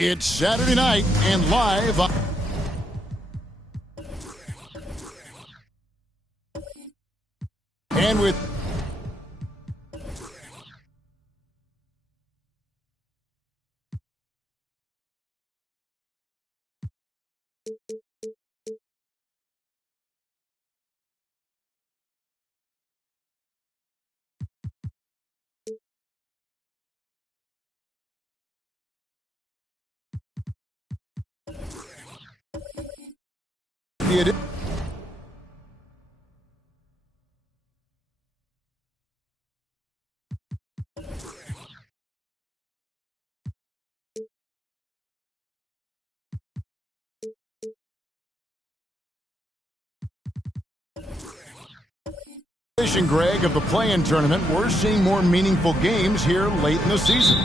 It's Saturday night and live. And with the addition. Greg, of the play-in tournament, we're seeing more meaningful games here late in the season.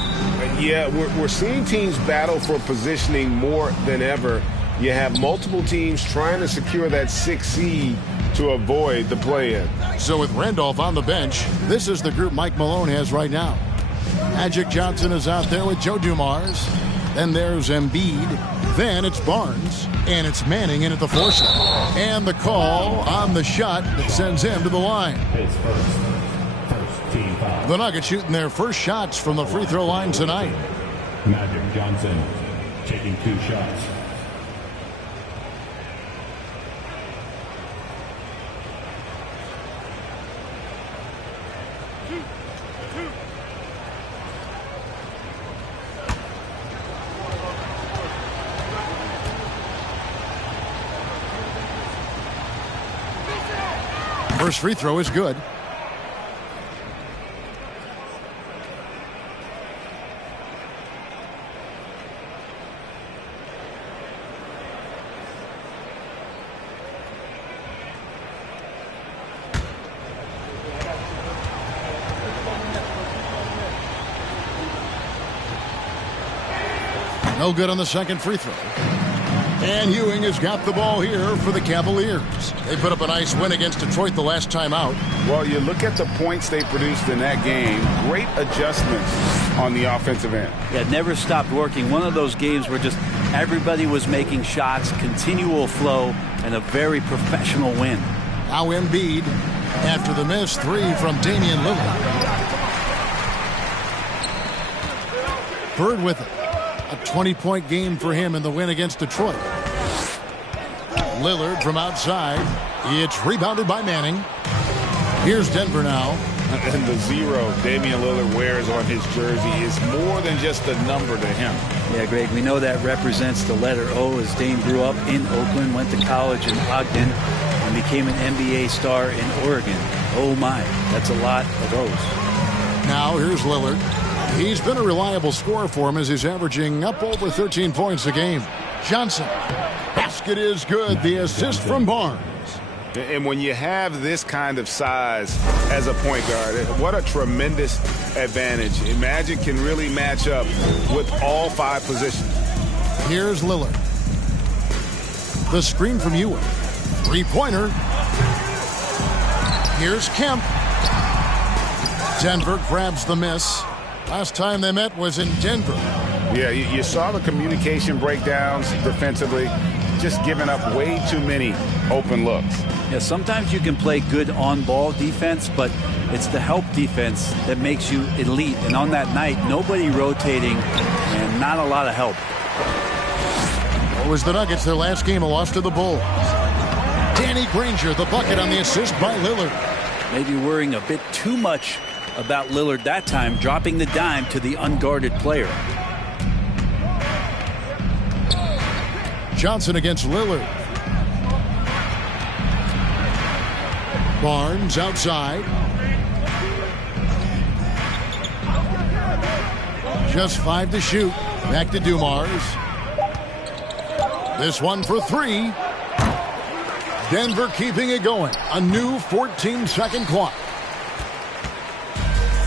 Yeah, we're seeing teams battle for positioning more than ever. You have multiple teams trying to secure that 6th seed to avoid the play-in. So with Randolph on the bench, this is the group Mike Malone has right now. Magic Johnson is out there with Joe Dumars. Then there's Embiid. Then it's Barnes. And it's Manning in at the 4 slot. And the call on the shot that sends him to the line. First team foul. The Nuggets shooting their first shots from the free throw line tonight. Magic Johnson taking 2 shots. First free throw is good. No good on the second free throw. And Ewing has got the ball here for the Cavaliers. They put up a nice win against Detroit the last time out. Well, you look at the points they produced in that game. Great adjustments on the offensive end. Yeah, it never stopped working. One of those games where just everybody was making shots, continual flow, and a very professional win. Now Embiid after the missed 3 from Damian Lillard. Bird with it. A 20-point game for him in the win against Detroit. Lillard from outside. It's rebounded by Manning. Here's Denver now. And the 0 Damian Lillard wears on his jersey is more than just a number to him. Yeah, Greg, we know that represents the letter O, as Dame grew up in Oakland, went to college in Ogden, and became an NBA star in Oregon. Oh my, that's a lot of O's. Now here's Lillard. He's been a reliable scorer for him as he's averaging up over 13 points a game. Johnson. Basket is good. The assist from Barnes. And when you have this kind of size as a point guard, what a tremendous advantage. Magic can really match up with all 5 positions. Here's Lillard. The screen from Ewing. 3-pointer. Here's Kemp. Denver grabs the miss. Last time they met was in Denver. Yeah, you saw the communication breakdowns defensively, just giving up way too many open looks. Yeah, sometimes you can play good on-ball defense, but it's the help defense that makes you elite. And on that night, nobody rotating and not a lot of help. It was the Nuggets, their last game, a loss to the Bulls. Danny Granger, the bucket on the assist by Lillard. Maybe worrying a bit too much about Lillard that time, dropping the dime to the unguarded player. Johnson against Lillard. Barnes outside. Just 5 to shoot. Back to Dumars. This one for 3. Denver keeping it going. A new 14-second clock.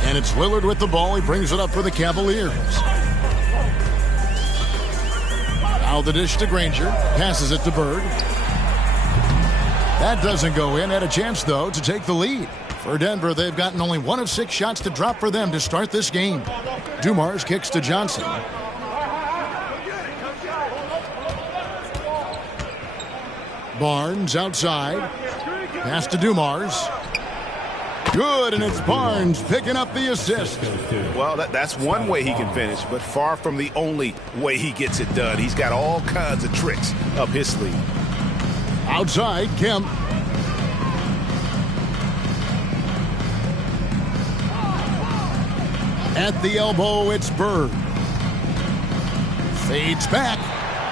And it's Lillard with the ball. He brings it up for the Cavaliers. Now the dish to Granger. Passes it to Bird. That doesn't go in. Had a chance, though, to take the lead. For Denver, they've gotten only 1 of 6 shots to drop for them to start this game. Dumars kicks to Johnson. Barnes outside. Pass to Dumars. Good, and it's Barnes picking up the assist. Well, that's one way he can finish, but far from the only way he gets it done. He's got all kinds of tricks up his sleeve. Outside, Kemp. At the elbow, it's Bird. Fades back.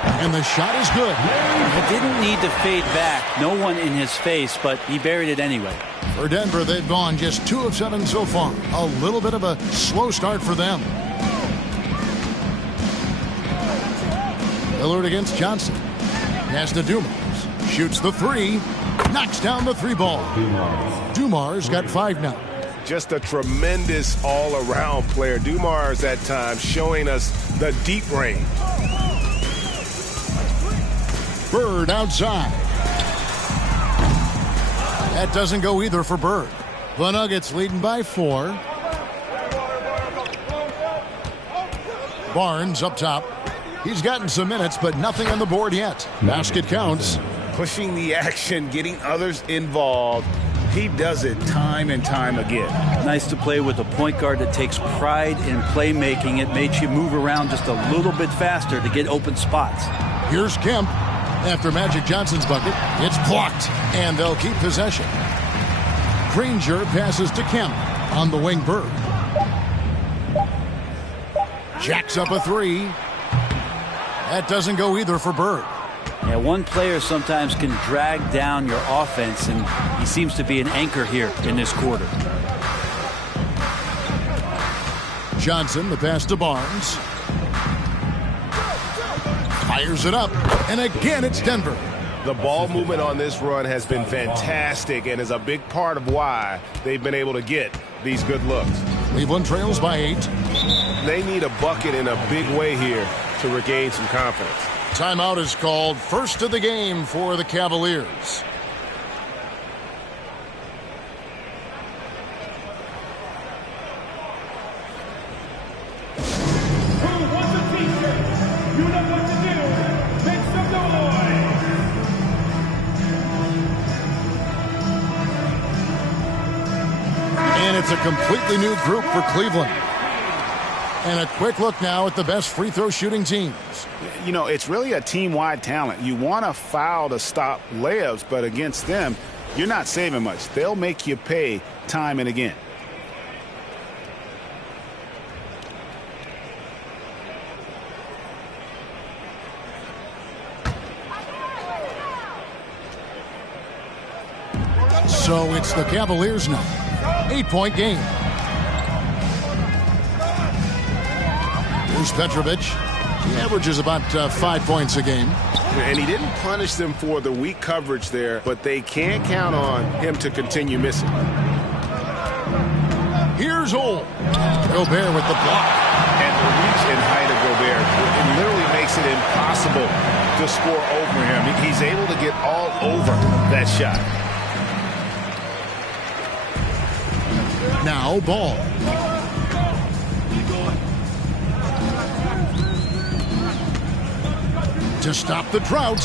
And the shot is good. He didn't need to fade back. No one in his face, but he buried it anyway. For Denver, they've gone just 2 of 7 so far. A little bit of a slow start for them. Lillard against Johnson. Pass to Dumars. Shoots the 3. Knocks down the 3 ball. Dumars got 5 now. Just a tremendous all-around player. Dumars at times showing us the deep range. Bird outside. That doesn't go either for Bird. The Nuggets leading by 4. Barnes up top. He's gotten some minutes, but nothing on the board yet. Basket counts. Pushing the action, getting others involved. He does it time and time again. Nice to play with a point guard that takes pride in playmaking. It makes you move around just a little bit faster to get open spots. Here's Kemp. After Magic Johnson's bucket, it's blocked, and they'll keep possession. Granger passes to Kemp on the wing. Bird jacks up a 3. That doesn't go either for Bird. Yeah, one player sometimes can drag down your offense, and he seems to be an anchor here in this quarter. Johnson, the pass to Barnes. Fires it up, and again it's Denver. The ball movement on this run has been fantastic and is a big part of why they've been able to get these good looks. Cleveland trails by 8. They need a bucket in a big way here to regain some confidence. Timeout is called. First of the game for the Cavaliers. And it's a completely new group for Cleveland. And a quick look now at the best free throw shooting teams. You know, it's really a team-wide talent. You want a foul to stop layups, but against them, you're not saving much. They'll make you pay time and again. So it's the Cavaliers now. 8-point game. Here's Petrovic. He averages about 5 points a game. And he didn't punish them for the weak coverage there, but they can't count on him to continue missing. Here's Ole. Gobert with the block. And the reach and height of Gobert, it literally makes it impossible to score over him. He's able to get all over that shot. Now Ball. To stop the drought.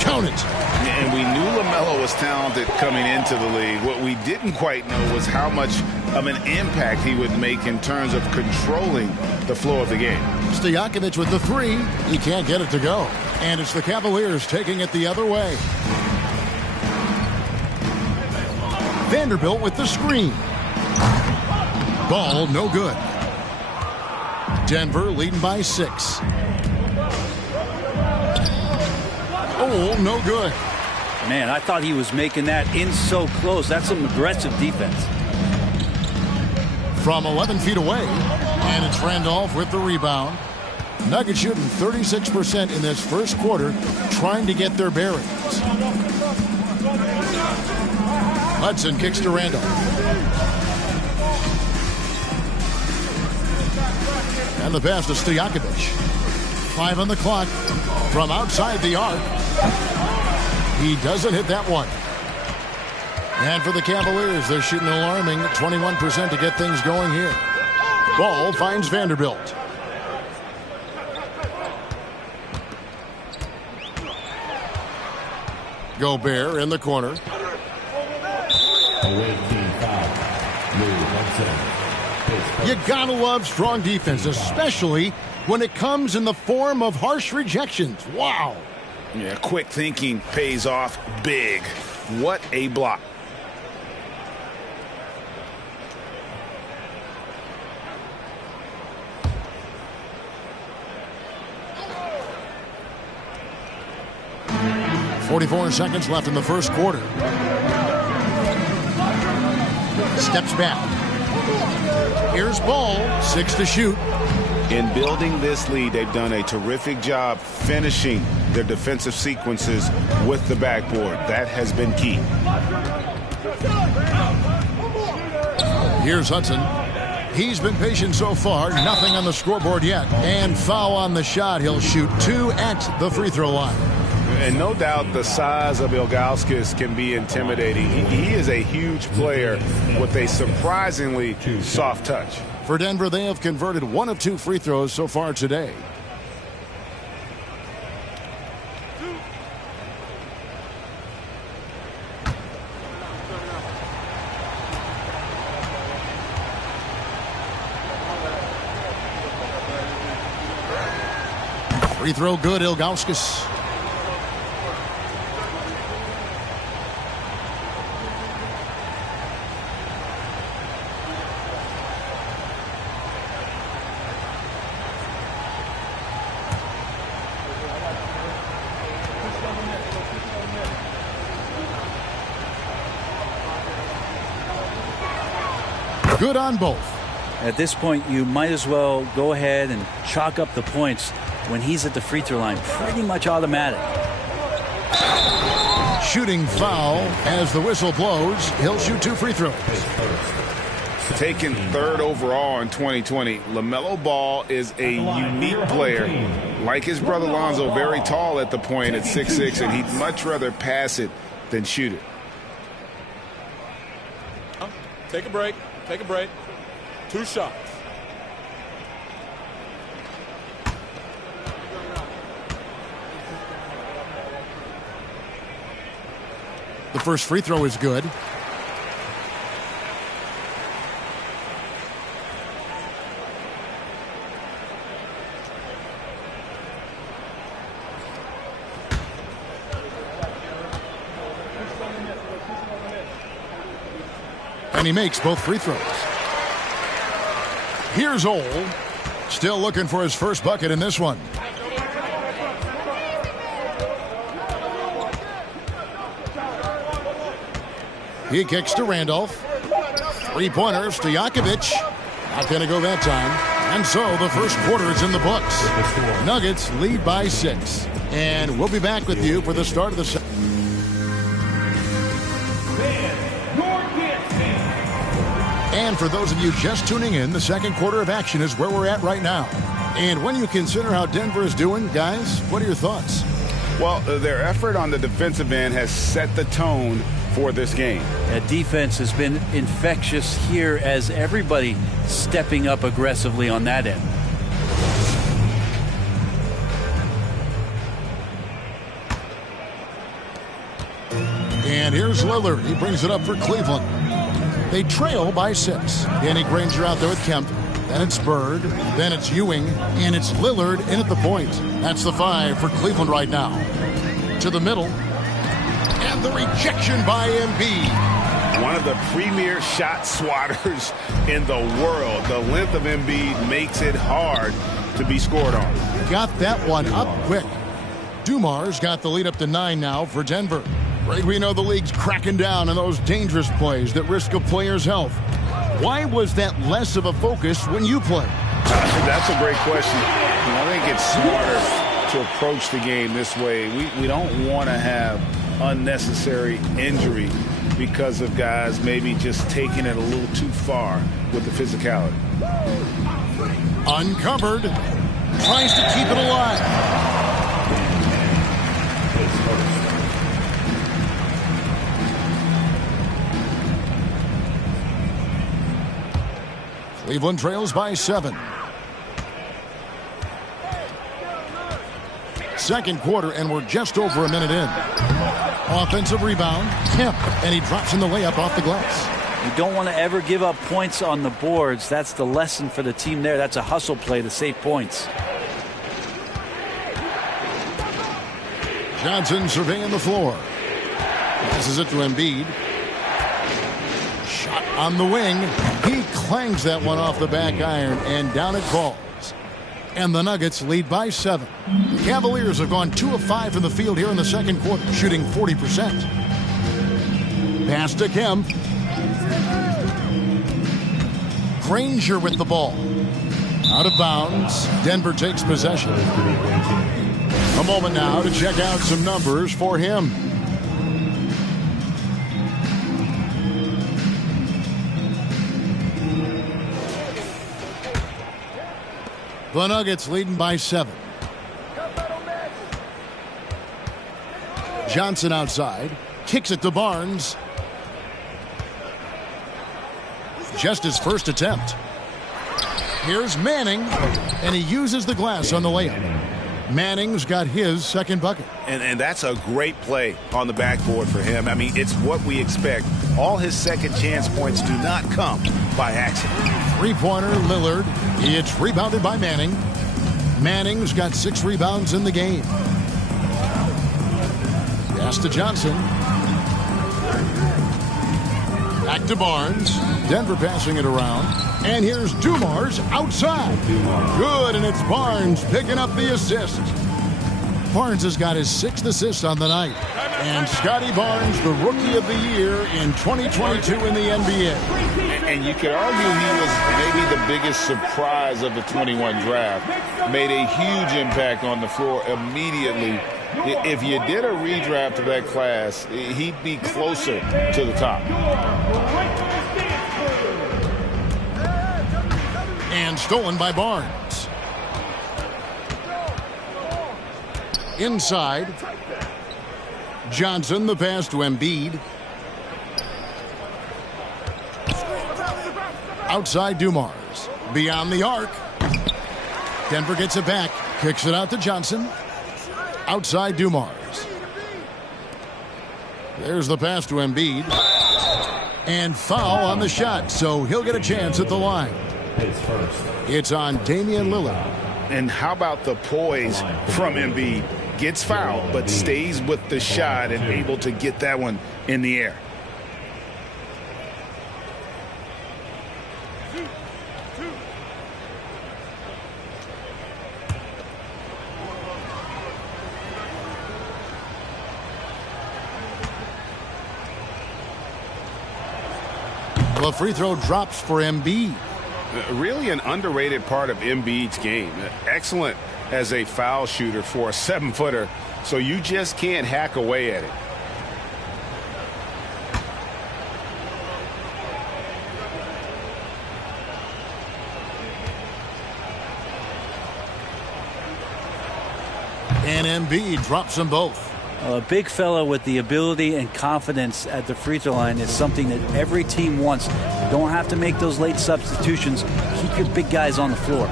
Count it. And we knew LaMelo was talented coming into the league. What we didn't quite know was how much of an impact he would make in terms of controlling the flow of the game. Stojakovic with the 3. He can't get it to go. And it's the Cavaliers taking it the other way. Vanderbilt with the screen. Ball no good. Denver leading by 6. Oh, no good. Man, I thought he was making that in so close. That's some aggressive defense. From 11 feet away, and it's Randolph with the rebound. Nuggets shooting 36% in this first quarter, trying to get their bearings. Hudson kicks to Randolph. And the pass to Stojakovic. 5 on the clock from outside the arc. He doesn't hit that one. And for the Cavaliers, they're shooting an alarming 21% to get things going here. Ball finds Vanderbilt. Gobert in the corner. You gotta love strong defense, especially when it comes in the form of harsh rejections. Wow. Yeah, quick thinking pays off big. What a block. 44 seconds left in the first quarter. Steps back. Here's ball. 6 to shoot. In building this lead, they've done a terrific job finishing their defensive sequences with the backboard. That has been key. Here's Hudson. He's been patient so far. Nothing on the scoreboard yet. And foul on the shot. He'll shoot 2 at the free throw line. And no doubt the size of Ilgauskas can be intimidating. He is a huge player with a surprisingly soft touch. For Denver, they have converted 1 of 2 free throws so far today. Free throw good, Ilgauskas. Good on both. At this point, you might as well go ahead and chalk up the points when he's at the free throw line. Pretty much automatic. Shooting foul as the whistle blows. He'll shoot 2 free throws. Taken 3rd overall in 2020, LaMelo Ball is a unique player. Like his brother Lonzo, very tall at the point at 6'6", and he'd much rather pass it than shoot it. Take a break. Take a break. 2 shots. The first free throw is good. And he makes both free throws. Here's Ole. Still looking for his first bucket in this one. He kicks to Randolph. 3-pointer, Stojakovic. Not going to go that time. And so the first quarter is in the books. Nuggets lead by 6. And we'll be back with you for the start of the second. And for those of you just tuning in, the second quarter of action is where we're at right now. And when you consider how Denver is doing, guys, what are your thoughts? Well, their effort on the defensive end has set the tone for this game. That defense has been infectious here as everybody stepping up aggressively on that end. And here's Lillard. He brings it up for Cleveland. They trail by 6. Danny Granger out there with Kemp. Then it's Bird. Then it's Ewing. And it's Lillard in at the point. That's the 5 for Cleveland right now. To the middle. And the rejection by Embiid. One of the premier shot swatters in the world. The length of Embiid makes it hard to be scored on. Got that one up quick. Dumars got the lead up to 9 now for Denver. Right, we know the league's cracking down on those dangerous plays that risk a player's health. Why was that less of a focus when you played? That's a great question. I think it's smarter to approach the game this way. We don't want to have unnecessary injury because of guys maybe just taking it a little too far with the physicality. Uncovered. Tries to keep it alive. Cleveland trails by 7. Second quarter, and we're just over a minute in. Offensive rebound, Kemp, and he drops in the layup off the glass. You don't want to ever give up points on the boards. That's the lesson for the team there. That's a hustle play to save points. Johnson surveying the floor. Passes it to Embiid. Shot on the wing. He clangs that one off the back iron, and down it falls. And the Nuggets lead by 7. The Cavaliers have gone 2 of 5 from the field here in the second quarter, shooting 40%. Pass to Kemp. Granger with the ball. Out of bounds. Denver takes possession. A moment now to check out some numbers for him. The Nuggets leading by 7. Johnson outside. Kicks it to Barnes. Just his first attempt. Here's Manning, and he uses the glass on the layup. Manning's got his second bucket. And that's a great play on the backboard for him. I mean, it's what we expect. All his second chance points do not come by accident. Three-pointer, Lillard. It's rebounded by Manning. Manning's got 6 rebounds in the game. Pass to Johnson. Back to Barnes. Denver passing it around. And here's Dumars outside. Good, and it's Barnes picking up the assist. Barnes has got his 6th assist on the night. And Scotty Barnes, the Rookie of the Year in 2022 in the NBA. And you could argue he was maybe the biggest surprise of the 21 draft. Made a huge impact on the floor immediately. If you did a redraft of that class, he'd be closer to the top. And stolen by Barnes. Inside. Johnson, the pass to Embiid. Outside Dumars. Beyond the arc. Denver gets it back. Kicks it out to Johnson. Outside Dumars. There's the pass to Embiid. And foul on the shot, so he'll get a chance at the line. It's on Damian Lillard. And how about the poise from Embiid? Gets fouled, but stays with the shot and able to get that one in the air. The free throw drops for Embiid. Really an underrated part of Embiid's game. Excellent as a foul shooter for a 7-footer, so you just can't hack away at it. And Embiid drops them both. A big fella with the ability and confidence at the free throw line is something that every team wants. You don't have to make those late substitutions. Keep your big guys on the floor.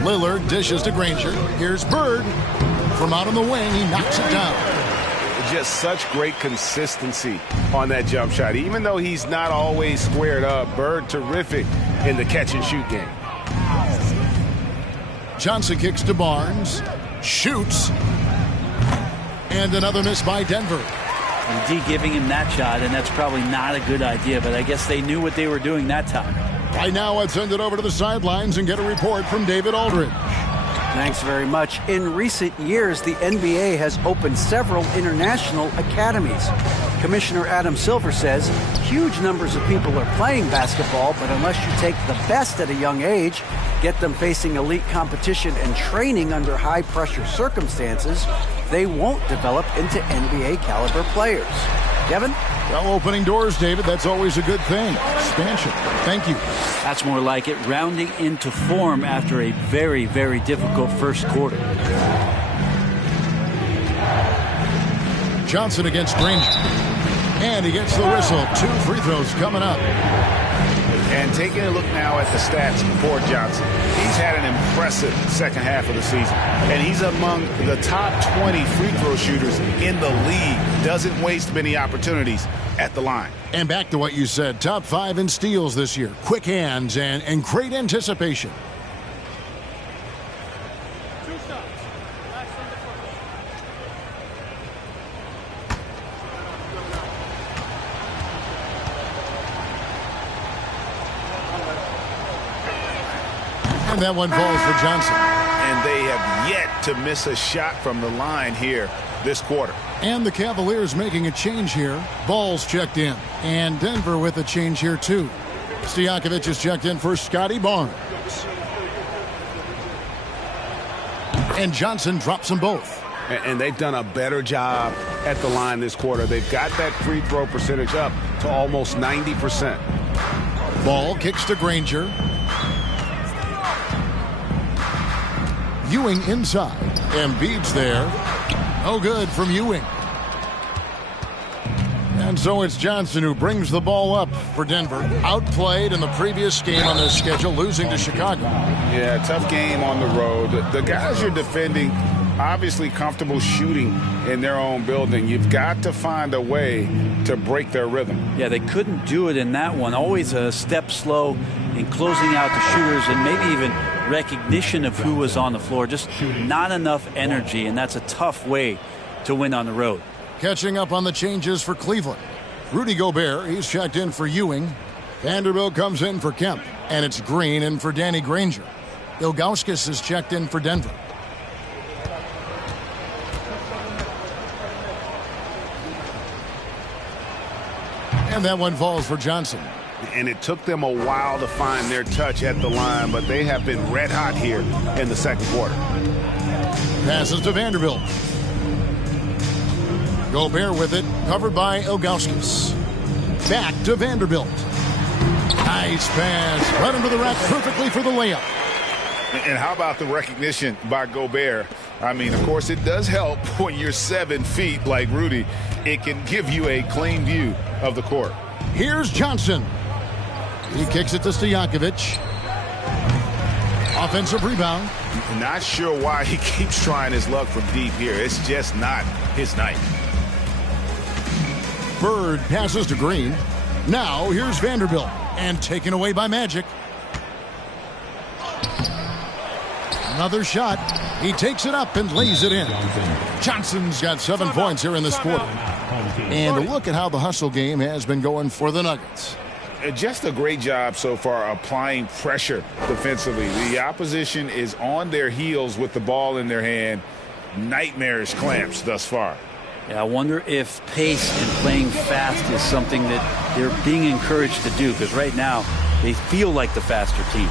Lillard dishes to Granger. Here's Bird. From out on the wing, he knocks it down. Just such great consistency on that jump shot. Even though he's not always squared up, Bird terrific in the catch-and-shoot game. Johnson kicks to Barnes. Shoots. And another miss by Denver. D giving him that shot, and that's probably not a good idea, but I guess they knew what they were doing that time. Right now, let's send it over to the sidelines and get a report from David Aldridge. Thanks very much. In recent years, the NBA has opened several international academies. Commissioner Adam Silver says huge numbers of people are playing basketball, but unless you take the best at a young age, get them facing elite competition and training under high-pressure circumstances, they won't develop into NBA-caliber players. Kevin? Well, opening doors, David, that's always a good thing. Expansion. Thank you. That's more like it, rounding into form after a very, very difficult first quarter. Johnson against Granger. And he gets the whistle. 2 free throws coming up. And taking a look now at the stats for Johnson. He's had an impressive second half of the season. And he's among the top 20 free throw shooters in the league. Doesn't waste many opportunities at the line. And back to what you said, top 5 in steals this year. Quick hands and great anticipation. And that one falls for Johnson. And they have yet to miss a shot from the line here this quarter. And the Cavaliers making a change here. Ball's checked in. And Denver with a change here, too. Stojakovic is checked in for Scotty Barnes. And Johnson drops them both. And they've done a better job at the line this quarter. They've got that free throw percentage up to almost 90%. Ball kicks to Granger. Ewing inside. Embiid's there. No good from Ewing. And so it's Johnson who brings the ball up for Denver. Outplayed in the previous game on their schedule, losing to Chicago. Yeah, tough game on the road. The guys you're defending, obviously comfortable shooting in their own building. You've got to find a way to break their rhythm. Yeah, they couldn't do it in that one. Always a step slow in closing out the shooters and maybe even recognition of who was on the floor. Just not enough energy, and that's a tough way to win on the road. Catching up on the changes for Cleveland. Rudy Gobert, he's checked in for Ewing. Vanderbilt comes in for Kemp. And it's Green in for Danny Granger. Ilgauskas is checked in for Denver. And that one falls for Johnson. And it took them a while to find their touch at the line, but they have been red hot here in the second quarter. Passes to Vanderbilt. Gobert with it, covered by Ilgauskas. Back to Vanderbilt. Nice pass. Right into the rack perfectly for the layup. And how about the recognition by Gobert? I mean, of course, it does help when you're 7 feet like Rudy. It can give you a clean view of the court. Here's Johnson. He kicks it to Stojakovic. Offensive rebound. Not sure why he keeps trying his luck from deep here. It's just not his night. Bird passes to Green. Now here's Vanderbilt. And taken away by Magic. Another shot. He takes it up and lays it in. Johnson's got 7 points here in this quarter. And look at how the hustle game has been going for the Nuggets. Just a great job so far applying pressure defensively. The opposition is on their heels with the ball in their hand. Nightmarish clamps thus far. Yeah, I wonder if pace and playing fast is something that they're being encouraged to do, because right now they feel like the faster team.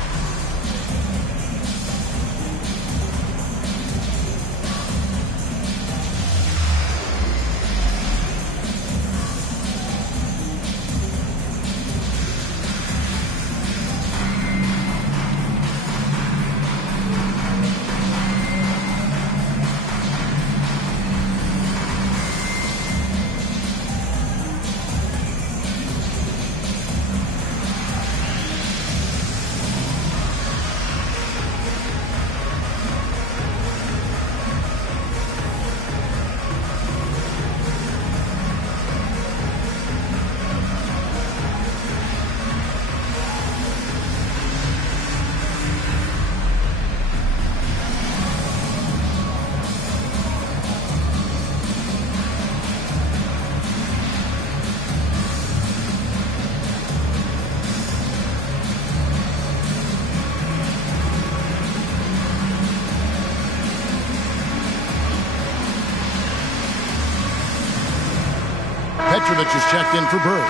Petrovic is checked in for Bird.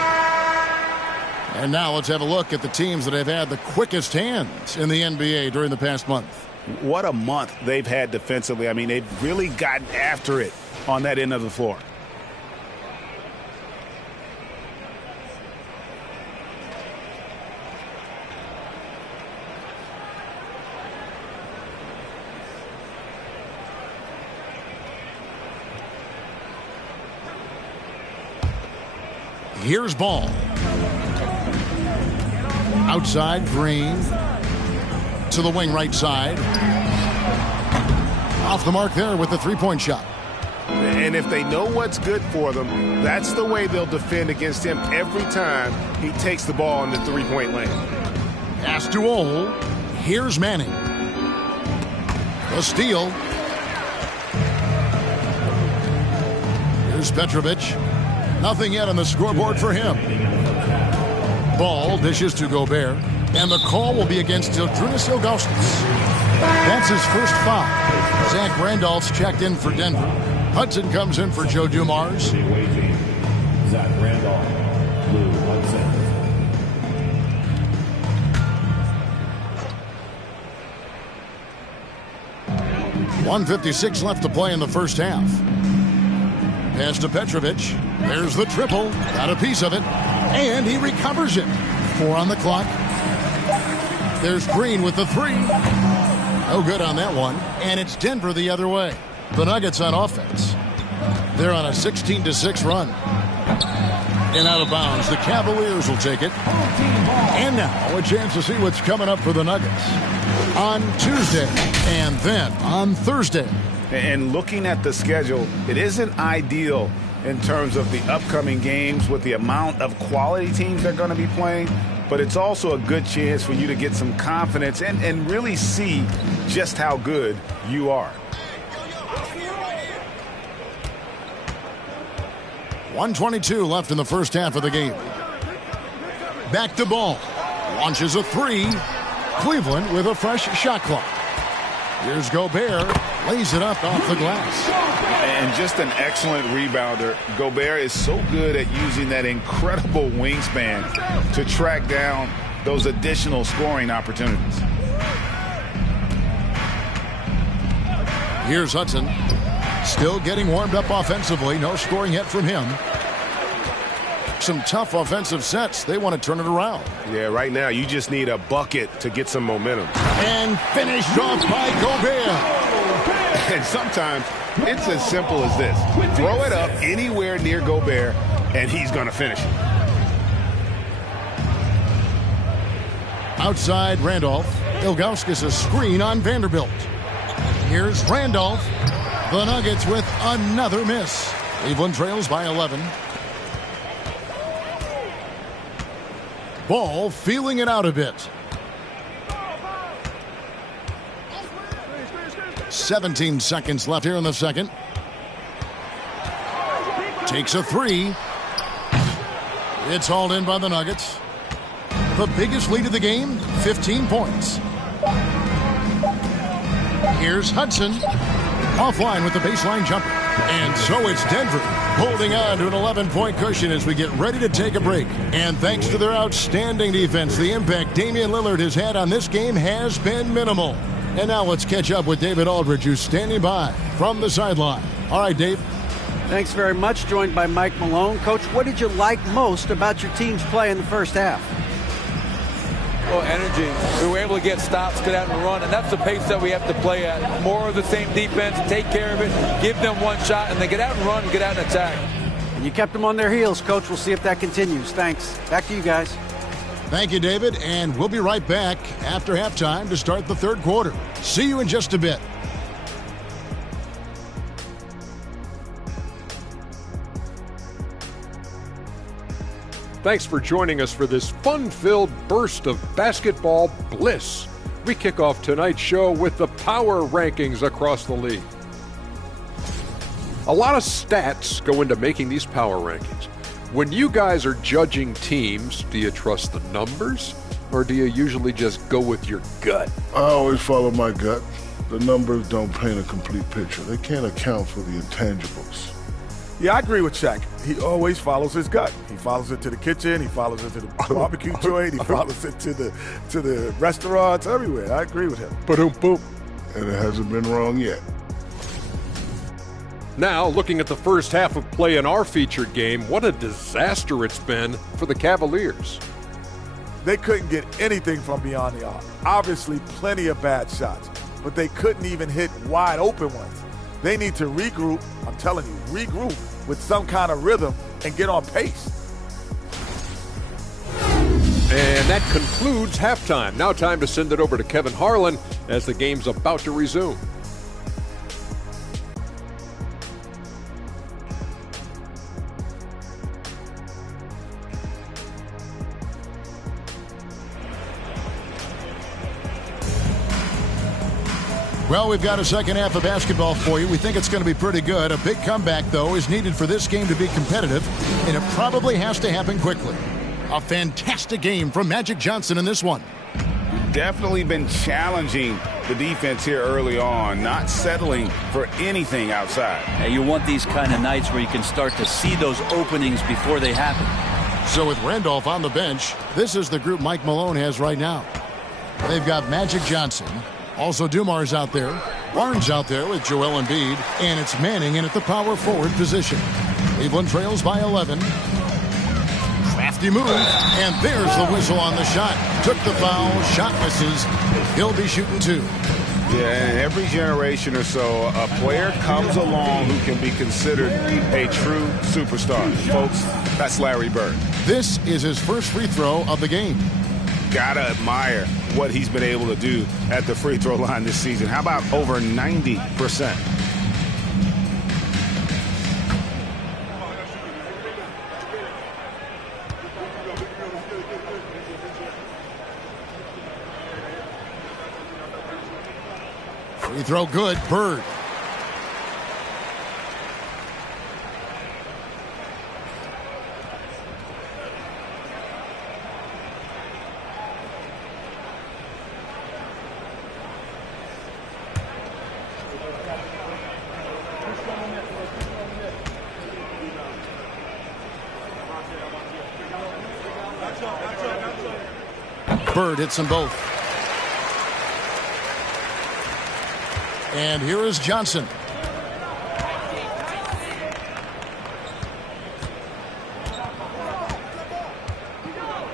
And now let's have a look at the teams that have had the quickest hands in the NBA during the past month. What a month they've had defensively. I mean, they've really gotten after it on that end of the floor. Here's Ball. Outside, Green. To the wing right side. Off the mark there with the three-point shot. And if they know what's good for them, that's the way they'll defend against him every time he takes the ball in the three-point lane. Pass to Ole. Here's Manning. The steal. Here's Petrovic. Nothing yet on the scoreboard for him. Ball dishes to Gobert. And the call will be against Ildrunas Ilgauskas. That's his first foul. Zach Randolph's checked in for Denver. Hudson comes in for Joe Dumars. The away team, Zach Randolph, Lou Hudson. 1:56 left to play in the first half. Pass to Petrovic. There's the triple. Got a piece of it. And he recovers it. 4 on the clock. There's Green with the 3. No good on that one. And it's Denver the other way. The Nuggets on offense. They're on a 16-6 run. And out of bounds. The Cavaliers will take it. And now a chance to see what's coming up for the Nuggets on Tuesday and then on Thursday. And looking at the schedule, it isn't ideal in terms of the upcoming games with the amount of quality teams they're going to be playing, but it's also a good chance for you to get some confidence and really see just how good you are. 1:22 left in the first half of the game. Back to Ball. Launches a 3. Cleveland with a fresh shot clock. Here's Gobert. Lays it up off the glass. And just an excellent rebounder. Gobert is so good at using that incredible wingspan to track down those additional scoring opportunities. Here's Hudson. Still getting warmed up offensively. No scoring yet from him. Some tough offensive sets. They want to turn it around. Yeah, right now you just need a bucket to get some momentum. And finished off by Gobert. And sometimes it's as simple as this. Throw it up anywhere near Gobert, and he's going to finish it. Outside Randolph. Ilgauskas a screen on Vanderbilt. Here's Randolph. The Nuggets with another miss. Cleveland trails by 11. Ball feeling it out a bit. 17 seconds left here in the second. Takes a 3. It's hauled in by the Nuggets. The biggest lead of the game, 15 points. Here's Hudson. Offline with the baseline jumper. And so it's Denver holding on to an 11-point cushion as we get ready to take a break. And thanks to their outstanding defense, the impact Damian Lillard has had on this game has been minimal. And now let's catch up with David Aldridge, who's standing by from the sideline. All right, Dave. Thanks very much. Joined by Mike Malone. Coach, what did you like most about your team's play in the first half? Well, energy. We were able to get stops, get out and run, and that's the pace that we have to play at. More of the same defense, take care of it, give them one shot, and then get out and run and get out and attack. And you kept them on their heels, Coach. We'll see if that continues. Thanks. Back to you guys. Thank you, David, and we'll be right back after halftime to start the third quarter. See you in just a bit. Thanks for joining us for this fun-filled burst of basketball bliss. We kick off tonight's show with the power rankings across the league. A lot of stats go into making these power rankings. When you guys are judging teams, do you trust the numbers, or do you usually just go with your gut? I always follow my gut. The numbers don't paint a complete picture. They can't account for the intangibles. Yeah, I agree with Shaq. He always follows his gut. He follows it to the kitchen. He follows it to the barbecue joint. He follows it to the restaurants, everywhere. I agree with him. Ba-doom, boom. And it hasn't been wrong yet. Now, looking at the first half of play in our featured game, what a disaster it's been for the Cavaliers. They couldn't get anything from beyond the arc. Obviously, plenty of bad shots, but they couldn't even hit wide open ones. They need to regroup, I'm telling you, regroup with some kind of rhythm and get on pace. And that concludes halftime. Now time to send it over to Kevin Harlan as the game's about to resume. Well, we've got a second half of basketball for you. We think it's going to be pretty good. A big comeback, though, is needed for this game to be competitive, and it probably has to happen quickly. A fantastic game from Magic Johnson in this one. Definitely been challenging the defense here early on, not settling for anything outside. And you want these kind of nights where you can start to see those openings before they happen. So with Randolph on the bench, this is the group Mike Malone has right now. They've got Magic Johnson. Also Dumars out there. Barnes out there with Joel Embiid. And it's Manning in at the power forward position. Cleveland trails by 11. Crafty move. And there's the whistle on the shot. Took the foul. Shot misses. He'll be shooting 2. Yeah, and every generation or so, a player comes along who can be considered a true superstar. Folks, that's Larry Bird. This is his first free throw of the game. Gotta admire what he's been able to do at the free throw line this season. How about over 90%? Free throw good. Bird. Bird hits them both. And here is Johnson.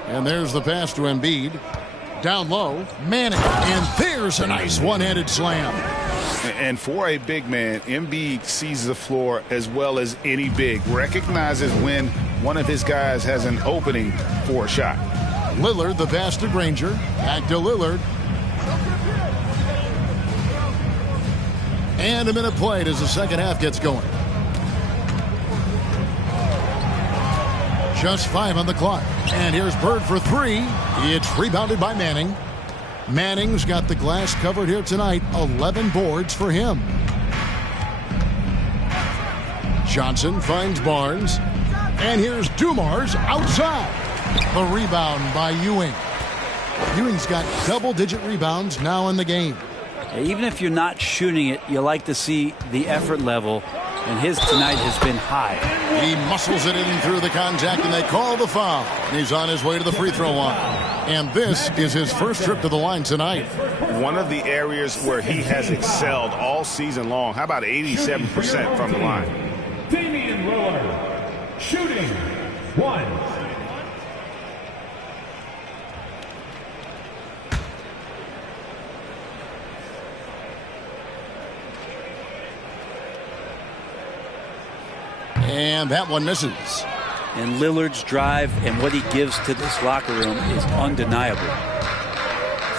And there's the pass to Embiid. Down low, Manning. And there's a nice one-handed slam. And for a big man, Embiid sees the floor as well as any big. Recognizes when one of his guys has an opening for a shot. Lillard, the pass to Granger. Back to Lillard. And a minute played as the second half gets going. Just 5 on the clock. And here's Bird for 3. It's rebounded by Manning. Manning's got the glass covered here tonight. 11 boards for him. Johnson finds Barnes. And here's Dumars outside. The rebound by Ewing. Ewing's got double-digit rebounds now in the game. Even if you're not shooting it, you like to see the effort level, and his tonight has been high. He muscles it in through the contact, and they call the foul. He's on his way to the free throw line. And this is his first trip to the line tonight. One of the areas where he has excelled all season long. How about 87% from the line? Damian Lillard, shooting 1. And that one misses. And Lillard's drive and what he gives to this locker room is undeniable.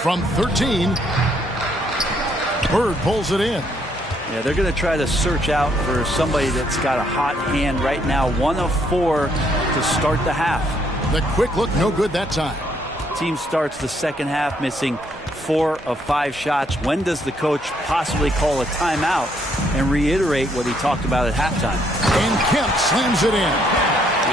From 13, Bird pulls it in. Yeah, they're going to try to search out for somebody that's got a hot hand right now. 1 of 4 to start the half. The quick look, no good that time. Team starts the second half missing 4 of 5 shots. When does the coach possibly call a timeout and reiterate what he talked about at halftime? And Kemp slams it in.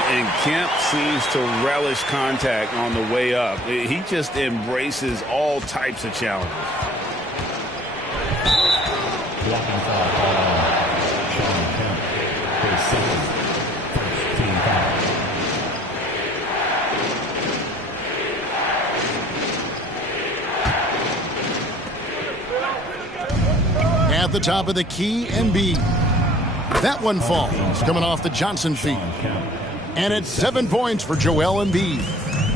And Kemp seems to relish contact on the way up. He just embraces all types of challenges. Blocking foul called on Shawn Kemp. His second first team foul. At the top of the key, Embiid. That one falls, coming off the Johnson feed. And it's 7 points for Joel Embiid.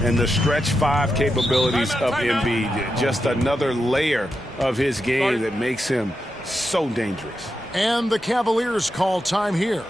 And the stretch 5 capabilities of Embiid, just another layer of his game that makes him so dangerous. And the Cavaliers call time here.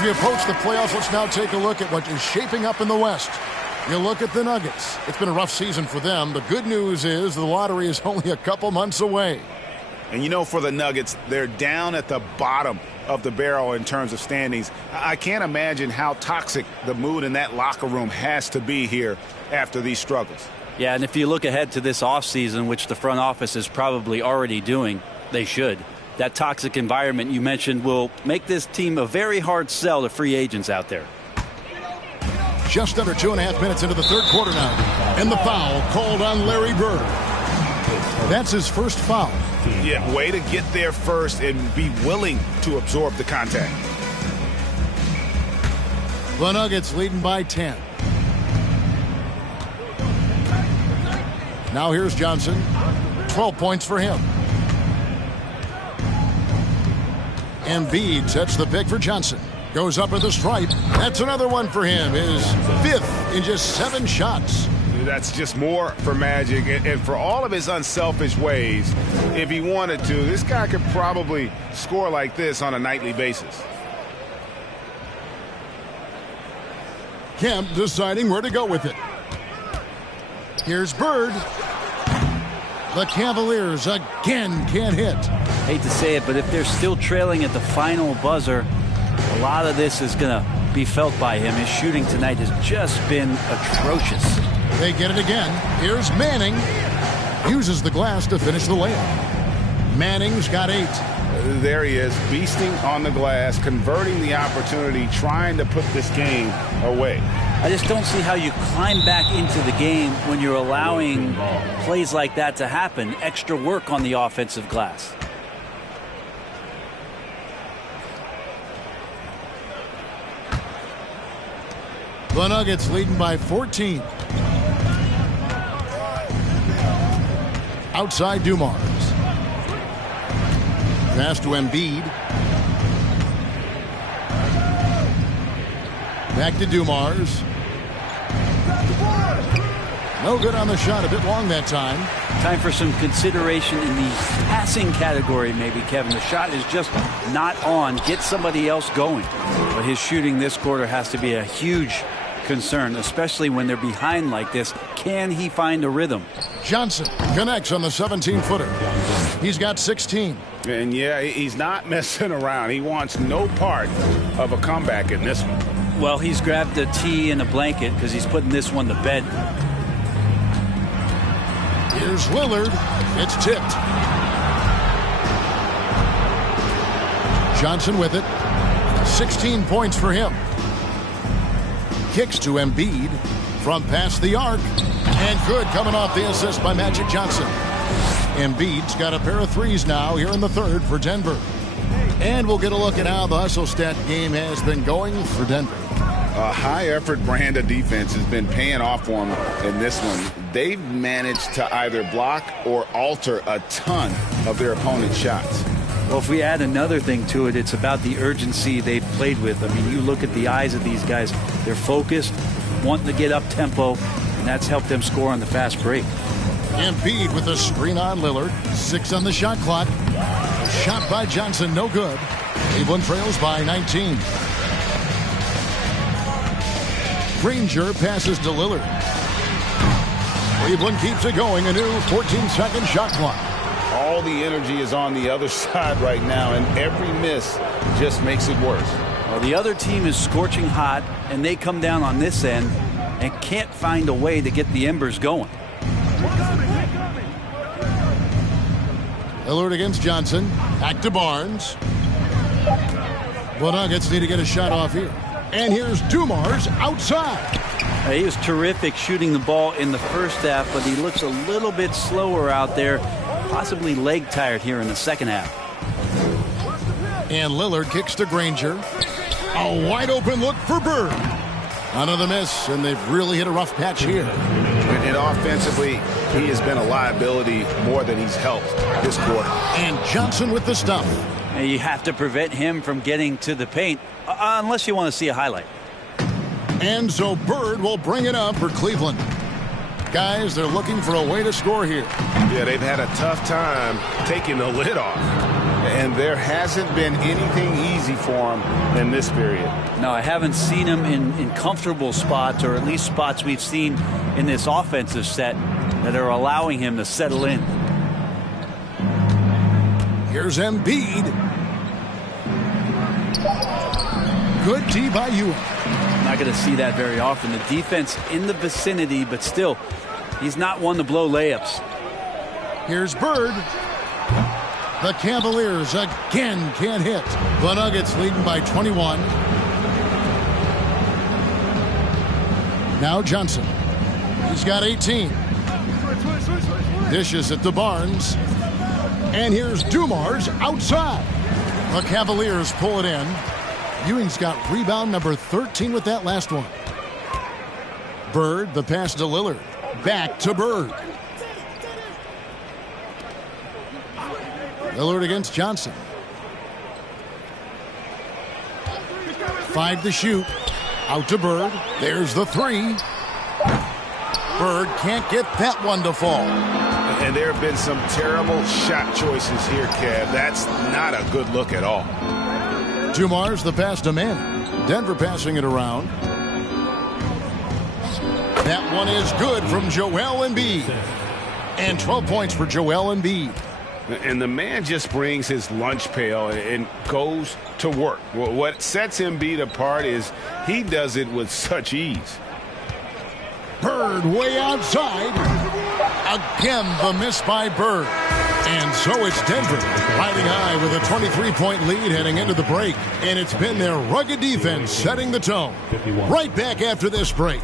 As we approach the playoffs, let's now take a look at what is shaping up in the West. You look at the Nuggets. It's been a rough season for them. The good news is the lottery is only a couple months away. And you know, for the Nuggets, they're down at the bottom of the barrel in terms of standings. I can't imagine how toxic the mood in that locker room has to be here after these struggles. Yeah, and if you look ahead to this offseason, which the front office is probably already doing, they should. That toxic environment you mentioned will make this team a very hard sell to free agents out there. Just under 2.5 minutes into the third quarter now. And the foul called on Larry Bird. That's his first foul. Yeah, way to get there first and be willing to absorb the contact. The Nuggets leading by 10. Now here's Johnson. 12 points for him. Embiid sets the pick for Johnson. Goes up at the stripe. That's another one for him. His 5th in just 7 shots. That's just more for Magic. And for all of his unselfish ways, if he wanted to, this guy could probably score like this on a nightly basis. Kemp deciding where to go with it. Here's Bird. The Cavaliers again can't hit. Hate to say it, but if they're still trailing at the final buzzer, a lot of this is going to be felt by him. His shooting tonight has just been atrocious. They get it again. Here's Manning. Uses the glass to finish the layup. Manning's got 8. There he is, beasting on the glass, converting the opportunity, trying to put this game away. I just don't see how you climb back into the game when you're allowing plays like that to happen. Extra work on the offensive glass. The Nuggets leading by 14. Outside Dumars. Pass to Embiid. Back to Dumars. No good on the shot. A bit long that time. Time for some consideration in the passing category, maybe, Kevin. The shot is just not on. Get somebody else going. But his shooting this quarter has to be a huge concern, especially when they're behind like this. Can he find a rhythm? Johnson connects on the 17-footer. He's got 16. And yeah, he's not messing around. He wants no part of a comeback in this one. Well, he's grabbed a tee and a blanket because he's putting this one to bed. Here's Lillard. It's tipped. Johnson with it. 16 points for him. Kicks to Embiid from past the arc. And good, coming off the assist by Magic Johnson. Embiid's got a pair of threes now here in the third for Denver. And we'll get a look at how the hustle stat game has been going for Denver. A high-effort brand of defense has been paying off for them in this one. They've managed to either block or alter a ton of their opponent's shots. Well, if we add another thing to it, it's about the urgency they've played with. I mean, you look at the eyes of these guys. They're focused, wanting to get up tempo, and that's helped them score on the fast break. Embiid with a screen on Lillard. 6 on the shot clock. Shot by Johnson, no good. Cleveland trails by 19. Granger passes to Lillard. Cleveland keeps it going. A new 14-second shot clock. All the energy is on the other side right now, and every miss just makes it worse. Well, the other team is scorching hot, and they come down on this end and can't find a way to get the embers going. Lillard against Johnson. Back to Barnes. The Nuggets need to get a shot off here. And here's Dumars outside. He was terrific shooting the ball in the first half, but he looks a little bit slower out there, possibly leg tired here in the second half. And Lillard kicks to Granger. A wide open look for Bird. Another miss, and they've really hit a rough patch here. And offensively, he has been a liability more than he's helped this quarter. And Johnson with the stuff. And you have to prevent him from getting to the paint, unless you want to see a highlight. And so Bird will bring it up for Cleveland. Guys, they're looking for a way to score here. Yeah, they've had a tough time taking the lid off. And there hasn't been anything easy for him in this period. No, I haven't seen him in comfortable spots, or at least spots we've seen in this offensive set that are allowing him to settle in. Here's Embiid. Good D by you. Not going to see that very often. The defense in the vicinity, but still, he's not one to blow layups. Here's Bird. The Cavaliers again can't hit. The Nuggets leading by 21. Now Johnson. He's got 18. Dishes it to Barnes. And here's Dumars outside. The Cavaliers pull it in. Ewing's got rebound number 13 with that last one. Bird, the pass to Lillard. Back to Bird. Lillard against Johnson. 5 to shoot. Out to Bird. There's the 3. Bird can't get that one to fall. And there have been some terrible shot choices here, Kev. That's not a good look at all. Dumars the pass to Manning. Denver passing it around. That one is good from Joel Embiid. And 12 points for Joel Embiid. And the man just brings his lunch pail and goes to work. What sets Embiid apart is he does it with such ease. Bird way outside. Again, the miss by Bird. And so it's Denver riding high with a 23-point lead heading into the break. And it's been their rugged defense setting the tone. Right back after this break.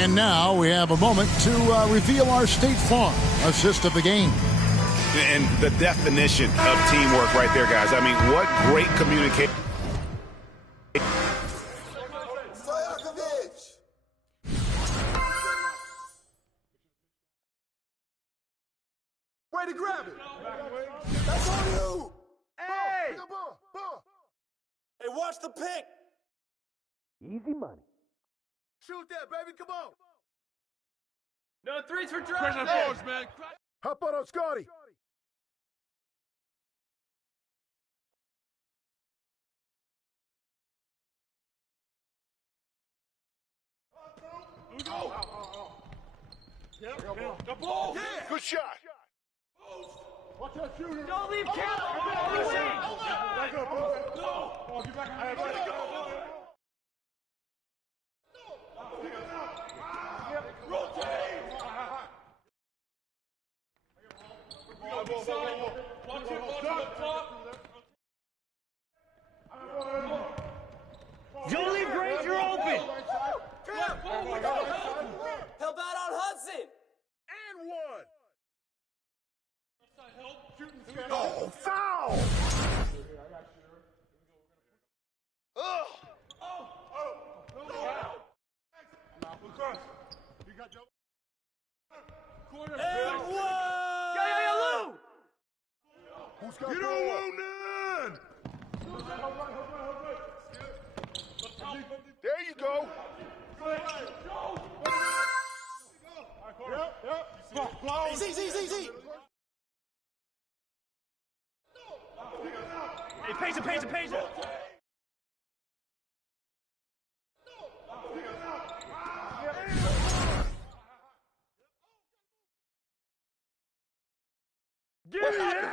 And now we have a moment to reveal our State Farm assist of the game. And the definition of teamwork right there, guys. I mean, what great communication. Way to grab it. That's on you. Hey. Hey, watch the pick. Easy money. Shoot that, baby. Come on. No threes for drive. Pressure force, man. Hop on Scotty. The ball. Yeah. Good shot. Watch that shooter. Don't leave Cal. Back up, bro. Go. Get back on. Let it go. Rotate. Watch it. Don't leave Granger open. Help out on Hudson. And one. Oh, foul. And one. Yeah, Lou. Who's got you don't want none. There you go. Yep. Easy. Hey, pace it. Get it!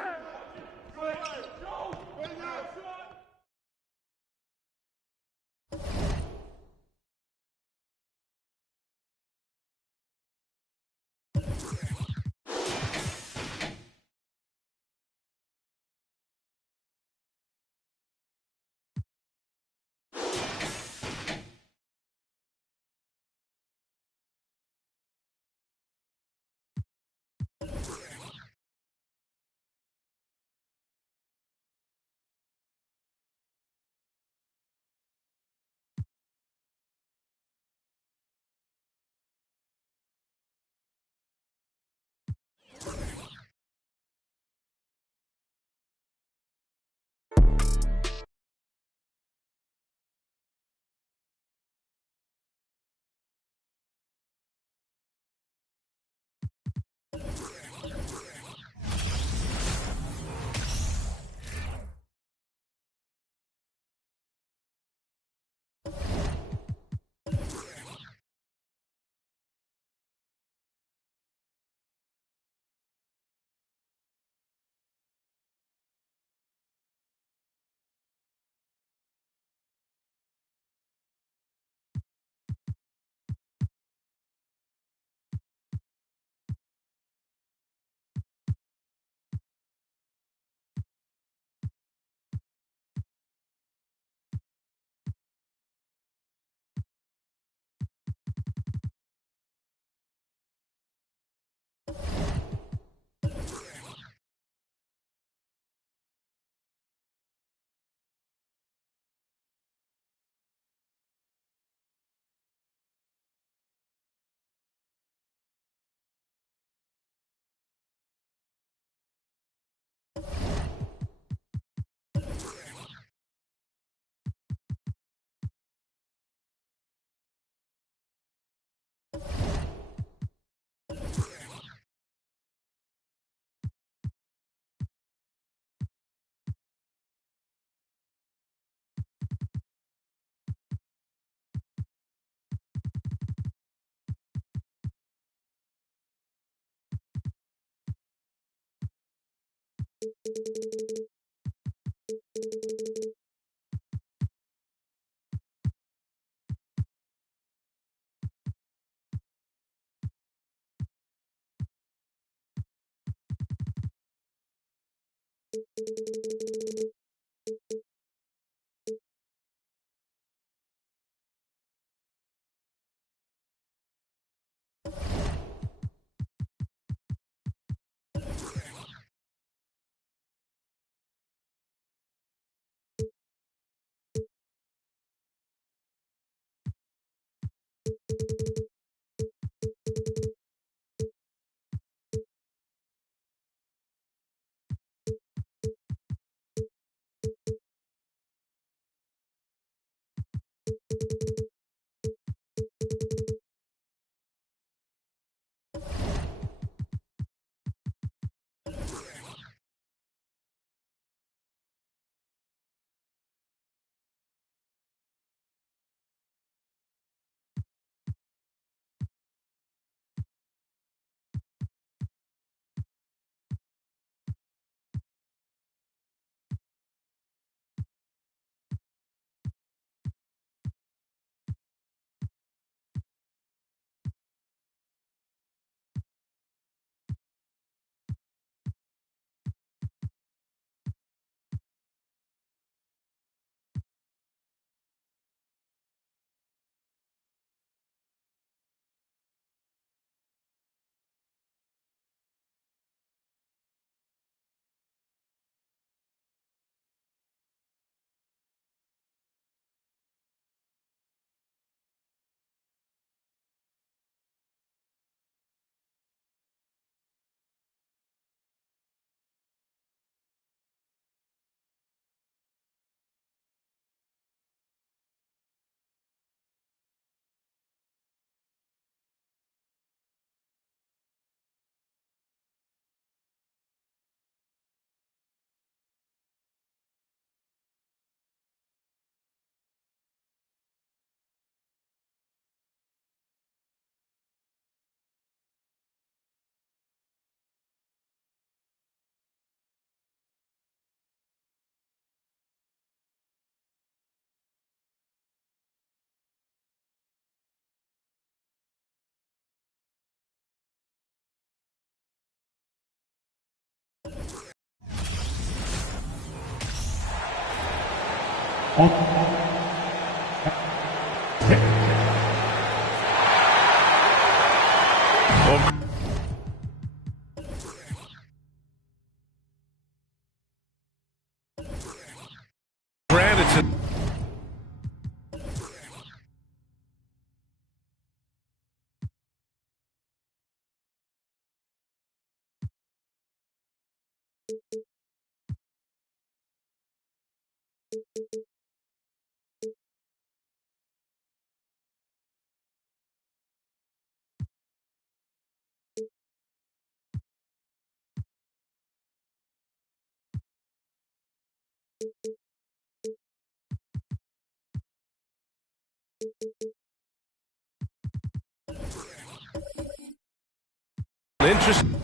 Interesting.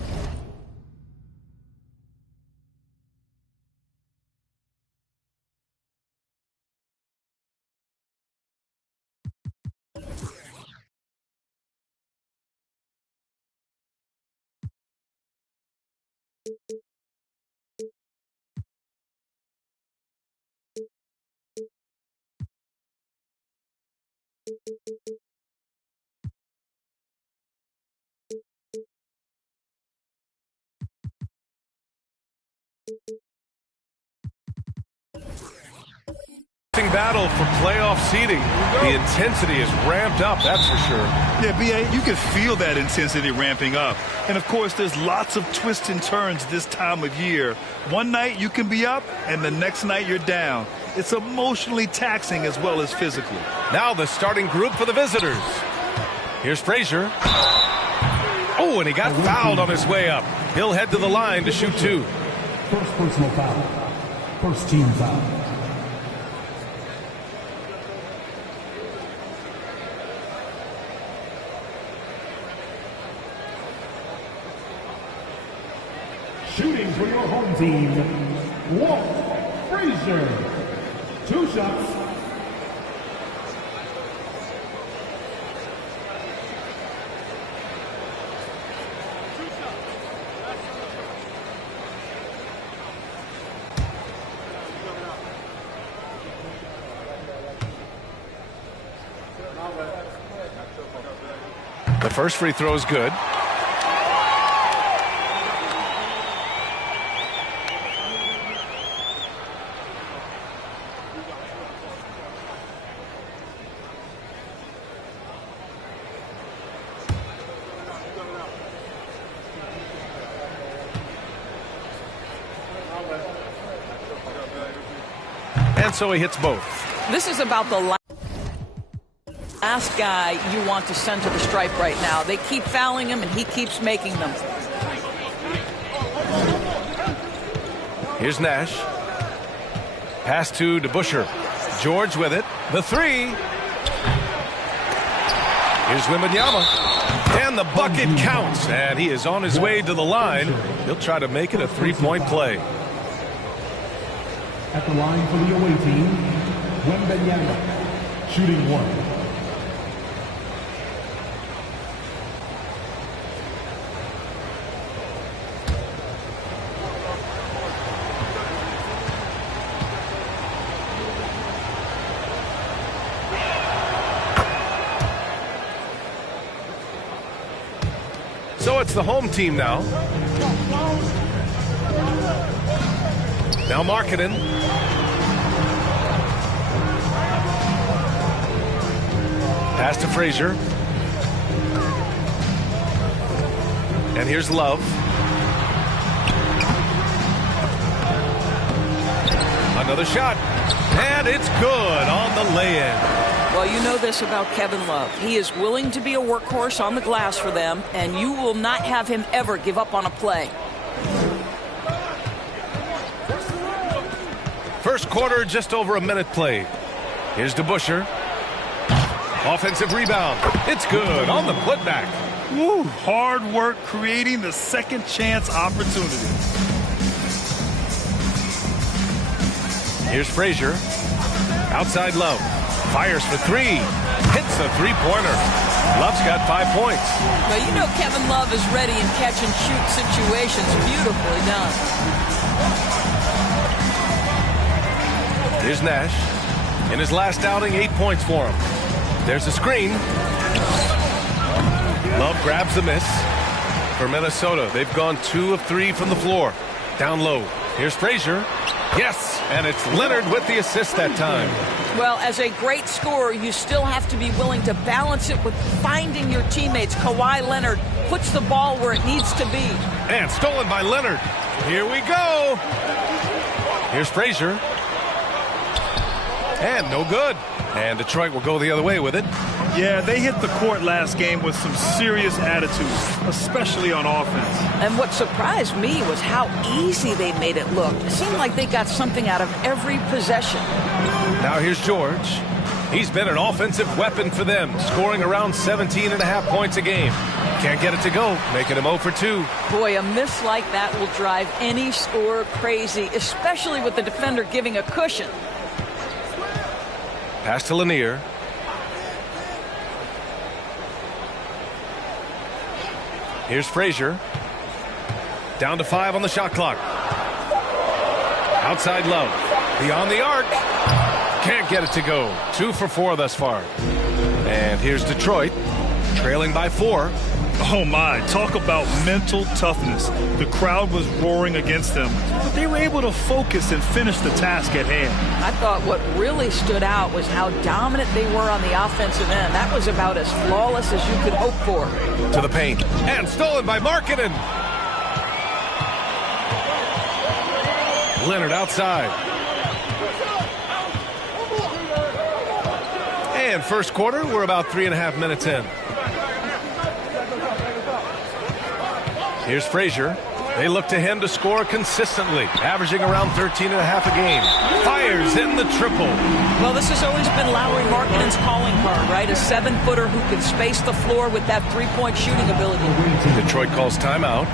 Battle for playoff seeding. The intensity is ramped up, that's for sure. Yeah, B.A., you can feel that intensity ramping up. And, of course, there's lots of twists and turns this time of year. One night you can be up, and the next night you're down. It's emotionally taxing as well as physically. Now the starting group for the visitors. Here's Frazier. Oh, and he got fouled on his way up. He'll head to the line to shoot two. First personal foul. First team foul. Shooting for your home team, Walt Frazier. 2 shots. The first free throw is good. And so he hits both. This is about the last guy you want to send to the stripe right now. They keep fouling him, and he keeps making them. Here's Nash. Pass to DeBusschere. George with it. The three. Here's Wembanyama. And the bucket counts. And he is on his way to the line. He'll try to make it a three-point play. At the line for the away team, Wembanyama, shooting 1. So it's the home team now. Now Markkanen. Pass to Frazier. And here's Love. Another shot. And it's good on the lay-in. Well, you know this about Kevin Love. He is willing to be a workhorse on the glass for them, and you will not have him ever give up on a play. First quarter, just over a minute played. Here's DeBusschere. Offensive rebound. It's good on the putback. Woo, hard work creating the second chance opportunity. Here's Frazier. Outside Love. Fires for three. Hits a three-pointer. Love's got 5 points. Well, you know Kevin Love is ready in catch-and-shoot situations. Beautifully done. Here's Nash. In his last outing, 8 points for him. There's a screen. Love grabs the miss. For Minnesota, they've gone 2 of 3 from the floor. Down low. Here's Frazier. Yes, and it's Leonard with the assist that time. Well, as a great scorer, you still have to be willing to balance it with finding your teammates. Kawhi Leonard puts the ball where it needs to be. And stolen by Leonard. Here we go. Here's Frazier. And no good. And Detroit will go the other way with it. Yeah, they hit the court last game with some serious attitude, especially on offense. And what surprised me was how easy they made it look. It seemed like they got something out of every possession. Now here's George. He's been an offensive weapon for them, scoring around 17.5 points a game. Can't get it to go, making him 0 for 2. Boy, a miss like that will drive any scorer crazy, especially with the defender giving a cushion. Pass to Lanier. Here's Frazier. Down to 5 on the shot clock. Outside Love. Beyond the arc. Can't get it to go. 2 for 4 thus far. And here's Detroit. Trailing by 4. Oh my, talk about mental toughness. The crowd was roaring against them, but they were able to focus and finish the task at hand. I thought what really stood out was how dominant they were on the offensive end. That was about as flawless as you could hope for. To the paint. And stolen by Markkanen. Leonard outside. And first quarter, we're about 3.5 minutes in. Here's Frazier. They look to him to score consistently, averaging around 13.5 a game. Fires in the triple. Well, this has always been Lauri Markkanen's calling card, right? A 7-footer who can space the floor with that three-point shooting ability. Detroit calls timeout.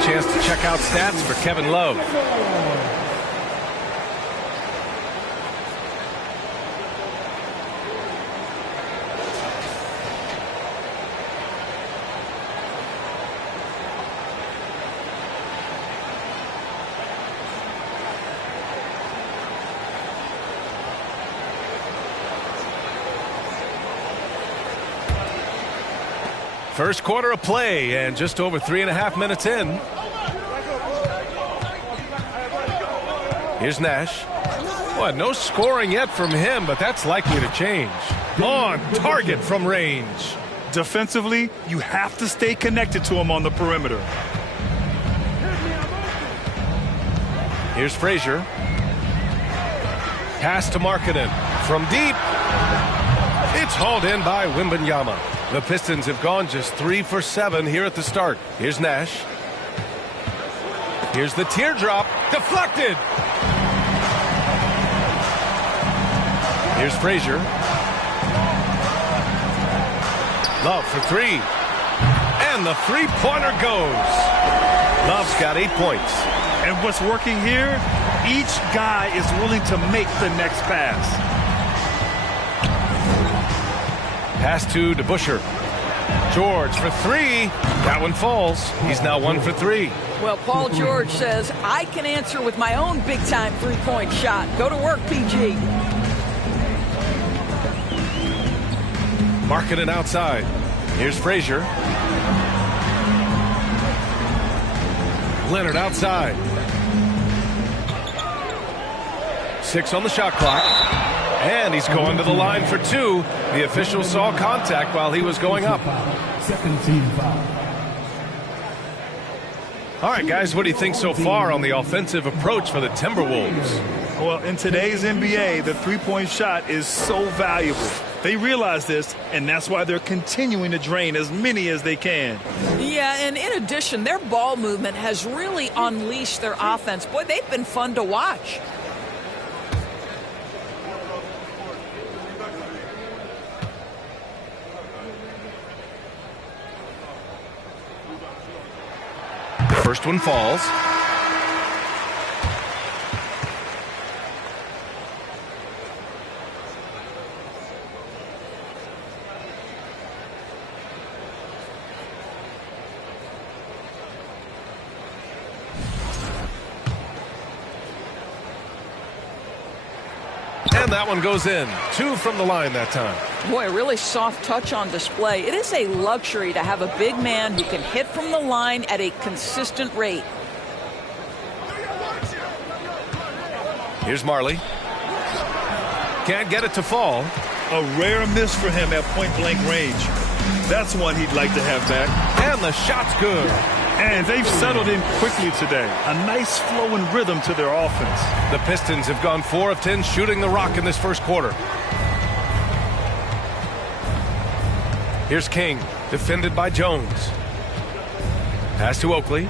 Chance to check out stats for Kevin Love. First quarter of play and just over 3.5 minutes in. Here's Nash. Well, no scoring yet from him, but that's likely to change. On target from range. Defensively, you have to stay connected to him on the perimeter. Here's Frazier. Pass to Markkanen. From deep. It's hauled in by Wembanyama. The Pistons have gone just 3 for 7 here at the start. Here's Nash. Here's the teardrop. Deflected. Here's Frazier. Love for 3. And the three-pointer goes. Love's got 8 points. And what's working here, each guy is willing to make the next pass. Pass to DeBusschere. George for 3. That one falls. He's now 1 for 3. Well, Paul George says, I can answer with my own big-time three-point shot. Go to work, PG. Markkanen outside. Here's Frazier. Leonard outside. 6 on the shot clock. And he's going to the line for 2. The official saw contact while he was going up. Second team foul. All right, guys, what do you think so far on the offensive approach for the Timberwolves? Well, in today's NBA, the three-point shot is so valuable. They realize this, and that's why they're continuing to drain as many as they can. Yeah, and in addition, their ball movement has really unleashed their offense. Boy, they've been fun to watch. First one falls. And that one goes in. 2 from the line that time. Boy, a really soft touch on display. It is a luxury to have a big man who can hit from the line at a consistent rate. Here's Marley. Can't get it to fall. A rare miss for him at point-blank range. That's one he'd like to have back. And the shot's good. And they've settled in quickly today. A nice flow and rhythm to their offense. The Pistons have gone 4 of 10 shooting the rock in this first quarter. Here's King, defended by Jones. Pass to Oakley.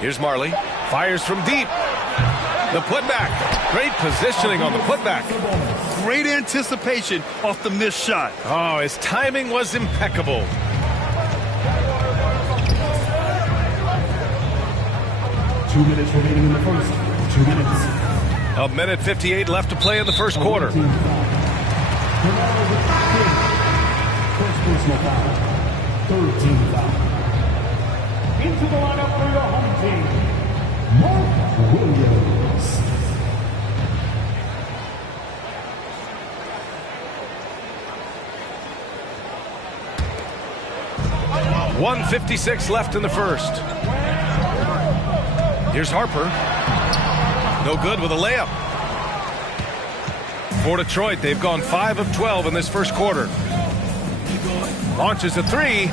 Here's Marley. Fires from deep. The putback. Great positioning on the putback. Great anticipation off the missed shot. Oh, his timing was impeccable. Two minutes remaining in the first. 2 minutes. A minute 58 left to play in the first quarter. First personal foul. Third team foul. into the lineup for your home team, Mark Williams. 1:56 left in the first. Here's Harper. No good with a layup. For Detroit, they've gone 5 of 12 in this first quarter. Launches a three.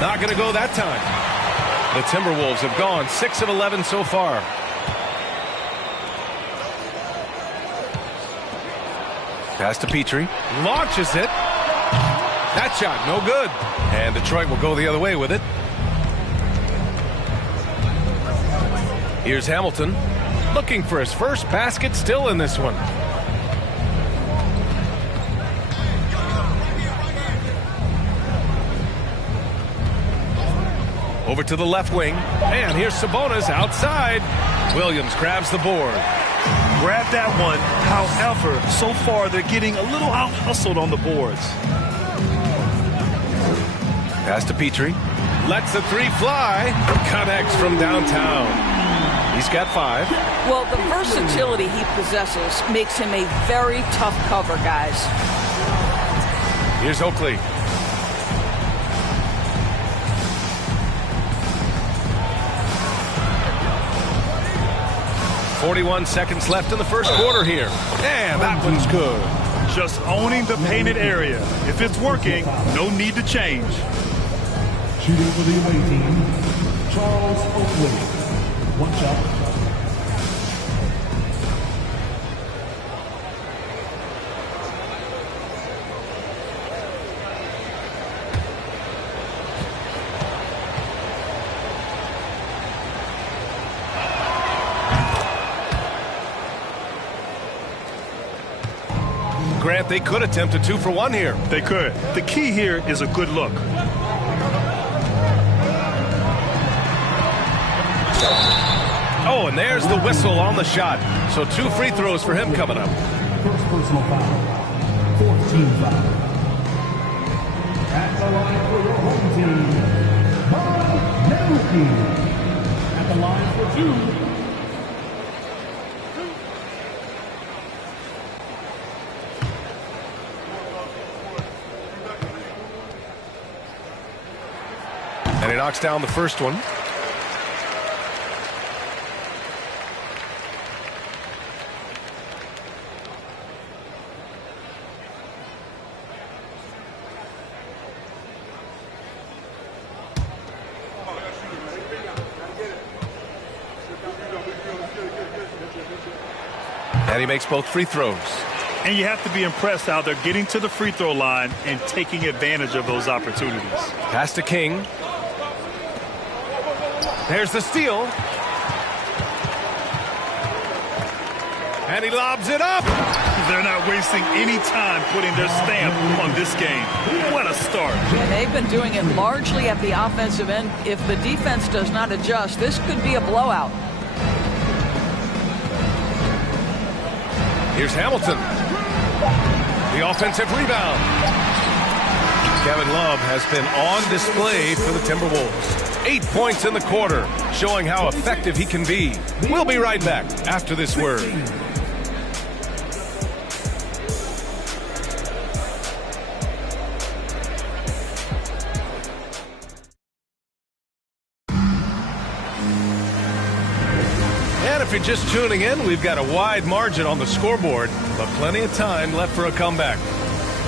Not going to go that time. The Timberwolves have gone 6 of 11 so far. Pass to Petrie. Launches it. That shot, no good. And Detroit will go the other way with it. Here's Hamilton. Looking for his first basket, still in this one. Over to the left wing. And here's Sabonis outside. Williams grabs the board. Grab that one. However, so far they're getting a little out-hustled on the boards. Pass to Petrie. Lets the three fly. Connects from downtown. He's got 5. Well, the versatility he possesses makes him a very tough cover, guys. Here's Oakley. .41 seconds left in the first quarter here. And that one's good. Just owning the painted area. If it's working, no need to change. Shooting for the away team, Charles Oakley. 1 shot. Grant, they could attempt a 2 for 1 here. They could. The key here is a good look. Oh, and there's the whistle on the shot. So 2 free throws for him coming up. First personal foul. 14 foul. At the line for your home team, Bob Nelke. At the line for 2. And he knocks down the first one. And he makes both free throws. And you have to be impressed how they're getting to the free throw line and taking advantage of those opportunities. Pass to King. There's the steal. And he lobs it up. They're not wasting any time putting their stamp on this game. What a start. And they've been doing it largely at the offensive end. If the defense does not adjust, this could be a blowout. Here's Hamilton. The offensive rebound. Kevin Love has been on display for the Timberwolves. 8 points in the quarter, showing how effective he can be. We'll be right back after this word. And if you're just tuning in, we've got a wide margin on the scoreboard, but plenty of time left for a comeback.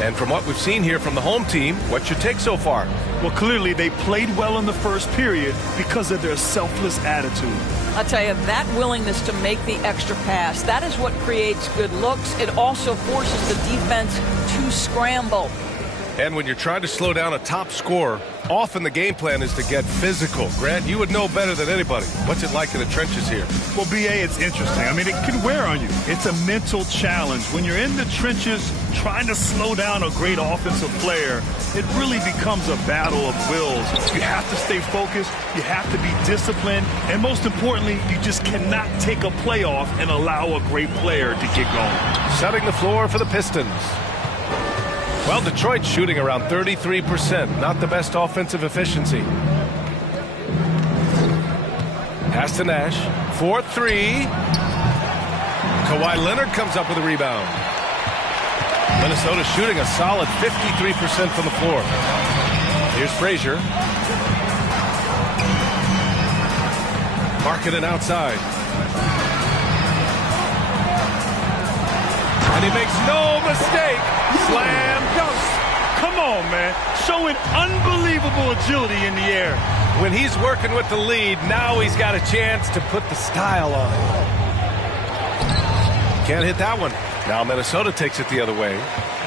And from what we've seen here from the home team, what's your take so far? Well, clearly they played well in the first period because of their selfless attitude. I'll tell you, that willingness to make the extra pass, that is what creates good looks. It also forces the defense to scramble. And when you're trying to slow down a top scorer, often the game plan is to get physical. Grant, you would know better than anybody. What's it like in the trenches here? Well, B.A., it's interesting. I mean, it can wear on you. It's a mental challenge. When you're in the trenches trying to slow down a great offensive player, it really becomes a battle of wills. You have to stay focused. You have to be disciplined. And most importantly, you just cannot take a play off and allow a great player to get going. Setting the floor for the Pistons. Well, Detroit's shooting around 33%. Not the best offensive efficiency. Pass to Nash. 4-3. Kawhi Leonard comes up with a rebound. Minnesota shooting a solid 53% from the floor. Here's Frazier. Markkanen outside. And he makes no mistake. Slam dunk. Come on, man. Showing unbelievable agility in the air. When he's working with the lead, now he's got a chance to put the style on it. Can't hit that one. Now Minnesota takes it the other way.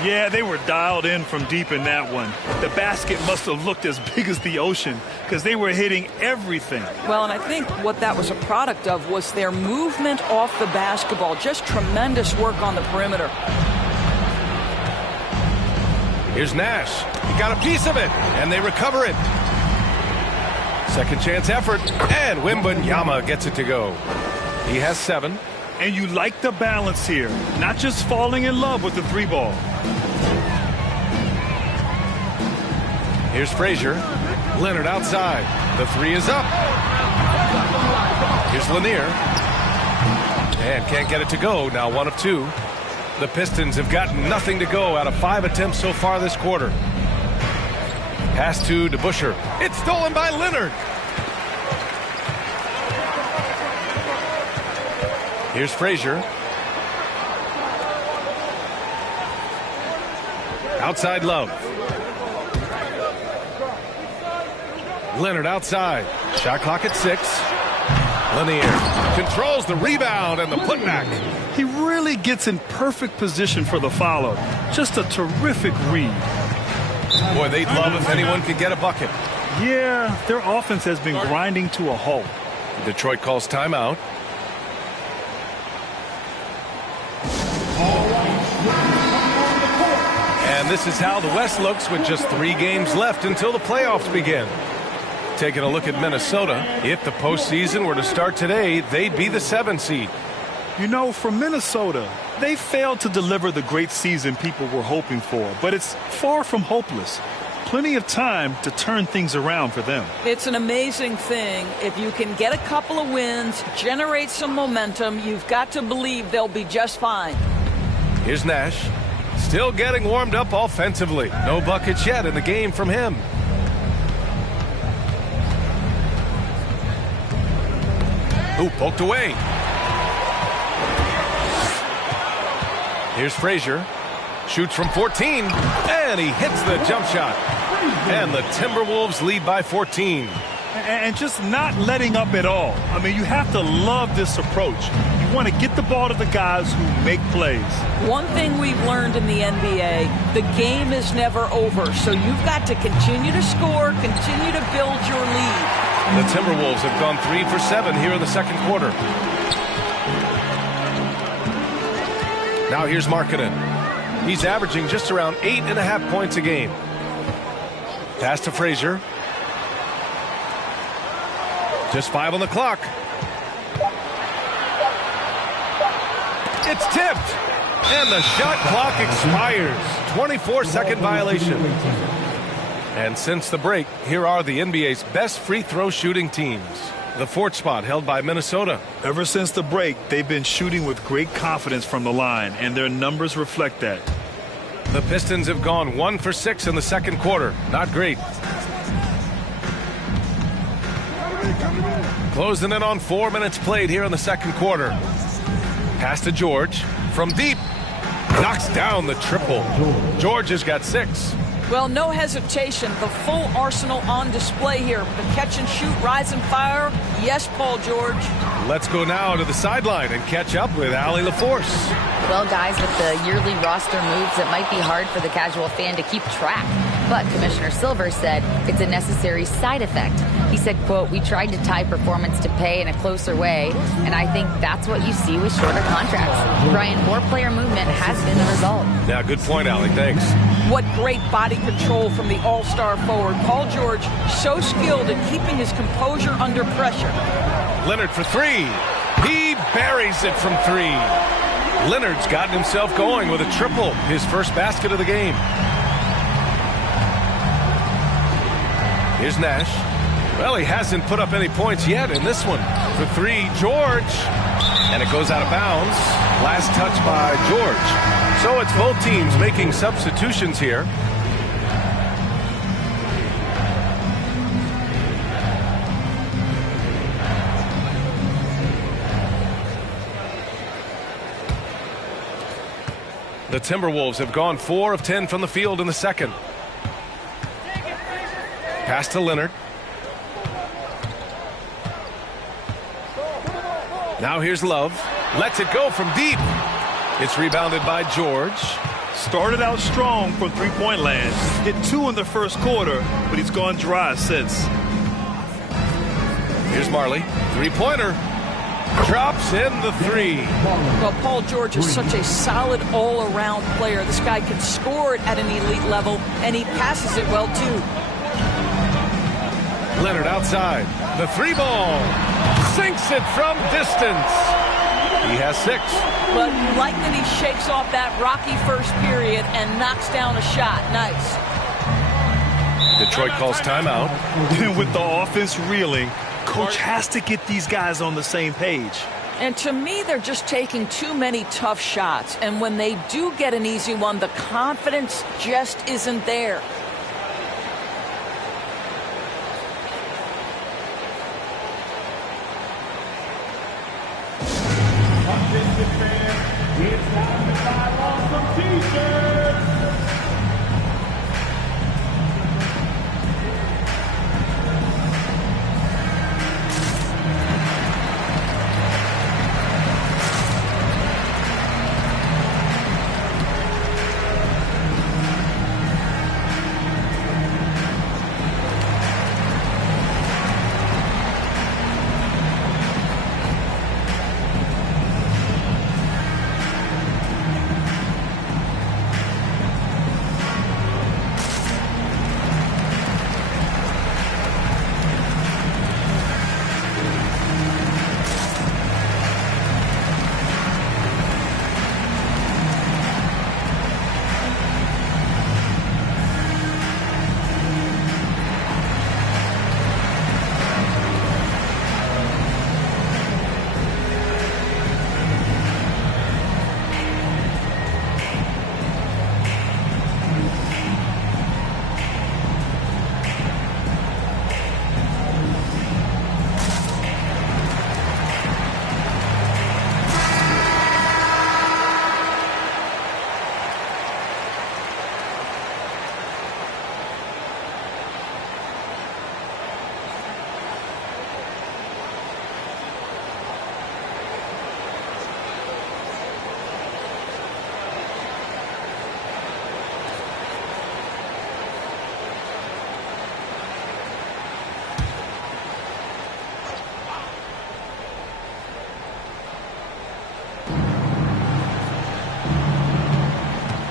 Yeah, they were dialed in from deep in that one. The basket must have looked as big as the ocean because they were hitting everything. Well, and I think what that was a product of was their movement off the basketball. Just tremendous work on the perimeter. Here's Nash. He got a piece of it, and they recover it. Second chance effort, and Wembanyama gets it to go. He has 7. And you like the balance here, not just falling in love with the 3-ball. Here's Frazier. Leonard outside. The 3 is up. Here's Lanier. And can't get it to go. Now 1 of 2. The Pistons have gotten nothing to go out of 5 attempts so far this quarter. Pass to DeBusschere. It's stolen by Leonard. Here's Frazier. Outside Love. Leonard outside. Shot clock at 6. Lanier controls the rebound and the putback. He really gets in perfect position for the follow. Just a terrific read. Boy, they'd love if anyone could get a bucket. Yeah, their offense has been grinding to a halt. Detroit calls timeout. And this is how the West looks with just 3 games left until the playoffs begin. Taking a look at Minnesota, if the postseason were to start today, they'd be the 7th seed. You know, for Minnesota, they failed to deliver the great season people were hoping for, but it's far from hopeless. Plenty of time to turn things around for them. It's an amazing thing. If you can get a couple of wins, generate some momentum, you've got to believe they'll be just fine. Here's Nash. Still getting warmed up offensively. No buckets yet in the game from him. Ooh, poked away. Here's Frazier. Shoots from 14. And he hits the jump shot. And the Timberwolves lead by 14. And just not letting up at all. I mean, you have to love this approach. You want to get the ball to the guys who make plays. One thing we've learned in the NBA, the game is never over. So you've got to continue to score, continue to build your lead. The Timberwolves have gone 3 for 7 here in the second quarter. Now here's Markkanen. He's averaging just around 8.5 points a game. Pass to Frazier. Just 5 on the clock. It's tipped. And the shot clock expires. 24-second violation. And since the break, here are the NBA's best free throw shooting teams. The 4th spot held by Minnesota. Ever since the break, they've been shooting with great confidence from the line, and their numbers reflect that. The Pistons have gone 1 for 6 in the second quarter. Not great. Closing in on 4 minutes played here in the second quarter. Pass to George. From deep. Knocks down the triple. George has got 6. Well, no hesitation. The full arsenal on display here. The catch and shoot, rise and fire. Yes, Paul George. Let's go now to the sideline and catch up with Allie LaForce. Well, guys, with the yearly roster moves, it might be hard for the casual fan to keep track. But Commissioner Silver said it's a necessary side effect. He said, quote, "We tried to tie performance to pay in a closer way, and I think that's what you see with shorter contracts." Brian, more player movement has been the result. Yeah, good point, Allie. Thanks. What great body control from the all-star forward. Paul George, so skilled at keeping his composure under pressure. Leonard for 3. He buries it from 3. Leonard's gotten himself going with a triple, his first basket of the game. Here's Nash. Well, he hasn't put up any points yet in this one. For three, George. And it goes out of bounds. Last touch by George. So it's both teams making substitutions here. The Timberwolves have gone 4 of 10 from the field in the second. Pass to Leonard. Now here's Love. Lets it go from deep. It's rebounded by George. Started out strong from three-point land. Hit 2 in the first quarter, but he's gone dry since. Here's Marley. Three-pointer. Drops in the 3. Well, Paul George is such a solid all-around player. This guy can score it at an elite level, and he passes it well, too. Leonard outside. The 3-ball. Sinks it from distance. He has 6. But you like that he shakes off that rocky first period and knocks down a shot. Nice. Detroit calls timeout. With the offense reeling, coach has to get these guys on the same page. And to me, they're just taking too many tough shots. And when they do get an easy one, the confidence just isn't there. It's time to try on some t-shirts.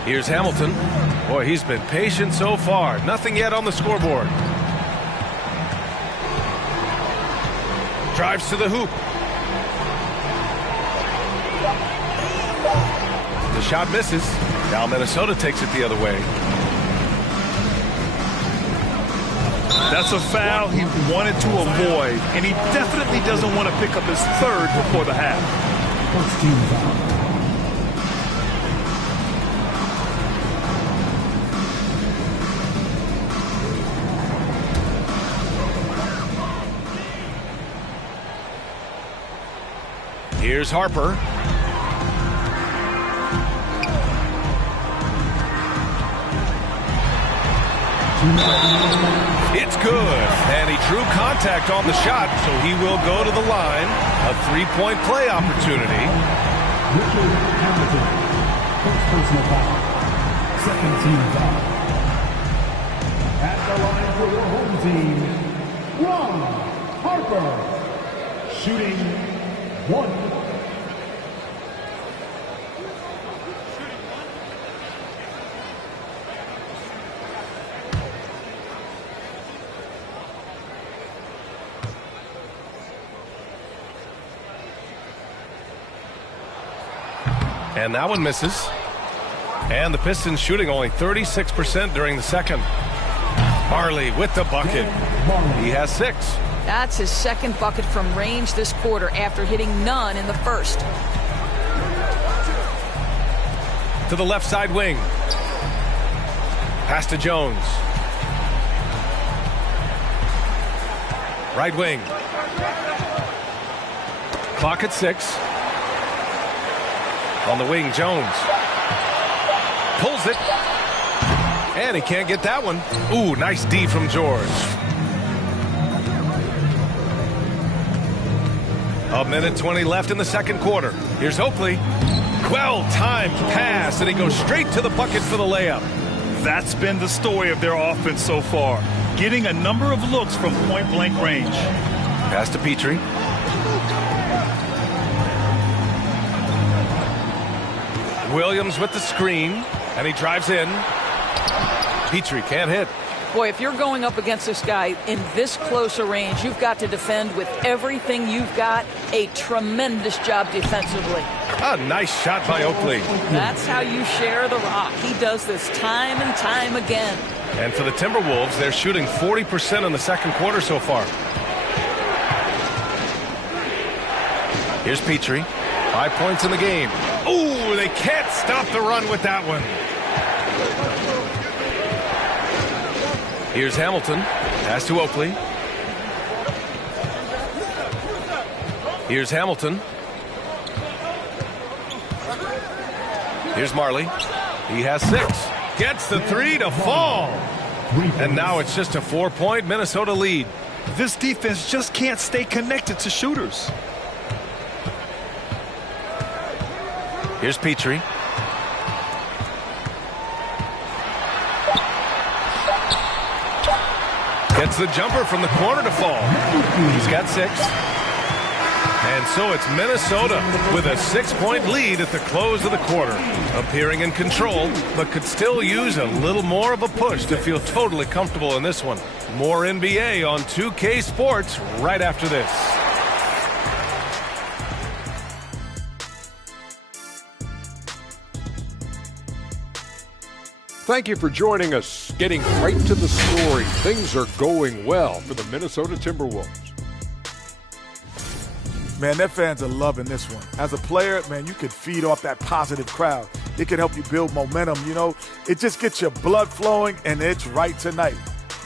Here's Hamilton. Boy, he's been patient so far. Nothing yet on the scoreboard. Drives to the hoop. The shot misses. Now Minnesota takes it the other way. That's a foul he wanted to avoid, and he definitely doesn't want to pick up his third before the half. First team foul. Here's Harper. It's good. And he drew contact on the shot, so he will go to the line. A three-point play opportunity. Richard Hamilton. First personal foul. Second team foul. At the line for your home team, Ron Harper. Shooting 1. And that one misses. And the Pistons shooting only 36% during the second. Marley with the bucket. He has 6. That's his second bucket from range this quarter after hitting none in the first. To the left side wing. Pass to Jones. Right wing. Clock at 6. On the wing, Jones. Pulls it. And he can't get that one. Ooh, nice D from George. A minute 20 left in the second quarter. Here's Oakley. Well-timed pass, and he goes straight to the bucket for the layup. That's been the story of their offense so far. Getting a number of looks from point-blank range. Pass to Petrie. Williams with the screen, and he drives in. Petrie can't hit. Boy, if you're going up against this guy in this close a range, you've got to defend with everything you've got. A tremendous job defensively. A nice shot by Oakley. That's how you share the rock. He does this time and time again. And for the Timberwolves, they're shooting 40% in the second quarter so far. Here's Petrie. 5 points in the game. Ooh, they can't stop the run with that one. Here's Hamilton. Pass to Oakley. Here's Hamilton. Here's Marley. He has 6. Gets the 3 to fall. And now it's just a 4-point Minnesota lead. This defense just can't stay connected to shooters. Here's Petrie. Gets the jumper from the corner to fall. He's got 6. And so it's Minnesota with a 6-point lead at the close of the quarter. Appearing in control, but could still use a little more of a push to feel totally comfortable in this one. More NBA on 2K Sports right after this. Thank you for joining us. Getting right to the story. Things are going well for the Minnesota Timberwolves. Man, their fans are loving this one. As a player, man, you could feed off that positive crowd. It can help you build momentum, you know. It just gets your blood flowing, and it's right tonight.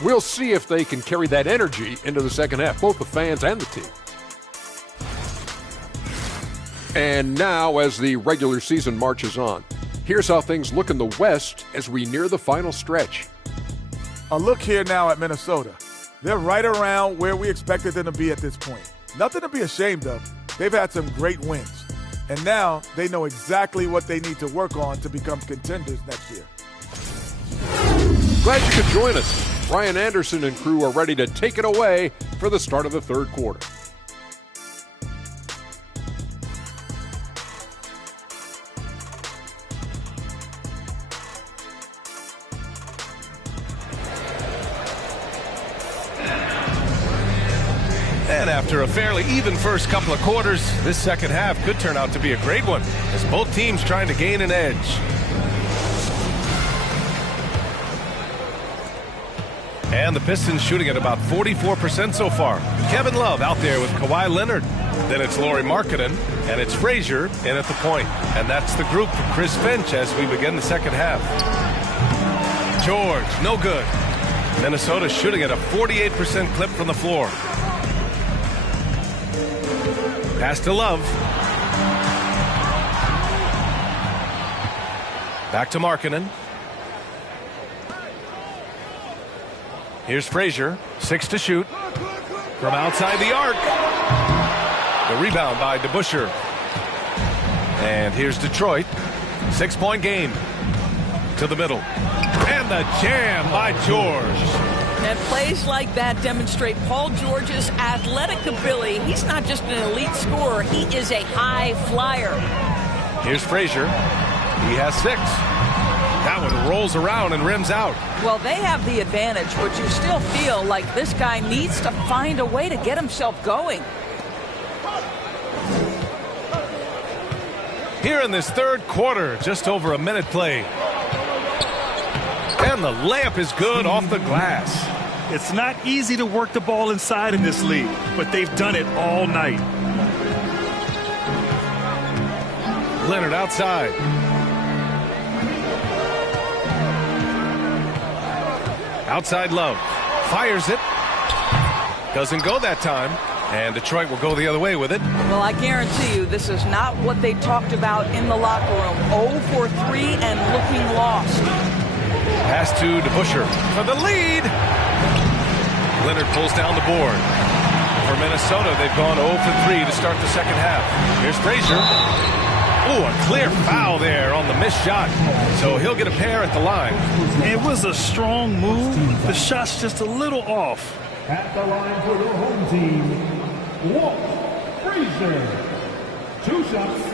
We'll see if they can carry that energy into the second half, both the fans and the team. And now, as the regular season marches on, here's how things look in the West as we near the final stretch. A look here now at Minnesota. They're right around where we expected them to be at this point. Nothing to be ashamed of. They've had some great wins. And now they know exactly what they need to work on to become contenders next year. Glad you could join us. Ryan Anderson and crew are ready to take it away for the start of the third quarter. And after a fairly even first couple of quarters, this second half could turn out to be a great one, as both teams trying to gain an edge. And the Pistons shooting at about 44% so far. Kevin Love out there with Kawhi Leonard. Then it's Lauri Markkanen, and it's Frazier in at the point. And that's the group for Chris Finch as we begin the second half. George, no good. Minnesota shooting at a 48% clip from the floor. Pass to Love. Back to Markkanen. Here's Frazier. 6 to shoot. From outside the arc. The rebound by DeBusschere. And here's Detroit. 6-point game. To the middle. And the jam by George. And plays like that demonstrate Paul George's athletic ability. He's not just an elite scorer. He is a high flyer. Here's Frazier. He has 6. That one rolls around and rims out. Well, they have the advantage, but you still feel like this guy needs to find a way to get himself going. Here in this third quarter, just over a minute played. And the layup is good off the glass. It's not easy to work the ball inside in this league, but they've done it all night. Leonard outside. Outside Love. Fires it. Doesn't go that time. And Detroit will go the other way with it. Well, I guarantee you this is not what they talked about in the locker room. 0 for 3 and looking lost. Pass to DeBusschere for the lead. Leonard pulls down the board. For Minnesota, they've gone 0 for 3 to start the second half. Here's Frazier. Ooh, a clear foul there on the missed shot. So he'll get a pair at the line. It was a strong move. The shot's just a little off. At the line for your home team, Walt Frazier. 2 shots.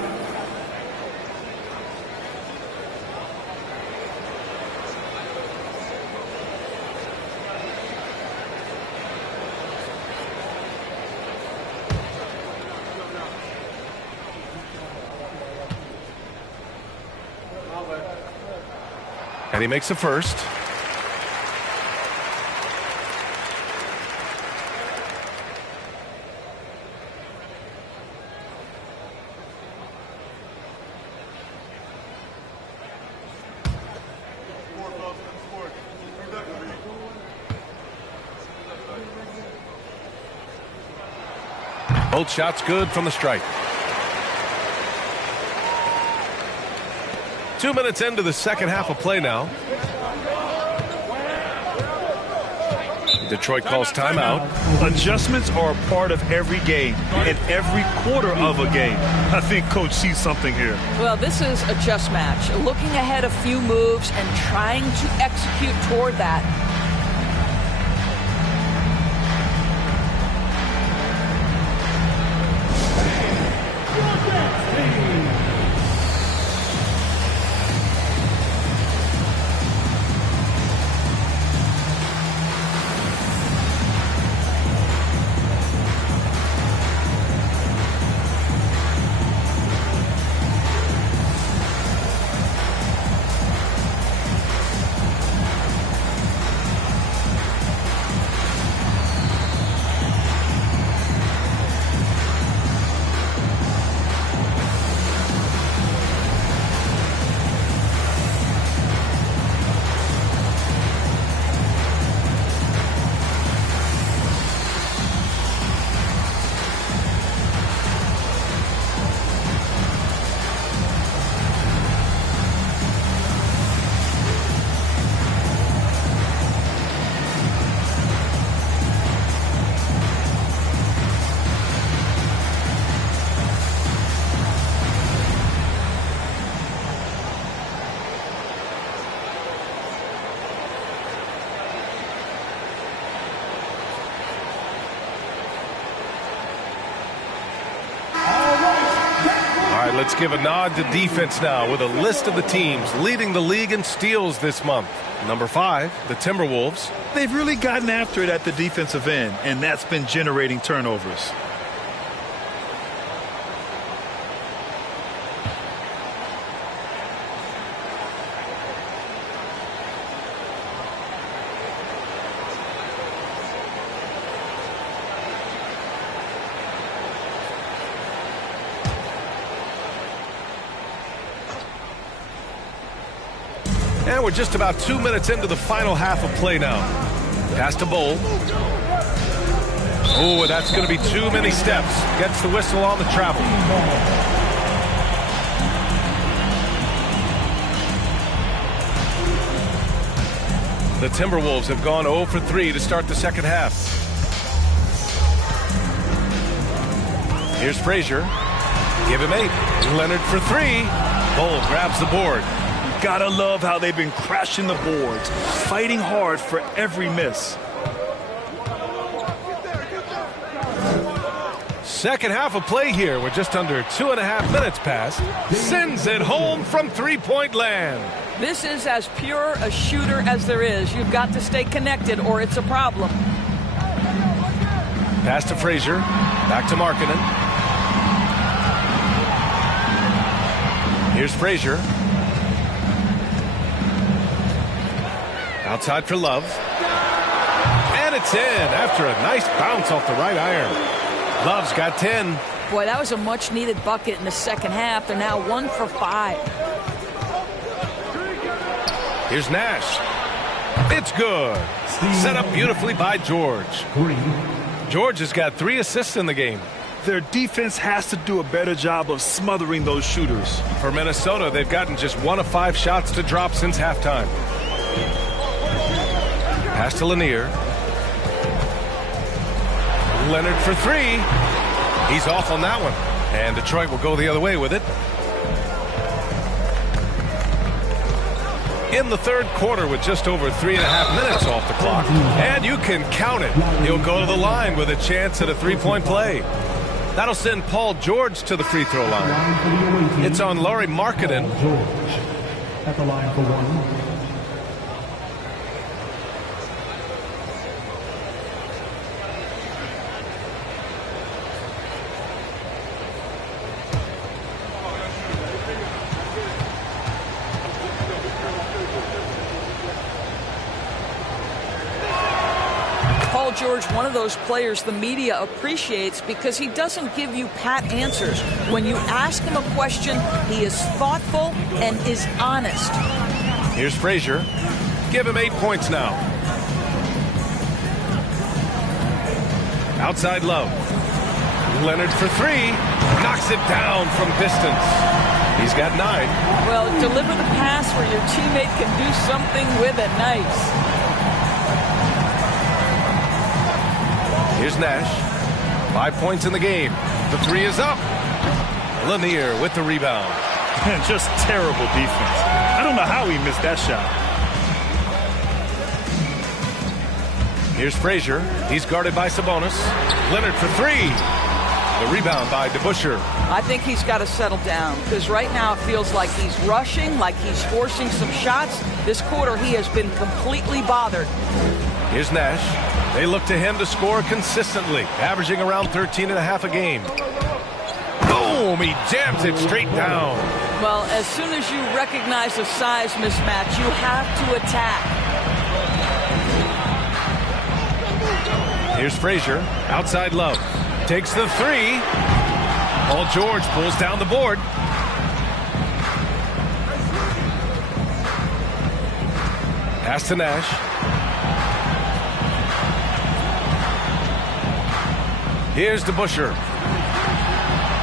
And he makes the first. Both shots good from the stripe. 2 minutes into the second half of play now. Detroit calls timeout. Adjustments are a part of every game and every quarter of a game. I think Coach sees something here. Well, this is a chess match. Looking ahead a few moves and trying to execute toward that. Let's give a nod to defense now with a list of the teams leading the league in steals this month. Number 5, the Timberwolves. They've really gotten after it at the defensive end, and that's been generating turnovers. And we're just about 2 minutes into the final half of play now. Pass to Bowl. Oh, that's going to be too many steps. Gets the whistle on the travel. The Timberwolves have gone 0 for 3 to start the second half. Here's Frazier. Give him 8. Leonard for 3. Bowl grabs the board. Gotta love how they've been crashing the boards, fighting hard for every miss. Second half of play here. We're just under 2.5 minutes past. Sends it home from three-point land. This is as pure a shooter as there is. You've got to stay connected or it's a problem. Pass to Frazier. Back to Markkanen. Here's Frazier. Outside for Love. And It's in after a nice bounce off the right iron. Love's got 10. Boy, that was a much-needed bucket in the second half. They're now 1 for 5. Here's Nash. It's good. Set up beautifully by George. George has got 3 assists in the game. Their defense has to do a better job of smothering those shooters. For Minnesota, they've gotten just 1 of 5 shots to drop since halftime. Pass to Lanier. Leonard for 3. He's off on that one. And Detroit will go the other way with it. In the third quarter with just over 3.5 minutes off the clock. And you can count it. He'll go to the line with a chance at a 3-point play. That'll send Paul George to the free throw line. It's on Lauri Markkanen. George at the line for 1. George, one of those players the media appreciates because he doesn't give you pat answers. When you ask him a question, he is thoughtful and is honest. Here's Frazier. Give him 8 points now. Outside Love. Leonard for 3. Knocks it down from distance. He's got 9. Well, deliver the pass where your teammate can do something with it. Nice. Here's Nash. 5 points in the game. The 3 is up. Lanier with the rebound. Just terrible defense. I don't know how he missed that shot. Here's Frazier. He's guarded by Sabonis. Leonard for 3. The rebound by DeBusschere. I think he's got to settle down because right now it feels like he's rushing, like he's forcing some shots. This quarter he has been completely bothered. Here's Nash. They look to him to score consistently, averaging around 13.5 a game. Boom! He jams it straight down. Well, as soon as you recognize a size mismatch, you have to attack. Here's Frazier. Outside Love. Takes the 3. Paul George pulls down the board. Pass to Nash. Here's DeBusschere.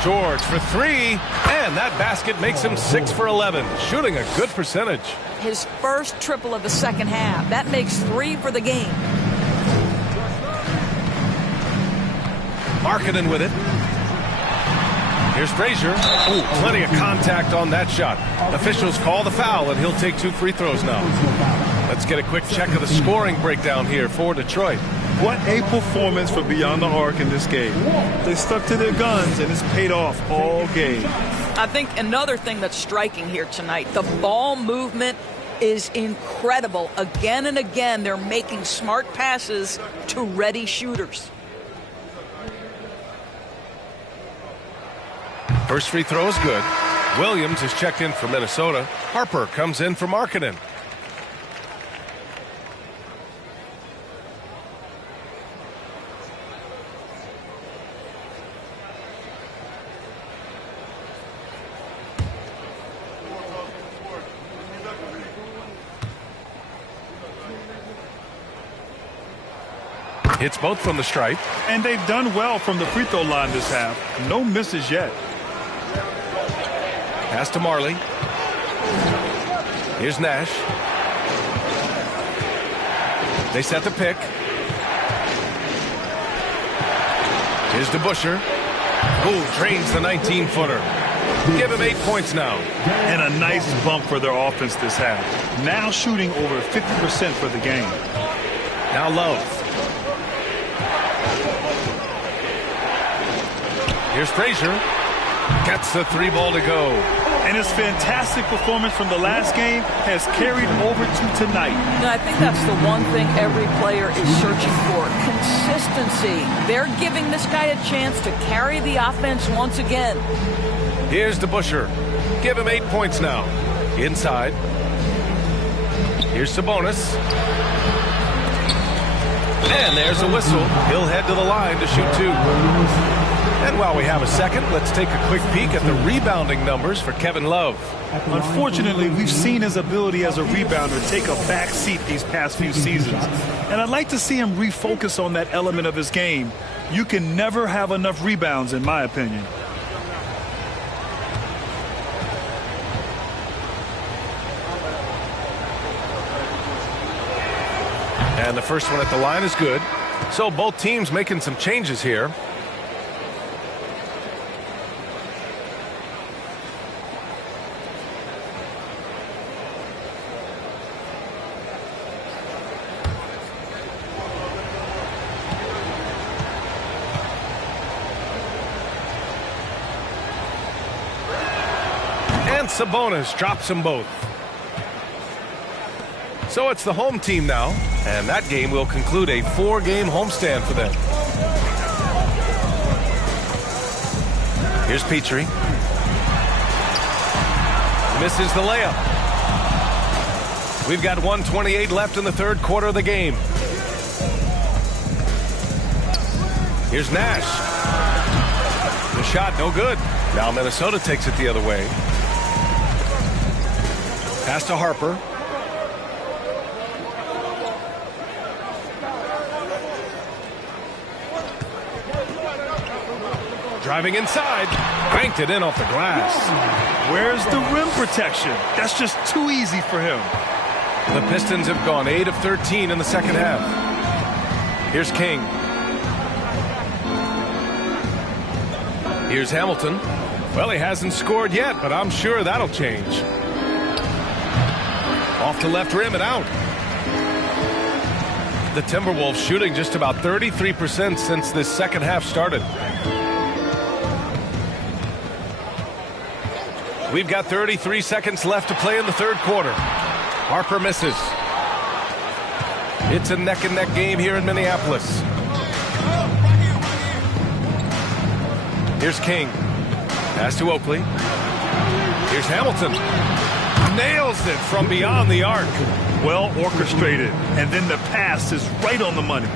George for 3. And that basket makes him 6 for 11. Shooting a good percentage. His first triple of the second half. That makes 3 for the game. Markkanen with it. Here's Frazier. Ooh, plenty of contact on that shot. Officials call the foul, and he'll take 2 free throws now. Let's get a quick check of the scoring breakdown here for Detroit. What a performance for Beyond the Arc in this game. They stuck to their guns, and it's paid off all game. I think another thing that's striking here tonight, the ball movement is incredible. Again and again, they're making smart passes to ready shooters. First free throw is good. Williams is checked in for Minnesota. Harper comes in for Markkanen. Hits both from the stripe. And they've done well from the free throw line this half. No misses yet. Pass to Marley. Here's Nash. They set the pick. Here's DeBusschere. Who drains the 19-footer. Give him 8 points now. And a nice bump for their offense this half. Now shooting over 50% for the game. Now Love. Here's Frazier. Gets the 3 ball to go. And his fantastic performance from the last game has carried over to tonight. And I think that's the one thing every player is searching for. Consistency. They're giving this guy a chance to carry the offense once again. Here's DeBusschere. Give him 8 points now. Inside. Here's Sabonis. And there's a whistle. He'll head to the line to shoot 2. And while we have a second, let's take a quick peek at the rebounding numbers for Kevin Love. Unfortunately, we've seen his ability as a rebounder take a back seat these past few seasons. And I'd like to see him refocus on that element of his game. You can never have enough rebounds, in my opinion. And the first one at the line is good. So both teams making some changes here. And Sabonis drops them both. So it's the home team now, and that game will conclude a 4-game homestand for them. Here's Petrie. Misses the layup. We've got 1:28 left in the third quarter of the game. Here's Nash. The shot, no good. Now Minnesota takes it the other way. Pass to Harper. Driving inside, banked it in off the glass. Where's the rim protection? That's just too easy for him. The Pistons have gone 8 of 13 in the second half. Here's King. Here's Hamilton. Well, he hasn't scored yet, but I'm sure that'll change. Off the left rim and out. The Timberwolves shooting just about 33% since this second half started. We've got 33 seconds left to play in the third quarter. Harper misses. It's a neck-and-neck game here in Minneapolis. Here's King. Pass to Oakley. Here's Hamilton. Nails it from beyond the arc. Well orchestrated. And then the pass is right on the money.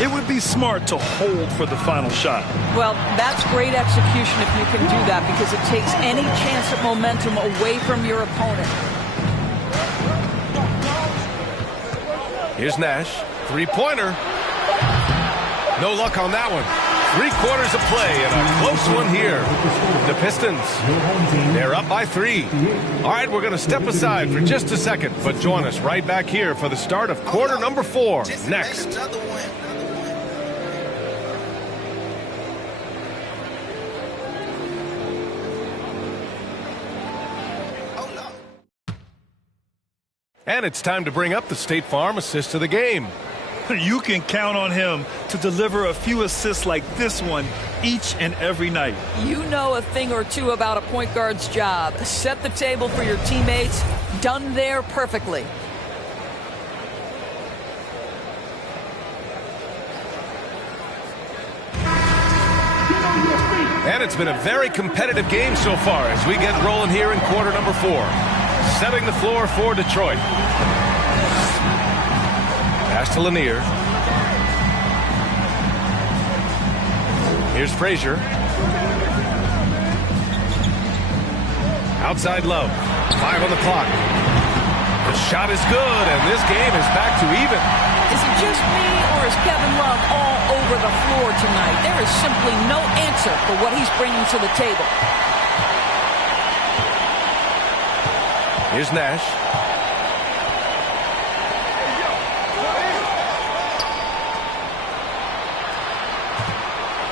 It would be smart to hold for the final shot. Well, that's great execution if you can do that, because it takes any chance at momentum away from your opponent. Here's Nash. Three-pointer. No luck on that one. 3/4 of play and a close one here. The Pistons, they're up by 3. All right, we're going to step aside for just a second, but join us right back here for the start of quarter number 4 next. And it's time to bring up the State Farm assist of the game. You can count on him to deliver a few assists like this one each and every night. You know a thing or two about a point guard's job. Set the table for your teammates. Done there perfectly. And it's been a very competitive game so far as we get rolling here in quarter number 4. Setting the floor for Detroit. Pass to Lanier. Here's Frazier. Outside Love. 5 on the clock. The shot is good, and this game is back to even. Is it just me, or is Kevin Love all over the floor tonight? There is simply no answer for what he's bringing to the table. Here's Nash.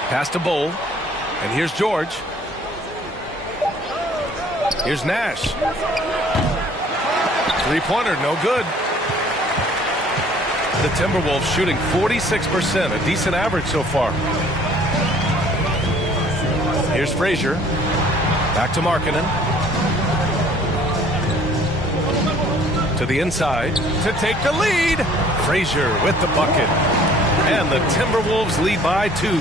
Pass to Bull. And here's George. Here's Nash. Three-pointer, no good. The Timberwolves shooting 46%, a decent average so far. Here's Frazier. Back to Markkanen. To the inside to take the lead. Frazier with the bucket. And the Timberwolves lead by 2.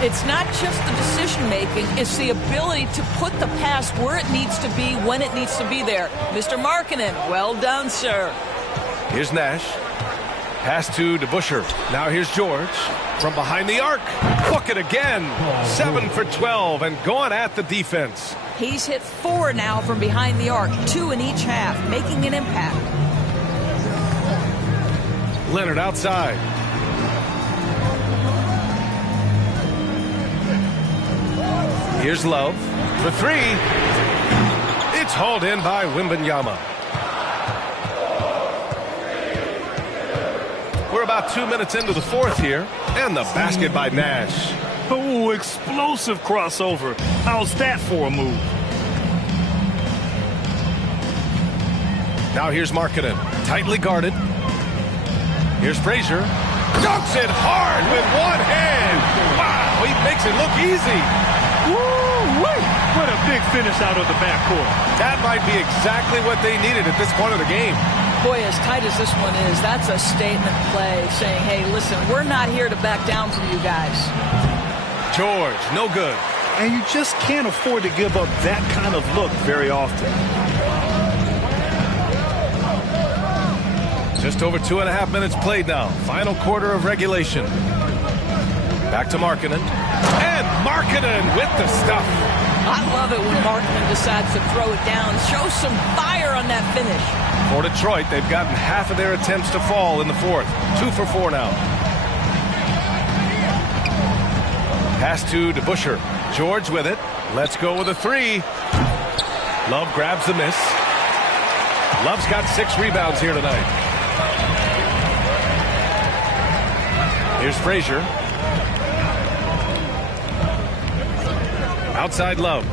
It's not just the decision-making, it's the ability to put the pass where it needs to be, when it needs to be there. Mr. Markkanen, well done, sir. Here's Nash. Pass to DeBuscher. Now here's George. From behind the arc. Hook it again. 7 for 12 and going at the defense. He's hit 4 now from behind the arc, 2 in each half, making an impact. Leonard outside. Here's Love for 3. It's hauled in by Wembanyama. We're about 2 minutes into the fourth here, and the basket by Nash. Oh, explosive crossover. How's that for a move? Now here's Markkanen, tightly guarded. Here's Frazier. Dunks it hard with one hand. Wow, he makes it look easy. Woo-wee! What a big finish out of the backcourt. That might be exactly what they needed at this point of the game. Boy, as tight as this one is, that's a statement play saying, hey, listen, we're not here to back down from you guys. George, no good. And you just can't afford to give up that kind of look very often. Just over 2.5 minutes played now. Final quarter of regulation. Back to Markkanen. And Markkanen with the stuff. I love it when Markkanen decides to throw it down. Show some fire on that finish. For Detroit, they've gotten half of their attempts to fall in the fourth. 2 for 4 now. Pass to DeBuscher. George with it. Let's go with a 3. Love grabs the miss. Love's got 6 rebounds here tonight. Here's Frazier. Outside Love.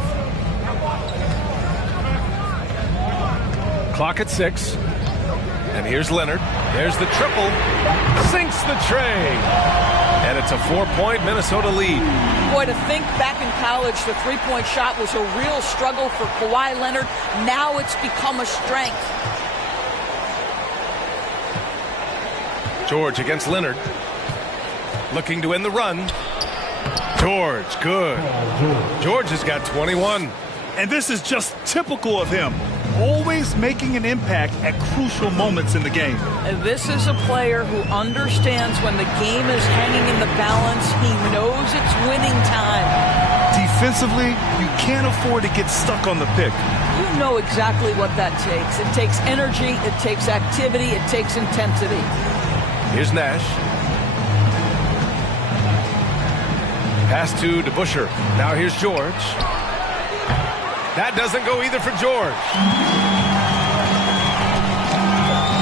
Clock at 6. And here's Leonard. There's the triple. Sinks the tray. And it's a 4-point Minnesota lead. Boy, to think back in college, the three-point shot was a real struggle for Kawhi Leonard. Now it's become a strength. George against Leonard. Looking to end the run. George, good. George has got 21. And this is just typical of him. Always making an impact at crucial moments in the game. This is a player who understands when the game is hanging in the balance. He knows it's winning time. Defensively, you can't afford to get stuck on the pick. You know exactly what that takes. It takes energy, it takes activity, it takes intensity. Here's Nash. Pass to DeBuscher. Now here's George. That doesn't go either for George.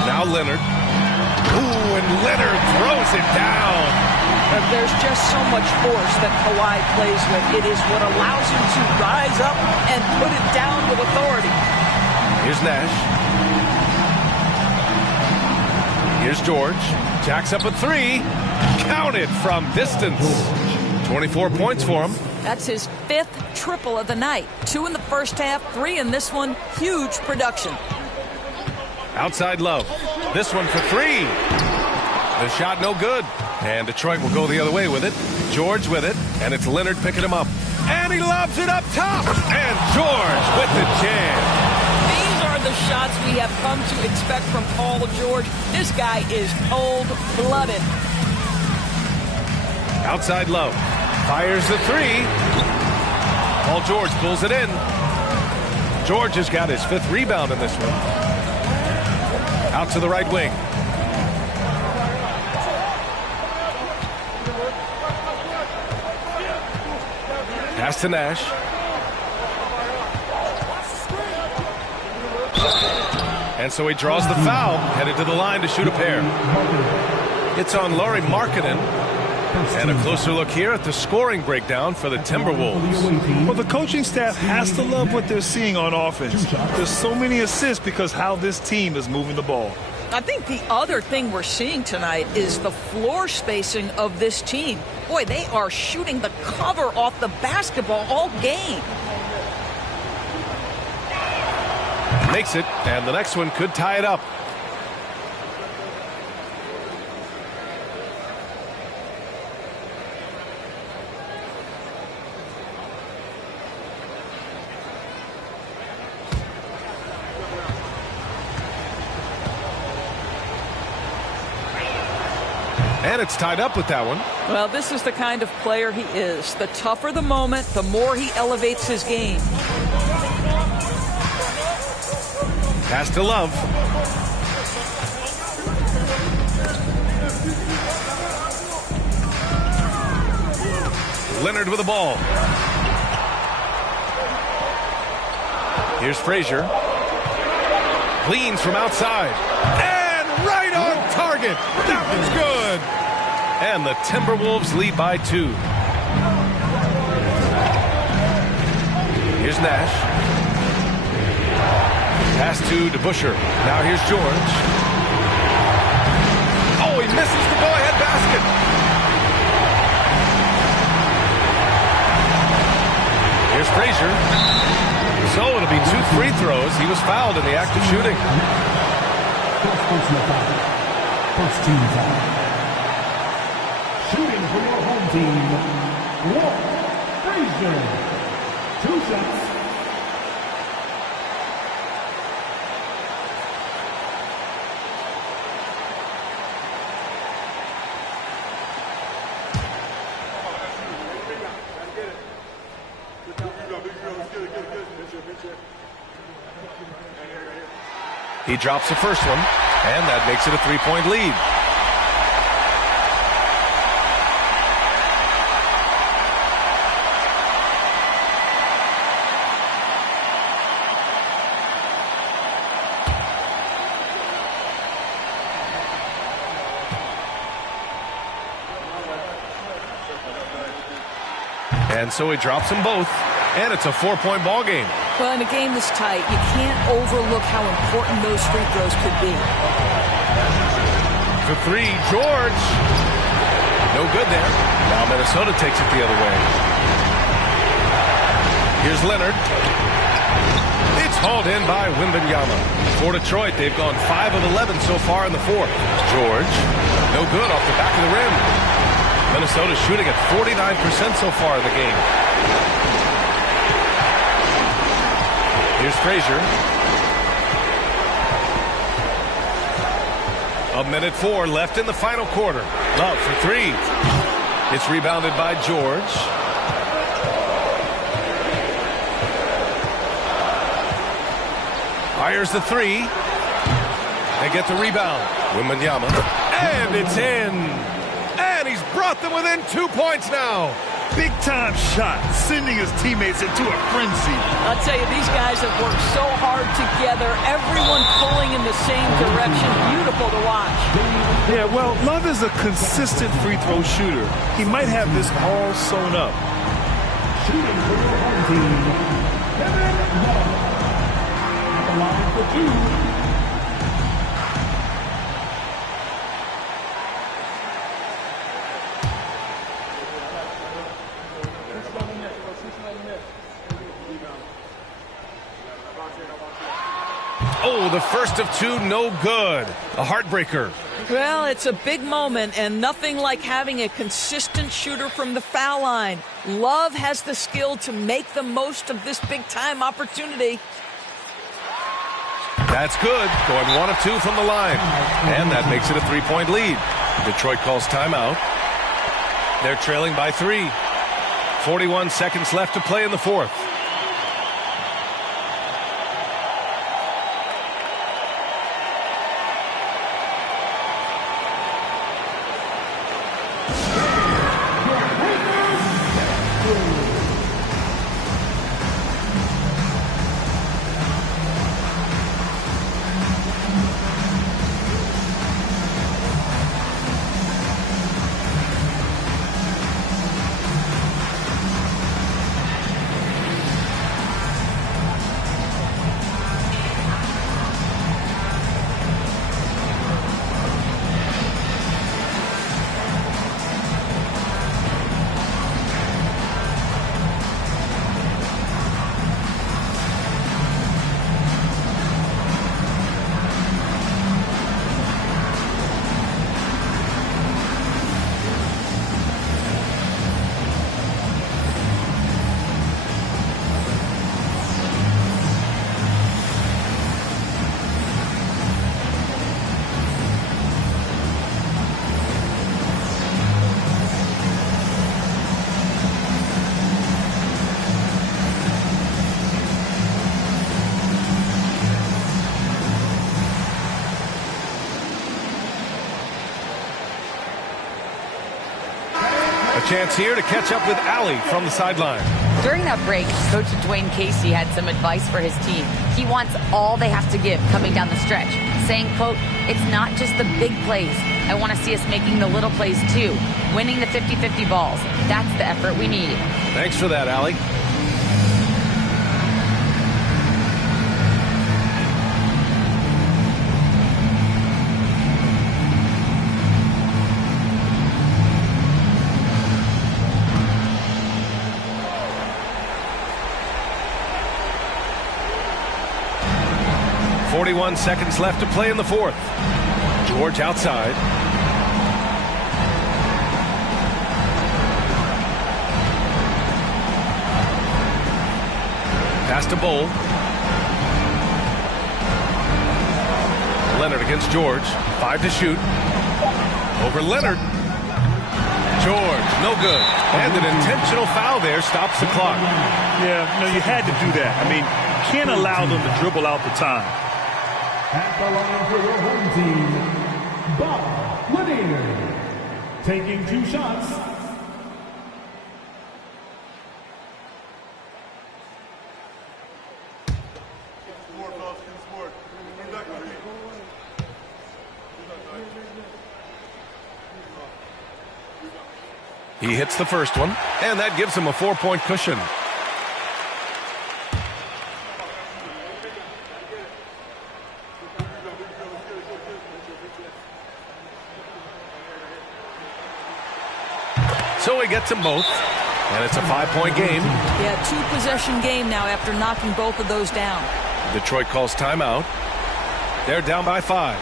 Now Leonard. Ooh, and Leonard throws it down. There's just so much force that Kawhi plays with. It is what allows him to rise up and put it down with authority. Here's Nash. Here's George. Jacks up a 3. Count it from distance. 24 points for him. That's his 5th triple of the night. 2 in the first half, 3 in this one. Huge production. Outside Love. This one for 3. The shot no good. And Detroit will go the other way with it. George with it. And it's Leonard picking him up. And he lobs it up top. And George with the jam. These are the shots we have come to expect from Paul George. This guy is cold-blooded. Outside Love. Fires the 3. Paul George pulls it in. George has got his 5th rebound in this one. Out to the right wing. Pass to Nash. And so he draws the foul, headed to the line to shoot a pair. It's on Lauri Markkanen. And a closer look here at the scoring breakdown for the Timberwolves. Well, the coaching staff has to love what they're seeing on offense. There's so many assists because how this team is moving the ball. I think the other thing we're seeing tonight is the floor spacing of this team. Boy, they are shooting the cover off the basketball all game. Makes it, and the next one could tie it up. And it's tied up with that one. Well, this is the kind of player he is. The tougher the moment, the more he elevates his game. Pass to Love. Leonard with the ball. Here's Frazier. Cleans from outside. And right on target. That one's good. And the Timberwolves lead by 2. Here's Nash. Pass to DeBusschere. Now here's George. Oh, he misses the go-ahead basket. Here's Frazier. So it'll be 2 free throws. He was fouled in the act of shooting. First team foul. Shooting for your home team, Walt Frazier. 2 shots. He drops the first one, and that makes it a 3-point lead. And so he drops them both, and it's a 4-point ball game. Well, in a game this tight, you can't overlook how important those free throws could be. For 3, George. No good there. Now Minnesota takes it the other way. Here's Leonard. It's hauled in by Wembanyama. For Detroit, they've gone 5 of 11 so far in the 4th. George. No good off the back of the rim. Minnesota shooting at 49% so far in the game. Here's Frazier. 1:04 left in the final quarter. Love for 3. It's rebounded by George. Fires the 3. They get the rebound. Wembanyama. And it's in. And he's brought them within 2 points now. Big-time shot, sending his teammates into a frenzy. I'll tell you, these guys have worked so hard together. Everyone pulling in the same direction. Beautiful to watch. Yeah, well, Love is a consistent free throw shooter. He might have this all sewn up. Shooting for your home team, Kevin Love. At the line for 2. Oh, the first of 2, no good. A heartbreaker. Well, it's a big moment, and nothing like having a consistent shooter from the foul line. Love has the skill to make the most of this big-time opportunity. That's good. Going 1 of 2 from the line. And that makes it a 3-point lead. Detroit calls timeout. They're trailing by 3. 41 seconds left to play in the 4th. chance here to catch up with Allie from the sideline. During that break, Coach Dwayne Casey had some advice for his team. He wants all they have to give coming down the stretch, saying, quote, "It's not just the big plays. I want to see us making the little plays too, winning the 50-50 balls. That's the effort we need." Thanks for that, Allie. .41 seconds left to play in the fourth. George outside. Pass to Bowl. Leonard against George. 5 to shoot. Over Leonard. George, no good. And an intentional foul there stops the clock. Yeah, no, you had to do that. I mean, you can't allow them to dribble out the time. At the line for your home team, Bob Lanier, taking 2 shots. He hits the first one, and that gives him a 4-point cushion. So he gets them both, and it's a 5-point game. Yeah, 2-possession game now after knocking both of those down. Detroit calls timeout. They're down by 5.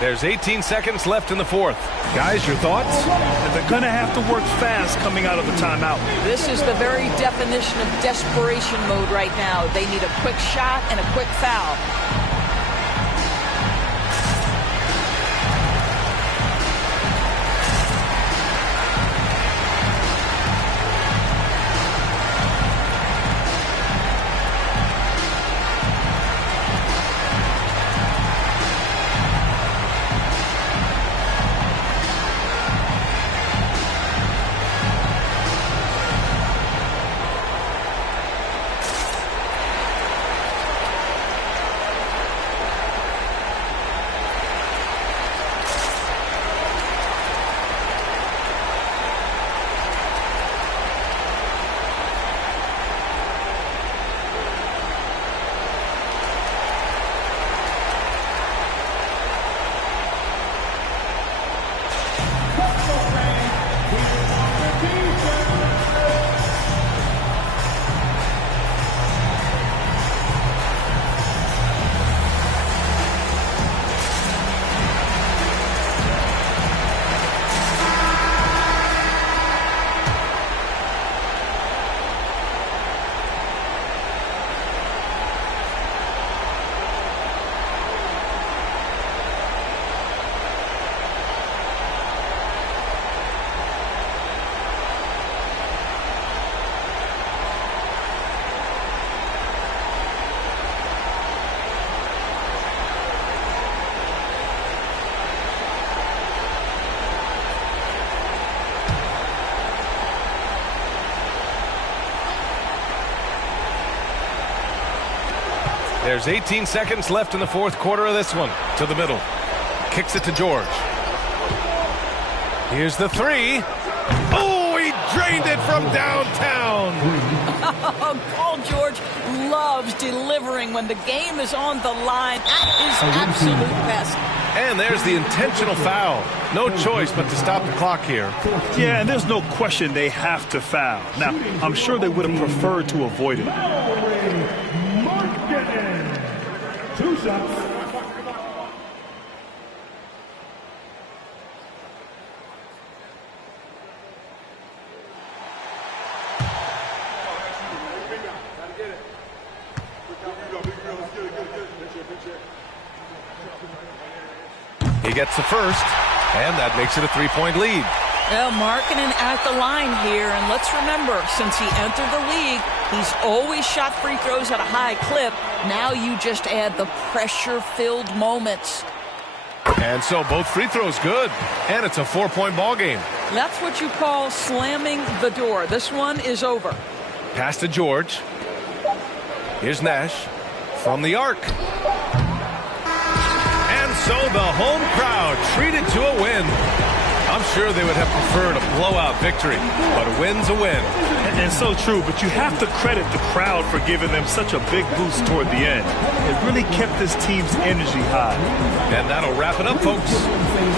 There's 18 seconds left in the fourth. Guys, your thoughts? They're going to have to work fast coming out of the timeout. This is the very definition of desperation mode right now. They need a quick shot and a quick foul. There's 18 seconds left in the fourth quarter of this one. To the middle. Kicks it to George. Here's the 3. Oh, he drained it from downtown. Paul George loves delivering when the game is on the line. At his absolute best. And there's the intentional foul. No choice but to stop the clock here. Yeah, and there's no question they have to foul. Now, I'm sure they would have preferred to avoid it. 2 shots. He gets the first, and that makes it a 3-point lead. Well, Markkanen at the line here, and let's remember, since he entered the league, he's always shot free throws at a high clip. Now you just add the pressure-filled moments. And so both free throws good. And it's a 4-point ball game. That's what you call slamming the door. This one is over. Pass to George. Here's Nash from the arc. And so the home crowd treated to a win. I'm sure they would have preferred a blowout victory, but a win's a win. And so true, but you have to credit the crowd for giving them such a big boost toward the end. It really kept this team's energy high. And that'll wrap it up, folks.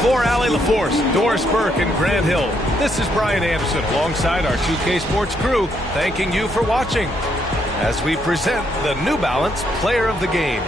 For Allie LaForce, Doris Burke, and Grant Hill, this is Brian Anderson alongside our 2K Sports crew, thanking you for watching as we present the New Balance Player of the Game.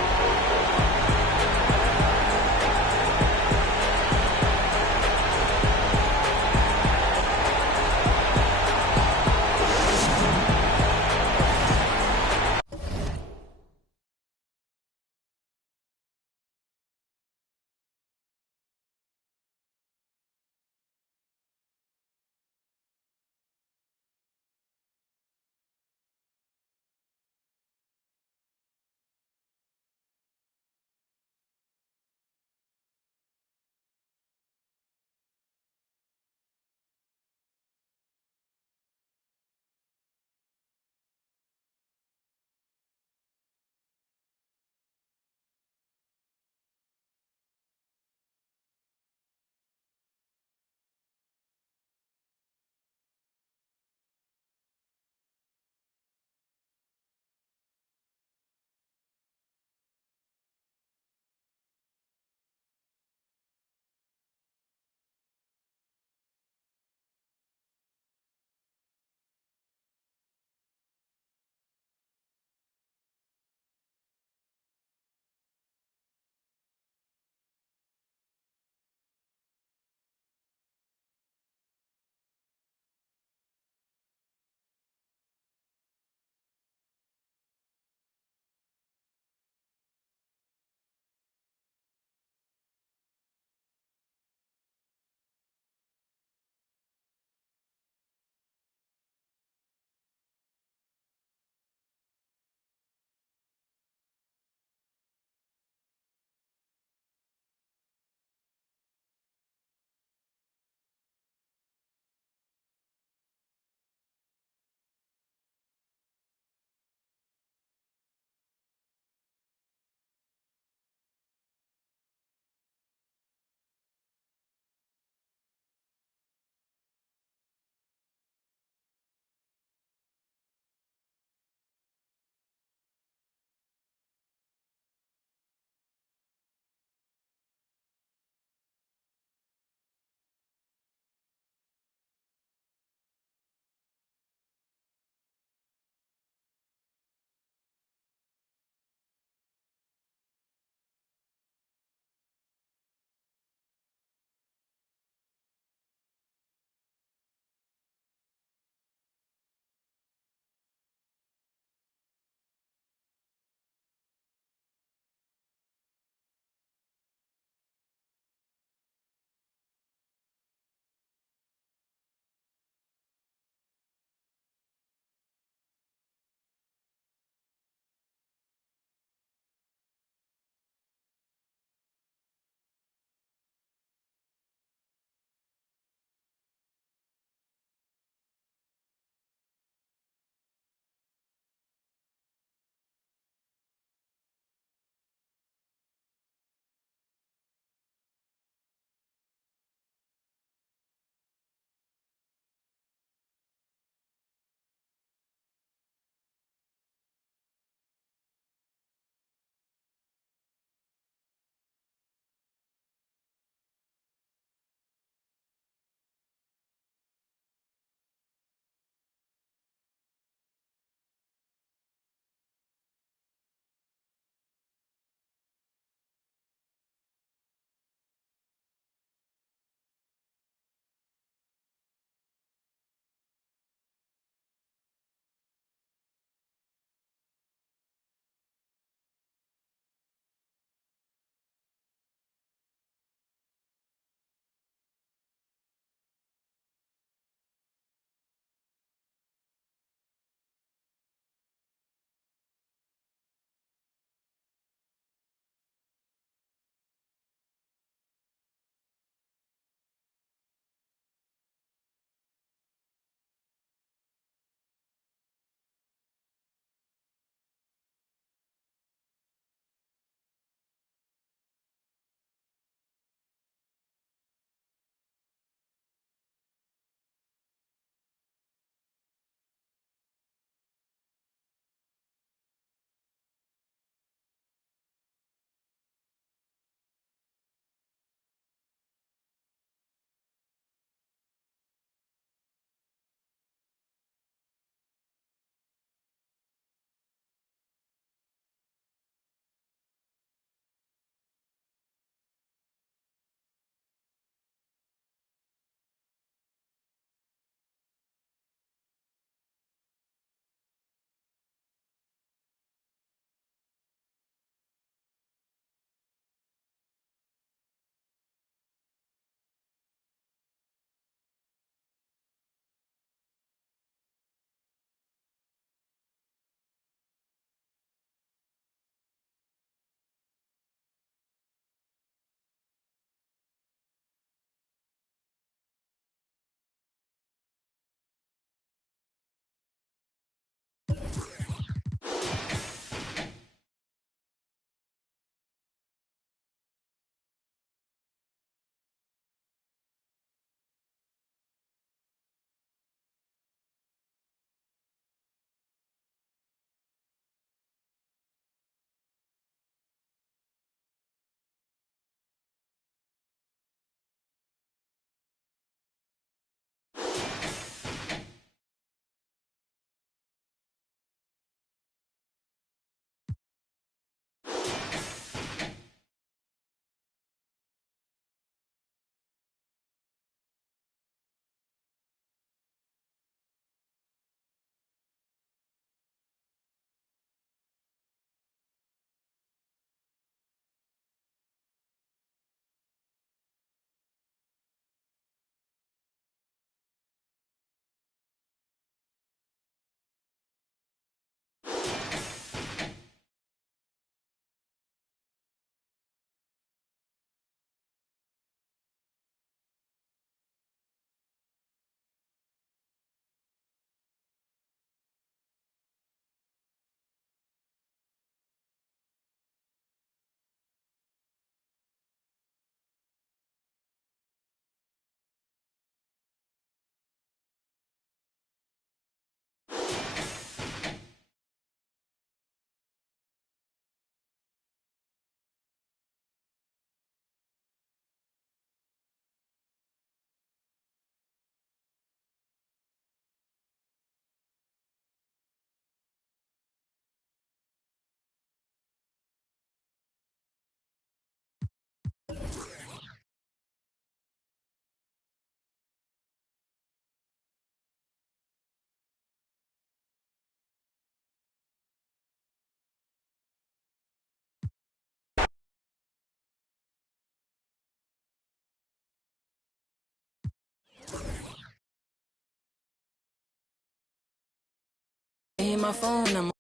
my phone. I'm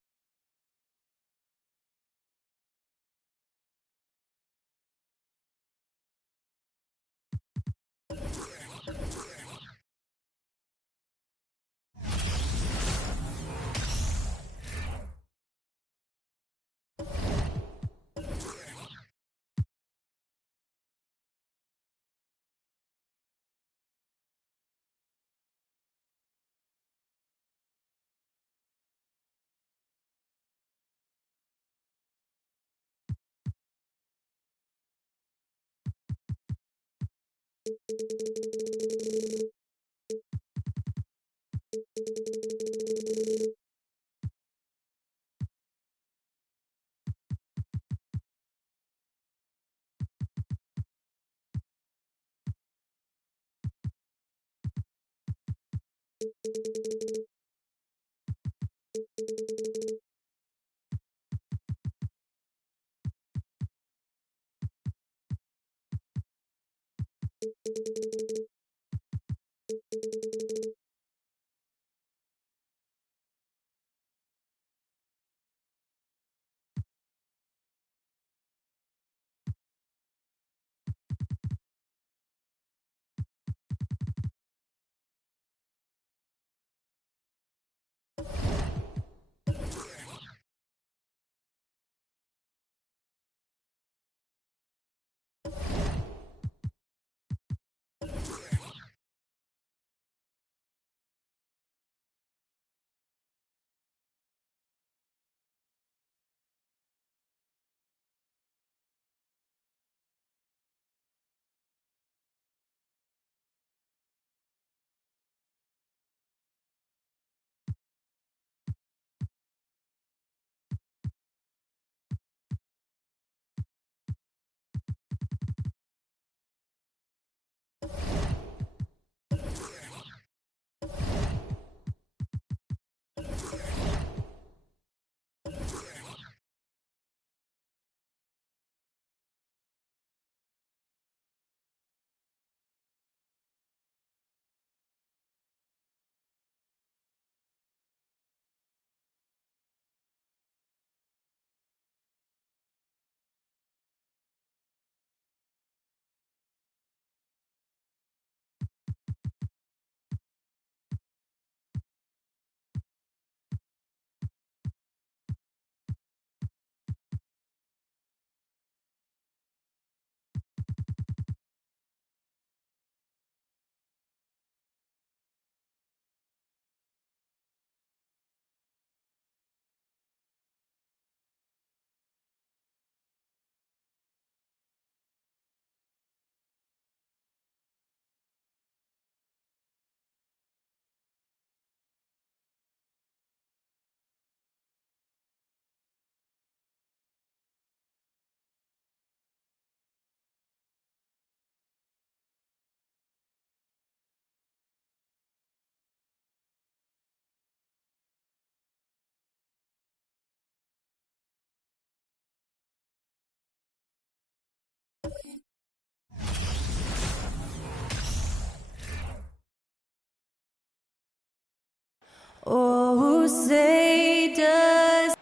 oh, say does.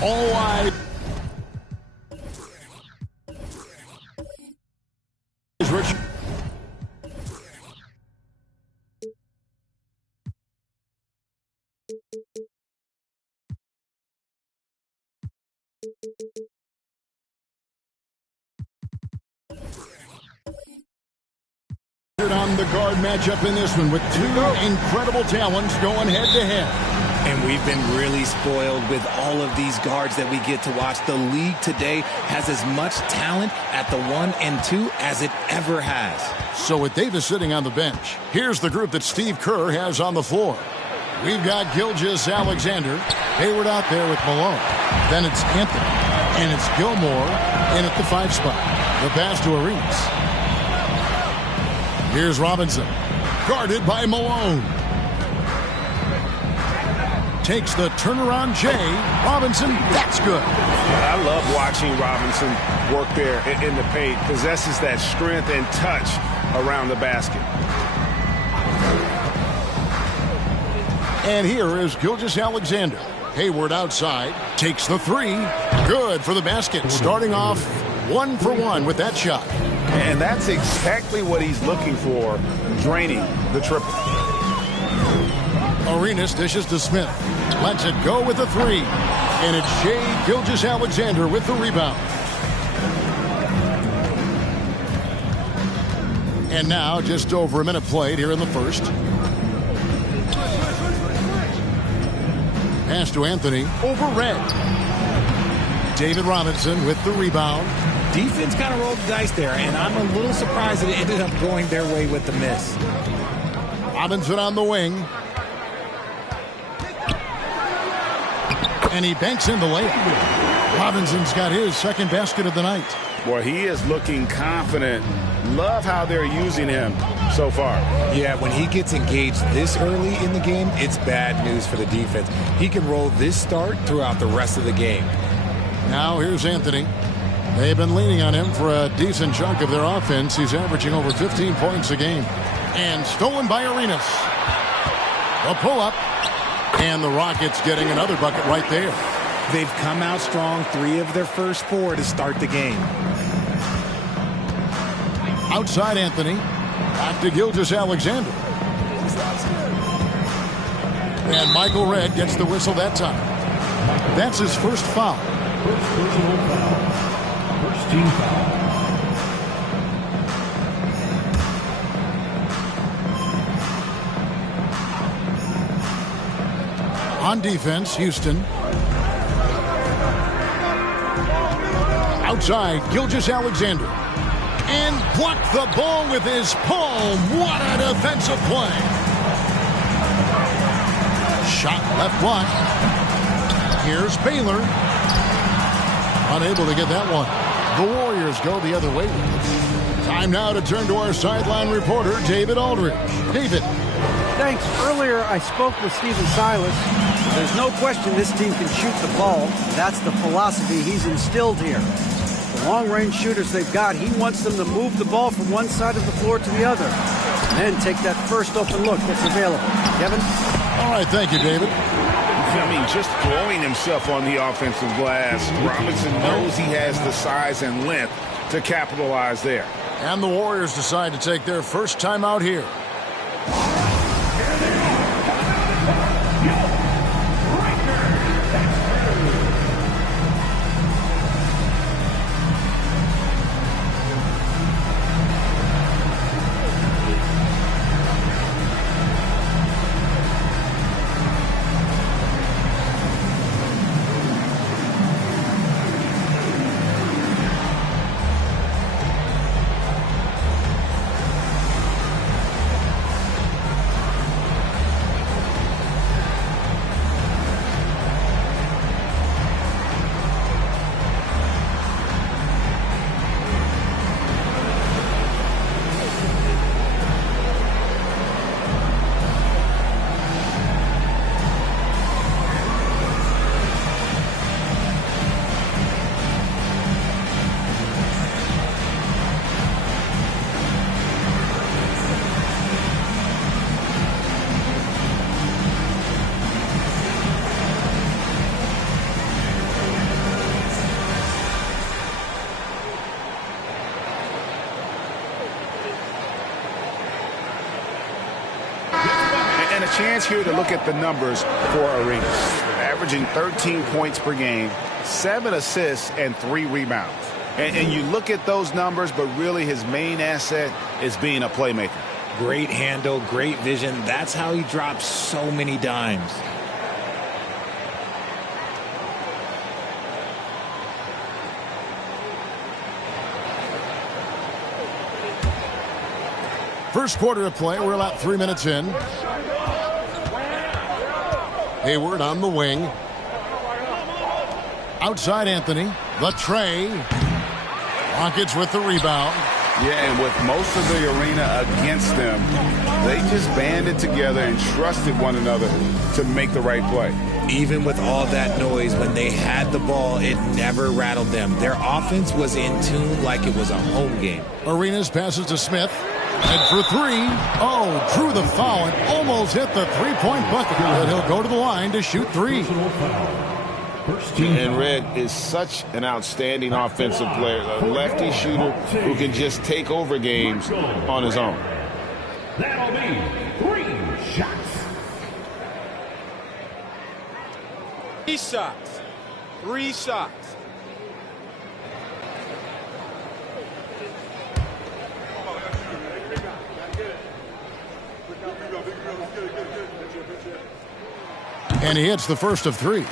All wide. Rich. On the guard matchup in this one with two incredible talents going head-to-head. And we've been really spoiled with all of these guards that we get to watch. The league today has as much talent at the 1 and 2 as it ever has. So with Davis sitting on the bench, here's the group that Steve Kerr has on the floor. We've got Gilgeous-Alexander, Hayward out there with Malone. Then it's Anthony, and it's Gilmore in at the 5 spot. The pass to Arenas. Here's Robinson, guarded by Malone. Takes the turnaround J. Robinson, that's good. I love watching Robinson work there in the paint. Possesses that strength and touch around the basket. And here is Gilgeous-Alexander. Hayward outside, takes the three. Good for the basket. Starting off 1 for 1 with that shot. And that's exactly what he's looking for, draining the triple. Arenas dishes to Smith. Lets it go with the three. And it's Shai Gilgeous-Alexander with the rebound. And now just over a minute played here in the first. Pass to Anthony over Red. David Robinson with the rebound. Defense kind of rolled the dice there, and I'm a little surprised that it ended up going their way with the miss. Robinson on the wing. And he banks in the layup. Robinson's got his second basket of the night. Boy, he is looking confident. Love how they're using him so far. Yeah, when he gets engaged this early in the game, it's bad news for the defense. He can roll this start throughout the rest of the game. Now here's Anthony. They've been leaning on him for a decent chunk of their offense. He's averaging over 15 points a game. And stolen by Arenas. A pull-up. And the Rockets getting another bucket right there. They've come out strong 3 of their first 4 to start the game. Outside Anthony. Back to Gilgeous-Alexander. And Michael Redd gets the whistle that time. That's his first foul. First personal foul. First team foul. On defense, Houston. Outside, Gilgeous-Alexander. And blocked the ball with his palm. What a defensive play. Shot left block. Here's Baylor. Unable to get that one. The Warriors go the other way. Time now to turn to our sideline reporter, David Aldridge. David. Thanks. Earlier, I spoke with Stephen Silas. There's no question this team can shoot the ball. That's the philosophy he's instilled here. The long-range shooters they've got, he wants them to move the ball from one side of the floor to the other. And then take that first open look that's available. Kevin? All right, thank you, David. I mean, just throwing himself on the offensive glass. Robinson knows he has the size and length to capitalize there. And the Warriors decide to take their first time out here. And a chance here to look at the numbers for Arenas. Averaging 13 points per game, 7 assists, and 3 rebounds. And you look at those numbers, but really his main asset is being a playmaker. Great handle, great vision. That's how he drops so many dimes. First quarter of play. We're about 3 minutes in. Hayward on the wing. Outside Anthony. The tray. Rockets with the rebound. Yeah, and with most of the arena against them, they just banded together and trusted one another to make the right play. Even with all that noise, when they had the ball, it never rattled them. Their offense was in tune like it was a home game. Arenas passes to Smith. And for three. Oh, drew the foul and almost hit the three-point bucket. But he'll go to the line to shoot three. And Red is such an outstanding offensive player, a lefty shooter who can just take over games on his own. That'll be 3 shots. 3 shots. 3 shots. And he hits the first of 3.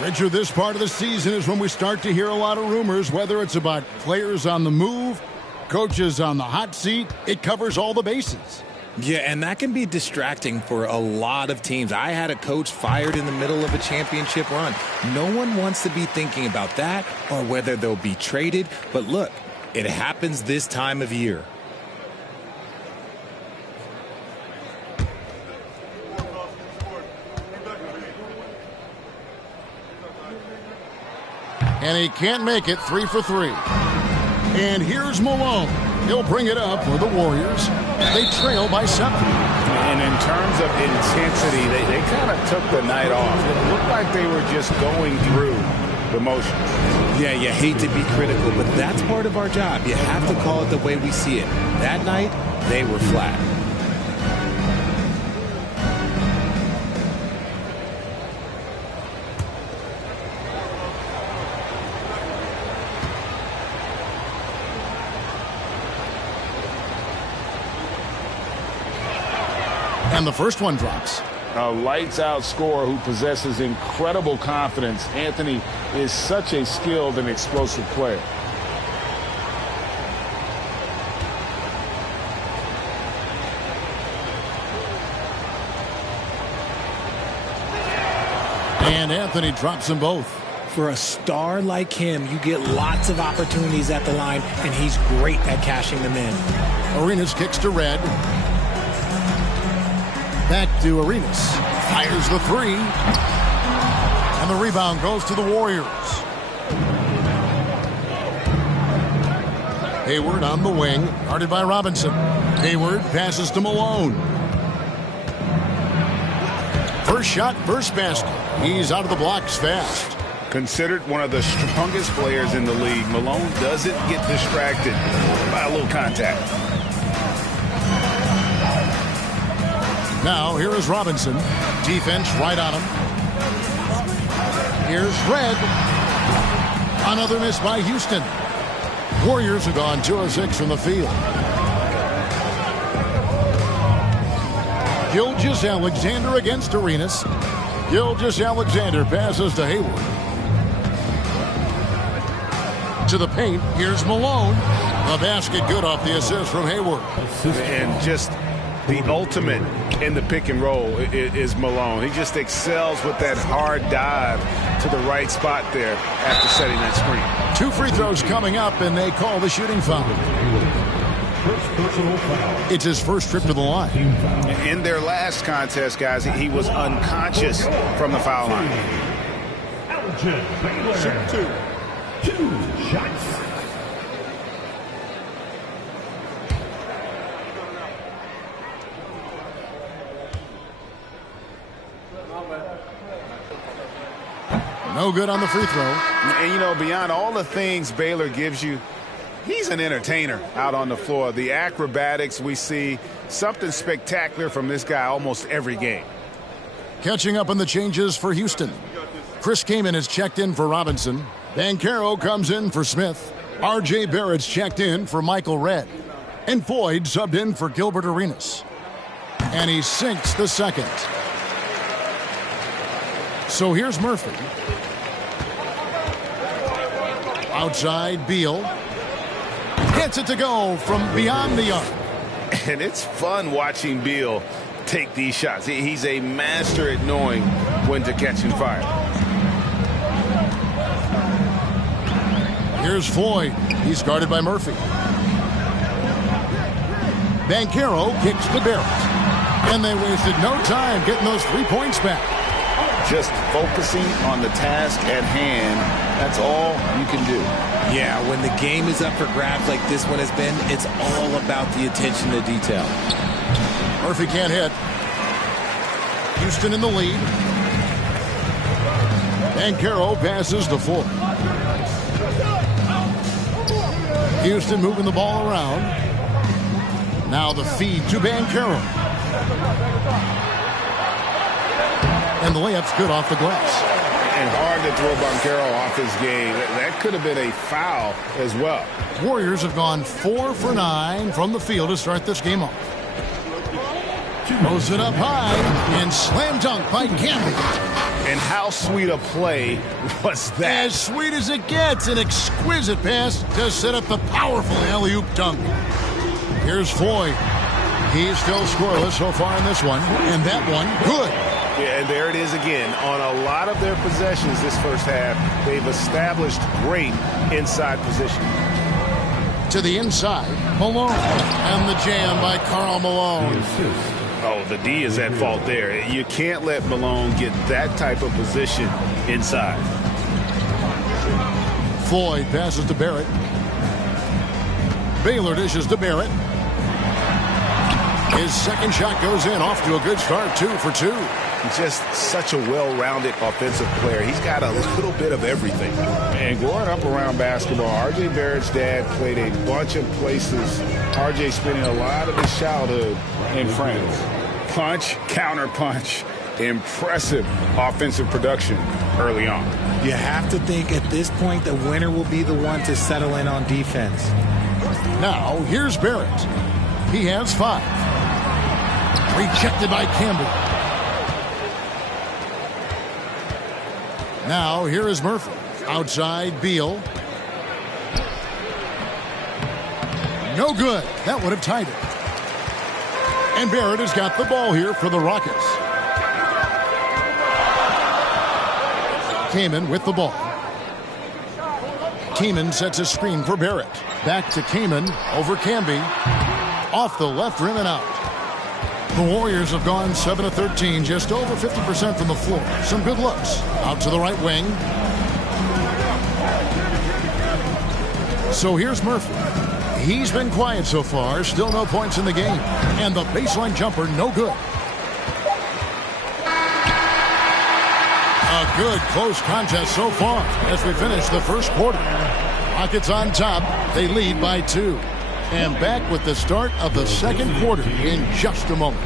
Richard, this part of the season is when we start to hear a lot of rumors, whether it's about players on the move, coaches on the hot seat. It covers all the bases. Yeah, and that can be distracting for a lot of teams. I had a coach fired in the middle of a championship run. No one wants to be thinking about that or whether they'll be traded. But look, it happens this time of year. And he can't make it. 3 for 3. And here's Malone. He'll bring it up for the Warriors. They trail by 7. And in terms of intensity, they kind of took the night off. It looked like they were just going through the motions. Yeah, you hate to be critical, but that's part of our job. You have to call it the way we see it. That night, they were flat. And the first one drops. A lights-out scorer who possesses incredible confidence. Anthony is such a skilled and explosive player. And Anthony drops them both. For a star like him, you get lots of opportunities at the line, and he's great at cashing them in. Arenas kicks to Red. Back to Arenas. Fires the 3. And the rebound goes to the Warriors. Hayward on the wing, guarded by Robinson. Hayward passes to Malone. First shot, first basket. He's out of the blocks fast. Considered one of the strongest players in the league, Malone doesn't get distracted by a little contact. Now, here is Robinson. Defense right on him. Here's Red. Another miss by Houston. Warriors have gone 2 of 6 from the field. Gilgeous-Alexander against Arenas. Gilgeous-Alexander passes to Hayward. To the paint. Here's Malone. The basket good off the assist from Hayward. And just the ultimate in the pick and roll is Malone. He just excels with that hard dive to the right spot there after setting that screen. 2 free throws coming up, and they call the shooting foul. It's his first trip to the line. In their last contest, guys, he was unconscious from the foul line. Shoot 2 shots. No good on the free throw. And, you know, beyond all the things Baylor gives you, he's an entertainer out on the floor. The acrobatics we see, something spectacular from this guy almost every game. Catching up on the changes for Houston. Chris Kaman is checked in for Robinson. Banchero comes in for Smith. R.J. Barrett's checked in for Michael Redd. And Floyd subbed in for Gilbert Arenas. And he sinks the second. So here's Murphy. Outside, Beal. Gets it to go from beyond the arc. And it's fun watching Beal take these shots. He's a master at knowing when to catch and fire. Here's Floyd. He's guarded by Murphy. Banchero kicks to Barrett. And they wasted no time getting those 3 points back. just focusing on the task at hand. That's all you can do. Yeah, when the game is up for grabs like this one has been, it's all about the attention to detail. Murphy can't hit. Houston in the lead. Banchero passes to Ford. Houston moving the ball around. Now the feed to Banchero. And the layup's good off the glass. And hard to throw Banchero off his game. That could have been a foul as well. Warriors have gone 4 for 9 from the field to start this game off. Throws it up high and slam dunk by Camby. And how sweet a play was that? As sweet as it gets. An exquisite pass to set up the powerful alley-oop dunk. Here's Foy. He's still scoreless so far in this one. And that one, good. Yeah, and there it is again. On a lot of their possessions this first half, they've established great inside position. To the inside, Malone. And the jam by Karl Malone. Oh, the D is at fault there. You can't let Malone get that type of position inside. Floyd passes to Barrett. Baylor dishes to Barrett. His second shot goes in, off to a good start, 2 for 2. Just such a well-rounded offensive player. He's got a little bit of everything. And growing up around basketball, R.J. Barrett's dad played a bunch of places. R.J. spending a lot of his childhood in France. Punch, counter punch, impressive offensive production early on. You have to think at this point the winner will be the one to settle in on defense. Now, here's Barrett. He has 5. Rejected by Campbell. Now, here is Murphy. Outside, Beal. No good. That would have tied it. And Barrett has got the ball here for the Rockets. Kaman with the ball. Kaman sets a screen for Barrett. Back to Kaman over Camby. Off the left rim and out. The Warriors have gone 7 of 13, just over 50% from the floor. Some good looks. Out to the right wing. So here's Murphy. He's been quiet so far. Still no points in the game. And the baseline jumper, no good. A good close contest so far as we finish the first quarter. Rockets on top. They lead by 2. And back with the start of the second quarter in just a moment.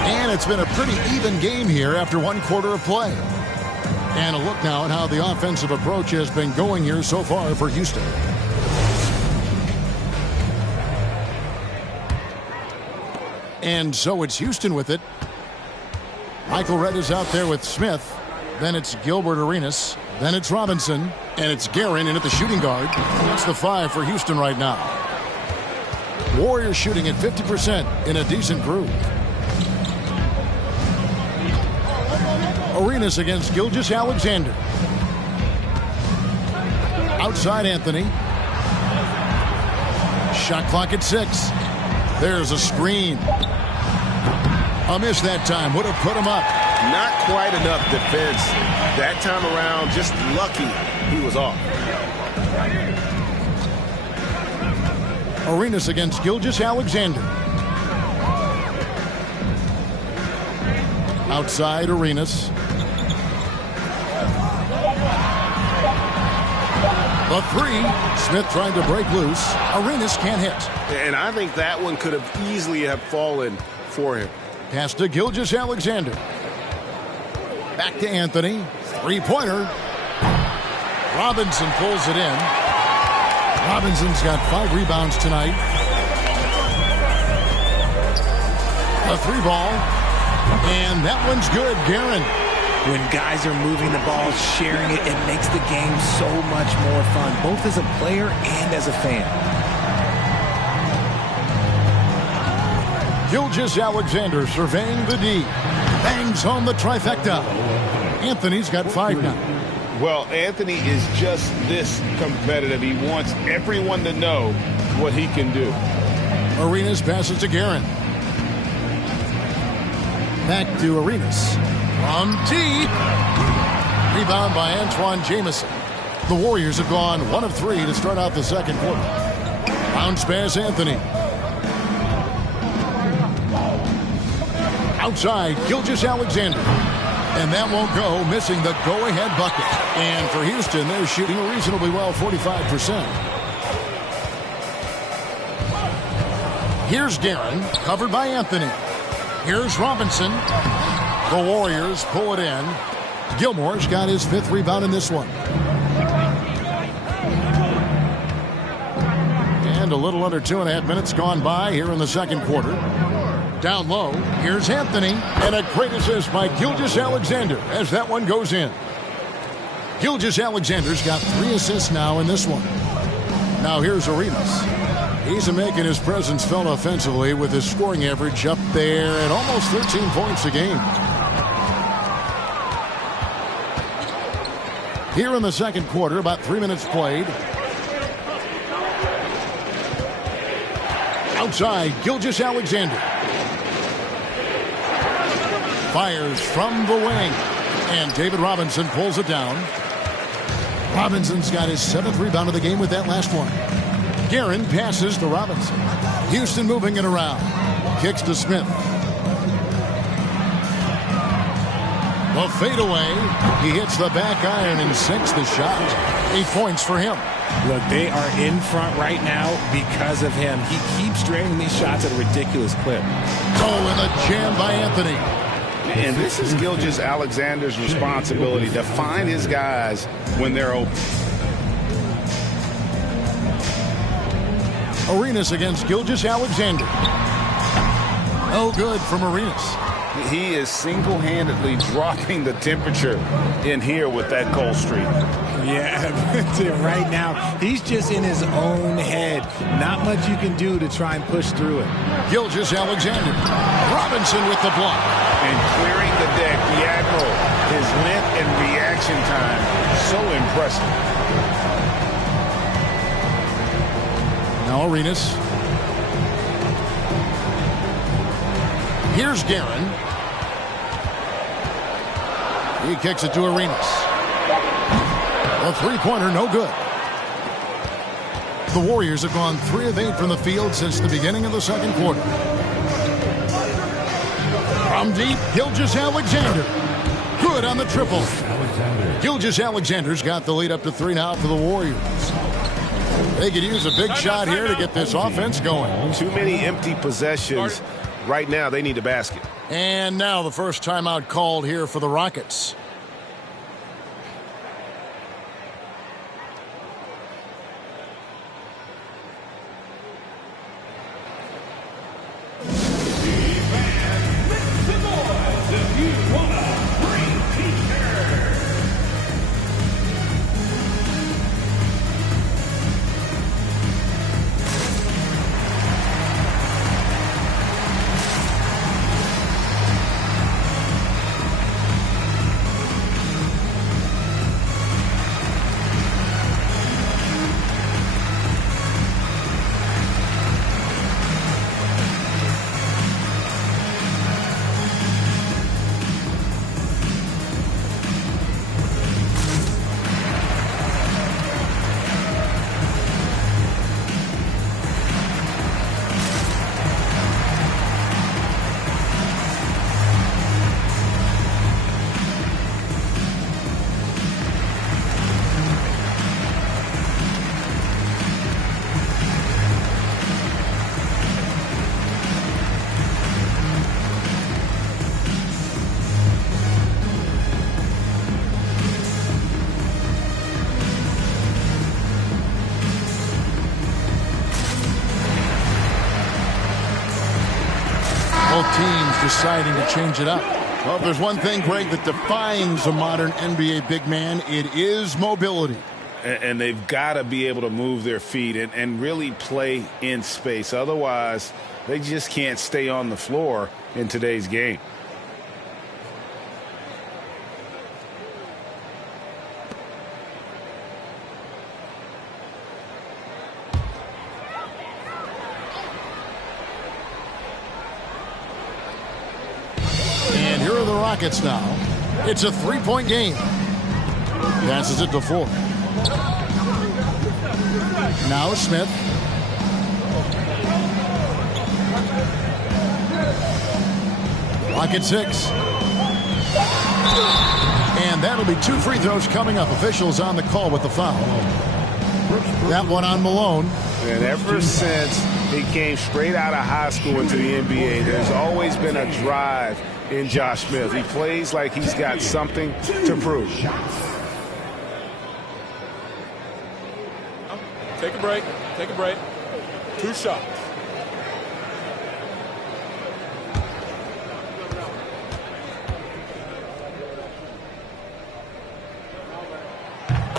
And it's been a pretty even game here after 1 quarter of play. And a look now at how the offensive approach has been going here so far for Houston. And so it's Houston with it. Michael Redd is out there with Smith. Then it's Gilbert Arenas. Then it's Robinson. And it's Guerin in at the shooting guard. That's the 5 for Houston right now. Warriors shooting at 50% in a decent groove. Arenas against Gilgeous-Alexander. Outside Anthony. Shot clock at 6. There's a screen. A miss that time. Would have put him up. Not quite enough defense. That time around, just lucky he was off. Arenas against Gilgeous-Alexander. Outside Arenas. The 3. Smith trying to break loose. Arenas can't hit. And I think that one could have easily have fallen for him. Pass to Gilgeous-Alexander. Back to Anthony. 3-pointer. Robinson pulls it in. Robinson's got 5 rebounds tonight. A 3 ball. And that one's good. Guerin. When guys are moving the ball, sharing it, it makes the game so much more fun, both as a player and as a fan. Gilgeous-Alexander surveying the D. Bangs home the trifecta. Anthony's got 5 now. Well, Anthony is just this competitive. He wants everyone to know what he can do. Arenas passes to Guerin. Back to Arenas. From deep. Rebound by Antoine Jamison. The Warriors have gone 1 of 3 to start out the second quarter. Bounce pass Anthony. Outside, Gilgeous-Alexander. And that won't go, missing the go-ahead bucket. And for Houston, they're shooting reasonably well, 45%. Here's Guerin, covered by Anthony. Here's Robinson. The Warriors pull it in. Gilmore's got his 5th rebound in this one. And a little under 2.5 minutes gone by here in the second quarter. Down low, here's Anthony, and a great assist by Gilgeous-Alexander as that one goes in. Gilgeous-Alexander's got 3 assists now in this one. Now here's Arenas. He's making his presence felt offensively with his scoring average up there at almost 13 points a game. Here in the second quarter, about 3 minutes played. Outside, Gilgeous-Alexander. Fires from the wing. And David Robinson pulls it down. Robinson's got his 7th rebound of the game with that last one. Guerin passes to Robinson. Houston moving it around. Kicks to Smith. The fadeaway. He hits the back iron and sinks the shot. 8 points for him. Look, they are in front right now because of him. He keeps draining these shots at a ridiculous clip. Oh, and a jam by Anthony. And this is Gilgeous-Alexander's responsibility to find his guys when they're open. Arenas against Gilgeous-Alexander. No good from Arenas. He is single-handedly dropping the temperature in here with that cold streak. Yeah, right now, he's just in his own head. Not much you can do to try and push through it. Gilgeous-Alexander. Robinson with the block. And clearing the deck, the Admiral. His length and reaction time, so impressive. Now Arenas. Here's Guerin. He kicks it to Arenas. A three-pointer, no good. The Warriors have gone 3 of 8 from the field since the beginning of the second quarter. From deep, Gilgeous-Alexander. Good on the triple. Gilgeous-Alexander's got the lead up to 3 now for the Warriors. They could use a big shot here to get this offense going. Too many empty possessions. Right now, they need a basket. And now the first timeout called here for the Rockets. Teams deciding to change it up. Well, if there's one thing, Greg, that defines a modern NBA big man, it is mobility. And they've got to be able to move their feet and really play in space. Otherwise, they just can't stay on the floor in today's game. Rockets now. It's a 3-point game. Passes it to Ford. Now Smith. Rocket 6. And that'll be 2 free throws coming up. Officials on the call with the foul. That one on Malone. And ever since he came straight out of high school into the NBA, there's always been a drive in Josh Smith. He plays like he's got something to prove. Take a break. Take a break. 2 shots.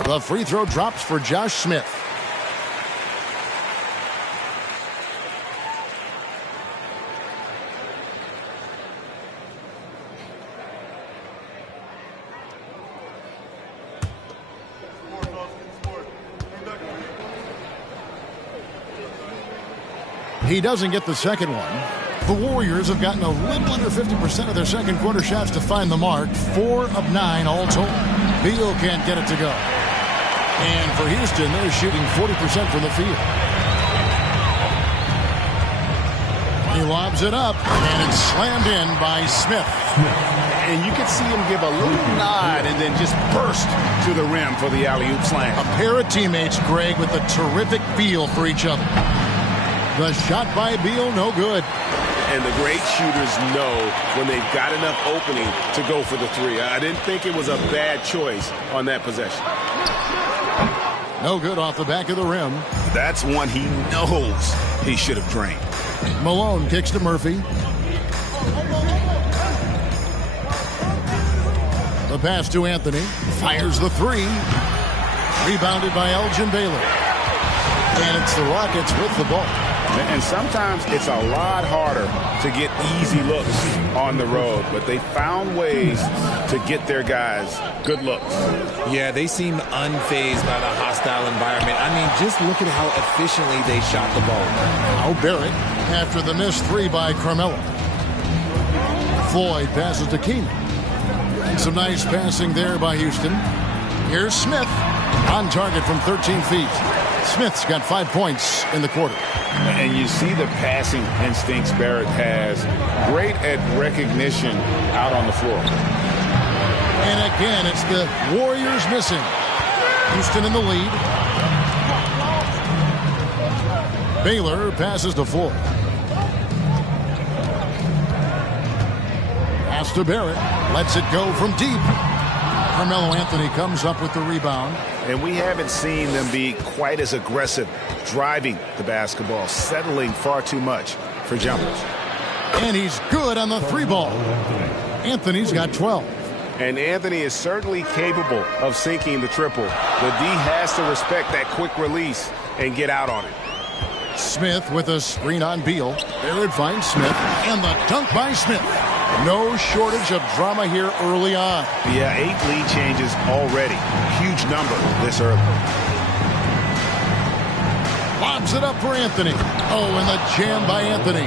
The free throw drops for Josh Smith. He doesn't get the second one. The Warriors have gotten a little under 50% of their second quarter shots to find the mark. 4 of 9 all told. Beal can't get it to go. And for Houston, they're shooting 40% from the field. He lobs it up, and it's slammed in by Smith. And you can see him give a little nod and then just burst to the rim for the alley-oop slam. A pair of teammates, Greg, with a terrific feel for each other. The shot by Beal, no good. And the great shooters know when they've got enough opening to go for the 3. I didn't think it was a bad choice on that possession. No good off the back of the rim. That's one he knows he should have drained. Malone kicks to Murphy. The pass to Anthony. Fires the 3. Rebounded by Elgin Baylor. And it's the Rockets with the ball. And sometimes it's a lot harder to get easy looks on the road, but they found ways to get their guys good looks. Yeah, they seem unfazed by the hostile environment. I mean, just look at how efficiently they shot the ball. Now Barrett after the missed 3 by Carmelo. Floyd passes to Keenan. And some nice passing there by Houston. Here's Smith on target from 13 feet. Smith's got 5 points in the quarter. And you see the passing instincts Barrett has. Great at recognition out on the floor. And again, it's the Warriors missing. Houston in the lead. Baylor passes to Floyd. Pass to Barrett. Lets it go from deep. Carmelo Anthony comes up with the rebound. And we haven't seen them be quite as aggressive driving the basketball, settling far too much for jumpers. And he's good on the 3 ball. Anthony's got 12. And Anthony is certainly capable of sinking the triple. The D has to respect that quick release and get out on it. Smith with a screen on Beal. Barrett finds Smith. And the dunk by Smith. No shortage of drama here early on. Yeah, 8 lead changes already. Huge number this early. Lobs it up for Anthony. Oh, and the jam by Anthony.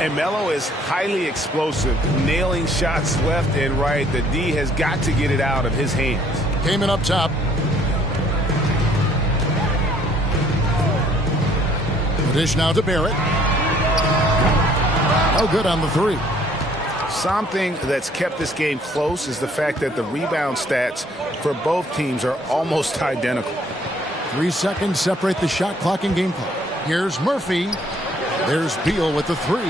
And Melo is highly explosive, nailing shots left and right. The D has got to get it out of his hands. Came in up top. The dish now to Barrett. Oh, good on the 3. Something that's kept this game close is the fact that the rebound stats for both teams are almost identical. 3 seconds separate the shot clock and game clock. Here's Murphy. There's Beal with the 3.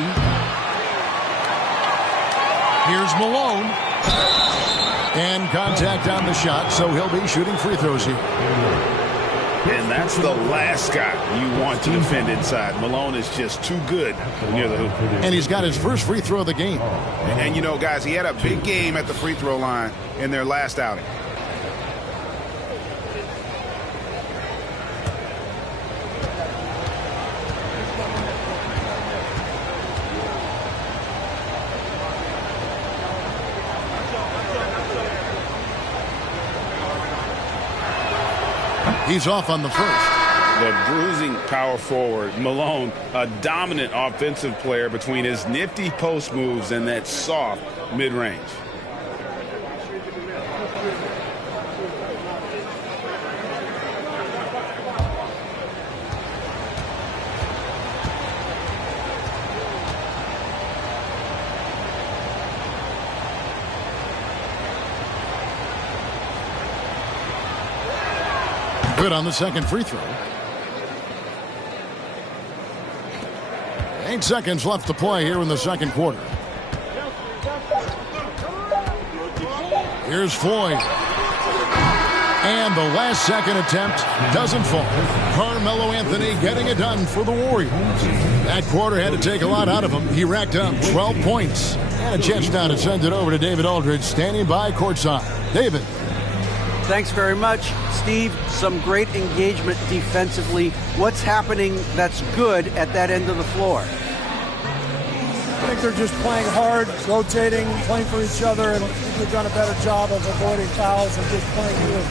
Here's Malone. And contact on the shot, so he'll be shooting free throws here. And that's the last guy you want to defend inside. Malone is just too good near the hoop. And he's got his first free throw of the game. And you know, guys, he had a big game at the free throw line in their last outing. He's off on the first. The bruising power forward, Malone, a dominant offensive player between his nifty post moves and that soft mid-range. Good on the second free throw. 8 seconds left to play here in the second quarter. Here's Floyd. And the last second attempt doesn't fall. Carmelo Anthony getting it done for the Warriors. That quarter had to take a lot out of him. He racked up 12 points. And a chance now to send it over to David Aldridge, standing by courtside. David. Thanks very much, Steve. Some great engagement defensively. What's happening that's good at that end of the floor? I think they're just playing hard, rotating, playing for each other, and I think we've done a better job of avoiding fouls and just playing good.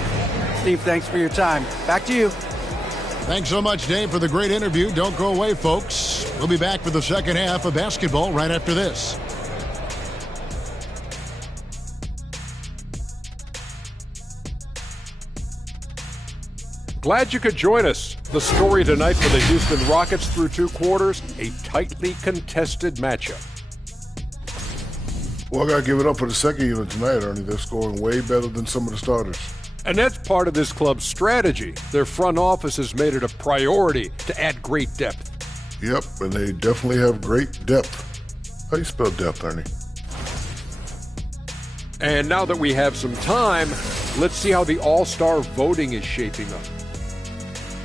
Steve, thanks for your time. Back to you. Thanks so much, Dave, for the great interview. Don't go away, folks. We'll be back for the second half of basketball right after this. Glad you could join us. The story tonight for the Houston Rockets through 2 quarters, a tightly contested matchup. Well, I got to give it up for the second unit tonight, Ernie. They're scoring way better than some of the starters. And that's part of this club's strategy. Their front office has made it a priority to add great depth. Yep, and they definitely have great depth. How do you spell depth, Ernie? And now that we have some time, let's see how the All-Star voting is shaping up.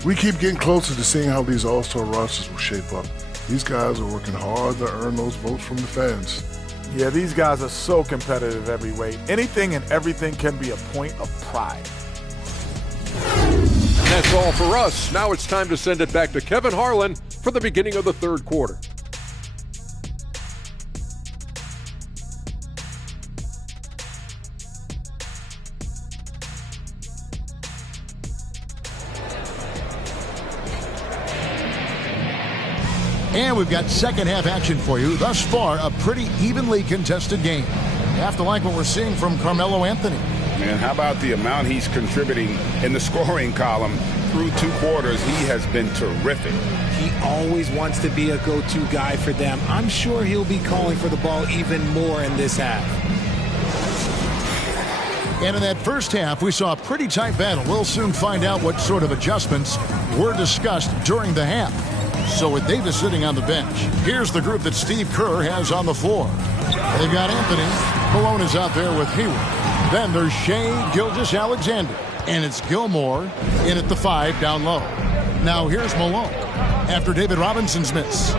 We keep getting closer to seeing how these All-Star rosters will shape up. These guys are working hard to earn those votes from the fans. Yeah, these guys are so competitive every way. Anything and everything can be a point of pride. And that's all for us. Now it's time to send it back to Kevin Harlan for the beginning of the third quarter. And we've got second half action for you. Thus far, a pretty evenly contested game. You have to like what we're seeing from Carmelo Anthony. Man, how about the amount he's contributing in the scoring column through 2 quarters? He has been terrific. He always wants to be a go-to guy for them. I'm sure he'll be calling for the ball even more in this half. And in that first half, we saw a pretty tight battle. We'll soon find out what sort of adjustments were discussed during the half. So with Davis sitting on the bench, here's the group that Steve Kerr has on the floor. They've got Anthony. Malone is out there with Hayward. Then there's Shea Gilgeous-Alexander. And it's Gilmore in at the 5 down low. Now here's Malone after David Robinson's miss.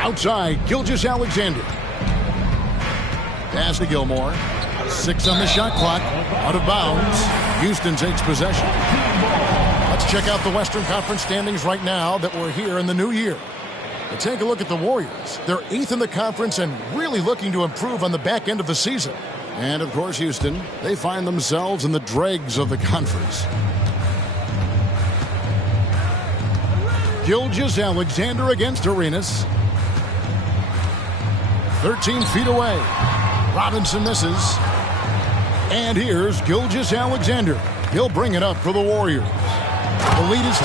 Outside, Gilgeous-Alexander. Pass to Gilmore. 6 on the shot clock. Out of bounds. Houston takes possession. Let's check out the Western Conference standings right now that we're here in the new year. But take a look at the Warriors. They're 8th in the conference and really looking to improve on the back end of the season. And, of course, Houston, they find themselves in the dregs of the conference. Gilgeous-Alexander against Arenas. 13 feet away. Robinson misses. And here's Gilgeous-Alexander. He'll bring it up for the Warriors. The lead is 2.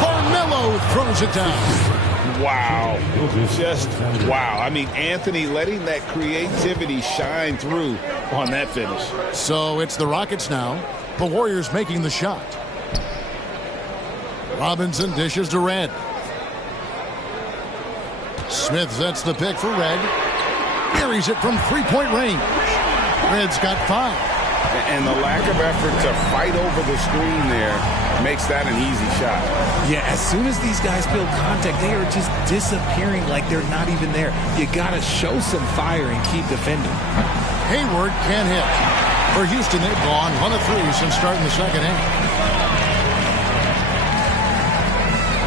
Carmelo throws it down. Wow. Just wow. I mean, Anthony letting that creativity shine through on that finish. So it's the Rockets now. The Warriors making the shot. Robinson dishes to Red. Smith sets the pick for Red. Buries it from 3-point range. Red's got 5. And the lack of effort to fight over the screen there makes that an easy shot. Yeah, as soon as these guys feel contact, they are just disappearing like they're not even there. You got to show some fire and keep defending. Hayward can't hit. For Houston, they've gone 1 of 3 since starting the second half.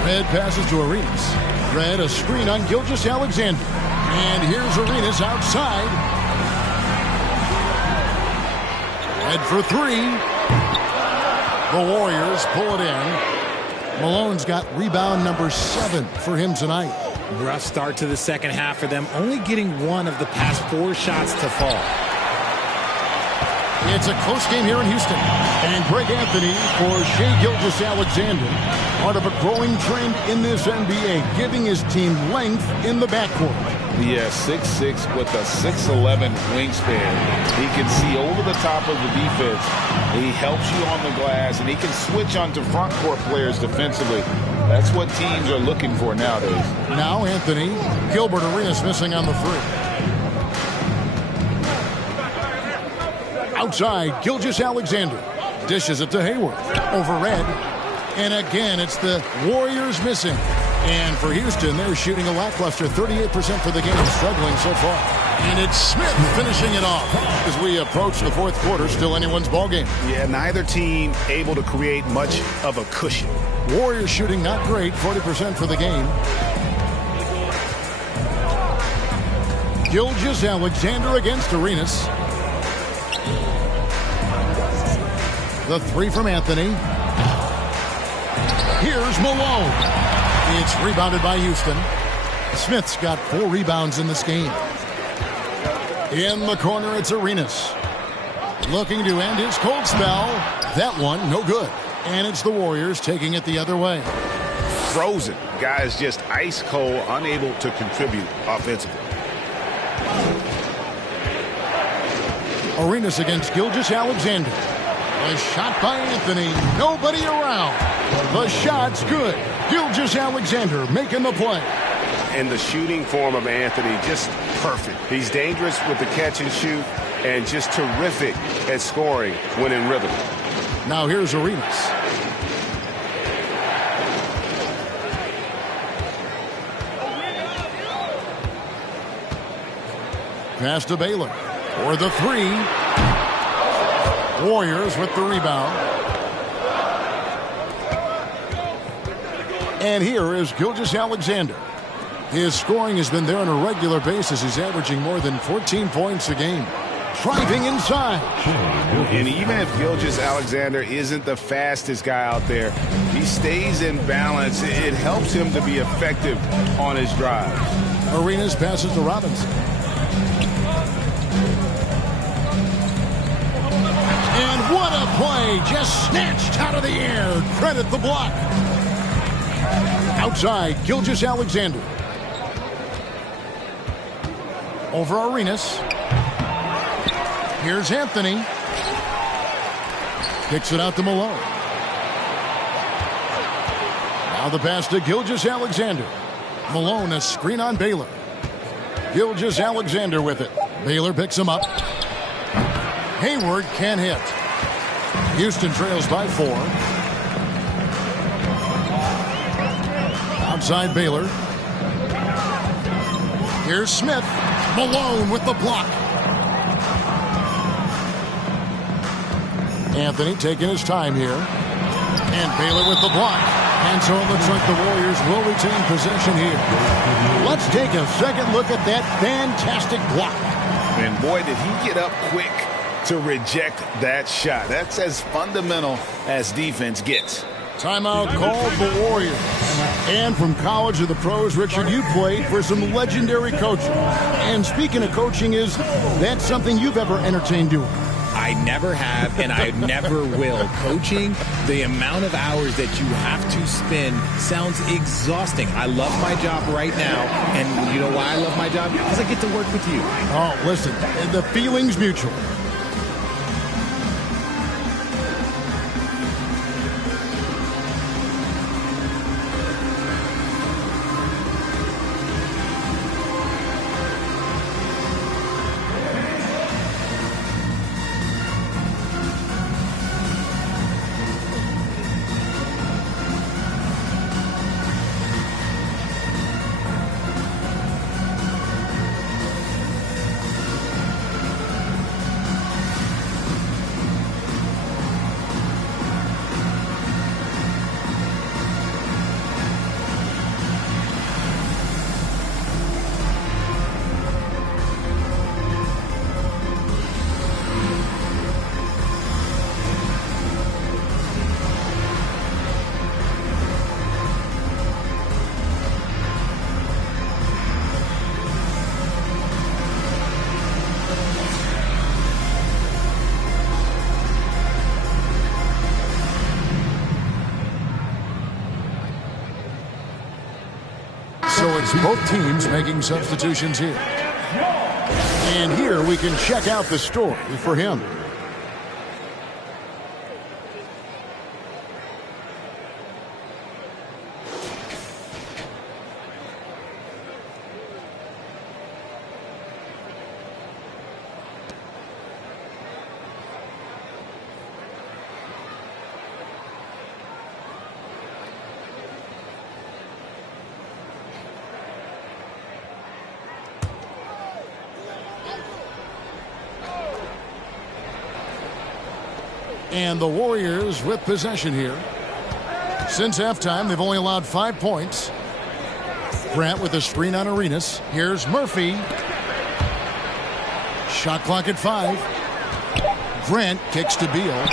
Red passes to Arenas. Red, a screen on Gilgeous-Alexander. And here's Arenas outside. Red for 3. The Warriors pull it in. Malone's got rebound number 7 for him tonight. Rough start to the second half for them, only getting 1 of the past 4 shots to fall. It's a close game here in Houston. And Greg Anthony for Shea Gilgeous-Alexander. Part of a growing trend in this NBA, giving his team length in the backcourt. Yeah, 6'6" with a 6'11" wingspan. He can see over the top of the defense He helps you on the glass, and he can switch onto front court players defensively. That's what teams are looking for nowadays. Now Anthony. Gilbert Arenas missing on the three. Outside, Gilgeous-Alexander. Dishes it to Hayward. Over Red. And again, it's the Warriors missing. And for Houston, they're shooting a lackluster 38% for the game, struggling so far. And it's Smith finishing it off. As we approach the fourth quarter, still anyone's ballgame. Yeah, neither team able to create much of a cushion. Warriors shooting not great, 40% for the game. Gilgeous-Alexander against Arenas. The three from Anthony. Here's Malone. It's rebounded by Houston. Smith's got 4 rebounds in this game. In the corner, it's Arenas. Looking to end his cold spell. That one, no good. And it's the Warriors taking it the other way. Frozen. Guys just ice cold, unable to contribute offensively. Arenas against Gilgeous-Alexander. A shot by Anthony. Nobody around. The shot's good. Gilgeous-Alexander making the play. And the shooting form of Anthony, just perfect. He's dangerous with the catch and shoot and just terrific at scoring when in rhythm. Now here's Arenas. Pass to Baylor for the three. Warriors with the rebound. And here is Gilgeous-Alexander. His scoring has been there on a regular basis. He's averaging more than 14 points a game. Driving inside. And even if Gilgeous-Alexander isn't the fastest guy out there, he stays in balance. It helps him to be effective on his drive. Arenas passes to Robinson. And what a play. Just snatched out of the air. Credit the block. Outside, Gilgeous-Alexander. Over Arenas. Here's Anthony. Kicks it out to Malone. Now the pass to Gilgeous-Alexander. Malone, a screen on Baylor. Gilgeous-Alexander with it. Baylor picks him up. Hayward can't hit. Houston trails by 4. Outside Baylor. Here's Smith. Malone with the block. Anthony taking his time here. And Baylor with the block. And so it looks like the Warriors will retain possession here. Let's take a second look at that fantastic block. And boy, did he get up quick to reject that shot. That's as fundamental as defense gets. Timeout called the Warriors. And from college to the pros, Richard, you played for some legendary coaches. And speaking of coaching, is that something you've ever entertained doing? I never have, and I never will. Coaching, the amount of hours that you have to spend sounds exhausting. I love my job right now, and you know why I love my job? Because I get to work with you. Oh, listen, the feeling's mutual. So it's both teams making substitutions here. And here we can check out the story for him. And the Warriors with possession here. Since halftime, they've only allowed 5 points. Grant with a screen on Arenas. Here's Murphy. Shot clock at 5. Grant kicks to Beal.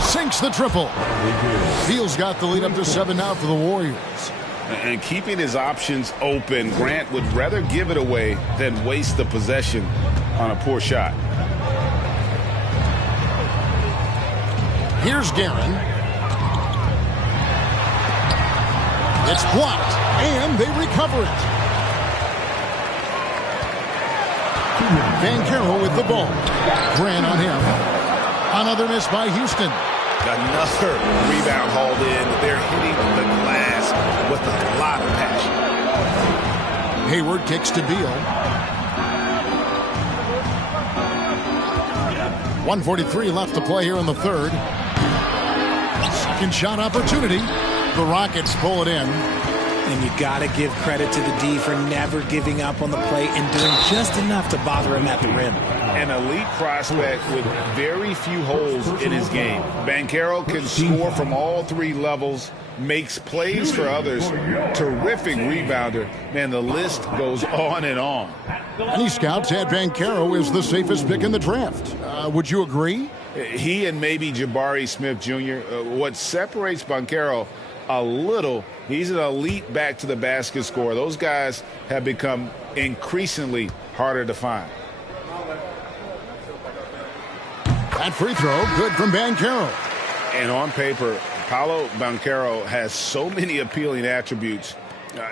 Sinks the triple. Beal's got the lead up to 7 now for the Warriors. And keeping his options open, Grant would rather give it away than waste the possession on a poor shot. Here's Guerin. It's blocked, and they recover it. Banchero with the ball. Grant on him. Another miss by Houston. Another rebound hauled in. They're hitting the glass with a lot of passion. Hayward kicks to Beal. 1:43 left to play here in the third. Second shot opportunity. The Rockets pull it in. And you got to give credit to the D for never giving up on the play and doing just enough to bother him at the rim. An elite prospect with very few holes in his game. Banchero can score from all 3 levels, makes plays for others. Terrific rebounder. Man, the list goes on and on. Many scouts had Banchero as the safest pick in the draft. Would you agree? He and maybe Jabari Smith Jr. What separates Banchero a little, he's an elite back to the basket scorer. Those guys have become increasingly harder to find. That free throw, good from Banchero. And on paper, Paolo Banchero has so many appealing attributes.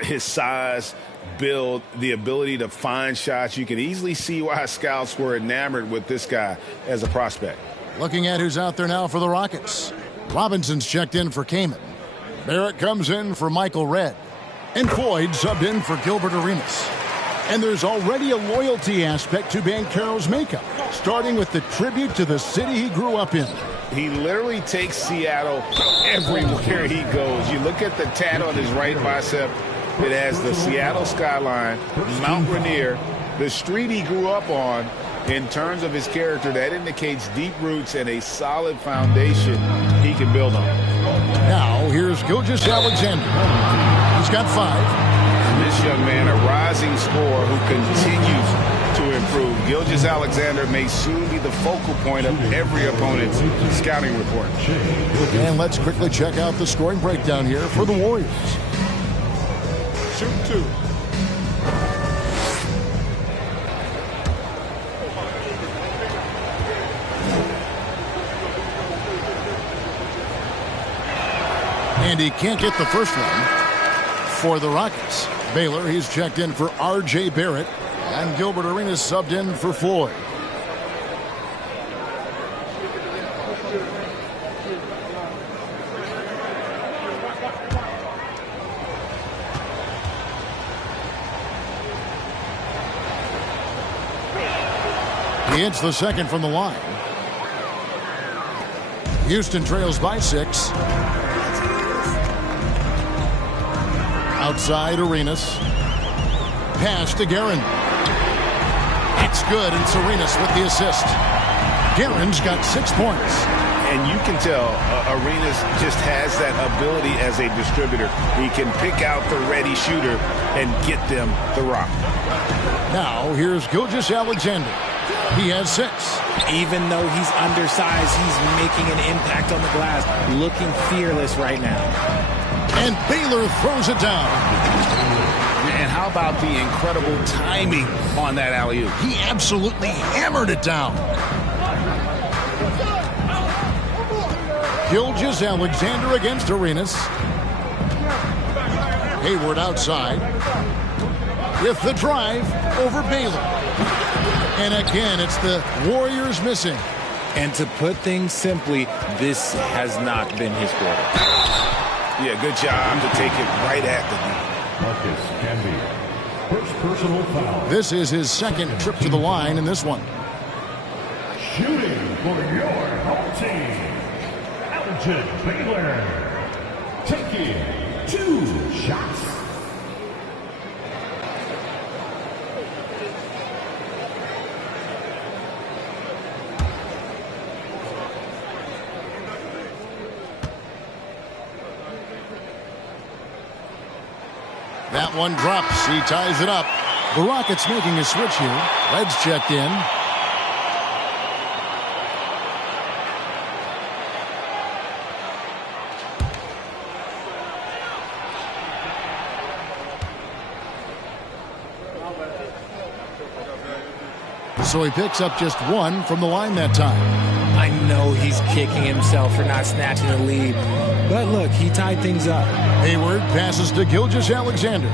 His size, build, the ability to find shots. You can easily see why scouts were enamored with this guy as a prospect. Looking at who's out there now for the Rockets. Robinson's checked in for Kaman. Barrett comes in for Michael Redd. And Floyd subbed in for Gilbert Arenas. And there's already a loyalty aspect to Banchero's makeup, starting with the tribute to the city he grew up in. He literally takes Seattle everywhere he goes. You look at the tat on his right bicep. It has the Seattle skyline, Mount Rainier, the street he grew up on. In terms of his character, that indicates deep roots and a solid foundation he can build on. Now, here's Gilgeous-Alexander. He's got 5. This young man, a rising scorer who continues to improve. Gilgeous-Alexander may soon be the focal point of every opponent's scouting report. And let's quickly check out the scoring breakdown here for the Warriors. Shoot 2. And he can't get the first one for the Rockets. Baylor, he's checked in for R.J. Barrett. And Gilbert Arenas subbed in for Floyd. He hits the second from the line. Houston trails by 6. Outside Arenas. Pass to Guerin. It's good, and it's Arenas with the assist. Guerin's got 6 points. And you can tell Arenas just has that ability as a distributor. He can pick out the ready shooter and get them the rock. Now, here's Gilgeous-Alexander. He has 6. Even though he's undersized, he's making an impact on the glass. Looking fearless right now. And Baylor throws it down. And how about the incredible timing on that alley-oop? He absolutely hammered it down. Gilgeous-Alexander against Arenas. Hayward outside. With the drive over Baylor. And again, it's the Warriors missing. And to put things simply, this has not been his quarter. Yeah, good job to take it right at the knee. Marcus Camby. First personal foul. This is his second trip to the line in this one. Shooting for your home team. Elgin Baylor. Taking 2 shots. That one drops. He ties it up. The Rockets making a switch here. Red's checked in. So he picks up just one from the line that time. I know he's kicking himself for not snatching the lead. But look, he tied things up. Hayward passes to Gilgeous-Alexander.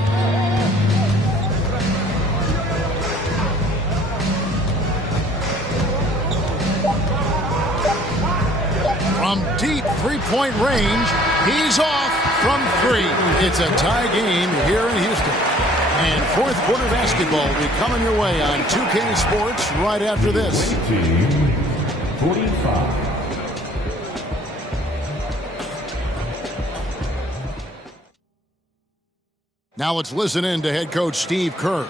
From deep three-point range, he's off from three. It's a tie game here in Houston. And fourth quarter basketball will be coming your way on 2K Sports right after this. 45. Now let's listen in to head coach Steve Kerr.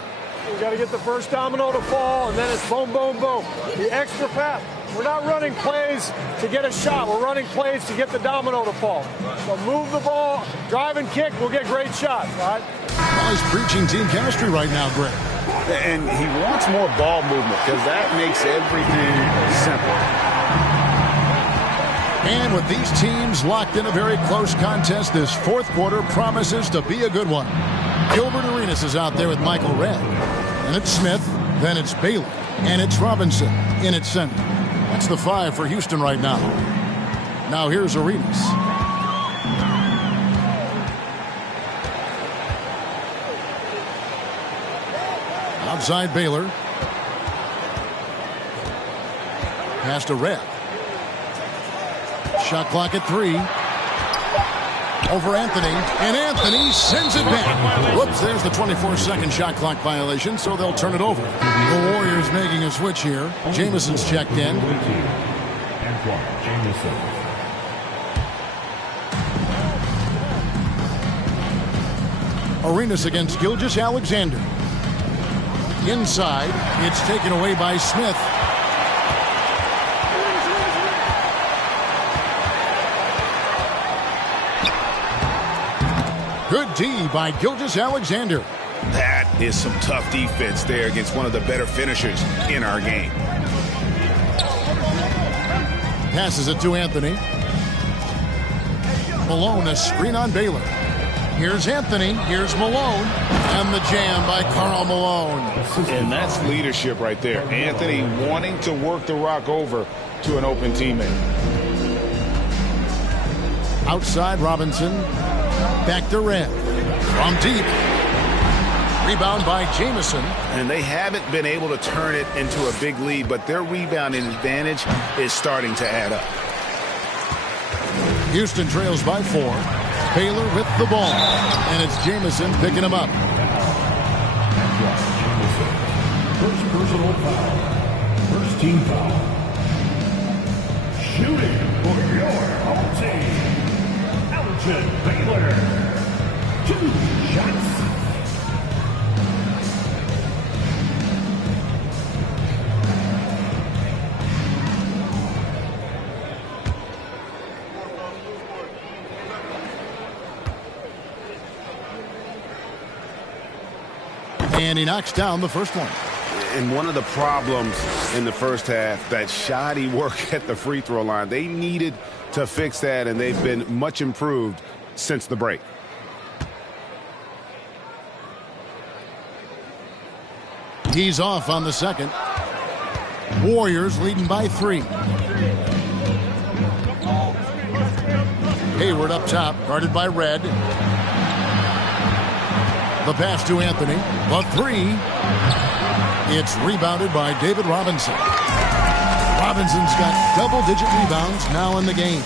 We got to get the first domino to fall, and then it's boom, boom, boom. The extra pass. We're not running plays to get a shot. We're running plays to get the domino to fall. So move the ball, drive and kick, we'll get great shots, right? Well, he's preaching team chemistry right now, Greg. And he wants more ball movement because that makes everything simple. And with these teams locked in a very close contest, this fourth quarter promises to be a good one. Gilbert Arenas is out there with Michael Redd. And it's Smith, then it's Bailey, and it's Robinson in its center. That's the 5 for Houston right now. Now here's Arenas. Outside Baylor. Pass to Redd. Shot clock at 3. Over Anthony, and Anthony sends it back. Whoops, there's the 24-second shot clock violation, so they'll turn it over. The Warriors making a switch here. Jamison's checked in. Arenas against Gilgeous-Alexander. Inside, it's taken away by Smith. Good D by Gilgeous-Alexander. That is some tough defense there against one of the better finishers in our game. Passes it to Anthony. Malone, a screen on Baylor. Here's Anthony. Here's Malone. And the jam by Karl Malone. And that's leadership right there. Anthony wanting to work the rock over to an open teammate. Outside Robinson. Back to Redd. From deep. Rebound by Jamison. And they haven't been able to turn it into a big lead, but their rebounding advantage is starting to add up. Houston trails by 4. Baylor with the ball. And it's Jamison picking him up. First personal foul. First team foul. Shooting for your home team. Baylor. 2 shots. And he knocks down the first one. And one of the problems in the first half, that shoddy work at the free throw line, they needed to fix that, and they've been much improved since the break. He's off on the second. Warriors leading by 3. Hayward up top, guarded by Redd. The pass to Anthony. The 3. It's rebounded by David Robinson. Robinson's got double-digit rebounds now in the game.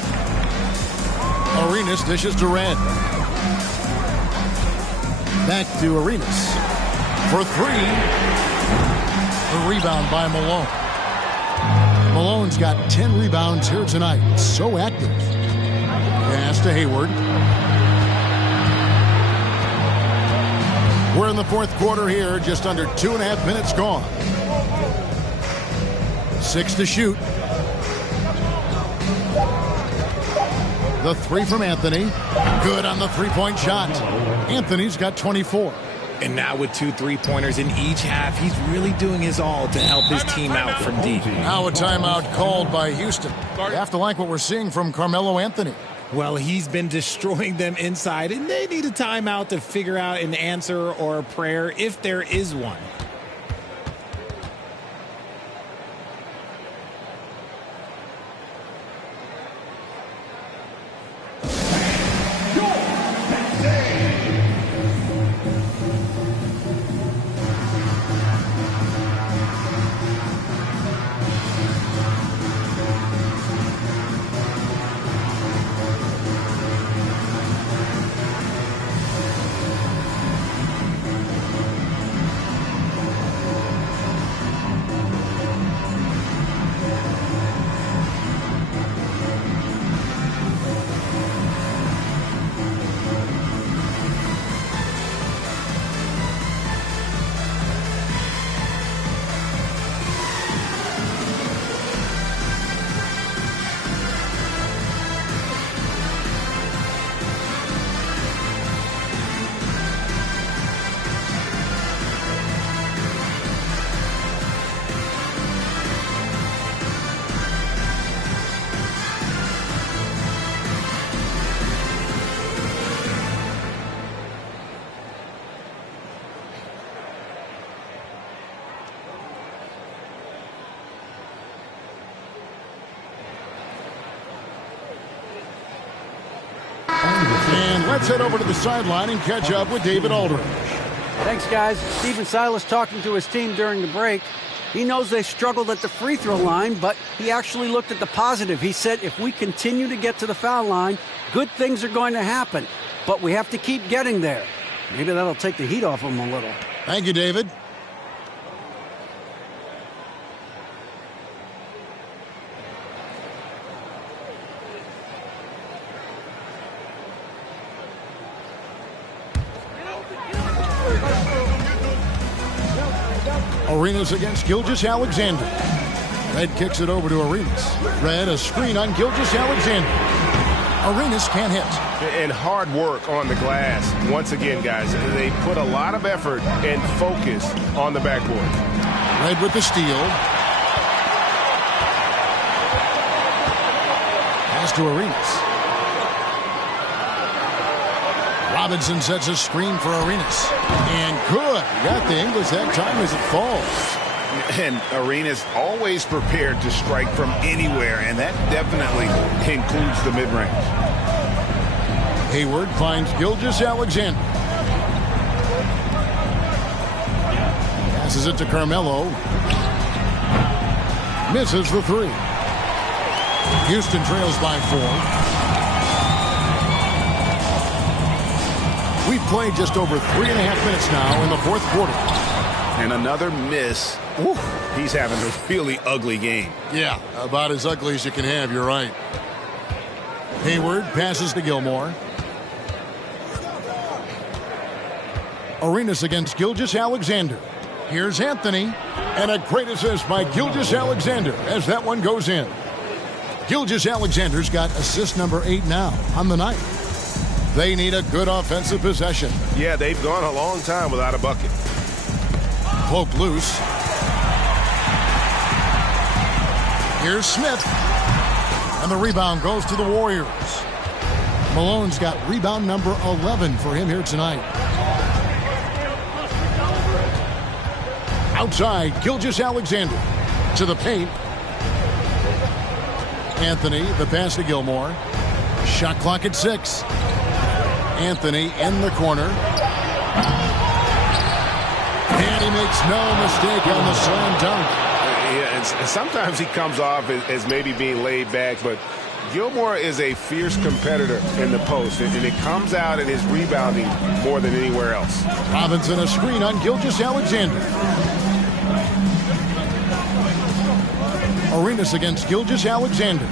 Arenas dishes to Redd. Back to Arenas. For 3. The rebound by Malone. Malone's got 10 rebounds here tonight. So active. Pass to Hayward. We're in the fourth quarter here. Just under 2.5 minutes gone. 6 to shoot. The three from Anthony. Good on the three-point shot. Anthony's got 24. And now with 2 3-pointers in each half, he's really doing his all to help his team out from deep. Now a timeout called by Houston. You have to like what we're seeing from Carmelo Anthony. Well, he's been destroying them inside, and they need a timeout to figure out an answer or a prayer if there is one. And let's head over to the sideline and catch up with David Aldridge. Thanks, guys. Stephen Silas talking to his team during the break. He knows they struggled at the free throw line, but he actually looked at the positive. He said, if we continue to get to the foul line, good things are going to happen. But we have to keep getting there. Maybe that'll take the heat off them a little. Thank you, David. Arenas against Gilgeous-Alexander. Red kicks it over to Arenas. Red, a screen on Gilgeous-Alexander. Arenas can't hit. And hard work on the glass. Once again, guys, they put a lot of effort and focus on the backboard. Red with the steal. Pass to Arenas. Robinson sets a screen for Arenas. And good. Got the English that time as it falls. And Arenas always prepared to strike from anywhere, and that definitely includes the mid-range. Hayward finds Gilgeous-Alexander. Passes it to Carmelo. Misses the three. Houston trails by 4. We've played just over 3.5 minutes now in the fourth quarter. And another miss. Woo, he's having a really ugly game. Yeah, about as ugly as you can have, you're right. Hayward passes to Gilmore. Arenas against Gilgeous-Alexander. Here's Anthony. And a great assist by Gilgeous-Alexander as that one goes in. Gilgeous-Alexander's got assist number 8 now on the night. They need a good offensive possession. Yeah, they've gone a long time without a bucket. Cloak loose. Here's Smith. And the rebound goes to the Warriors. Malone's got rebound number 11 for him here tonight. Outside, Gilgeous-Alexander to the paint. Anthony, the pass to Gilmore. Shot clock at 6. Anthony in the corner. And he makes no mistake on the slam dunk. Yeah, and sometimes he comes off as maybe being laid back, but Gilmore is a fierce competitor in the post, and it comes out in his rebounding more than anywhere else. Robinson a screen on Gilgeous-Alexander. Arenas against Gilgeous-Alexander.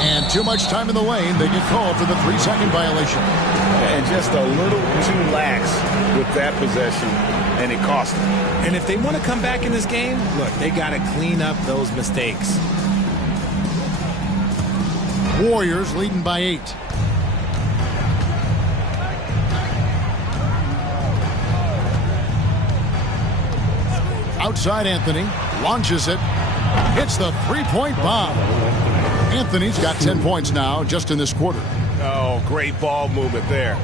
And too much time in the lane. They get called for the 3-second violation. And just a little too lax with that possession, and it cost them. And if they want to come back in this game, look, they got to clean up those mistakes. Warriors leading by 8. Outside Anthony. Launches it. Hits the three-point bomb. Anthony's got 10 points now just in this quarter. Oh, great ball movement there.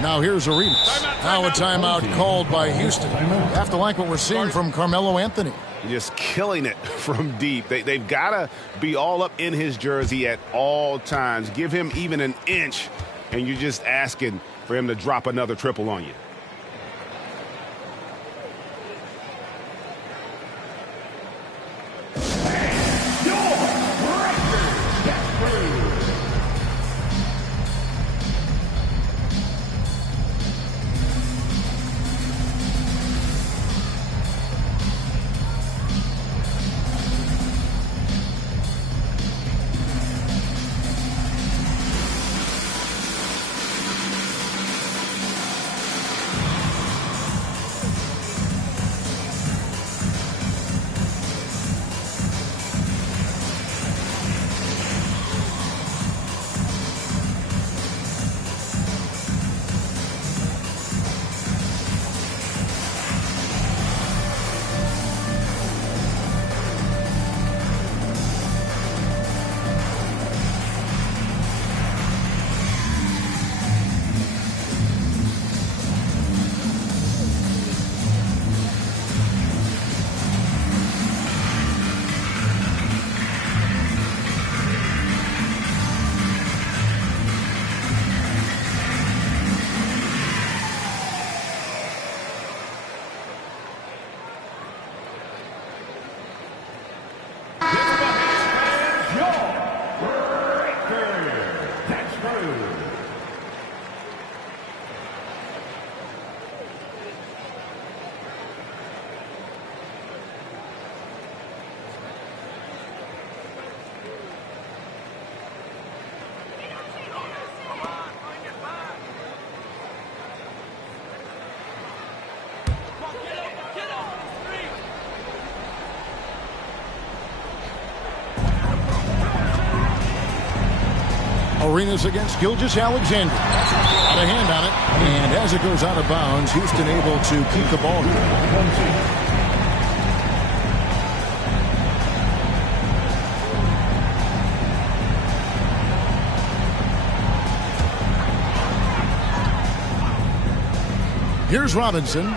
Now here's Arenas. Now a timeout called by Houston. You have to like what we're seeing from Carmelo Anthony. Just killing it from deep. They've got to be all up in his jersey at all times. Give him even an inch, and you're just asking for him to drop another triple on you. Arenas against Gilgeous-Alexander. Got a hand on it. And as it goes out of bounds, Houston able to keep the ball here. Here's Robinson.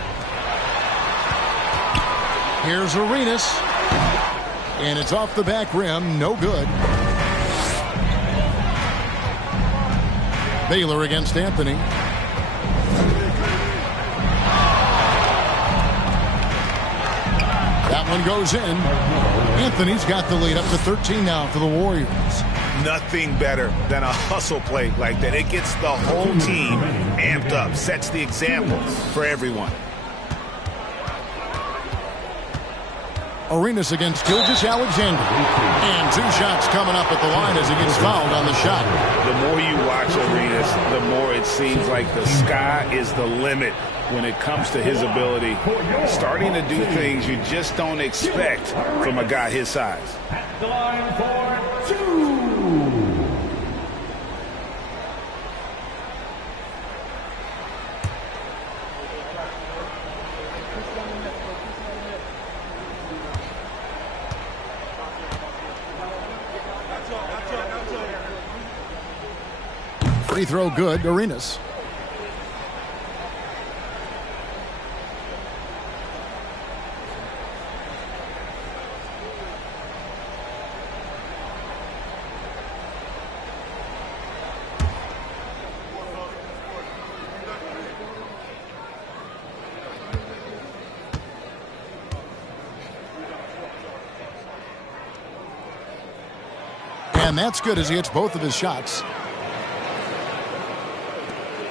Here's Arenas. And it's off the back rim. No good. Baylor against Anthony. That one goes in. Anthony's got the lead up to 13 now for the Warriors. Nothing better than a hustle play like that. It gets the whole team amped up, sets the example for everyone. Arenas against Gilgeous-Alexander. And two shots coming up at the line as he gets fouled on the shot. The more you watch Arenas, the more it seems like the sky is the limit when it comes to his ability. Starting to do things you just don't expect from a guy his size. At the line for two. Free throw good, Arenas. And that's good as he hits both of his shots.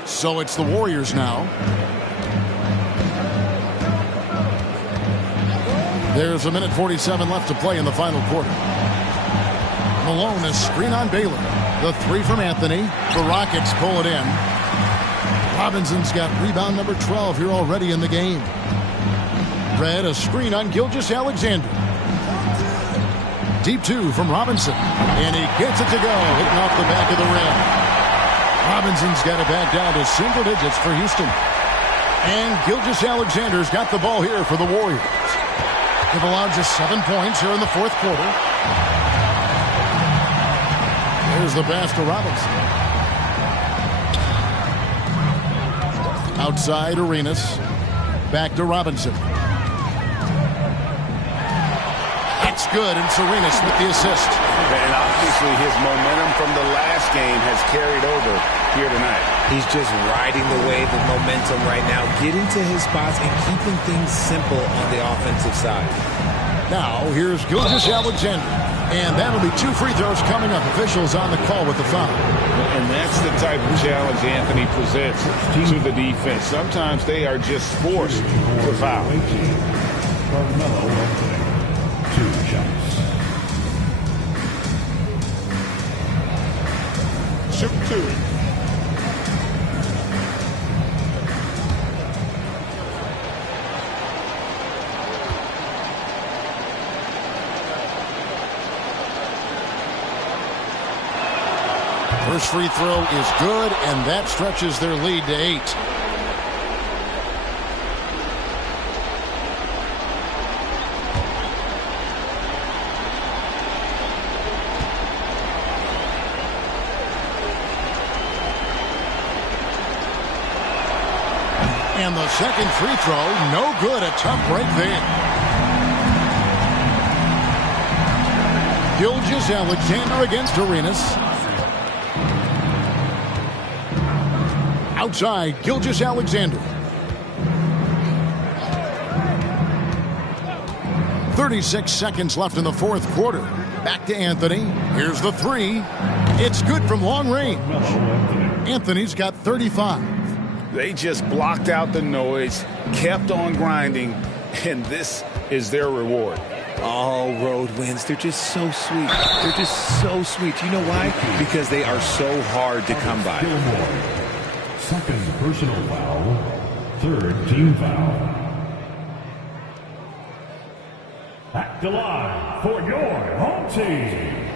So it's the Warriors now. There's 1:47 left to play in the final quarter. Malone is screen on Baylor. The three from Anthony. The Rockets pull it in. Robinson's got rebound number 12 here already in the game. Red, a screen on Gilgeous-Alexander. Deep two from Robinson. And he gets it to go, hitting off the back of the rim. Robinson's got it back down to single digits for Houston. And Gilgeous Alexander's got the ball here for the Warriors. They've allowed just 7 points here in the fourth quarter. There's the pass to Robinson. Outside Arenas. Back to Robinson. It's good, and Arenas with the assist. And obviously his momentum from the last game has carried over here tonight. He's just riding the wave of momentum right now, getting to his spots and keeping things simple on the offensive side. Now, here's Gilgeous Alexander. And that'll be 2 free throws coming up. Officials on the call with the foul. And that's the type of challenge Anthony presents to the defense. Sometimes they are just forced to foul. Carmelo Anthony, 2 shots. Shoot 2. First free throw is good, and that stretches their lead to 8. And the second free throw, no good. A tough break there. Gilgeous Alexander against Arenas. Outside, Gilgeous Alexander. 36 seconds left in the fourth quarter. Back to Anthony. Here's the 3. It's good from long range. Anthony's got 35. They just blocked out the noise, kept on grinding, and this is their reward. All road wins. They're just so sweet. They're just so sweet. You know why? Because they are so hard to come by. Second personal foul. Third team foul. At the line for your home team,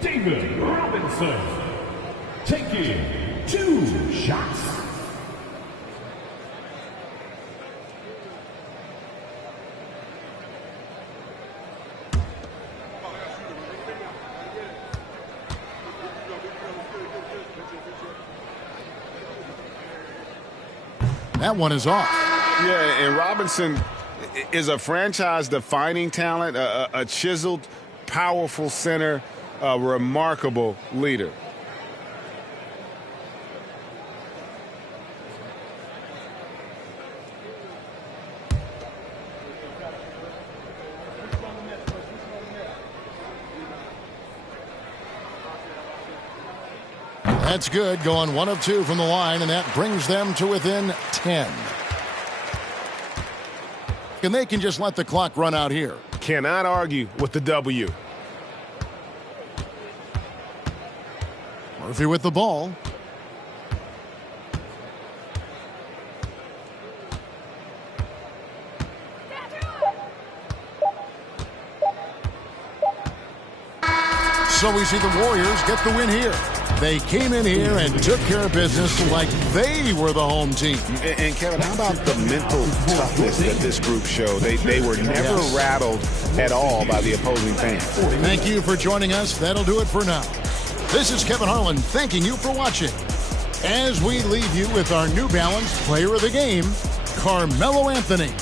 David Robinson, taking 2 shots. That one is off. Yeah, and Robinson is a franchise-defining talent, a chiseled, powerful center, a remarkable leader. That's good, going 1 of 2 from the line, and that brings them to within 10. And they can just let the clock run out here. Cannot argue with the W. Murphy with the ball. So we see the Warriors get the win here. They came in here and took care of business like they were the home team. And Kevin, how about the mental toughness that this group showed? They were never rattled at all by the opposing fans. Thank you for joining us. That'll do it for now. This is Kevin Harlan thanking you for watching. As we leave you with our New Balance Player of the Game, Carmelo Anthony.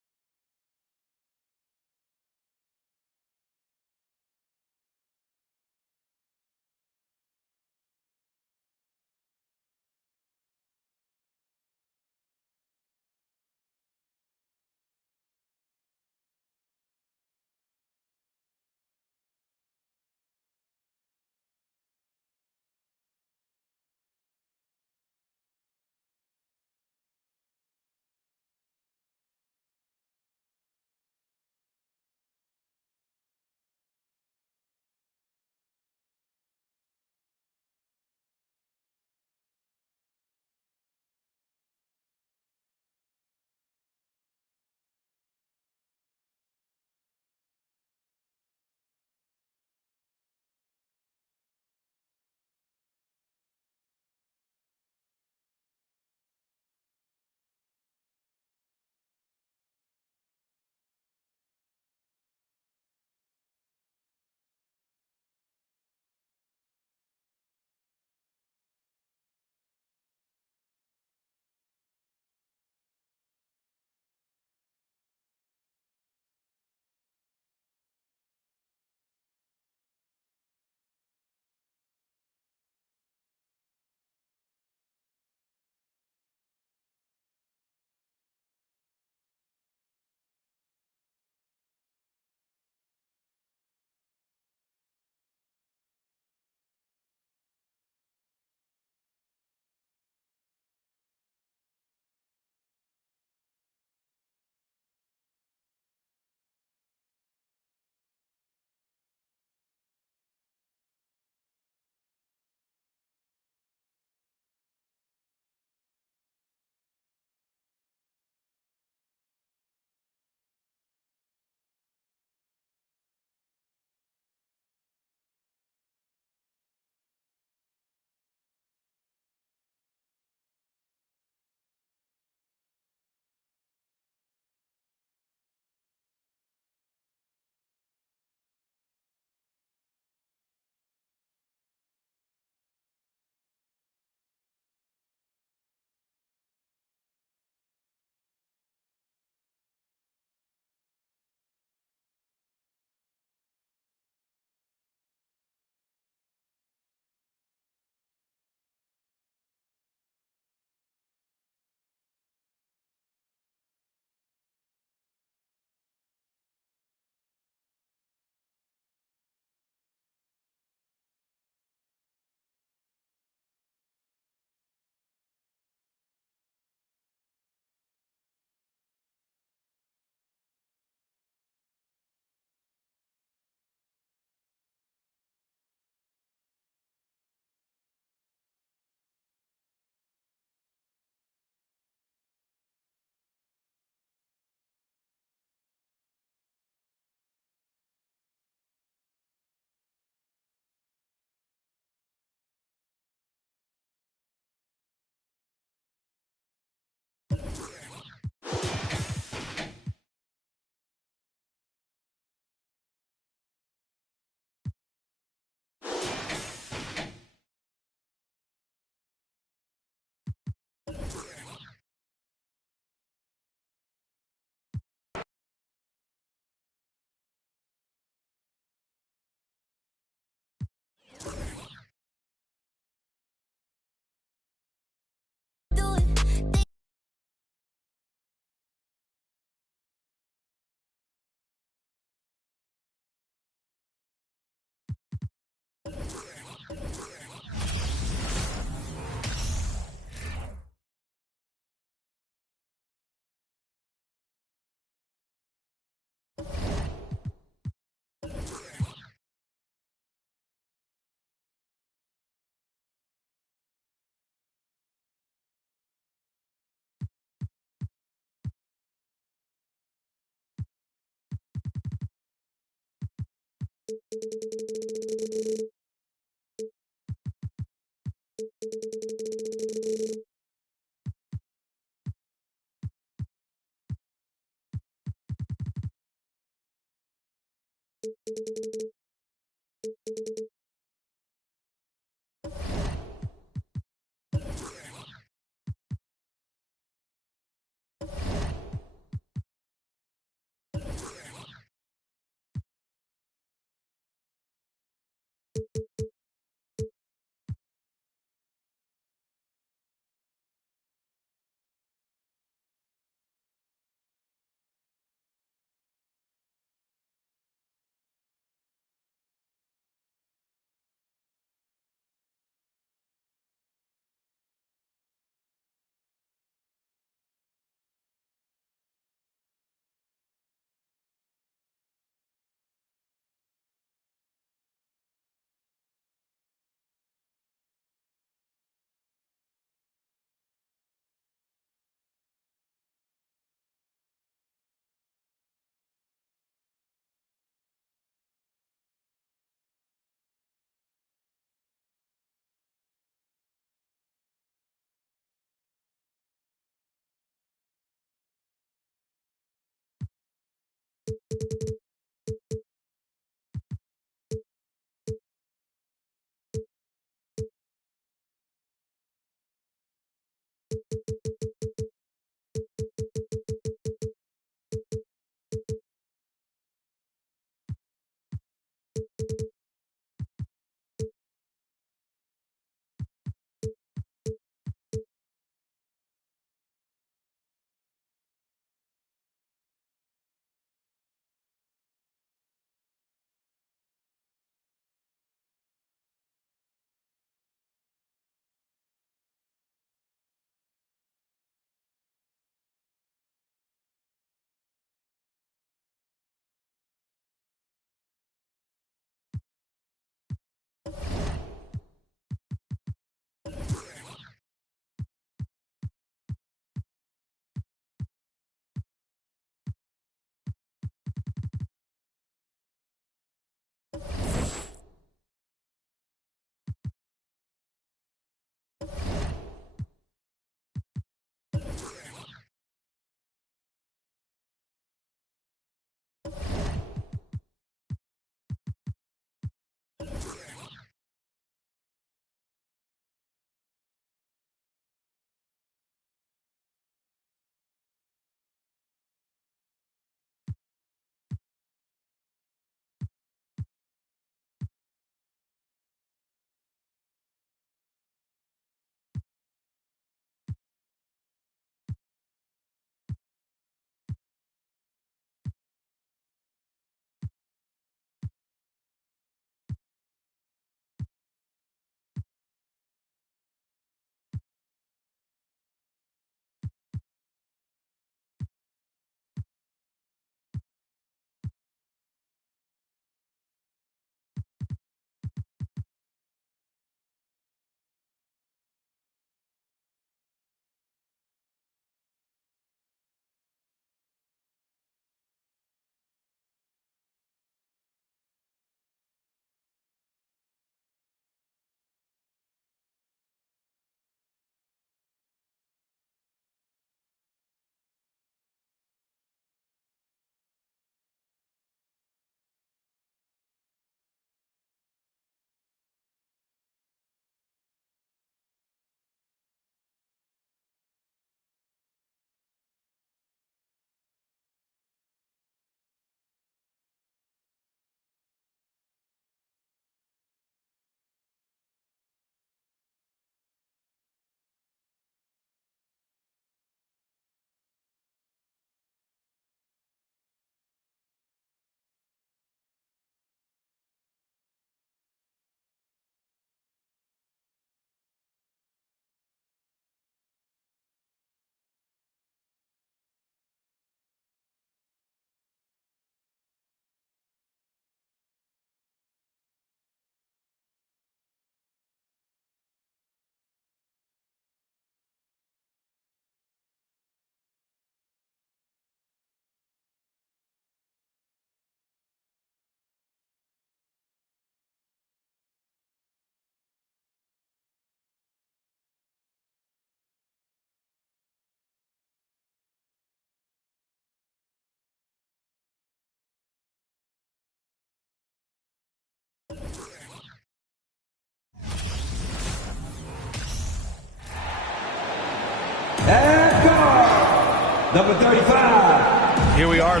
Number 35. Here we are.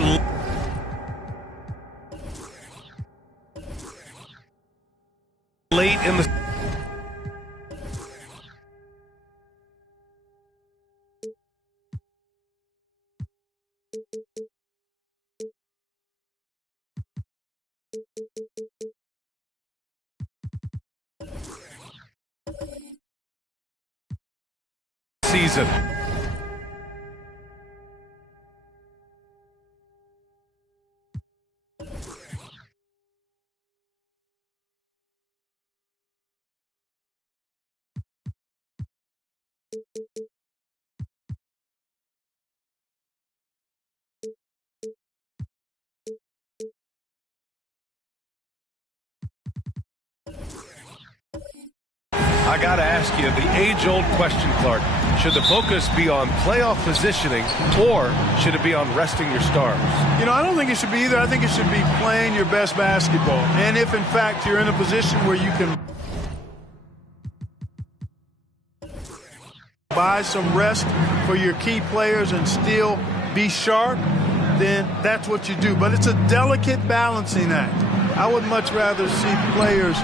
Late in the season. I got to ask you the age-old question, Clark. Should the focus be on playoff positioning, or should it be on resting your stars? You know, I don't think it should be either. I think it should be playing your best basketball. And if, in fact, you're in a position where you can buy some rest for your key players and still be sharp, then that's what you do. But it's a delicate balancing act. I would much rather see players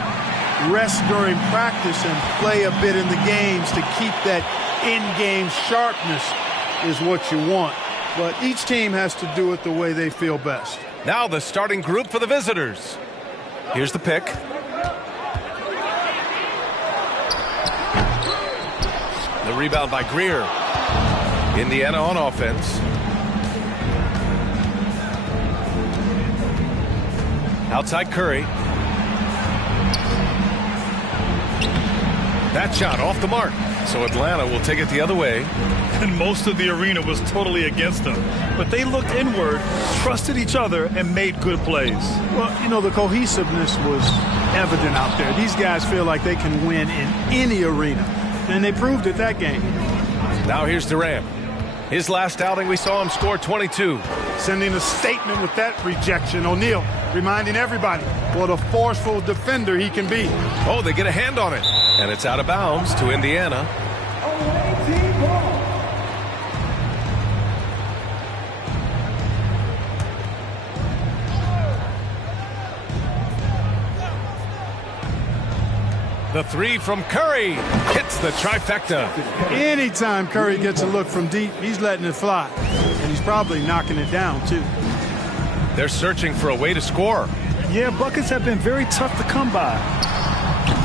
rest during practice and play a bit in the games to keep that in-game sharpness is what you want. But each team has to do it the way they feel best. Now the starting group for the visitors. Here's the pick. The rebound by Greer. Indiana on offense. Outside Curry. That shot off the mark. So Atlanta will take it the other way. And most of the arena was totally against them. But they looked inward, trusted each other, and made good plays. Well, you know, the cohesiveness was evident out there. These guys feel like they can win in any arena. And they proved it that game. Now here's Durant. His last outing, we saw him score 22. Sending a statement with that rejection. O'Neal reminding everybody what a forceful defender he can be. Oh, they get a hand on it. And it's out of bounds to Indiana. The three from Curry hits the trifecta. Anytime Curry gets a look from deep, he's letting it fly. And he's probably knocking it down, too. They're searching for a way to score. Yeah, buckets have been very tough to come by.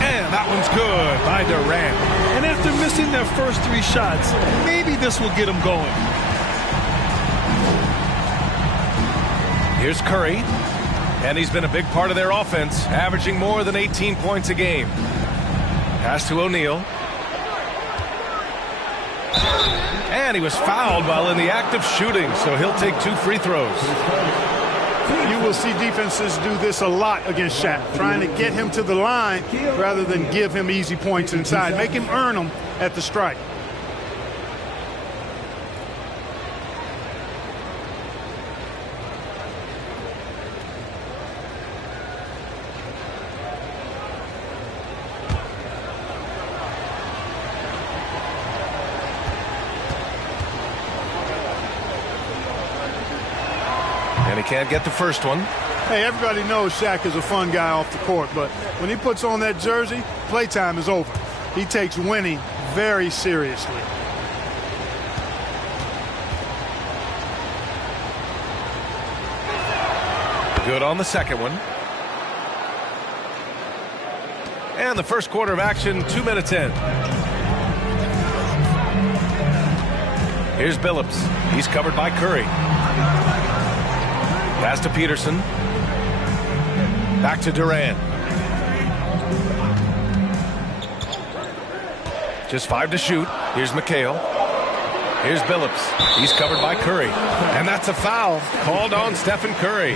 And that one's good by Durant. And after missing their first three shots, maybe this will get them going. Here's Curry. And he's been a big part of their offense, averaging more than 18 points a game. Pass to O'Neal. And he was fouled while in the act of shooting, so he'll take 2 free throws. You will see defenses do this a lot against Shaq, trying to get him to the line rather than give him easy points inside. Make him earn them at the strike. And he can't get the first one. Hey, everybody knows Shaq is a fun guy off the court, but when he puts on that jersey, playtime is over. He takes winning very seriously. Good on the second one. And the first quarter of action, 2 minutes in. Here's Billups. He's covered by Curry. Pass to Peterson. Back to Durant. Just 5 to shoot. Here's McHale. Here's Billups. He's covered by Curry. And that's a foul called on Stephen Curry.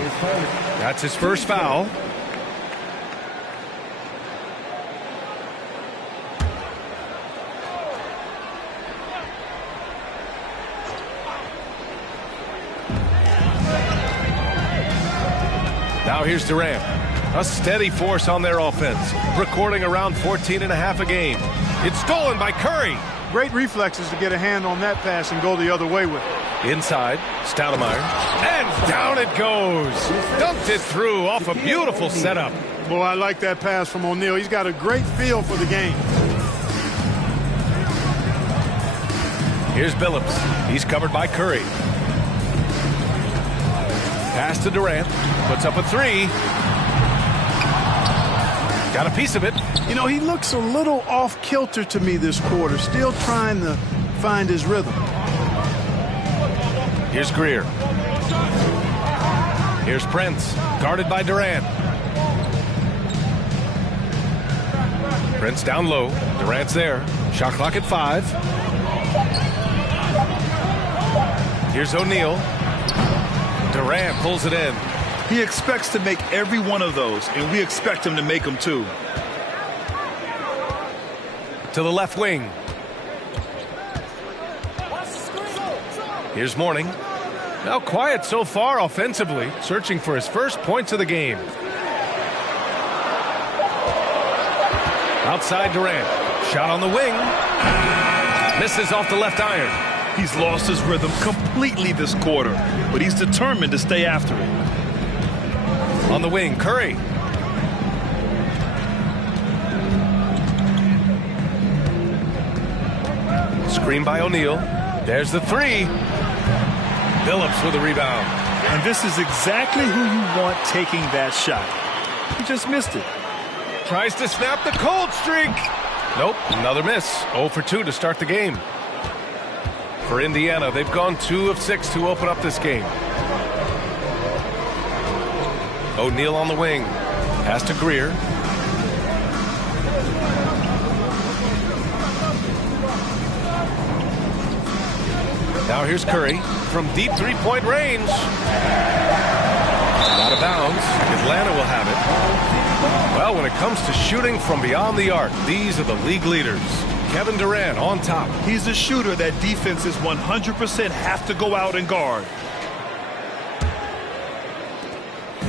That's his first foul. Now here's Durant. A steady force on their offense, recording around 14.5 a game. It's stolen by Curry. Great reflexes to get a hand on that pass and go the other way with it. Inside, Stoudemire. And down it goes. Dumped it through off a beautiful setup. Boy, I like that pass from O'Neal. He's got a great feel for the game. Here's Billups. He's covered by Curry. Pass to Durant. Puts up a three. Got a piece of it. You know, he looks a little off kilter to me this quarter. Still trying to find his rhythm. Here's Greer. Here's Prince. Guarded by Durant. Prince down low. Durant's there. Shot clock at 5. Here's O'Neal. Durant pulls it in. He expects to make every one of those, and we expect him to make them too. To the left wing. Here's Mourning. Now quiet so far offensively, searching for his first points of the game. Outside Durant. Shot on the wing. Misses off the left iron. He's lost his rhythm completely this quarter, but he's determined to stay after it. On the wing, Curry. Screen by O'Neal. There's the three. Billups with a rebound. And this is exactly who you want taking that shot. He just missed it. Tries to snap the cold streak. Nope, another miss. 0 for 2 to start the game. For Indiana, they've gone 2 of 6 to open up this game. O'Neal on the wing. Pass to Greer. Now here's Curry from deep three-point range. Out of bounds. Atlanta will have it. Well, when it comes to shooting from beyond the arc, these are the league leaders. Kevin Durant on top. He's a shooter that defenses 100% have to go out and guard.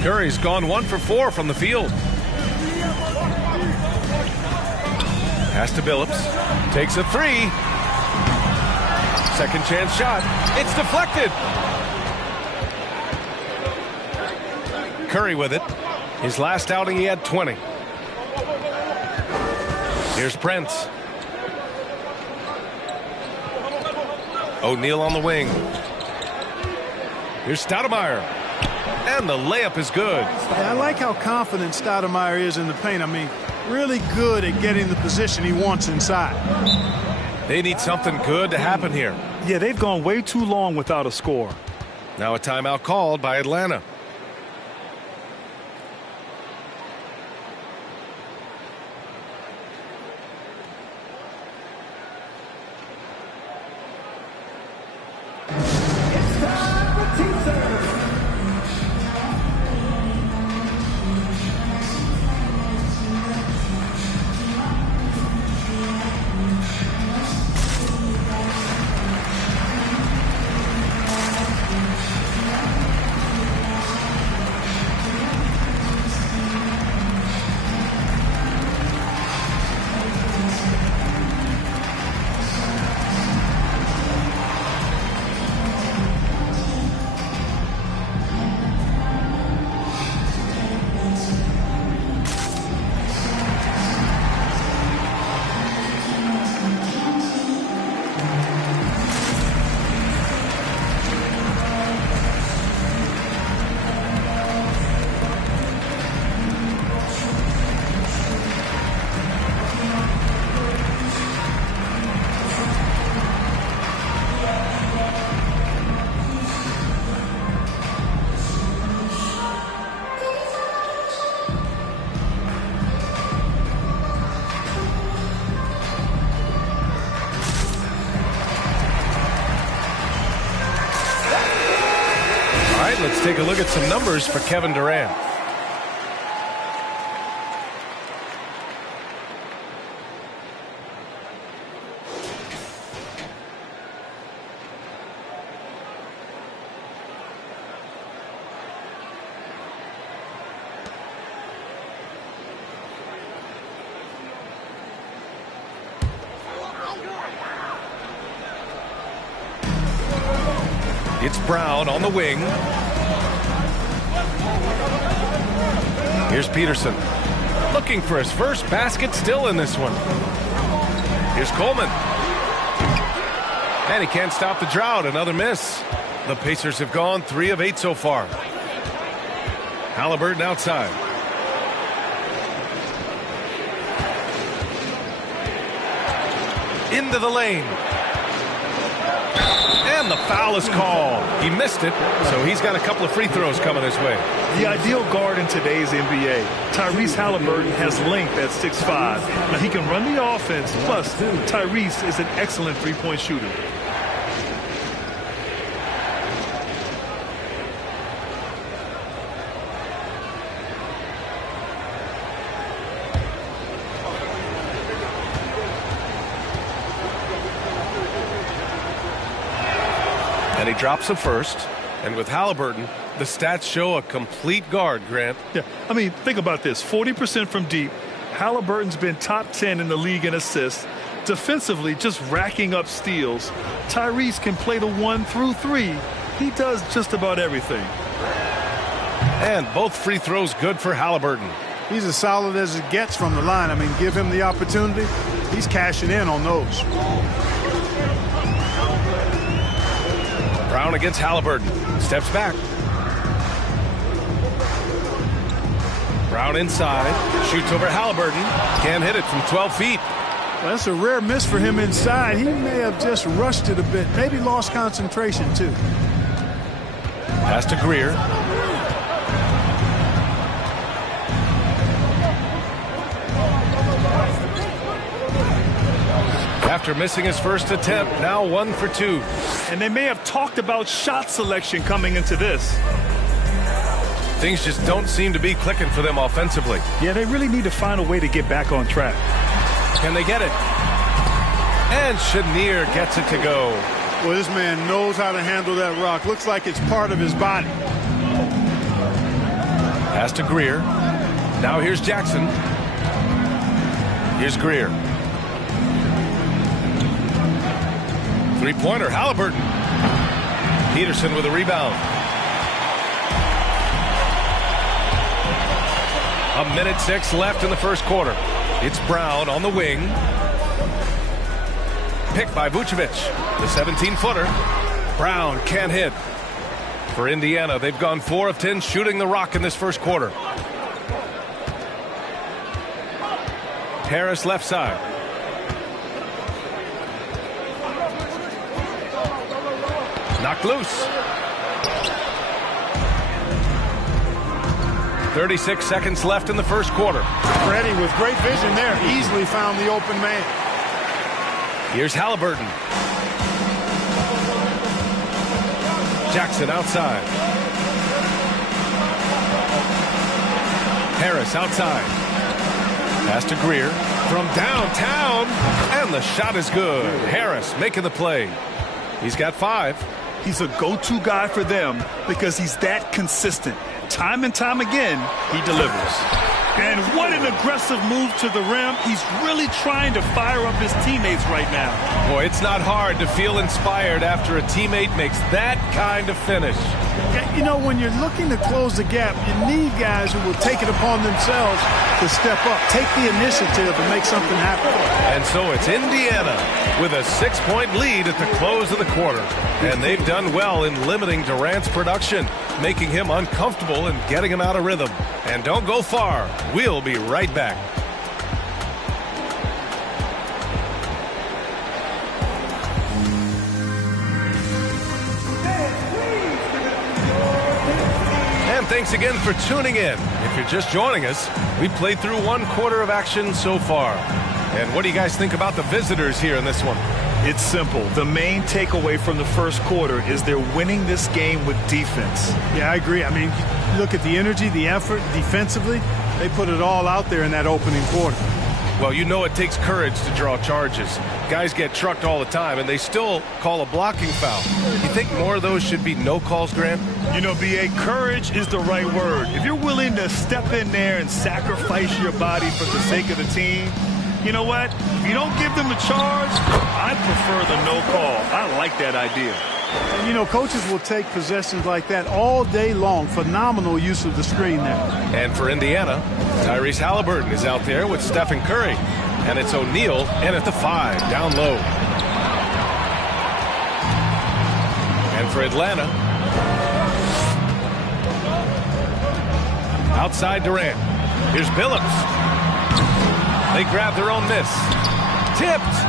Curry's gone 1 for 4 from the field. Pass to Billups. Takes a three. Second chance shot. It's deflected. Curry with it. His last outing, he had 20. Here's Prince. O'Neal on the wing. Here's Stoudemire. And the layup is good. I like how confident Stoudemire is in the paint. I mean, really good at getting the position he wants inside. They need something good to happen here. Yeah, they've gone way too long without a score. Now a timeout called by Atlanta. Let's take a look at some numbers for Kevin Durant. It's Brown on the wing. Here's Peterson. Looking for his first basket still in this one. Here's Coleman. And he can't stop the drought. Another miss. The Pacers have gone 3 of 8 so far. Halliburton outside. Into the lane. And the foul is called. He missed it, so he's got a couple of free throws coming his way. The ideal guard in today's NBA. Tyrese Halliburton has length at 6'5". Now he can run the offense, plus Tyrese is an excellent three-point shooter. And he drops a first. And with Halliburton, the stats show a complete guard, Grant. Yeah, I mean, think about this. 40% from deep. Halliburton's been top 10 in the league in assists. Defensively, just racking up steals. Tyrese can play the 1 through 3. He does just about everything. And both free throws good for Halliburton. He's as solid as it gets from the line. I mean, give him the opportunity. He's cashing in on those. Brown against Halliburton. Steps back. Brown inside. Shoots over Halliburton. Can't hit it from 12 feet. Well, that's a rare miss for him inside. He may have just rushed it a bit. Maybe lost concentration, too. Pass to Greer. After missing his first attempt, now 1 for 2. And they may have talked about shot selection coming into this. Things just don't seem to be clicking for them offensively. Yeah, they really need to find a way to get back on track. Can they get it? And Chenier gets it to go. Well, this man knows how to handle that rock. Looks like it's part of his body. Pass to Greer. Now here's Jackson. Here's Greer. Three-pointer, Halliburton. Peterson with a rebound. 1:06 left in the first quarter. It's Brown on the wing. Picked by Vucevic. The 17-footer. Brown can't hit. For Indiana, they've gone 4 of 10 shooting the rock in this first quarter. Harris left side. Knocked loose. 36 seconds left in the first quarter. Freddie with great vision there. Easily found the open man. Here's Halliburton. Jackson outside. Harris outside. Pass to Greer from downtown. And the shot is good. Harris making the play. He's got 5. He's a go-to guy for them because he's that consistent. Time and time again, he delivers. And what an aggressive move to the rim. He's really trying to fire up his teammates right now. Boy, it's not hard to feel inspired after a teammate makes that kind of finish. You know, when you're looking to close the gap, you need guys who will take it upon themselves to step up, take the initiative and make something happen. And so it's Indiana with a 6-point lead at the close of the quarter. And they've done well in limiting Durant's production, making him uncomfortable and getting him out of rhythm. And don't go far. We'll be right back. And thanks again for tuning in. If you're just joining us, we've played through 1 quarter of action so far. And what do you guys think about the visitors here in this one? It's simple. The main takeaway from the first quarter is they're winning this game with defense. Yeah, I agree. I mean, look at the energy, the effort defensively. They put it all out there in that opening quarter. Well, you know it takes courage to draw charges. Guys get trucked all the time, and they still call a blocking foul. You think more of those should be no calls, Grant? You know, B.A., courage is the right word. If you're willing to step in there and sacrifice your body for the sake of the team, you know what? If you don't give them a charge, I prefer the no call. I like that idea. And, you know, coaches will take possessions like that all day long. Phenomenal use of the screen there. And for Indiana, Tyrese Halliburton is out there with Stephen Curry. And it's O'Neal in at the 5, down low. And for Atlanta, outside Durant. Here's Billups. They grab their own miss. Tipped.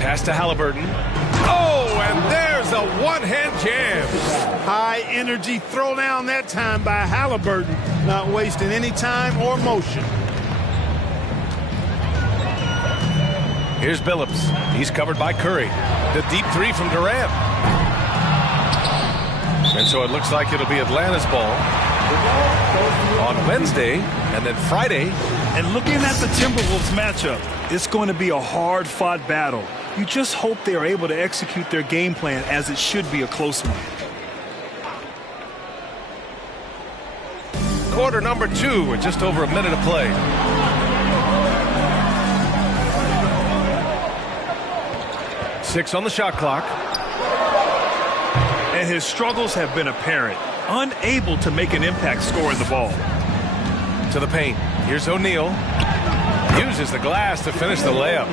Pass to Halliburton. Oh, and there's a one-hand jam. High energy throwdown that time by Halliburton. Not wasting any time or motion. Here's Billups. He's covered by Curry. The deep 3 from Durant. And so it looks like it'll be Atlanta's ball on Wednesday and then Friday. And looking at the Timberwolves matchup, it's going to be a hard-fought battle. You just hope they are able to execute their game plan as it should be a close one. Quarter number 2 with just over a minute to play. Six on the shot clock. And his struggles have been apparent. Unable to make an impact scoring the ball. To the paint. Here's O'Neal. Uses the glass to finish the layup.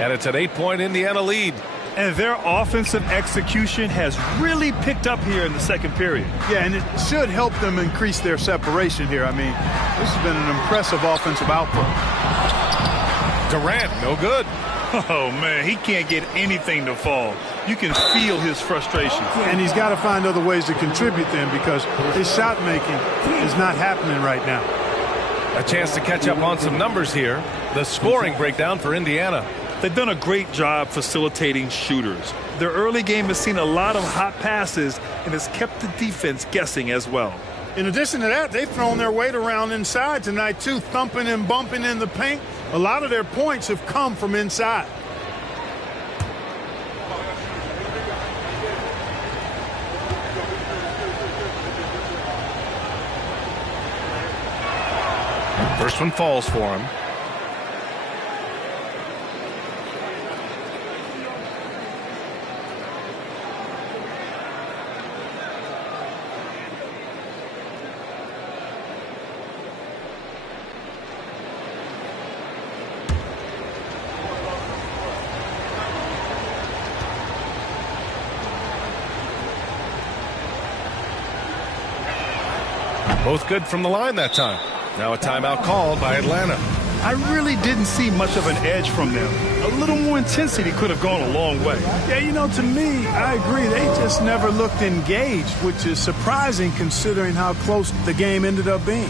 And it's an 8-point Indiana lead. And their offensive execution has really picked up here in the second period. Yeah, and it should help them increase their separation here. I mean, this has been an impressive offensive output. Durant, no good. Oh, man, he can't get anything to fall. You can feel his frustration. And he's got to find other ways to contribute then because his shot making is not happening right now. A chance to catch up on some numbers here. The scoring breakdown for Indiana. They've done a great job facilitating shooters. Their early game has seen a lot of hot passes and has kept the defense guessing as well. In addition to that, they've thrown their weight around inside tonight, too, thumping and bumping in the paint. A lot of their points have come from inside. First one falls for him. Both good from the line that time. Now a timeout called by Atlanta. I really didn't see much of an edge from them. A little more intensity could have gone a long way. Yeah, you know, to me, I agree. They just never looked engaged, which is surprising considering how close the game ended up being.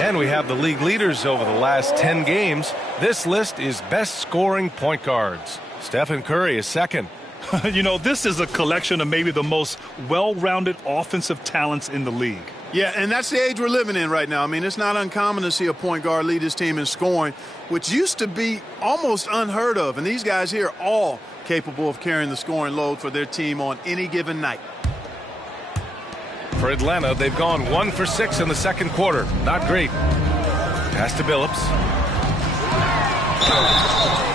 And we have the league leaders over the last 10 games. This list is best scoring point guards. Stephen Curry is second. You know, this is a collection of maybe the most well-rounded offensive talents in the league. Yeah, and that's the age we're living in right now. I mean, it's not uncommon to see a point guard lead his team in scoring, which used to be almost unheard of. And these guys here all capable of carrying the scoring load for their team on any given night. For Atlanta, they've gone 1 for 6 in the second quarter. Not great. Pass to Billups.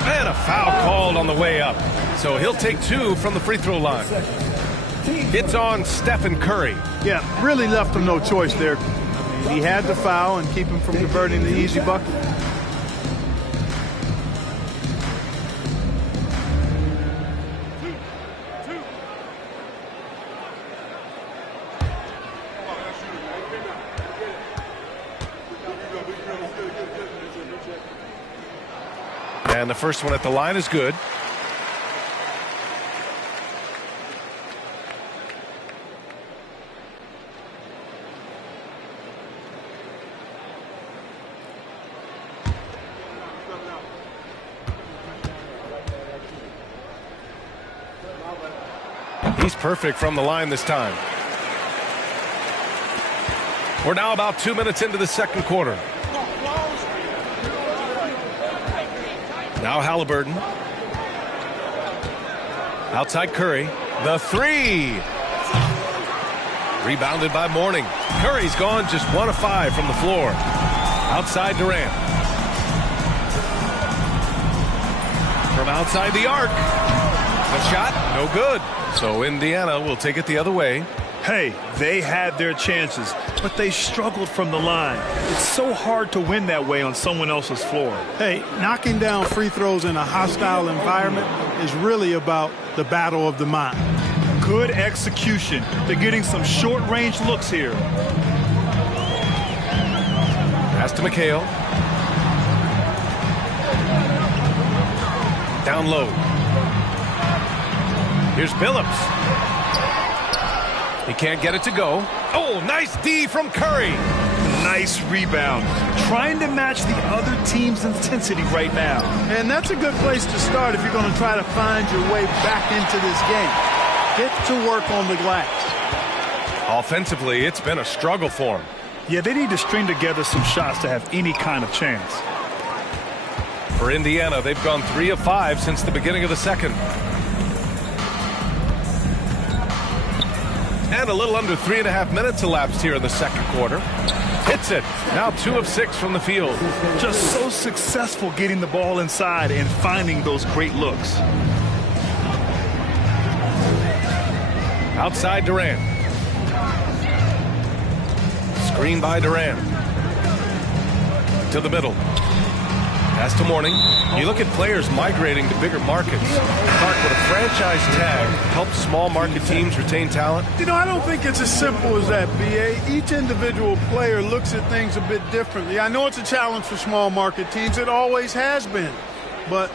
And a foul called on the way up. So he'll take 2 from the free throw line. It's on Stephen Curry. Yeah, really left him no choice there. He had the foul and keep him from converting the easy bucket. And the first one at the line is good. He's perfect from the line this time. We're now about 2 minutes into the second quarter. Now Halliburton. Outside Curry. The three. Rebounded by Mourning. Curry's gone just 1 of 5 from the floor. Outside Durant. From outside the arc. The shot, no good. So Indiana will take it the other way. Hey, they had their chances, but they struggled from the line. It's so hard to win that way on someone else's floor. Hey, knocking down free throws in a hostile environment is really about the battle of the mind. Good execution. They're getting some short-range looks here. Pass to McHale. Down low. Here's Billups. He can't get it to go. Oh, nice D from Curry. Nice rebound. Trying to match the other team's intensity right now. And that's a good place to start if you're going to try to find your way back into this game. Get to work on the glass. Offensively, it's been a struggle for him. Yeah, they need to string together some shots to have any kind of chance. For Indiana, they've gone 3 of 5 since the beginning of the second. And a little under 3.5 minutes elapsed here in the second quarter. Hits it. Now 2 of 6 from the field. Just so successful getting the ball inside and finding those great looks. Outside Durant. Screen by Durant. To the middle. Pass to Mourning. You look at players migrating to bigger markets. Clark, would a franchise tag help small market teams retain talent? You know, I don't think it's as simple as that, B.A. Each individual player looks at things a bit differently. I know it's a challenge for small market teams. It always has been. But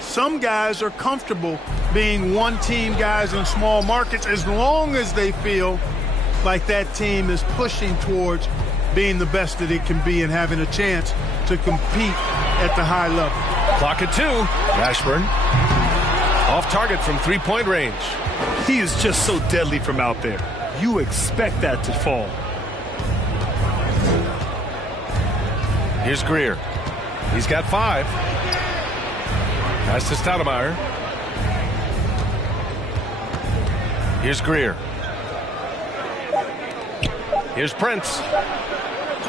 some guys are comfortable being one-team guys in small markets as long as they feel like that team is pushing towards being the best that it can be and having a chance to compete at the high level. Clock at 2. Mashburn. Off target from three-point range. He is just so deadly from out there. You expect that to fall. Here's Greer. He's got 5. Pass to Stoudemire. Here's Greer. Here's Prince.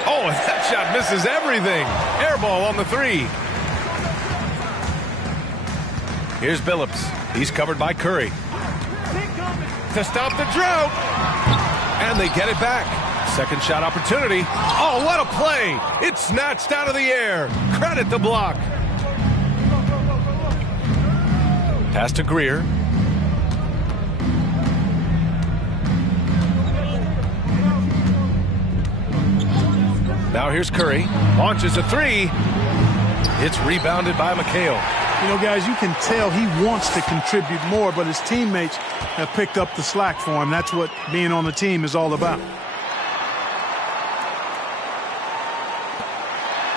Oh, that shot misses everything. Air ball on the 3. Here's Billups. He's covered by Curry. To stop the drought. And they get it back. Second shot opportunity. Oh, what a play. It's snatched out of the air. Credit the block. Pass to Greer. Now here's Curry. Launches a 3. It's rebounded by McHale. You know, guys, you can tell he wants to contribute more, but his teammates have picked up the slack for him. That's what being on the team is all about.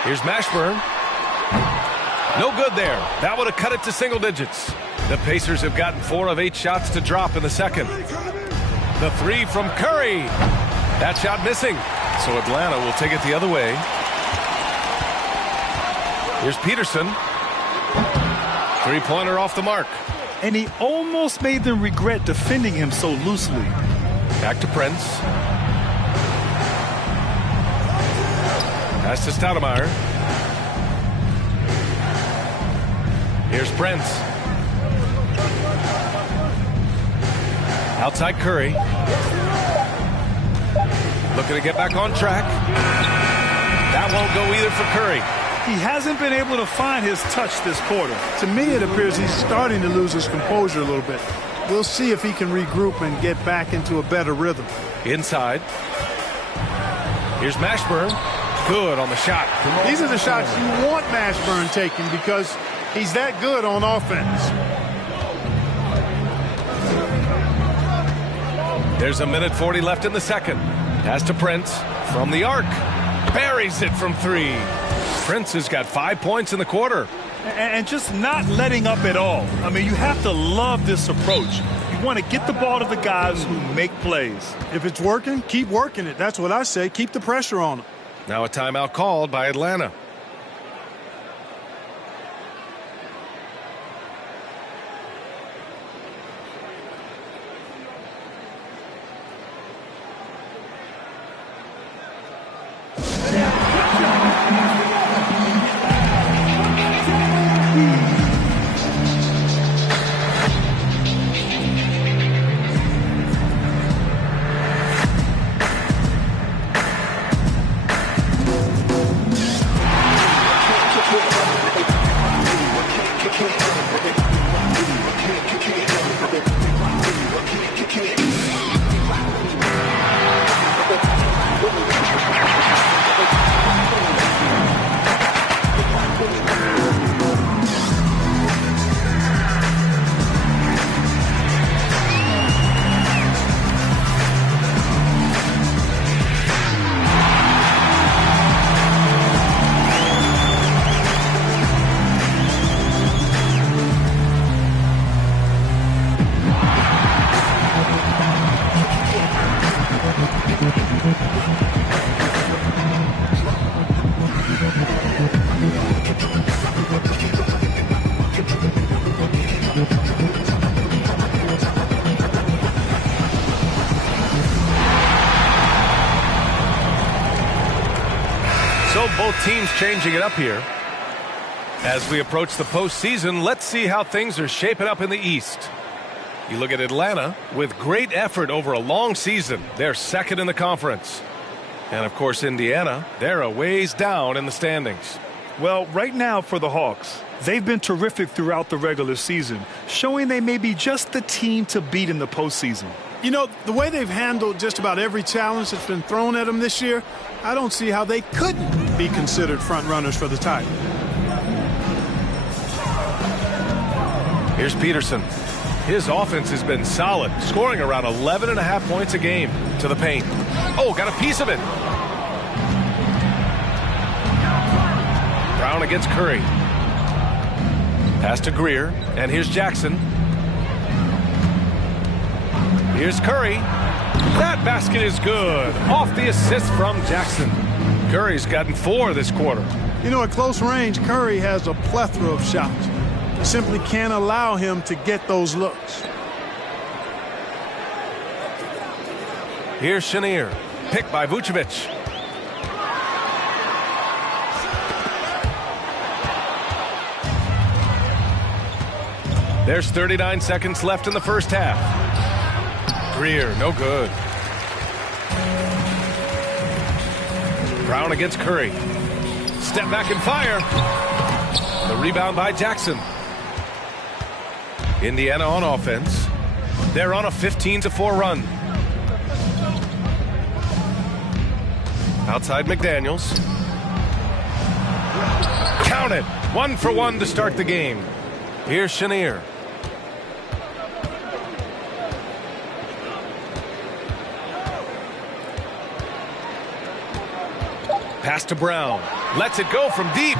Here's Mashburn. No good there. That would have cut it to single digits. The Pacers have gotten 4 of 8 shots to drop in the second. The 3 from Curry. That shot missing. So Atlanta will take it the other way. Here's Peterson. Three-pointer off the mark. and he almost made them regret defending him so loosely. Back to Prince. Pass to Stoudemire. Here's Prince. Outside Curry. Looking to get back on track. That won't go either for Curry. He hasn't been able to find his touch this quarter. To me, it appears he's starting to lose his composure a little bit. We'll see if he can regroup and get back into a better rhythm. Inside. Here's Mashburn. Good on the shot. These are the shots you want Mashburn taking because he's that good on offense. There's 1:40 left in the second. Pass to Prince from the arc. Buries it from 3. Prince has got 5 points in the quarter. And just not letting up at all. I mean, you have to love this approach. You want to get the ball to the guys who make plays. If it's working, keep working it. That's what I say. Keep the pressure on them. Now a timeout called by Atlanta. Both teams changing it up here. As we approach the postseason, let's see how things are shaping up in the East. You look at Atlanta with great effort over a long season. They're second in the conference. And of course, Indiana, they're a ways down in the standings. Well, right now for the Hawks, they've been terrific throughout the regular season, showing they may be just the team to beat in the postseason. You know, the way they've handled just about every challenge that's been thrown at them this year, I don't see how they couldn't be considered front runners for the title. Here's Peterson. His offense has been solid, scoring around 11.5 points a game to the paint. Oh, got a piece of it. Brown against Curry. Pass to Greer, and here's Jackson. Here's Curry. That basket is good. Off the assist from Jackson. Curry's gotten 4 this quarter. You know, at close range, Curry has a plethora of shots. You simply can't allow him to get those looks. Here's Chenier. Picked by Vucevic. There's 39 seconds left in the first half. Greer, no good. Brown against Curry. Step back and fire. The rebound by Jackson. Indiana on offense. They're on a 15-4 run. Outside McDaniels. Count it. 1 for 1 to start the game. Here's Chenier. Pass to Brown. Lets it go from deep.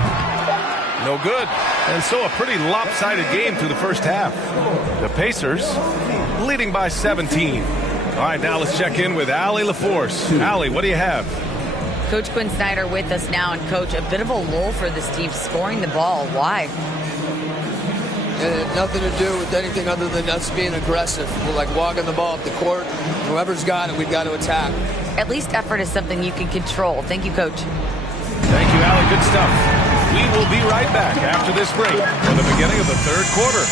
No good. And so a pretty lopsided game through the first half. The Pacers leading by 17. All right, now let's check in with Allie LaForce. Allie, what do you have? Coach Quinn Snyder with us now. And, Coach, a bit of a lull for this team scoring the ball. Why? and it had nothing to do with anything other than us being aggressive. We're like walking the ball up the court. Whoever's got it, we've got to attack. At least effort is something you can control. Thank you, Coach. Thank you, Allie. Good stuff. We will be right back after this break for the beginning of the third quarter.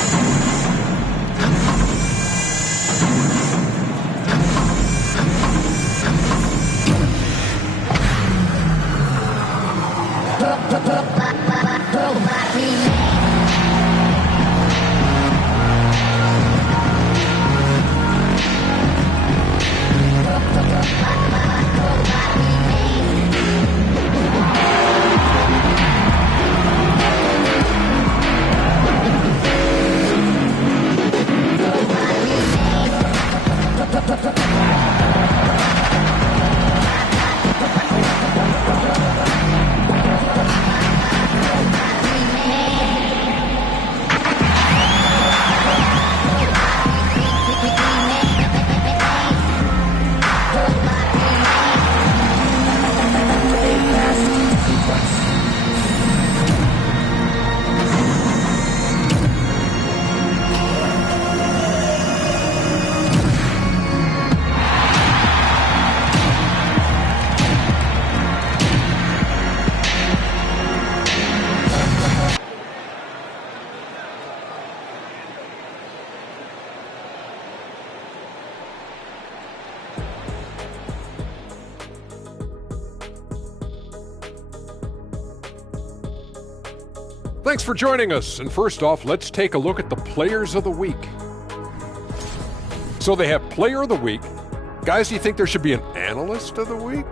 Thanks for joining us. And first off, let's take a look at the Players of the Week. So they have Player of the Week. Guys, do you think there should be an Analyst of the Week?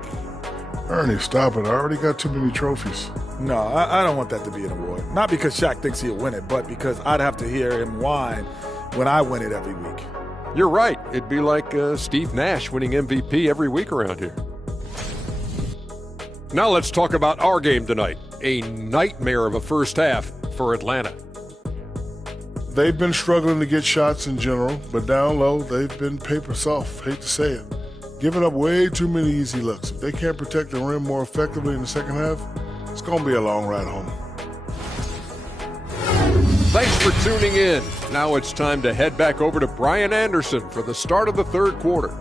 Ernie, stop it. I already got too many trophies. No, I don't want that to be an award. Not because Shaq thinks he'll win it, but because I'd have to hear him whine when I win it every week. You're right. It'd be like Steve Nash winning MVP every week around here. Now let's talk about our game tonight. A nightmare of a first half for Atlanta. They've been struggling to get shots in general, but down low, they've been paper soft. Hate to say it. Giving up way too many easy looks. If they can't protect the rim more effectively in the second half, it's going to be a long ride home. Thanks for tuning in. Now it's time to head back over to Brian Anderson for the start of the third quarter.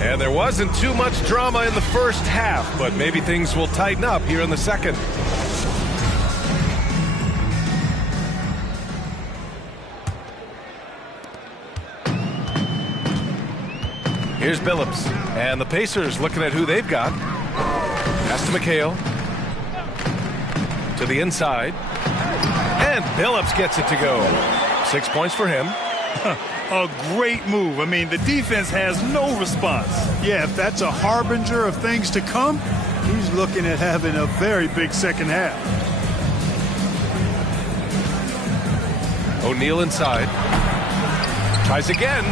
And there wasn't too much drama in the first half, but maybe things will tighten up here in the second. Here's Billups, and the Pacers looking at who they've got. Pass to McHale. To the inside. And Billups gets it to go. 6 points for him. A great move. I mean, the defense has no response. Yeah, if that's a harbinger of things to come, he's looking at having a very big second half. O'Neal inside. Tries again.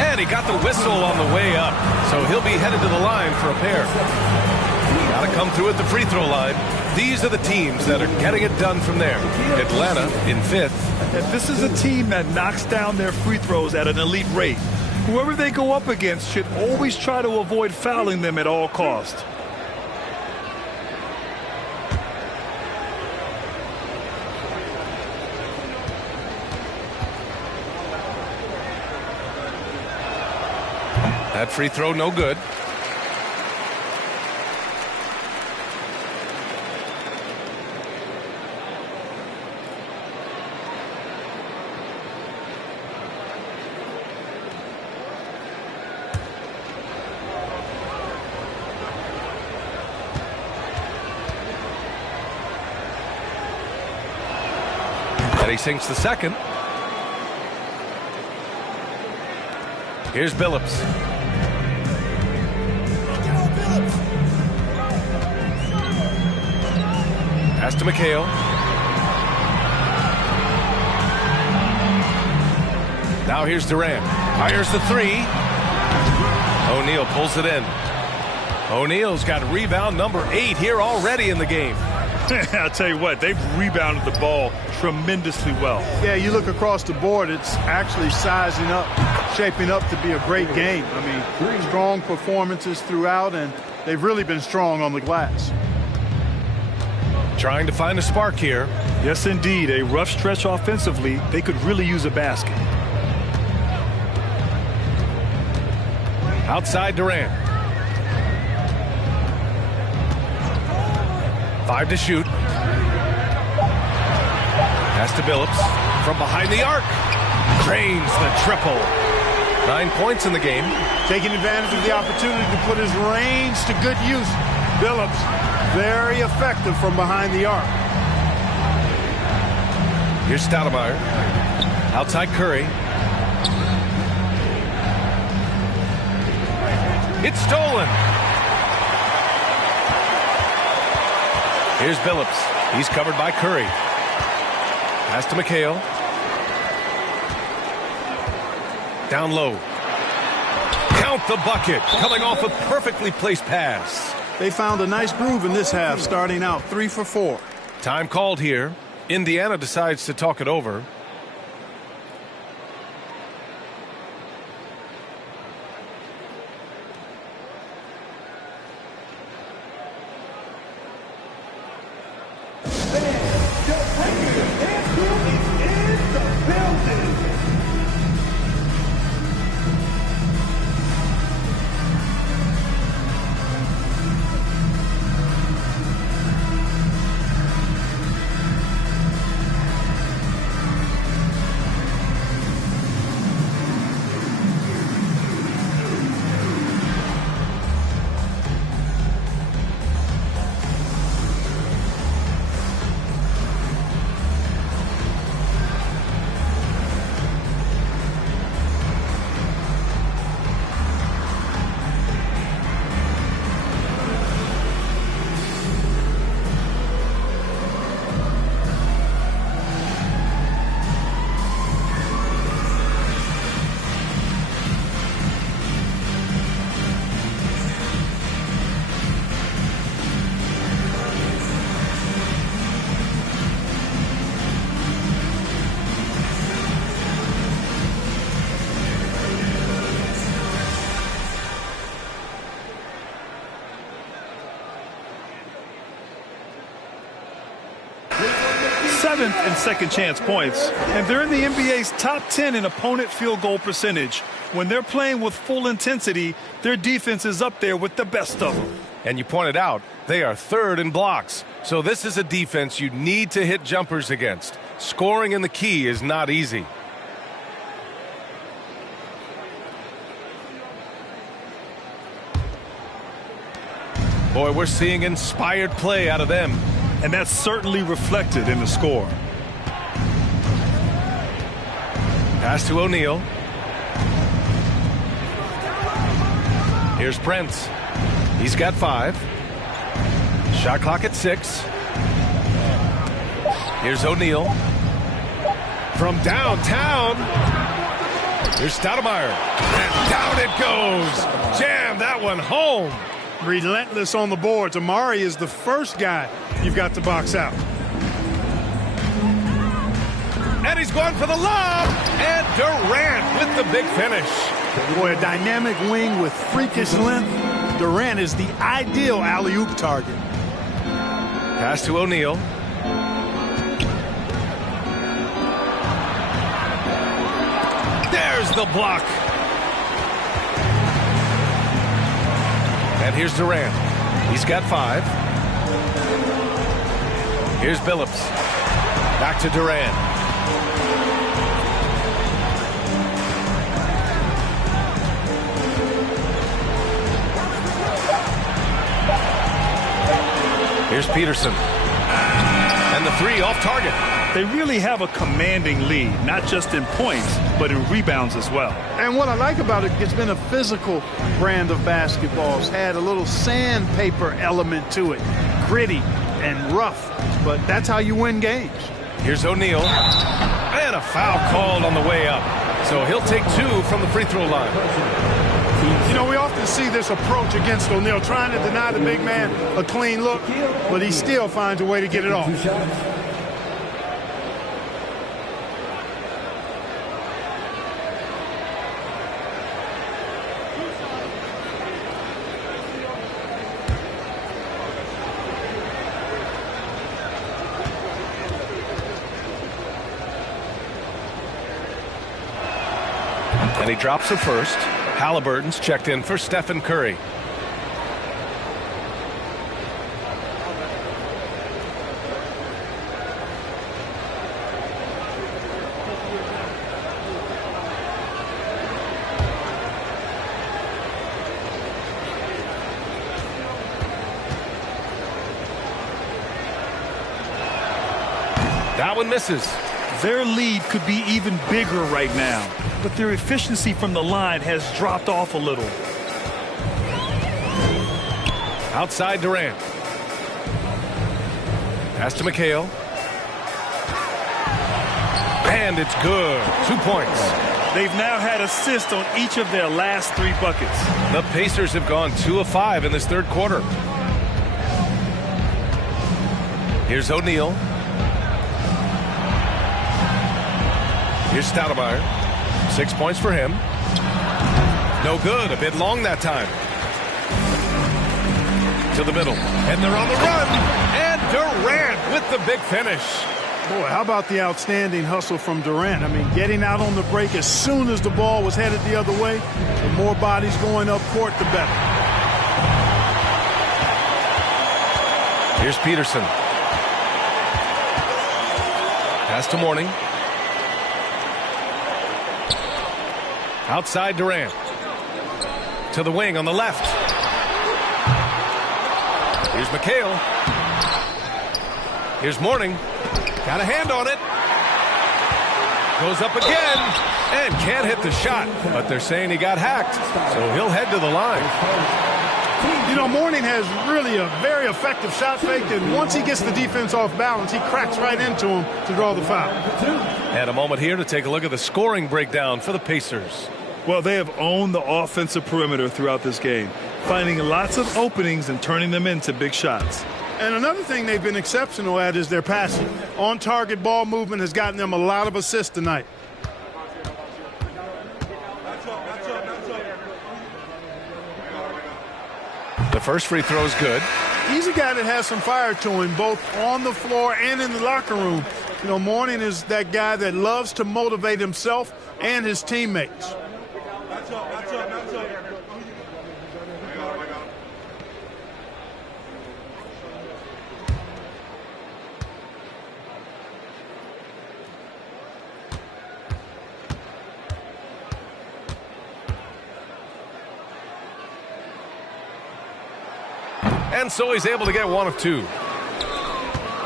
And he got the whistle on the way up. So he'll be headed to the line for a pair. Got to come through at the free throw line. These are the teams that are getting it done from there. Atlanta in fifth. And this is a team that knocks down their free throws at an elite rate. Whoever they go up against should always try to avoid fouling them at all costs. That free throw no good. And he sinks the second. Here's Billups. Pass to McHale. Now here's Durant. Fires the three. O'Neal pulls it in. O'Neal's got rebound number 8 here already in the game. I'll tell you what, they've rebounded the ball tremendously well. Yeah, you look across the board, it's actually sizing up, shaping up to be a great game. I mean, strong performances throughout, and they've really been strong on the glass. Trying to find a spark here. Yes, indeed. A rough stretch offensively. They could really use a basket. Outside Durant. 5 to shoot. Pass to Billups. From behind the arc. Drains the triple. 9 points in the game. Taking advantage of the opportunity to put his range to good use. Billups, very effective from behind the arc. Here's Stoudemire. Outside Curry. It's stolen. Here's Billups. He's covered by Curry. Pass to McHale. Down low. Count the bucket. Coming off a perfectly placed pass. They found a nice groove in this half, starting out 3 for 4. Time called here. Indiana decides to talk it over. Seventh and second chance points, and they're in the NBA's top 10 in opponent field goal percentage. When they're playing with full intensity, their defense is up there with the best of them. And you pointed out, they are third in blocks. So this is a defense you need to hit jumpers against. Scoring in the key is not easy. Boy, we're seeing inspired play out of them. And that's certainly reflected in the score. Pass to O'Neal. Here's Prince. He's got 5. Shot clock at 6. Here's O'Neal. From downtown. Here's Stoudemire. And down it goes. Jam that one home. Relentless on the boards. Amari is the first guy you've got to box out. And he's going for the lob. And Durant with the big finish. Boy, a dynamic wing with freakish length. Durant is the ideal alley-oop target. Pass to O'Neal. There's the block. And here's Durant. He's got 5. Here's Billups. Back to Durant. Here's Peterson. And the 3 off target. They really have a commanding lead, not just in points, but in rebounds as well. And what I like about it, it's been a physical brand of basketball. It's had a little sandpaper element to it. Gritty and rough, but that's how you win games. Here's O'Neal. And a foul called on the way up. So he'll take 2 from the free throw line. You know, we often to see this approach against O'Neal, trying to deny the big man a clean look, but he still finds a way to get it off. And he drops the first. Halliburton's checked in for Stephen Curry. That one misses. Their lead could be even bigger right now, but their efficiency from the line has dropped off a little. Outside Durant. Pass to McHale. And it's good. 2 points. They've now had assists on each of their last 3 buckets. The Pacers have gone 2 of 5 in this third quarter. Here's O'Neal. Here's Stoudemire. 6 points for him. No good. A bit long that time. To the middle. And they're on the run. And Durant with the big finish. Boy, how about the outstanding hustle from Durant? I mean, getting out on the break as soon as the ball was headed the other way. The more bodies going up court, the better. Here's Peterson. Pass to Mourning. Outside Durant. To the wing on the left. Here's McHale. Here's Mourning. Got a hand on it. Goes up again. And can't hit the shot. But they're saying he got hacked. So he'll head to the line. You know, Mourning has really a very effective shot fake. And once he gets the defense off balance, he cracks right into him to draw the foul. And a moment here to take a look at the scoring breakdown for the Pacers. Well, they have owned the offensive perimeter throughout this game, finding lots of openings and turning them into big shots. And another thing they've been exceptional at is their passing. On-target ball movement has gotten them a lot of assists tonight. The first free throw is good. He's a guy that has some fire to him, both on the floor and in the locker room. You know, Mourning is that guy that loves to motivate himself and his teammates. And so he's able to get 1 of 2.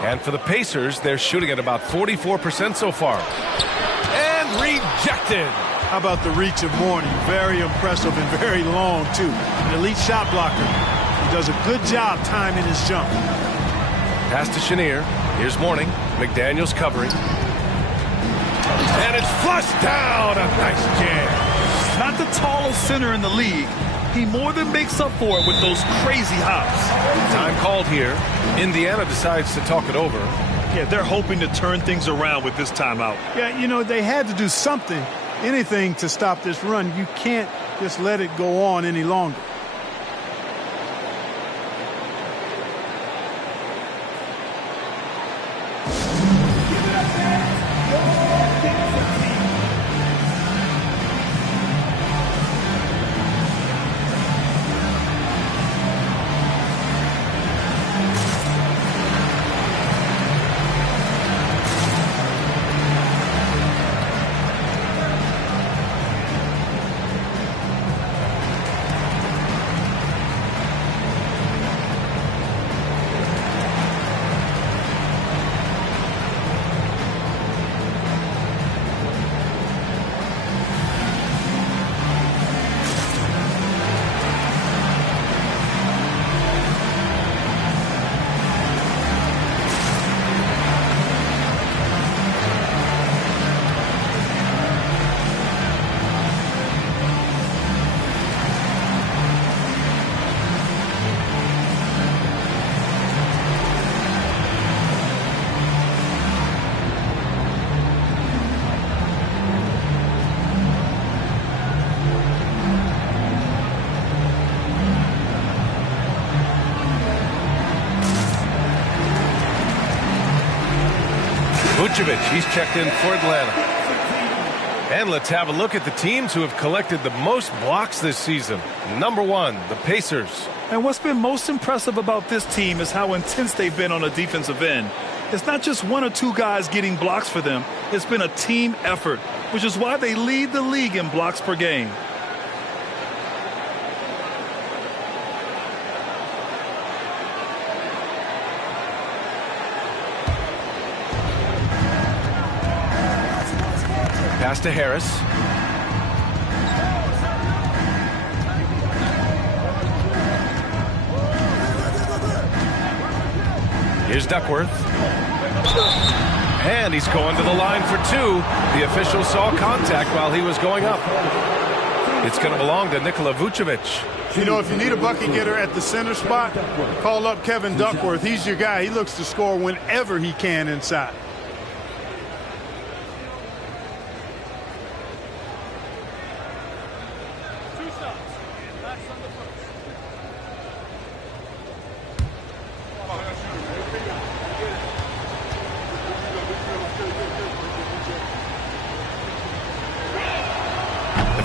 And for the Pacers, they're shooting at about 44% so far. And rejected. How about the reach of Mourning? Very impressive and very long, too. An elite shot blocker. He does a good job timing his jump. Pass to Chenier. Here's Mourning. McDaniels covering. And it's flushed down. A nice jam. Not the tallest center in the league. He more than makes up for it with those crazy hops. Time called here. Indiana decides to talk it over. Yeah, they're hoping to turn things around with this timeout. Yeah, you know, they had to do something, anything to stop this run. You can't just let it go on any longer. Vucevic, he's checked in for Atlanta. And let's have a look at the teams who have collected the most blocks this season. Number 1, the Pacers. And what's been most impressive about this team is how intense they've been on the defensive end. It's not just 1 or 2 guys getting blocks for them. It's been a team effort, which is why they lead the league in blocks per game. Pass to Harris. Here's Duckworth. And he's going to the line for 2. The official saw contact while he was going up. It's going to belong to Nikola Vucevic. You know, if you need a bucket getter at the center spot, call up Kevin Duckworth. He's your guy. He looks to score whenever he can inside.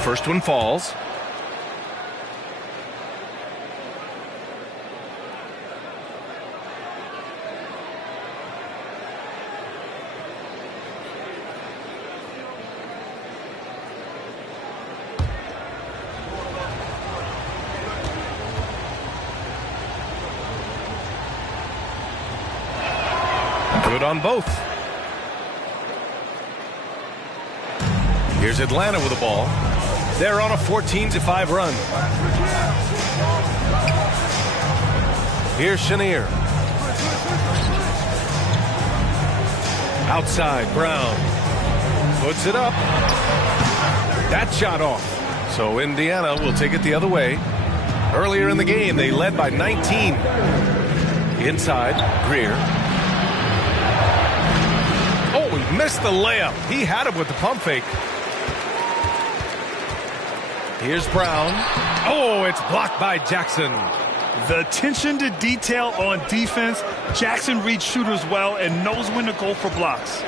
First one falls. Good on both. Here's Atlanta with the ball. They're on a 14-5 run. Here's Chenier. Outside, Brown. Puts it up. That shot off. So Indiana will take it the other way. Earlier in the game, they led by 19. Inside, Greer. Oh, he missed the layup. He had it with the pump fake. Here's Brown. Oh, it's blocked by Jackson. The attention to detail on defense. Jackson reads shooters well and knows when to go for blocks.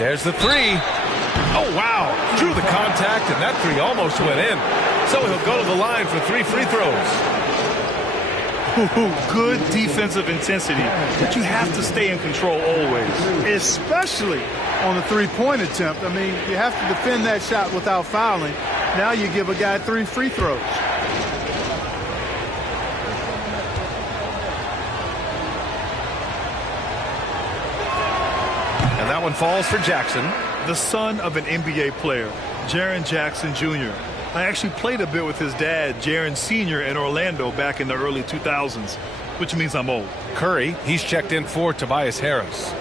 There's the 3. Oh, wow. Drew the contact, and that 3 almost went in. So he'll go to the line for 3 free throws. Good defensive intensity, but you have to stay in control always. Especially on the three-point attempt. I mean, you have to defend that shot without fouling. Now you give a guy 3 free throws. And that one falls for Jackson. The son of an NBA player, Jaren Jackson Jr. I actually played a bit with his dad, Jaren Sr. in Orlando back in the early 2000s, which means I'm old. Curry, he's checked in for Tobias Harris.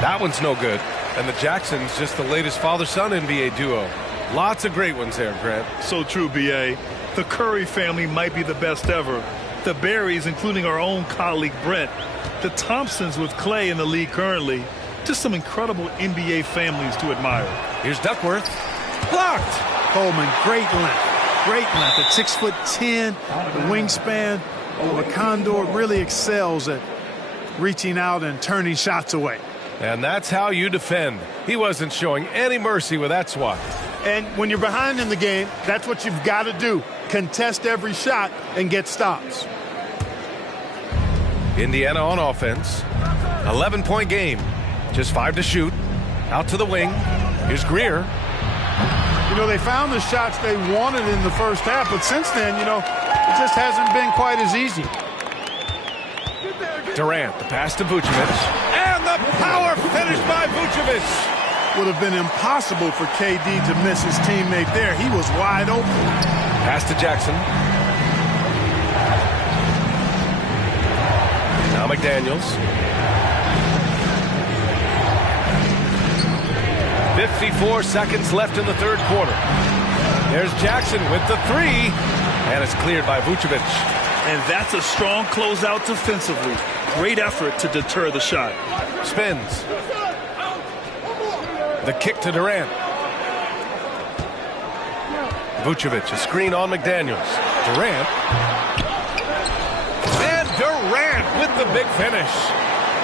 That one's no good. And the Jacksons just the latest father-son NBA duo. Lots of great ones there, Grant. So true, B.A. The Curry family might be the best ever. The Berries, including our own colleague Brent. The Thompsons with Clay in the league currently. Just some incredible NBA families to admire. Here's Duckworth. Blocked. Coleman, great length. Great length. At 6'10", the wingspan of a Condor really excels at reaching out and turning shots away. And that's how you defend. He wasn't showing any mercy with that swat. And when you're behind in the game, that's what you've got to do. Contest every shot and get stops. Indiana on offense. 11-point game. Just 5 to shoot. Out to the wing. Here's Greer. You know, they found the shots they wanted in the first half, but since then, you know, it just hasn't been quite as easy. Durant, the pass to Vucevic. And the power finish by Vucevic. Would have been impossible for KD to miss his teammate there. He was wide open. Pass to Jackson. Now McDaniels. 54 seconds left in the third quarter. There's Jackson with the 3. And it's cleared by Vucevic. And that's a strong closeout defensively. Great effort to deter the shot. Spins. The kick to Durant. Vucevic, a screen on McDaniels. Durant. And Durant with the big finish.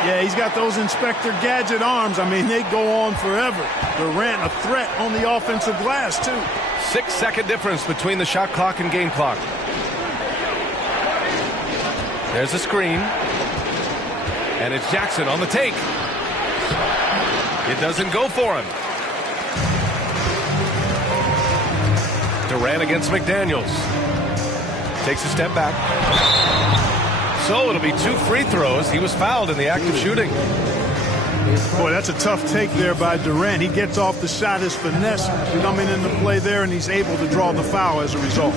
Yeah, he's got those Inspector Gadget arms. I mean, they go on forever. Durant, a threat on the offensive glass, too. 6-second difference between the shot clock and game clock. There's a screen. And it's Jackson on the take. It doesn't go for him. Durant against McDaniels. Takes a step back. So it'll be 2 free throws. He was fouled in the act of shooting. Boy, that's a tough take there by Durant. He gets off the shot, his finesse coming into play there, and he's able to draw the foul as a result.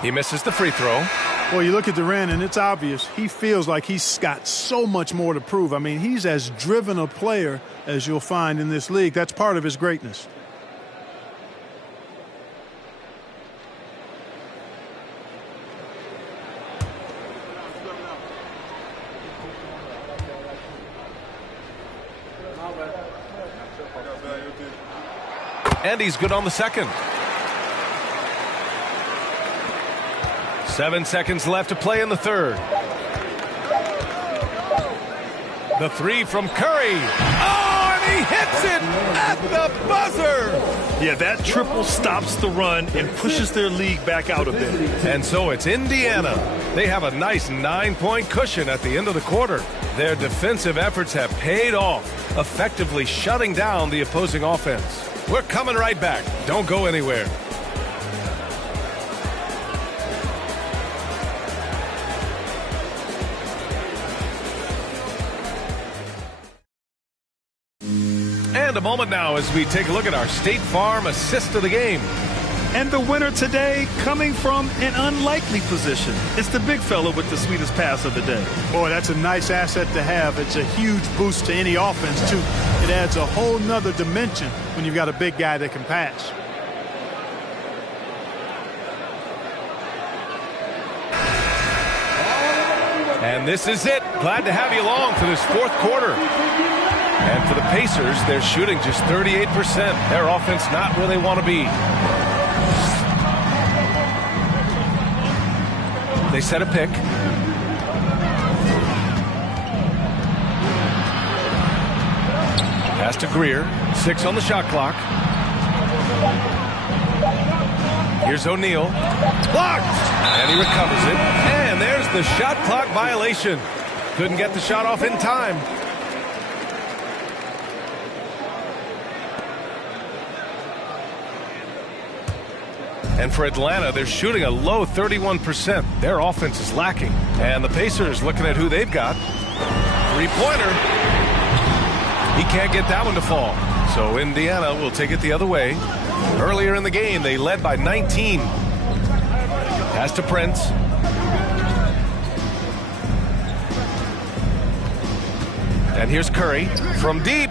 He misses the free throw. Well, you look at Durant, and it's obvious. He feels like he's got so much more to prove. I mean, he's as driven a player as you'll find in this league. That's part of his greatness. And he's good on the second. 7 seconds left to play in the third. The three from Curry. Oh, and he hits it at the buzzer. Yeah, that triple stops the run and pushes their league back out a bit. And so it's Indiana. They have a nice 9-point cushion at the end of the quarter. Their defensive efforts have paid off, effectively shutting down the opposing offense. We're coming right back. Don't go anywhere. And a moment now as we take a look at our State Farm assist of the game. And the winner today coming from an unlikely position. It's the big fella with the sweetest pass of the day. Boy, that's a nice asset to have. It's a huge boost to any offense, too. It adds a whole nother dimension when you've got a big guy that can pass. And this is it. Glad to have you along for this fourth quarter. And for the Pacers, they're shooting just 38%. Their offense not where they want to be. They set a pick. Pass to Greer. 6 on the shot clock. Here's O'Neal. Blocked! And he recovers it. And there's the shot clock violation. Couldn't get the shot off in time. And for Atlanta, they're shooting a low 31%. Their offense is lacking. And the Pacers looking at who they've got. Three-pointer. He can't get that one to fall. So Indiana will take it the other way. Earlier in the game, they led by 19. Pass to Prince. And here's Curry from deep.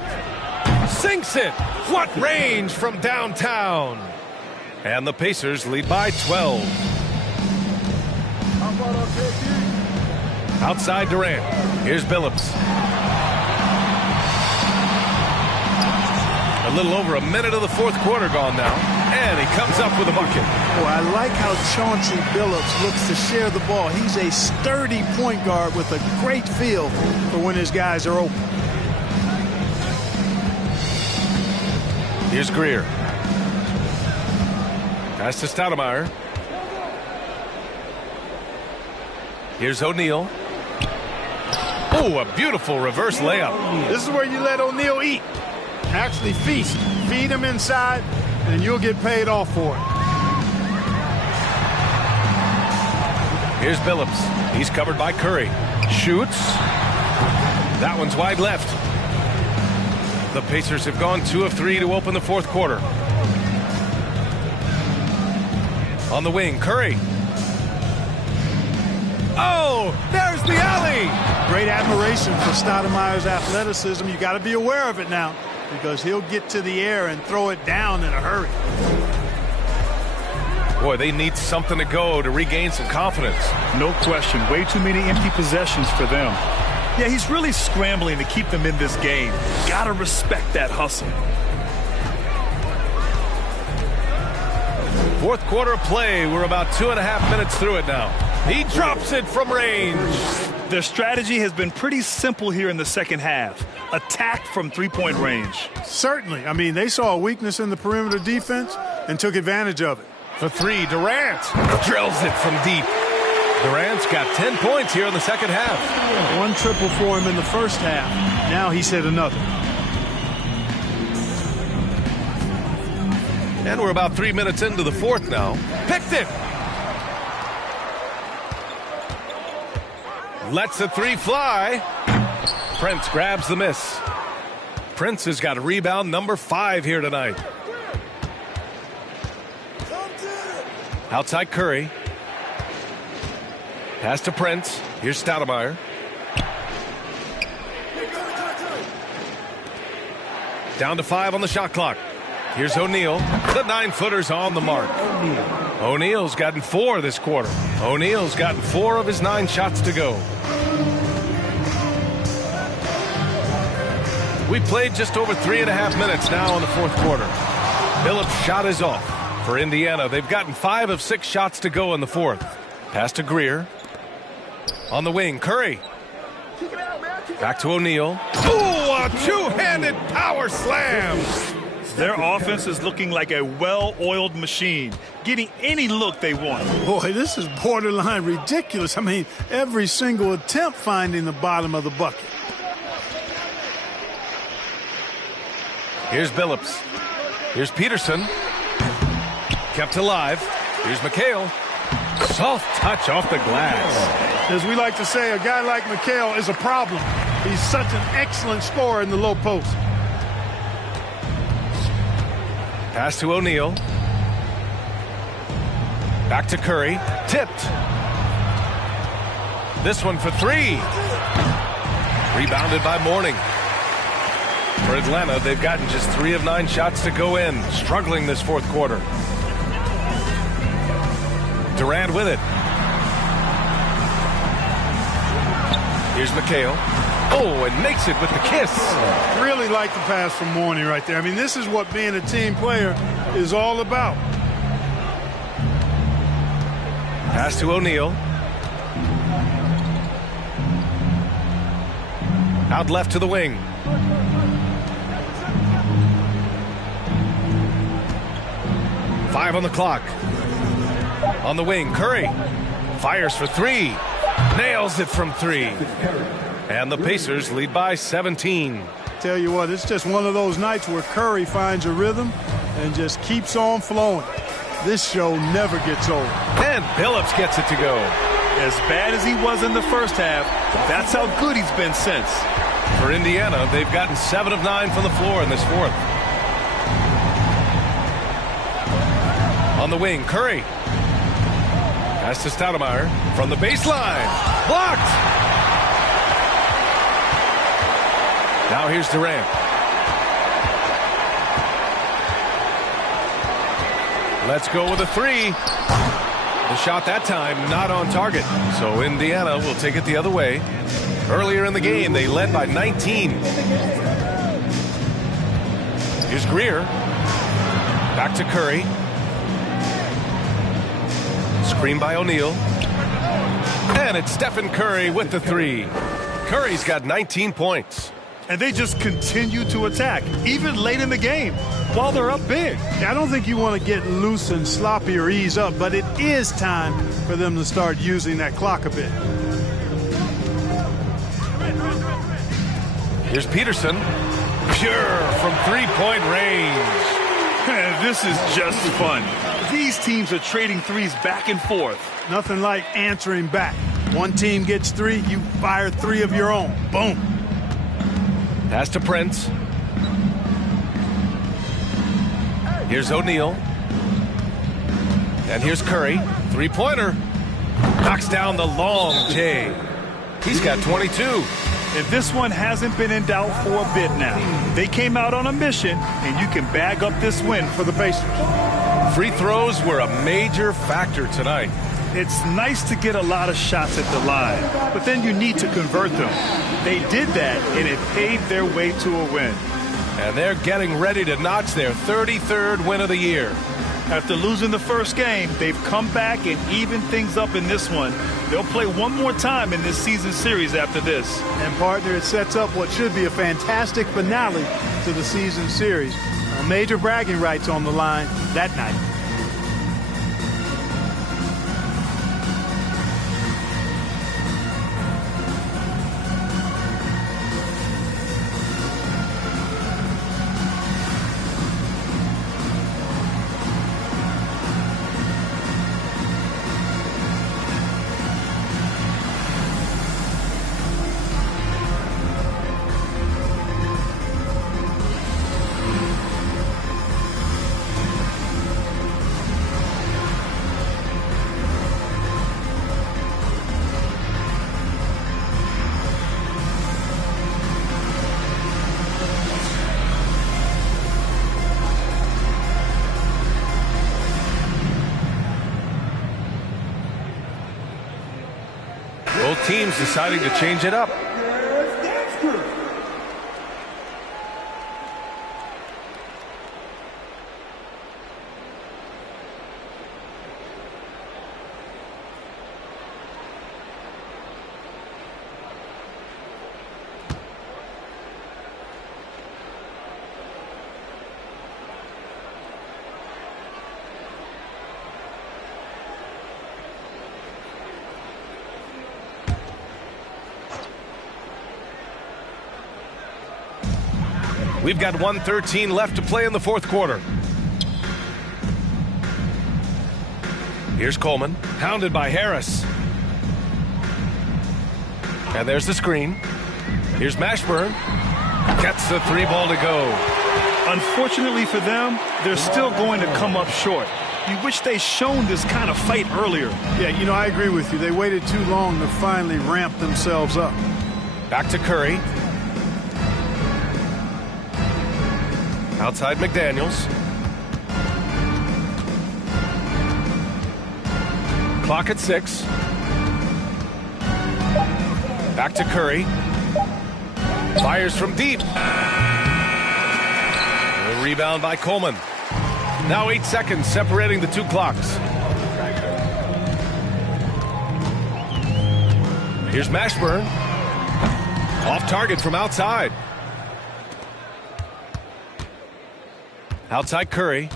Sinks it. What range from downtown. And the Pacers lead by 12. Outside Durant. Here's Billups. A little over a minute of the fourth quarter gone now. And he comes up with a bucket. Oh, I like how Chauncey Billups looks to share the ball. He's a sturdy point guard with a great feel for when his guys are open. Here's Greer. Pass to Stoudemire. Here's O'Neal. Oh, a beautiful reverse layup. This is where you let O'Neal eat. Actually feast. Feed him inside, and you'll get paid off for it. Here's Billups. He's covered by Curry. Shoots. That one's wide left. The Pacers have gone 2 of 3 to open the fourth quarter. On the wing, Curry. Oh, there's the alley. Great admiration for Stoudemire's athleticism. You got to be aware of it now because he'll get to the air and throw it down in a hurry. Boy, they need something to go to regain some confidence. No question. Way too many empty possessions for them. Yeah, he's really scrambling to keep them in this game. Gotta respect that hustle. Fourth quarter of play. We're about 2.5 minutes through it now. He drops it from range. Their strategy has been pretty simple here in the second half. Attack from three-point range. Certainly. I mean, they saw a weakness in the perimeter defense and took advantage of it. For three, Durant drills it from deep. Durant's got 10 points here in the second half. One triple for him in the first half. Now he's hit another. And we're about 3 minutes into the fourth now. Picked it. Lets the three fly. Prince grabs the miss. Prince has got rebound number 5 here tonight. Outside Curry. Pass to Prince. Here's Stoudemire. Down to 5 on the shot clock. Here's O'Neal. The 9-footer's on the mark. O'Neal's gotten 4 this quarter. O'Neal's gotten 4 of his 9 shots to go. We played just over 3.5 minutes now in the fourth quarter. Phillips' shot is off. For Indiana, they've gotten 5 of 6 shots to go in the fourth. Pass to Greer. On the wing, Curry. Back to O'Neal. Ooh, a two-handed power slam. Their offense is looking like a well-oiled machine, getting any look they want. Boy, this is borderline ridiculous. I mean, every single attempt finding the bottom of the bucket. Here's Billups. Here's Peterson. Kept alive. Here's McHale. Soft touch off the glass. As we like to say, a guy like McHale is a problem. He's such an excellent scorer in the low post. Pass to O'Neal. Back to Curry. Tipped. This one for 3. Rebounded by Mourning. For Atlanta, they've gotten just 3 of 9 shots to go in. Struggling this fourth quarter. Durant with it. Here's McHale. Oh, and makes it with the kiss. Really like the pass from Mourning right there. I mean, this is what being a team player is all about. Pass to O'Neal. Out left to the wing. Five on the clock. On the wing, Curry fires for 3. Nails it from 3. And the Pacers lead by 17. Tell you what, it's just one of those nights where Curry finds a rhythm and just keeps on flowing. This show never gets old. And Billups gets it to go. As bad as he was in the first half, that's how good he's been since. For Indiana, they've gotten 7 of 9 from the floor in this fourth. On the wing, Curry. Pass to Stoudemire from the baseline. Blocked! Now here's Durant. Let's go with a 3. The shot that time not on target. So Indiana will take it the other way. Earlier in the game, they led by 19. Here's Greer. Back to Curry. Screen by O'Neal. And it's Stephen Curry with the 3. Curry's got 19 points. And they just continue to attack, even late in the game, while they're up big. I don't think you want to get loose and sloppy or ease up, but it is time for them to start using that clock a bit. Here's Peterson. Pure from 3-point range. This is just fun. These teams are trading threes back and forth. Nothing like answering back. One team gets 3, you fire 3 of your own. Boom. Pass to Prince. Here's O'Neal. And here's Curry. 3-pointer. Knocks down the long J. He's got 22. And this one hasn't been in doubt for a bit now. They came out on a mission, and you can bag up this win for the Pacers. Free throws were a major factor tonight. It's nice to get a lot of shots at the line, but then you need to convert them. They did that, and it paved their way to a win. And they're getting ready to notch their 33rd win of the year. After losing the first game, they've come back and evened things up in this one. They'll play one more time in this season series after this. And partner, it sets up what should be a fantastic finale to the season series. Major bragging rights on the line that night. Both teams deciding to change it up. We've got 1:13 left to play in the fourth quarter. Here's Coleman, hounded by Harris. And there's the screen. Here's Mashburn. Gets the three ball to go. Unfortunately for them, they're still going to come up short. You wish they shown this kind of fight earlier. Yeah, you know, I agree with you. They waited too long to finally ramp themselves up. Back to Curry. Outside McDaniels. Clock at 6. Back to Curry. Fires from deep. A rebound by Coleman. Now 8 seconds separating the two clocks. Here's Mashburn. Off target from outside. Outside Curry.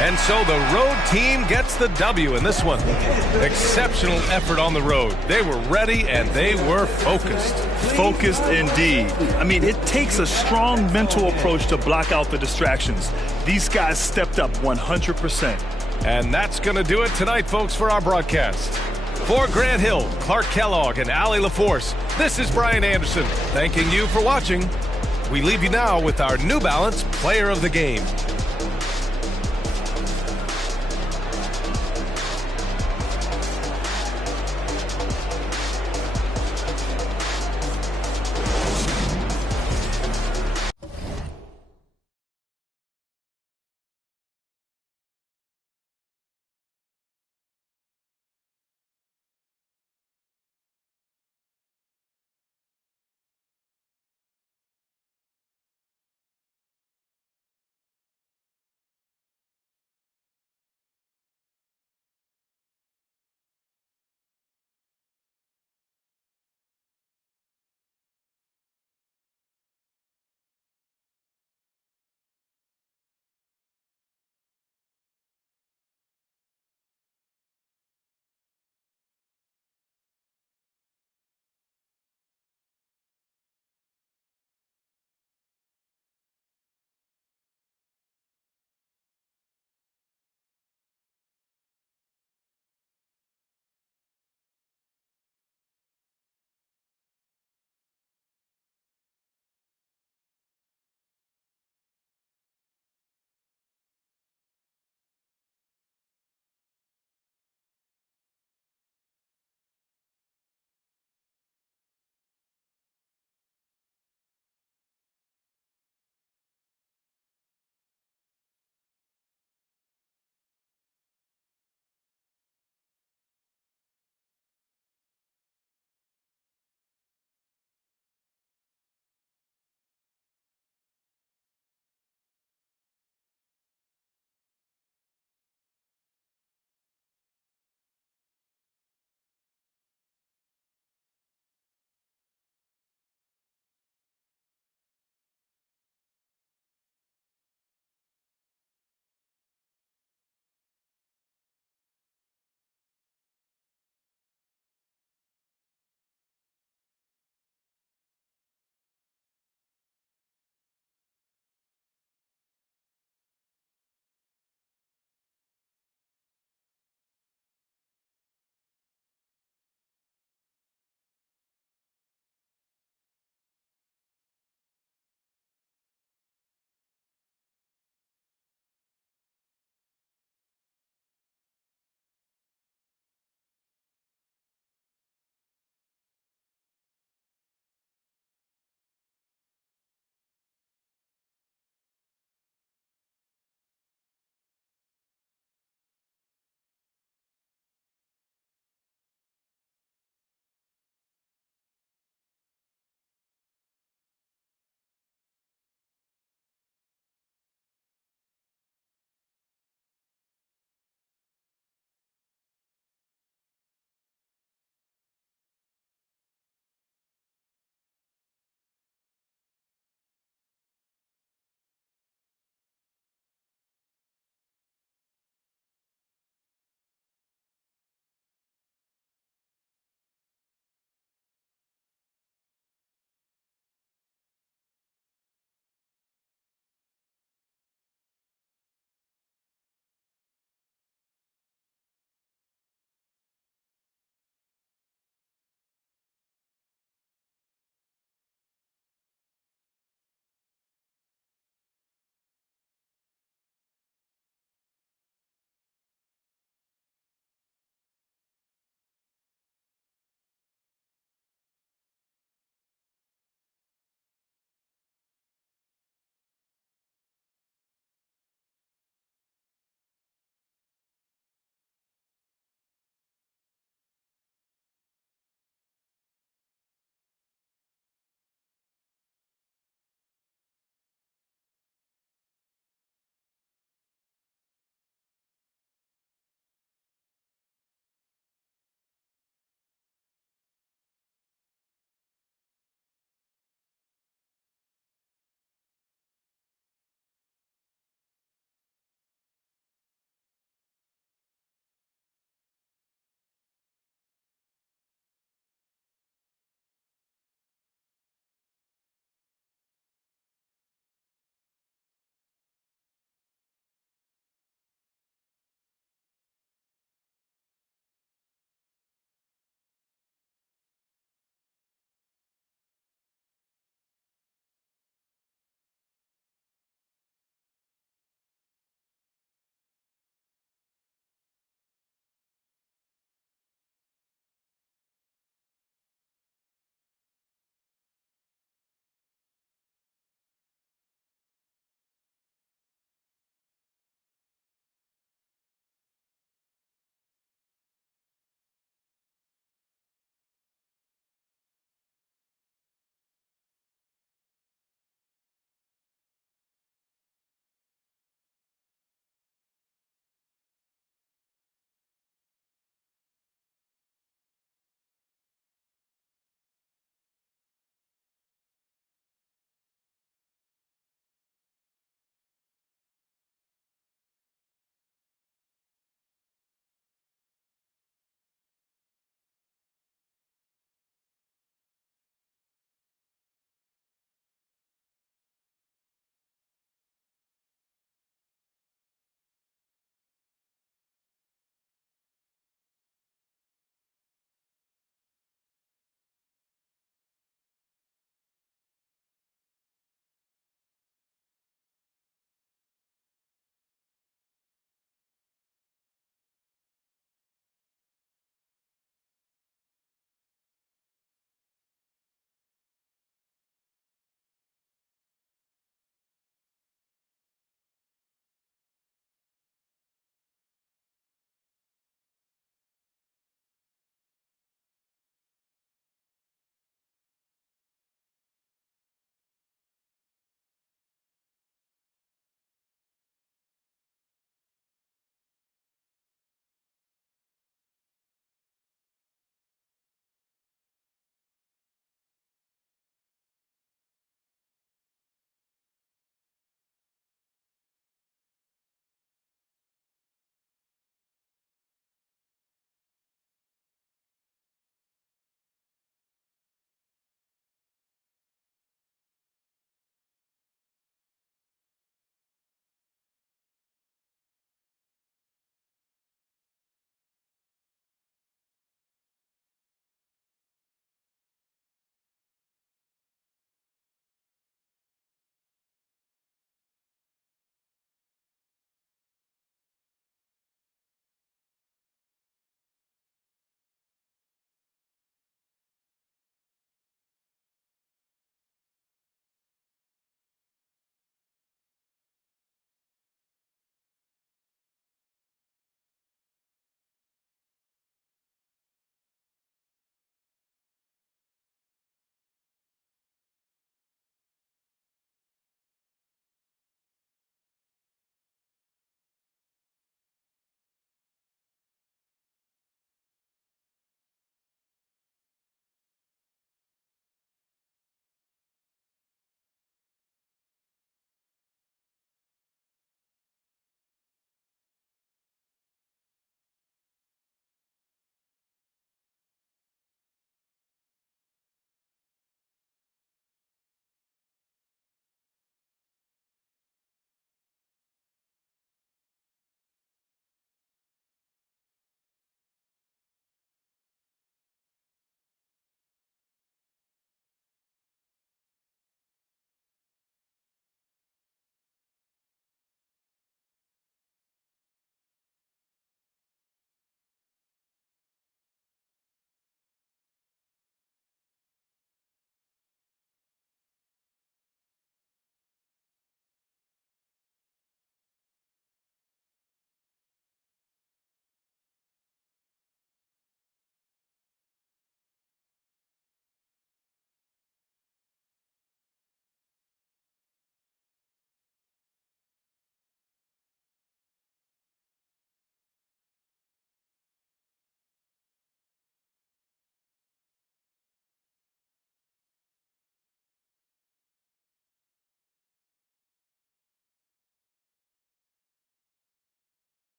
And so the road team gets the W in this one. Exceptional effort on the road. They were ready and they were focused. Focused indeed. I mean, it takes a strong mental approach to block out the distractions. These guys stepped up 100%. And that's going to do it tonight, folks, for our broadcast. For Grant Hill, Clark Kellogg, and Allie LaForce, this is Brian Anderson thanking you for watching. We leave you now with our New Balance Player of the Game.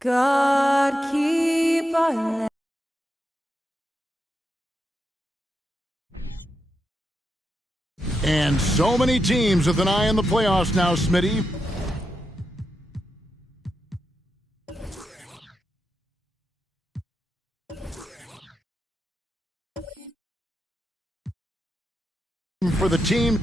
God keep our land. And so many teams with an eye on the playoffs now, Smitty. For the team.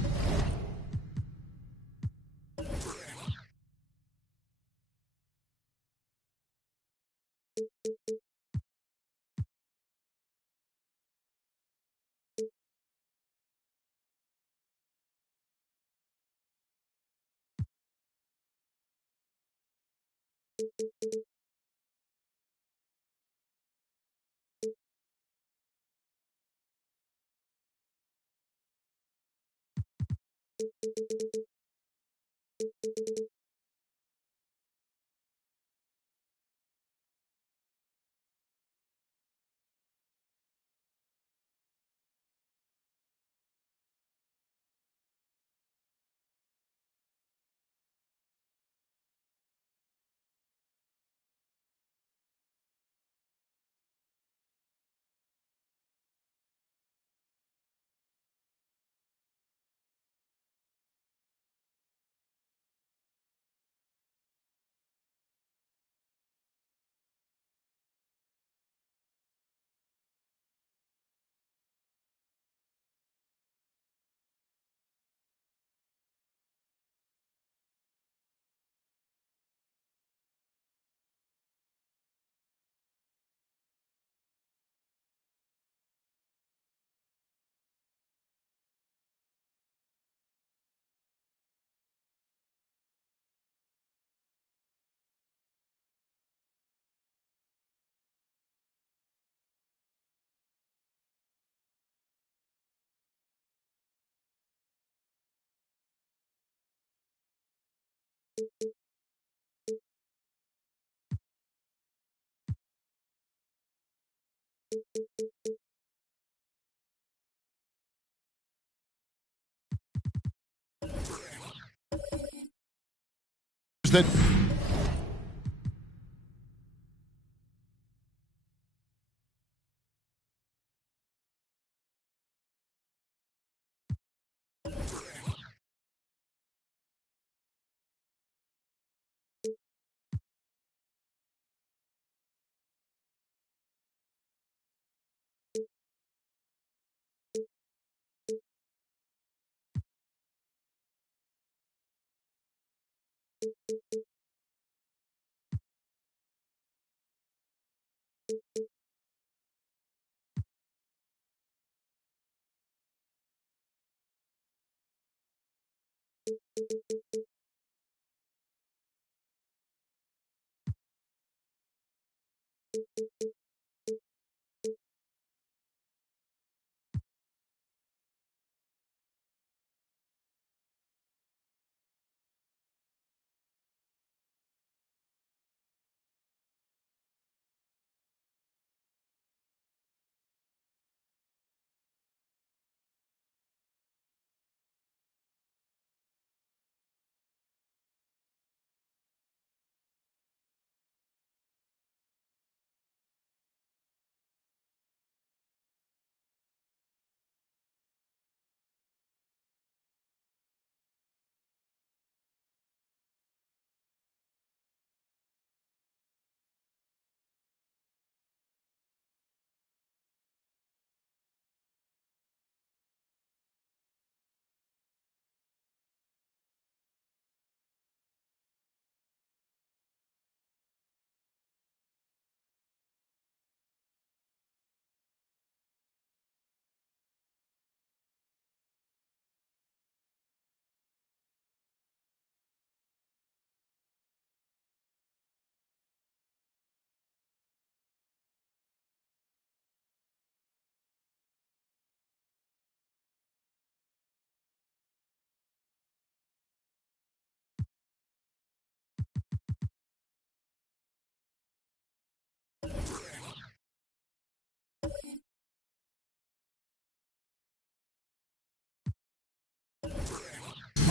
That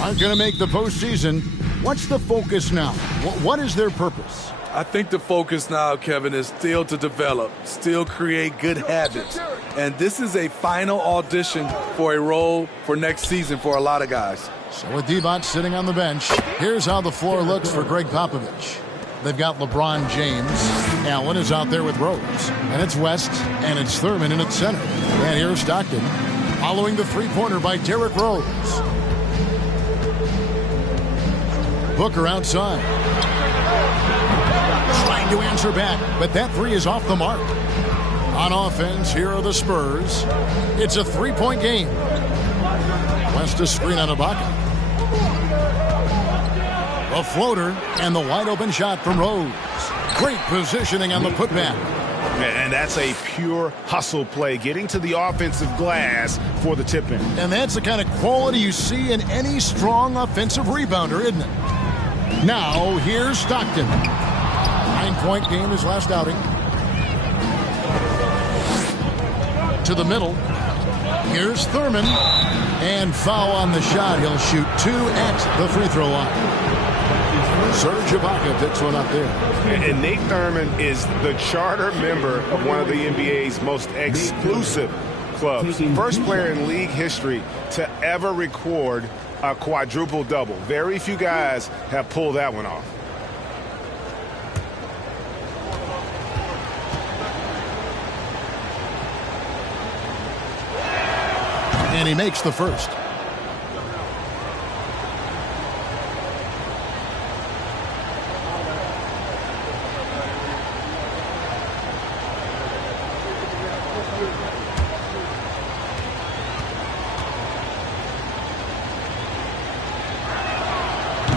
aren't going to make the postseason. What's the focus now? What is their purpose? I think the focus now, Kevin, is still to develop, still create good habits. And this is a final audition for a role for next season for a lot of guys. So with Divac sitting on the bench, here's how the floor looks for Greg Popovich. They've got LeBron James. Allen is out there with Rose. And it's West, and it's Thurman in at center. And here's Stockton, following the three-pointer by Derrick Rose. Booker outside. Trying to answer back, but that three is off the mark. On offense, here are the Spurs. It's a three-point game. West a screen on Ibaka. A floater and the wide-open shot from Rose. Great positioning on the putback. And that's a pure hustle play, getting to the offensive glass for the tip-in. And that's the kind of quality you see in any strong offensive rebounder, isn't it? Now, here's Stockton. 9-point game his last outing. To the middle. Here's Thurman. And foul on the shot. He'll shoot 2 at the free throw line. Serge Ibaka picks one up there. And Nate Thurman is the charter member of one of the NBA's most exclusive clubs. First player in league history to ever record a quadruple-double. Very few guys have pulled that one off. And he makes the first.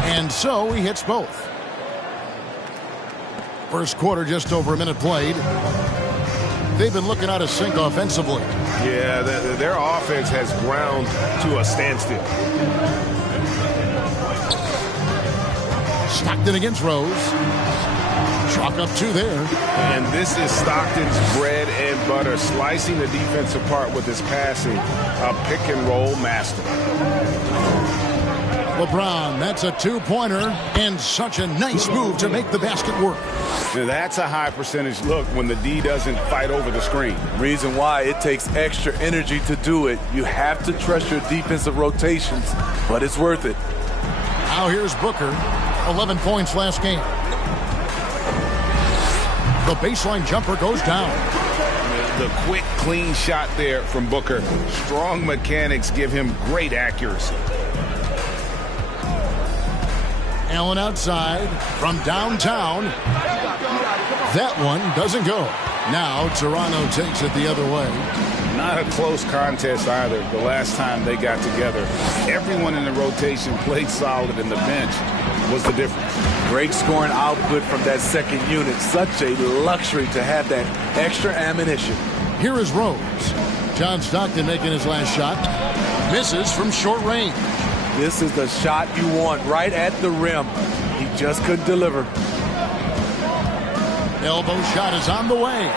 And so he hits both. First quarter, just over a minute played. They've been looking out of sync offensively. Yeah, their offense has ground to a standstill. Stockton against Rose. Chalk up 2 there. And this is Stockton's bread and butter, slicing the defense apart with his passing. A pick-and-roll master. LeBron, that's a 2-pointer, and such a nice move to make the basket work. Now that's a high percentage look when the D doesn't fight over the screen. Reason why it takes extra energy to do it. You have to trust your defensive rotations, but it's worth it. Now here's Booker, 11 points last game. The baseline jumper goes down. The quick, clean shot there from Booker. Strong mechanics give him great accuracy. Allen outside from downtown. That one doesn't go. Now Toronto takes it the other way. Not a close contest either. The last time they got together, everyone in the rotation played solid, and the bench was the difference. Great scoring output from that second unit. Such a luxury to have that extra ammunition. Here is Rose. John Stockton making his last shot. Misses from short range. This is the shot you want right at the rim. He just couldn't deliver. Elbow shot is on the way.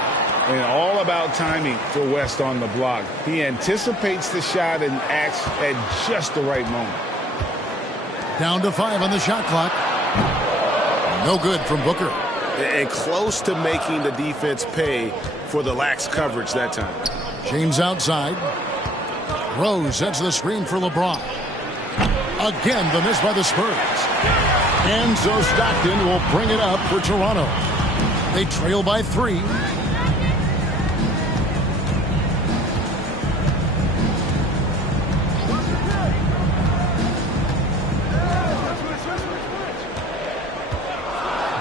And all about timing for West on the block. He anticipates the shot and acts at just the right moment. Down to 5 on the shot clock. No good from Booker. And close to making the defense pay for the lax coverage that time. James outside. Rose sets the screen for LeBron. Again, the miss by the Spurs. And so Stockton will bring it up for Toronto. They trail by 3.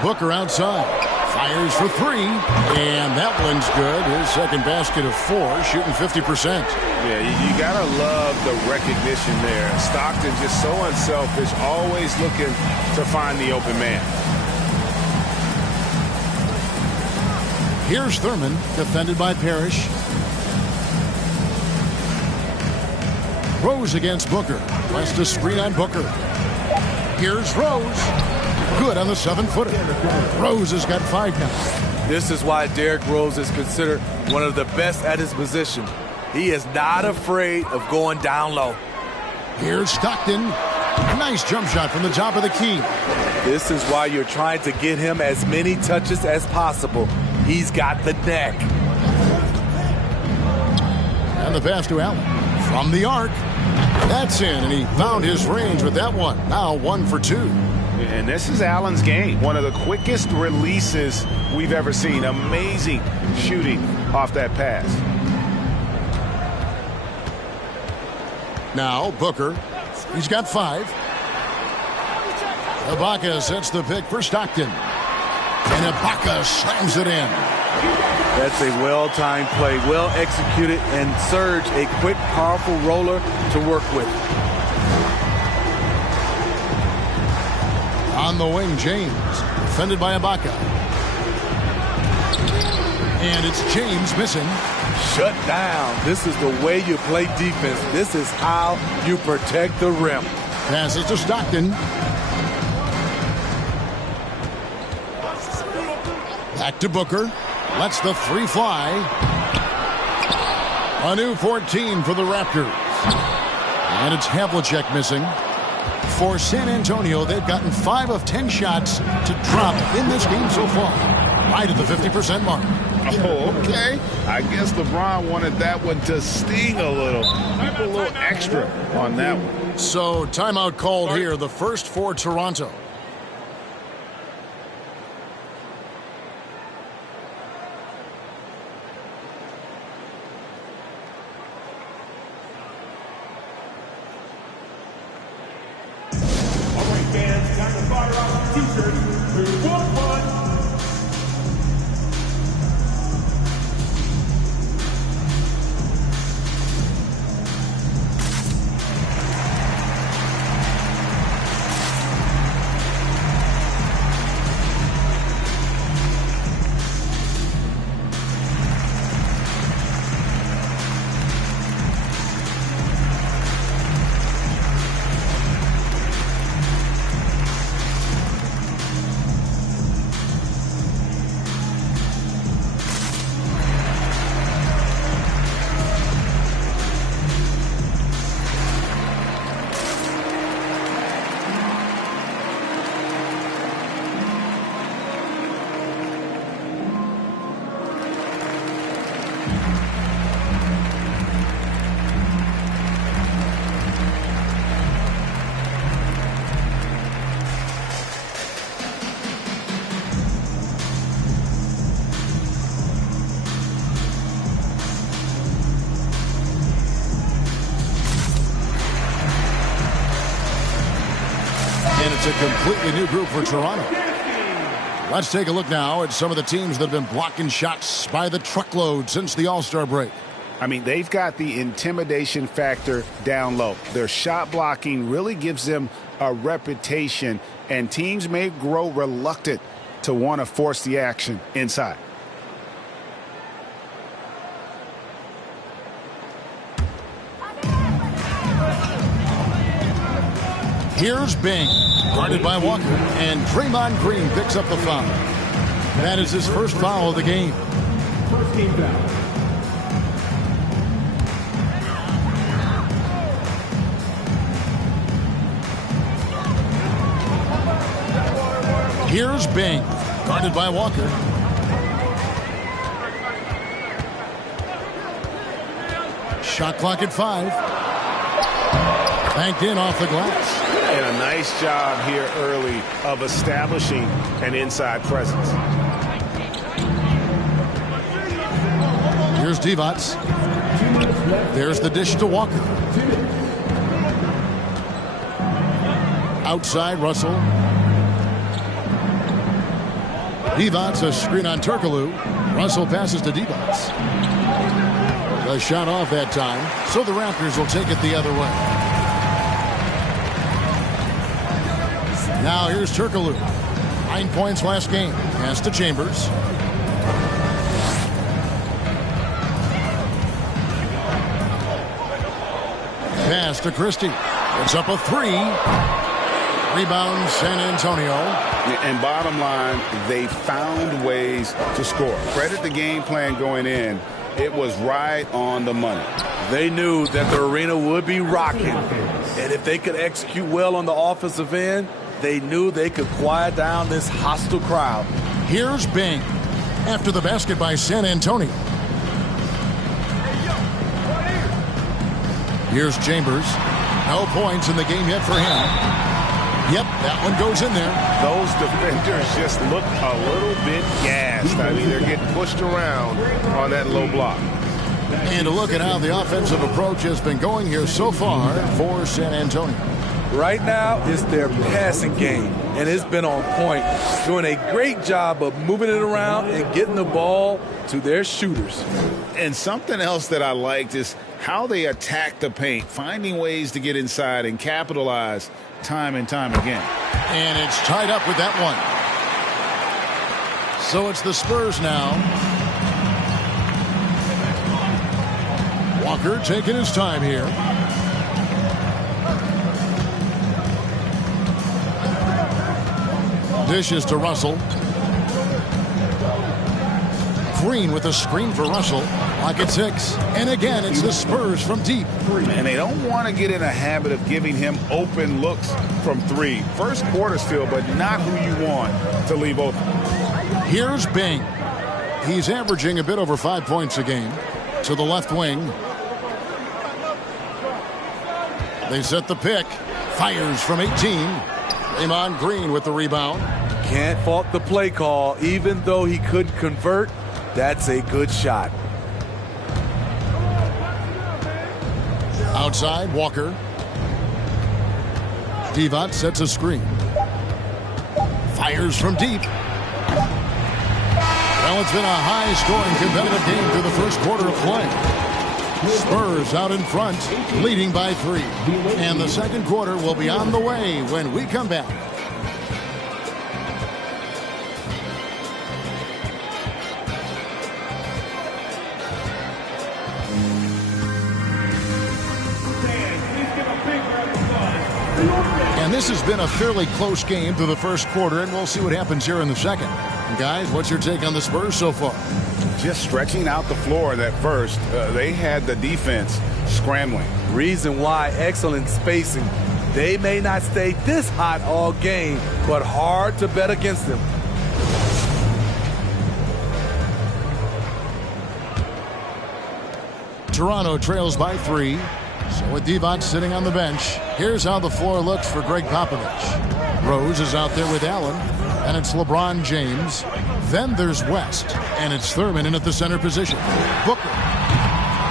Booker outside. Fires for 3. And that one's good. His second basket of 4, shooting 50%. Yeah, you got to love the recognition there. Stockton just so unselfish, always looking to find the open man. Here's Thurman, defended by Parrish. Rose against Booker. West a screen on Booker. Here's Rose. Good on the 7-footer. Rose has got 5 now. This is why Derrick Rose is considered one of the best at his position. He is not afraid of going down low. Here's Stockton. Nice jump shot from the top of the key. This is why you're trying to get him as many touches as possible. He's got the neck. And the pass to Allen from the arc. That's in, and he found his range with that one. Now 1 for 2. And this is Allen's game. One of the quickest releases we've ever seen. Amazing shooting off that pass. Now Booker. He's got 5. Ibaka sets the pick for Stockton. And Ibaka slams it in. That's a well-timed play, well-executed, and Serge, a quick, powerful roller to work with. On the wing, James, defended by Ibaka. And it's James missing. Shut down. This is the way you play defense. This is how you protect the rim. Passes to Stockton. Back to Booker. Lets the 3 fly. A new 14 for the Raptors. And it's Havlicek missing. For San Antonio, they've gotten 5 of 10 shots to drop in this game so far. Right at the 50% mark. Oh, okay. I guess LeBron wanted that one to sting a little. Keep a little extra on that one. So, timeout called here, the first for Toronto. A completely new group for Toronto. Let's take a look now at some of the teams that have been blocking shots by the truckload since the All-Star break. I mean, they've got the intimidation factor down low. Their shot blocking really gives them a reputation, and teams may grow reluctant to want to force the action inside. Here's Bing, guarded by Walker, and Draymond Green picks up the foul. That is his first foul of the game. First team foul. Here's Bing, guarded by Walker. Shot clock at 5. Banked in off the glass. And a nice job here early of establishing an inside presence. Here's Divac. There's the dish to Walker. Outside, Russell. Divac, a screen on Turkoglu. Russell passes to Divac. A shot off that time, so the Raptors will take it the other way. Now here's Turkoglu. 9 points last game. Pass to Chambers. Pass to Christie. It's up a 3. Rebound San Antonio. And bottom line, they found ways to score. Credit the game plan going in. It was right on the money. They knew that the arena would be rocking. And if they could execute well on the offensive end, They knew they could quiet down this hostile crowd. Here's Bing after the basket by San Antonio. Here's Chambers. No points in the game yet for him. Yep, that one goes in there. Those defenders just look a little bit gassed. I mean, they're getting pushed around on that low block. And a look at how the offensive approach has been going here so far for San Antonio. Right now, it's their passing game, and it's been on point. Doing a great job of moving it around and getting the ball to their shooters. And something else that I liked is how they attack the paint, finding ways to get inside and capitalize time and time again. And it's tied up with that one. So it's the Spurs now. Walker taking his time here. Dishes to Russell. Green with a screen for Russell. Lock at 6. And again, it's the Spurs from deep. And they don't want to get in a habit of giving him open looks from 3. First quarter still, but not who you want to leave open. Here's Bing. He's averaging a bit over 5 points a game. To the left wing. They set the pick. Fires from 18. Draymond Green with the rebound. Can't fault the play call. Even though he couldn't convert, that's a good shot. Outside, Walker. Divac sets a screen. Fires from deep. Well, it's been a high-scoring competitive game through the first quarter of play. Spurs out in front, leading by 3. And the second quarter will be on the way when we come back. And this has been a fairly close game through the first quarter, and we'll see what happens here in the second. And guys, what's your take on the Spurs so far? Just stretching out the floor in that first. They had the defense scrambling. Reason why, excellent spacing. They may not stay this hot all game, but hard to bet against them. Toronto trails by 3. So with Divac sitting on the bench, here's how the floor looks for Greg Popovich. Rose is out there with Allen, and it's LeBron James. Then there's West, and it's Thurman in at the center position. Booker,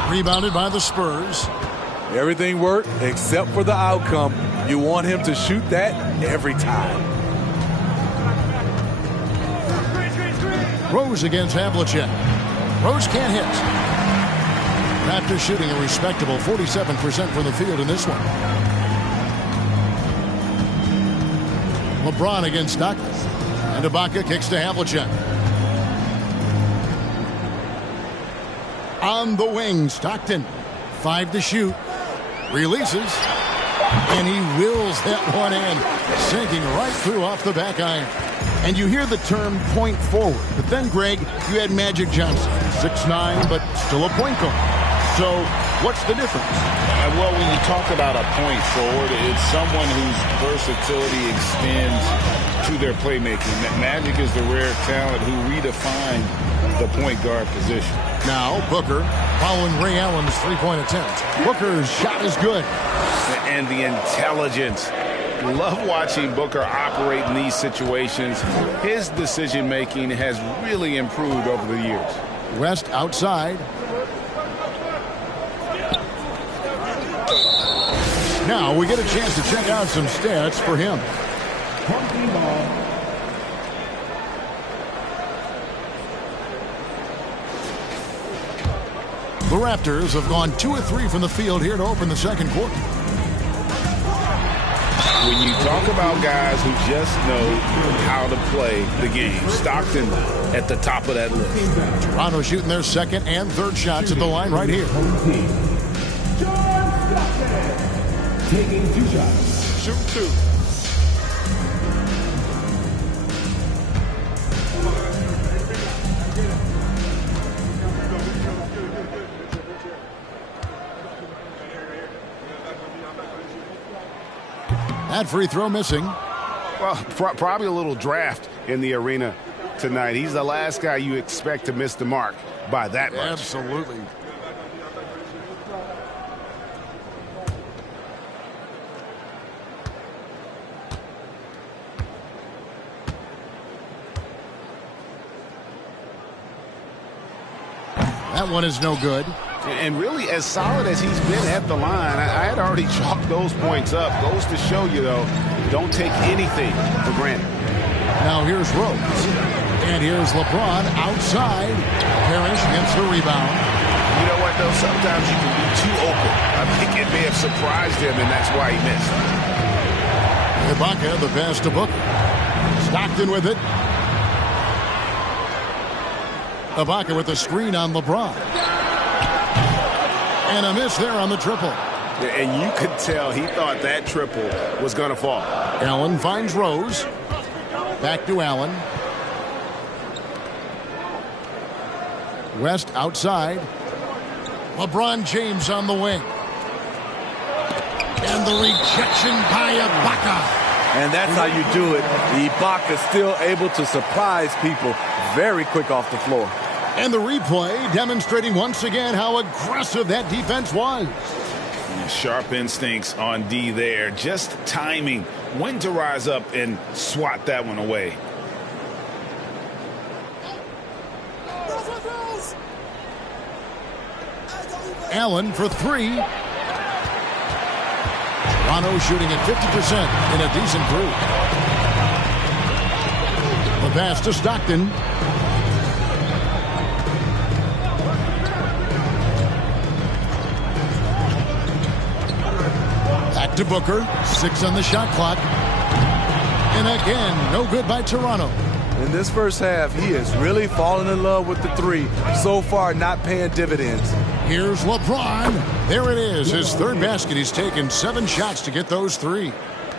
rebounded by the Spurs. Everything worked except for the outcome. You want him to shoot that every time. Rose against Havlicek. Rose can't hit. After shooting a respectable 47% from the field in this one. LeBron against Stockton. And Ibaka kicks to Havlicek. On the wing, Stockton. 5 to shoot. Releases. And he wills that one in. Sinking right through off the back iron. And you hear the term point forward. But then, Greg, you had Magic Johnson. 6'9", but still a point guard. So, what's the difference? Well, when you talk about a point forward, it's someone whose versatility extends to their playmaking. Magic is the rare talent who redefined the point guard position. Now, Booker, following Ray Allen's three-point attempt. Booker's shot is good. And the intelligence. Love watching Booker operate in these situations. His decision-making has really improved over the years. West outside. Now we get a chance to check out some stats for him. The Raptors have gone 2 of 3 from the field here to open the second quarter. When you talk about guys who just know how to play the game, Stockton at the top of that list. Toronto shooting their second and third shots at the line right here. Taking 2 shots. Shoot 2. That free throw missing. Well, probably a little draft in the arena tonight. He's the last guy you expect to miss the mark by that much. Absolutely. That one is no good. And really, as solid as he's been at the line, I had already chalked those points up. Goes to show you, though, don't take anything for granted. Now here's Rose. And here's LeBron outside. Parrish gets the rebound. You know what, though? Sometimes you can be too open. I think it may have surprised him, and that's why he missed. Ibaka, the pass to Booker. Stockton with it. Ibaka with the screen on LeBron. And a miss there on the triple. And you could tell he thought that triple was going to fall. Allen finds Rose. Back to Allen. West outside. LeBron James on the wing. And the rejection by Ibaka. And that's how you do it. Ibaka still able to surprise people very quick off the floor. And the replay demonstrating once again how aggressive that defense was. Sharp instincts on D there. Just timing when to rise up and swat that one away. Allen for three. Toronto shooting at 50% in a decent group. The pass to Stockton. Back to Booker. 6 on the shot clock. And again, no good by Toronto. In this first half, he has really fallen in love with the three. So far, not paying dividends. Here's LeBron. There it is, his third basket. He's taken 7 shots to get those 3.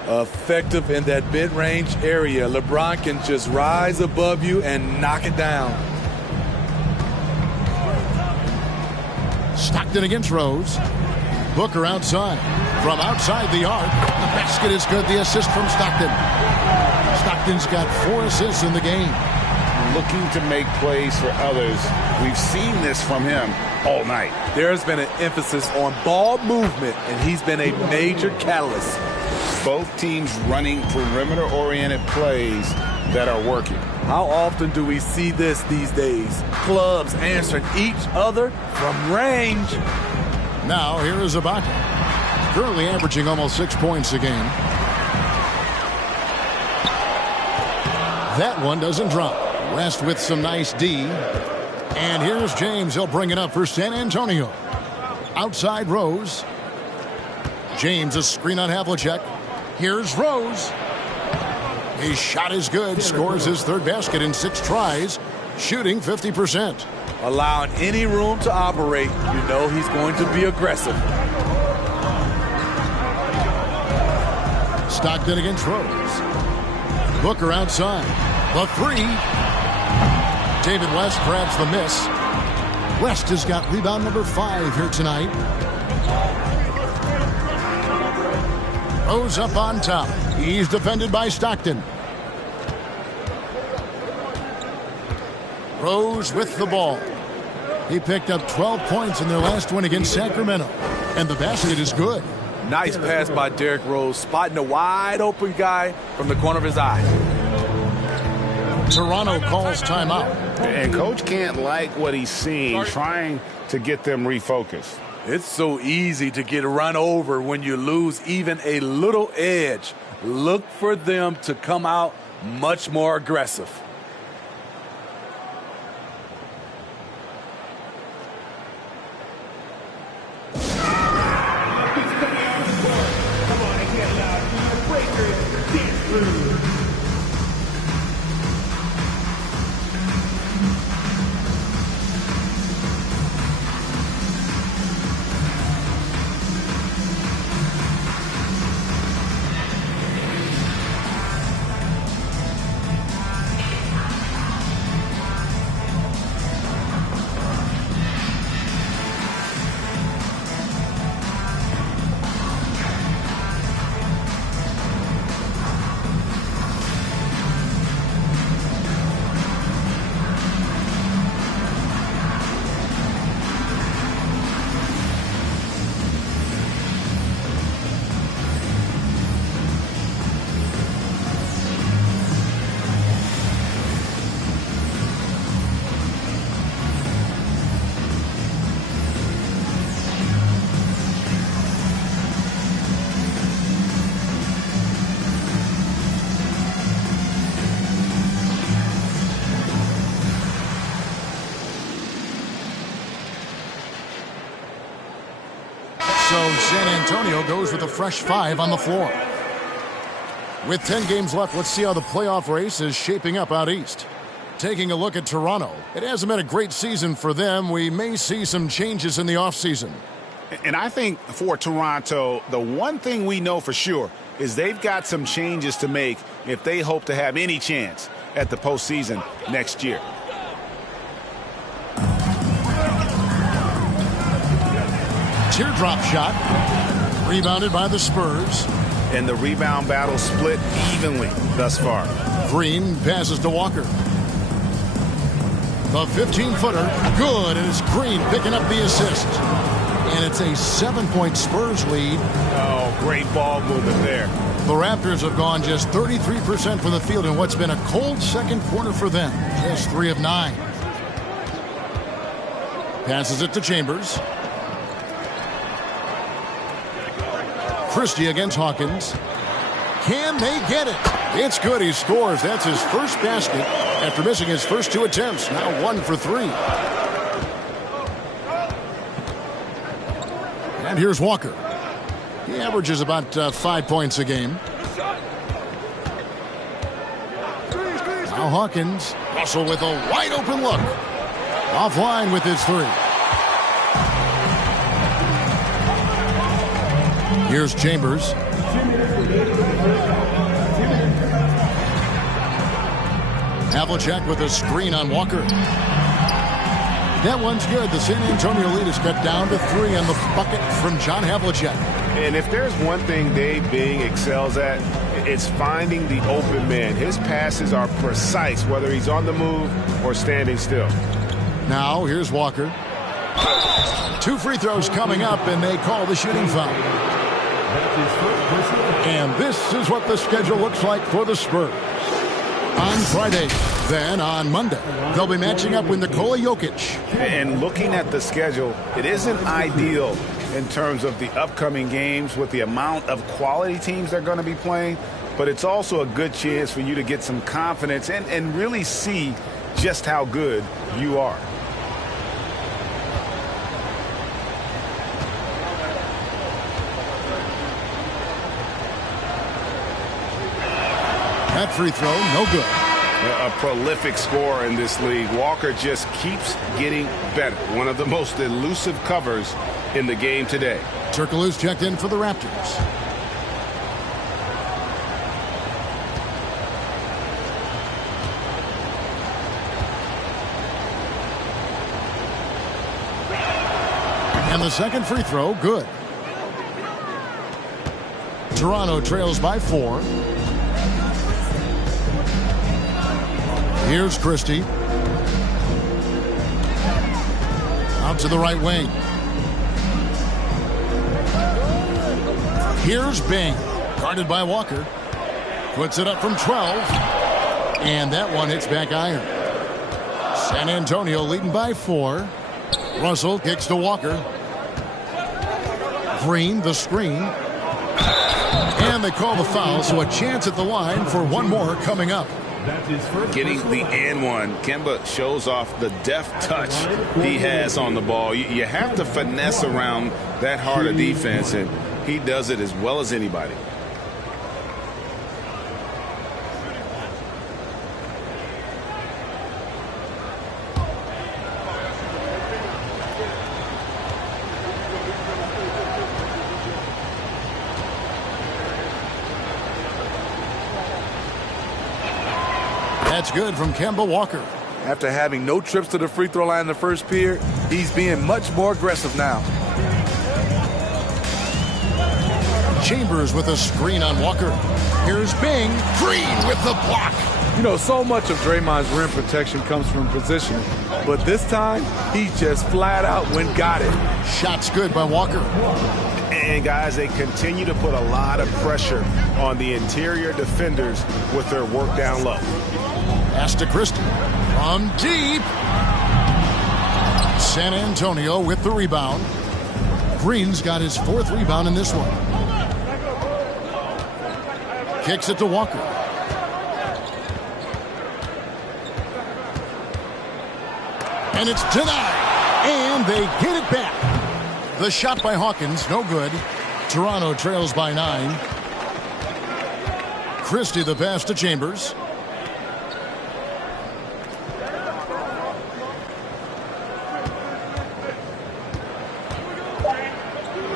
Effective in that mid-range area. LeBron can just rise above you and knock it down. Stockton against Rose. Booker outside. From outside the arc. The basket is good. The assist from Stockton. Stockton's got 4 assists in the game. Looking to make plays for others. We've seen this from him all night. There's been an emphasis on ball movement, and he's been a major catalyst. Both teams running perimeter-oriented plays that are working. How often do we see this these days? Clubs answering each other from range. Now here is Ibaka. Currently averaging almost 6 points a game. That one doesn't drop. West with some nice D. And here's James. He'll bring it up for San Antonio. Outside Rose. James a screen on Havlicek. Here's Rose. His shot is good. Scores his third basket in 6 tries. Shooting 50%. Allowing any room to operate, you know he's going to be aggressive. Stockton against Rose. Booker outside. The 3. David West grabs the miss. West has got rebound number 5 here tonight. Rose up on top. He's defended by Stockton. Rose with the ball. He picked up 12 points in their last win against Sacramento. And the basket is good. Nice pass by Derrick Rose, spotting a wide open guy from the corner of his eye. Toronto calls timeout. And coach can't like what he's seeing, trying to get them refocused. It's so easy to get run over when you lose even a little edge. Look for them to come out much more aggressive. So San Antonio goes with a fresh 5 on the floor. With 10 games left, let's see how the playoff race is shaping up out east. Taking a look at Toronto, it hasn't been a great season for them. We may see some changes in the offseason. And I think for Toronto, the one thing we know for sure is they've got some changes to make if they hope to have any chance at the postseason next year. Teardrop shot. Rebounded by the Spurs. And the rebound battle split evenly thus far. Green passes to Walker. The 15-footer, good, and it's Green picking up the assist. And it's a 7-point Spurs lead. Oh, great ball movement there. The Raptors have gone just 33% from the field in what's been a cold second quarter for them. Just 3 of 9. Passes it to Chambers. Christie against Hawkins. Can they get it? It's good. He scores. That's his first basket after missing his first 2 attempts. Now 1 for 3. And here's Walker. He averages about 5 points a game. Now Hawkins. Russell with a wide open look. Offline with his 3. Here's Chambers. Havlicek with a screen on Walker. That one's good. The San Antonio lead is cut down to 3 on the bucket from John Havlicek. And if there's one thing Dave Bing excels at, it's finding the open man. His passes are precise, whether he's on the move or standing still. Now here's Walker. 2 free throws coming up, and they call the shooting foul. And this is what the schedule looks like for the Spurs. On Friday, then on Monday, they'll be matching up with Nikola Jokic. And looking at the schedule, it isn't ideal in terms of the upcoming games with the amount of quality teams they're going to be playing, but it's also a good chance for you to get some confidence and really see just how good you are. That free throw, no good. A prolific scorer in this league. Walker just keeps getting better. One of the most elusive covers in the game today. Turkoglu's checked in for the Raptors. And the second free throw, good. Toronto trails by 4. Here's Christie. Out to the right wing. Here's Bing. Guarded by Walker. Puts it up from 12. And that one hits back iron. San Antonio leading by 4. Russell kicks to Walker. Green, the screen. And they call the foul, so a chance at the line for one more coming up. Getting the and one. Kemba shows off the deft touch he has on the ball. You have to finesse around that hard a defense, and he does it as well as anybody. That's good from Kemba Walker. After having no trips to the free throw line in the first period, he's being much more aggressive now. Chambers with a screen on Walker. Here's Bing. Green with the block. You know, so much of Draymond's rim protection comes from positioning, but this time he just flat out got it. Shots good by Walker. And guys, they continue to put a lot of pressure on the interior defenders with their work down low. Pass to Christie. From deep. San Antonio with the rebound. Green's got his 4th rebound in this one. Kicks it to Walker. And it's denied. And they get it back. The shot by Hawkins, no good. Toronto trails by 9. Christie the pass to Chambers.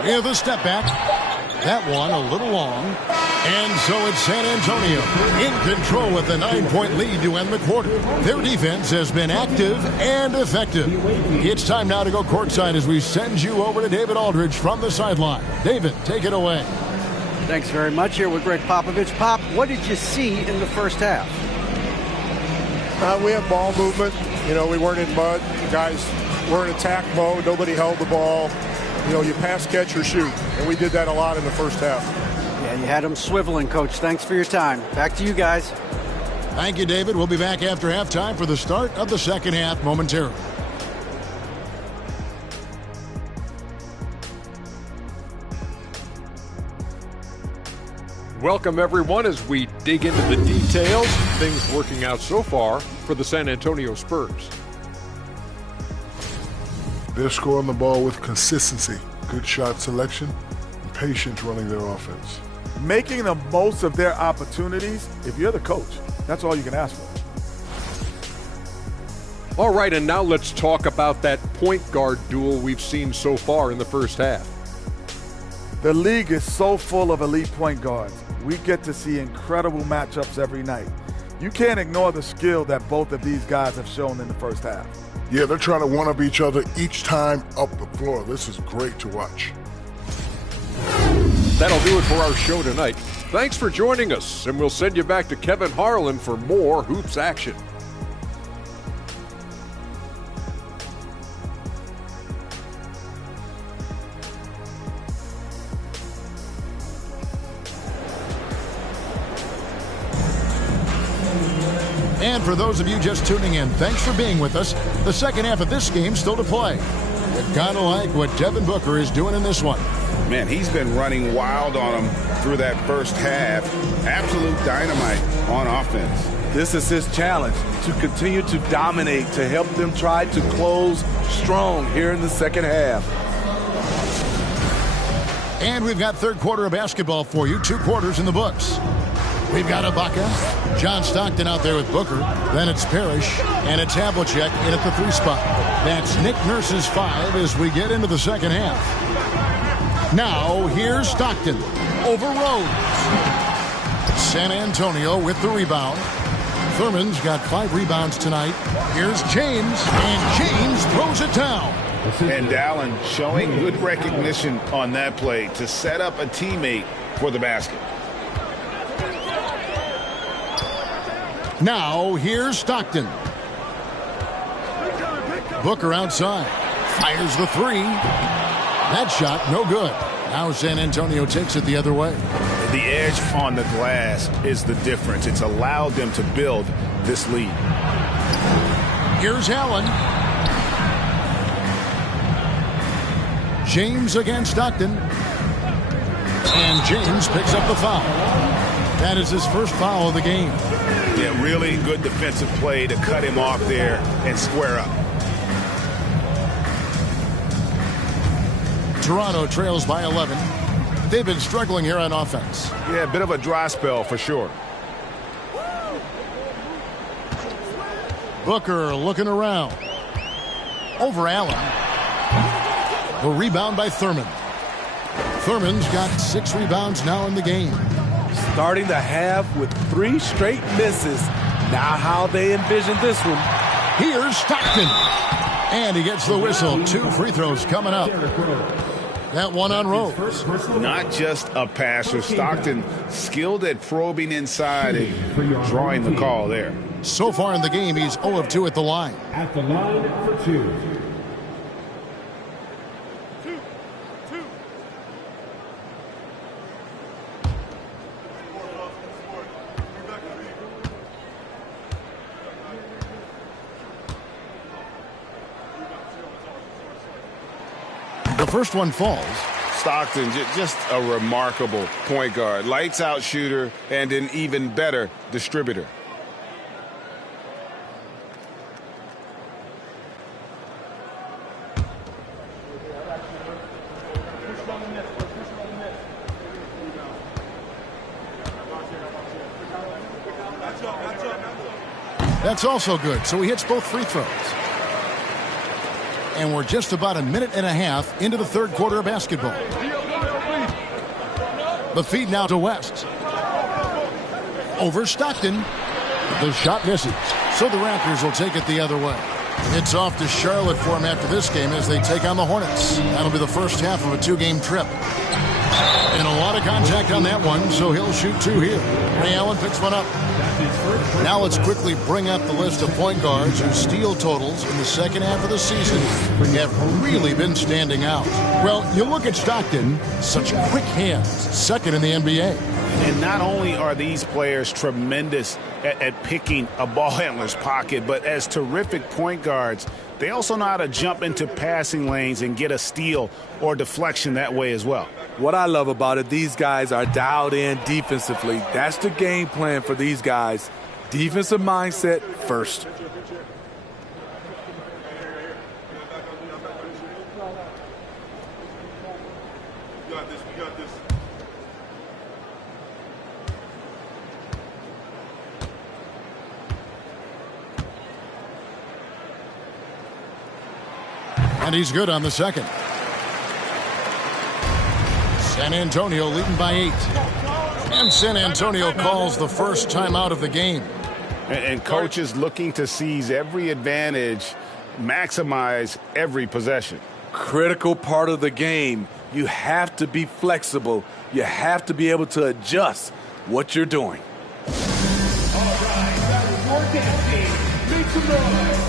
With a step back. That one a little long. And so it's San Antonio in control with a 9-point lead to end the quarter. Their defense has been active and effective. It's time now to go courtside as we send you over to David Aldridge from the sideline. David, take it away. Thanks very much. Here with Greg Popovich. Pop, what did you see in the first half? We had ball movement. You know, we weren't in mud. The guys were in attack mode. Nobody held the ball. You know, you pass, catch, or shoot. And we did that a lot in the first half. Yeah, you had them swiveling, Coach. Thanks for your time. Back to you guys. Thank you, David. We'll be back after halftime for the start of the second half momentarily. Welcome, everyone, as we dig into the details. Things working out so far for the San Antonio Spurs. They're scoring the ball with consistency, good shot selection, and patience running their offense. Making the most of their opportunities. If you're the coach, that's all you can ask for. All right, and now let's talk about that point guard duel we've seen so far in the first half. The league is so full of elite point guards. We get to see incredible matchups every night. You can't ignore the skill that both of these guys have shown in the first half. Yeah, they're trying to one-up each other each time up the floor. This is great to watch. That'll do it for our show tonight. Thanks for joining us, and we'll send you back to Kevin Harlan for more Hoops action. And for those of you just tuning in, thanks for being with us. The second half of this game still to play. You gotta like what Devin Booker is doing in this one. Man, he's been running wild on him through that first half. Absolute dynamite on offense. This is his challenge, to continue to dominate, to help them try to close strong here in the second half. And we've got third quarter of basketball for you, 2 quarters in the books. We've got Ibaka, John Stockton out there with Booker. Then it's Parrish, and it's Havlicek in at the 3 spot. That's Nick Nurse's 5 as we get into the second half. Now, here's Stockton over Rose. San Antonio with the rebound. Thurman's got 5 rebounds tonight. Here's James, and James throws it down. And Allen showing good recognition on that play to set up a teammate for the basket. Now, here's Stockton. Booker outside. Fires the 3. That shot, no good. Now San Antonio takes it the other way. The edge on the glass is the difference. It's allowed them to build this lead. Here's Allen. James against Stockton. And James picks up the foul. That is his first foul of the game. Yeah, really good defensive play to cut him off there and square up. Toronto trails by 11. They've been struggling here on offense. Yeah, a bit of a dry spell for sure. Booker looking around. Over Allen. The rebound by Thurman. Thurman's got 6 rebounds now in the game. Starting the half with 3 straight misses. Now how they envision this one. Here's Stockton. And he gets the whistle. 2 free throws coming up. That one on Rose. Not just a passer. Stockton skilled at probing inside and drawing the call there. So far in the game, he's 0 of 2 at the line. At the line for 2. The first one falls. Stockton, just a remarkable point guard. Lights out shooter and an even better distributor. That's also good, so he hits both free throws. And we're just about a minute and a half into the third quarter of basketball. The feed now to West. Over Stockton. The shot misses, so the Raptors will take it the other way. It's off to Charlotte for him after this game as they take on the Hornets. That'll be the first half of a two-game trip. And a lot of contact on that one, so he'll shoot two here. Ray Allen picks one up. Now let's quickly bring up the list of point guards whose steal totals in the second half of the season have really been standing out. Well, you look at Stockton, such quick hands, second in the NBA. And not only are these players tremendous at picking a ball handler's pocket, but as terrific point guards, they also know how to jump into passing lanes and get a steal or deflection that way as well. What I love about it, these guys are dialed in defensively. That's the game plan for these guys. Defensive mindset first. And he's good on the second. San Antonio leading by 8. And San Antonio calls the first timeout of the game. And coach is looking to seize every advantage, maximize every possession. Critical part of the game. You have to be flexible. You have to be able to adjust what you're doing. All right, that was your dance team. Make some noise.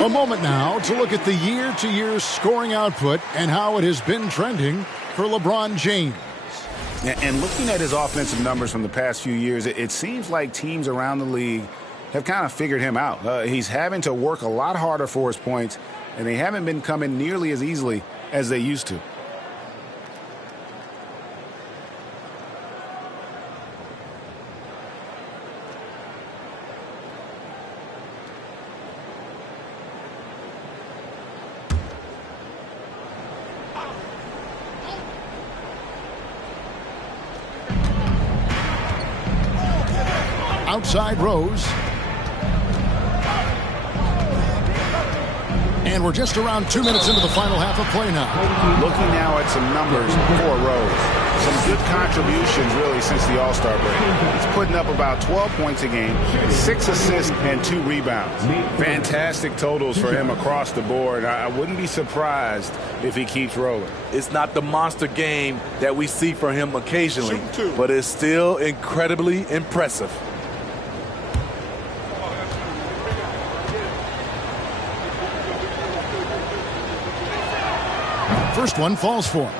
A moment now to look at the year-to-year scoring output and how it has been trending for LeBron James. And looking at his offensive numbers from the past few years, it seems like teams around the league have kind of figured him out. He's having to work a lot harder for his points, and they haven't been coming nearly as easily as they used to. Outside Rose. And we're just around 2 minutes into the final half of play now. Looking now at some numbers for Rose. Some good contributions, really, since the All-Star break. He's putting up about 12 points a game, 6 assists, and 2 rebounds. Fantastic totals for him across the board. I wouldn't be surprised if he keeps rolling. It's not the monster game that we see from him occasionally, but it's still incredibly impressive. First one falls for him.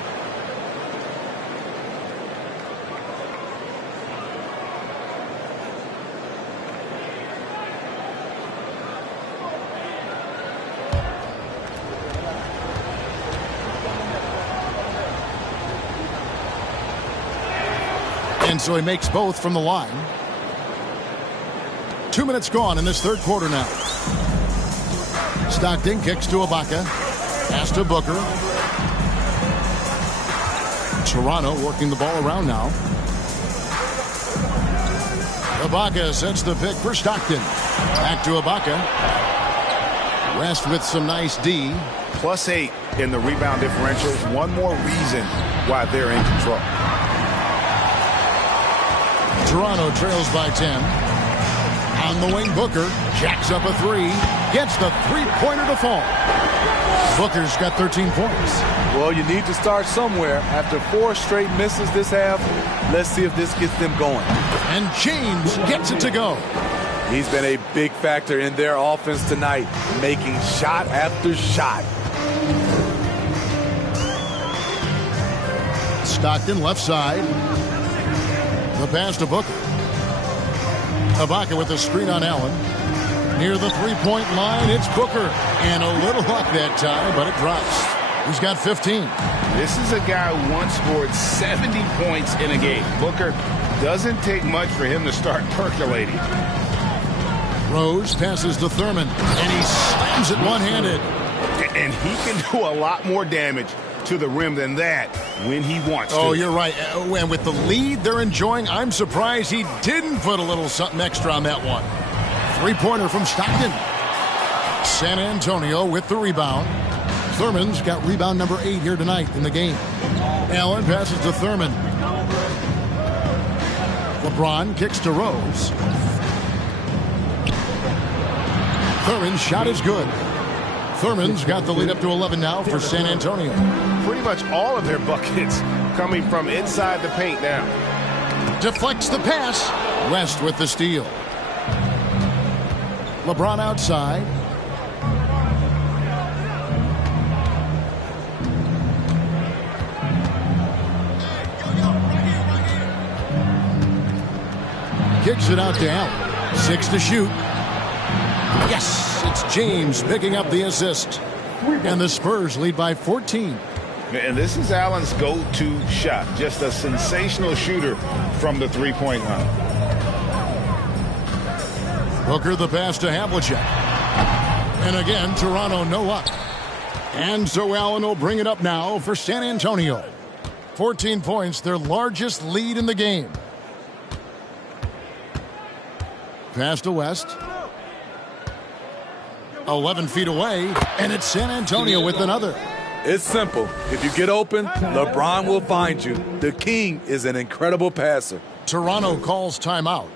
And so he makes both from the line. 2 minutes gone in this third quarter now. Stockton kicks to Ibaka. Pass to Booker. Toronto working the ball around now. Ibaka sets the pick for Stockton. Back to Ibaka. West with some nice D. +8 in the rebound differential. One more reason why they're in control. Toronto trails by 10. On the wing, Booker jacks up a three. Gets the three-pointer to fall. Booker's got 13 points. Well, you need to start somewhere. After 4 straight misses this half, let's see if this gets them going. And James gets it to go. He's been a big factor in their offense tonight, making shot after shot. Stockton left side. The pass to Booker. Ibaka with a screen on Allen. Near the three-point line, it's Booker. And a little luck that time, but it drops. He's got 15. This is a guy who once scored 70 points in a game. Booker doesn't take much for him to start percolating. Rose passes to Thurman, and he slams it one-handed. And he can do a lot more damage to the rim than that when he wants to. Oh, you're right. And with the lead they're enjoying, I'm surprised he didn't put a little something extra on that one. Three-pointer from Stockton. San Antonio with the rebound. Thurman's got rebound number 8 here tonight in the game. Allen passes to Thurman. LeBron kicks to Rose. Thurman's shot is good. Thurman's got the lead up to 11 now for San Antonio. Pretty much all of their buckets coming from inside the paint now. Deflects the pass. West with the steal. LeBron outside. Kicks it out to Allen. 6 to shoot. Yes, it's James picking up the assist. And the Spurs lead by 14. And this is Allen's go-to shot. Just a sensational shooter from the three-point line. Booker the pass to Havlicek. And again, Toronto no luck. And so Allen will bring it up now for San Antonio. 14 points, their largest lead in the game. Pass to West. 11 feet away, and it's San Antonio with another. It's simple. If you get open, LeBron will find you. The king is an incredible passer. Toronto calls timeout.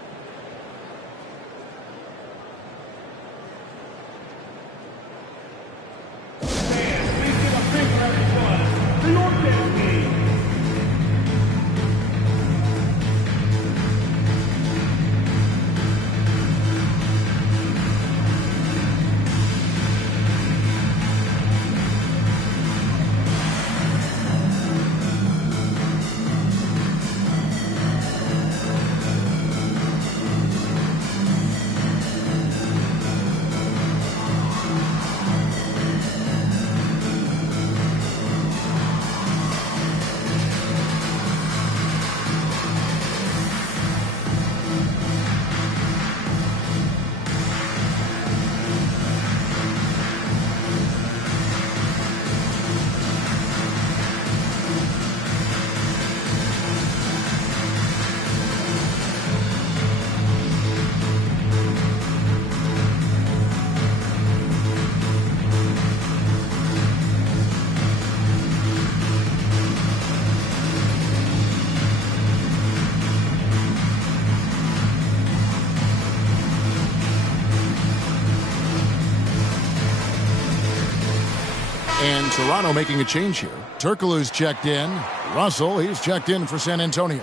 And Toronto making a change here. Turkoglu's checked in. Russell, he's checked in for San Antonio.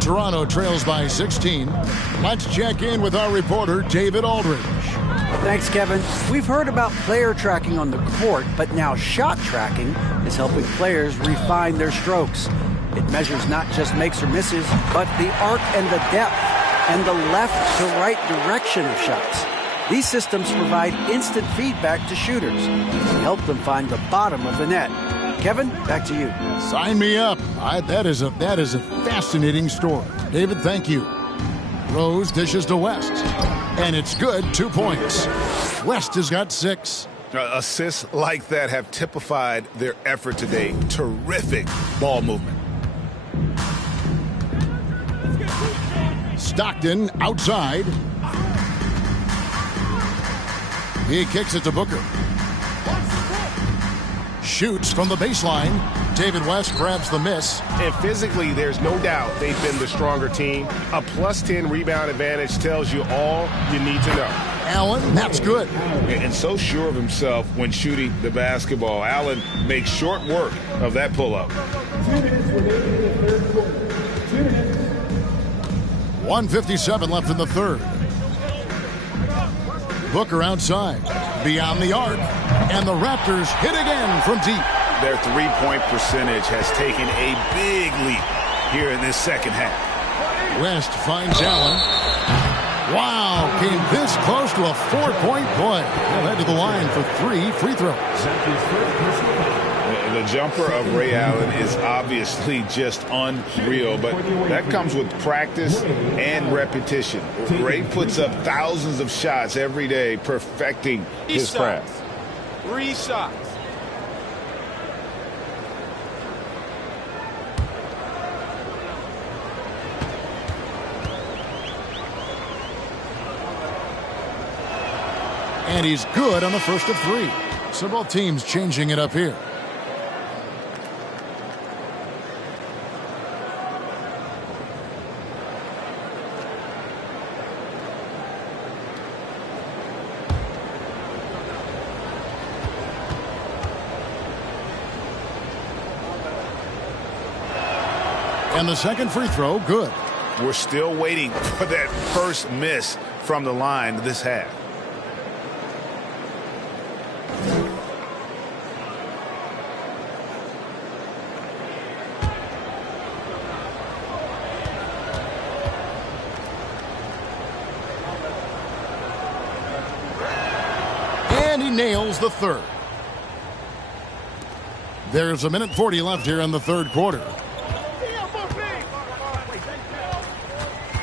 Toronto trails by 16. Let's check in with our reporter, David Aldridge. Thanks, Kevin. We've heard about player tracking on the court, but now shot tracking is helping players refine their strokes. It measures not just makes or misses, but the arc and the depth and the left to right direction of shots. These systems provide instant feedback to shooters and help them find the bottom of the net. Kevin, back to you. Sign me up. That is a fascinating story. David, thank you. Rose dishes to West, and it's good. 2 points. West has got 6. Assists like that have typified their effort today. Terrific ball movement. Stockton outside. He kicks it to Booker. Shoots from the baseline. David West grabs the miss. And physically, there's no doubt they've been the stronger team. A +10 rebound advantage tells you all you need to know. Allen, that's good. And so sure of himself when shooting the basketball. Allen makes short work of that pull-up. 1:57 left in the third. Booker outside, beyond the arc, and the Raptors hit again from deep. Their three-point percentage has taken a big leap here in this second half. West finds Allen. Wow, came this close to a 4-point play. He'll head to the line for 3 free throws. The jumper of Ray Allen is obviously just unreal, but that comes with practice and repetition. Ray puts up thousands of shots every day, perfecting his craft. 3 shots. And he's good on the first of 3. So both teams changing it up here. And the second free throw, good. We're still waiting for that first miss from the line this half. And he nails the third. There's 1:40 left here in the third quarter.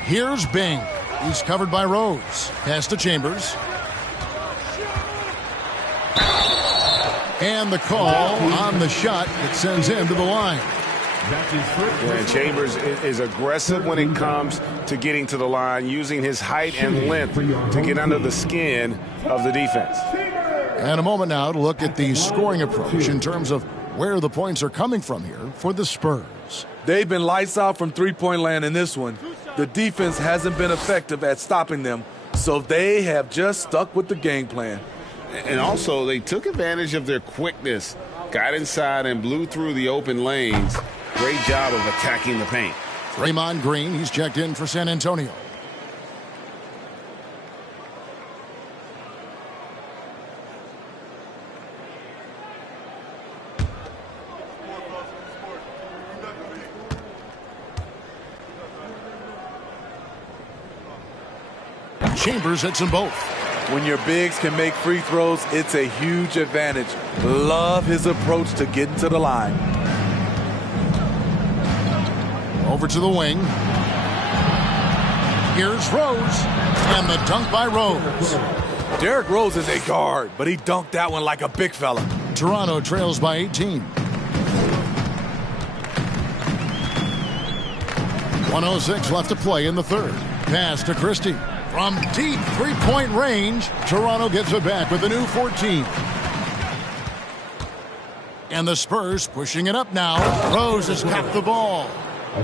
Here's Bing. He's covered by Rose. Pass to Chambers. And the call on the shot that sends him to the line. And Chambers is aggressive when it comes to getting to the line, using his height and length to get under the skin of the defense. And a moment now to look at the scoring approach in terms of where the points are coming from here for the Spurs. They've been lights out from three-point land in this one. The defense hasn't been effective at stopping them, so they have just stuck with the game plan. And also, they took advantage of their quickness, got inside and blew through the open lanes. Great job of attacking the paint. Draymond Green, he's checked in for San Antonio. Chambers hits them both. When your bigs can make free throws, it's a huge advantage. Love his approach to getting to the line. Over to the wing. Here's Rose. And the dunk by Rose. Derrick Rose is a guard, but he dunked that one like a big fella. Toronto trails by 18. 1:06 left to play in the third. Pass to Christie. From deep three-point range, Toronto gets it back with a new 14. And the Spurs pushing it up now. Rose has got the ball.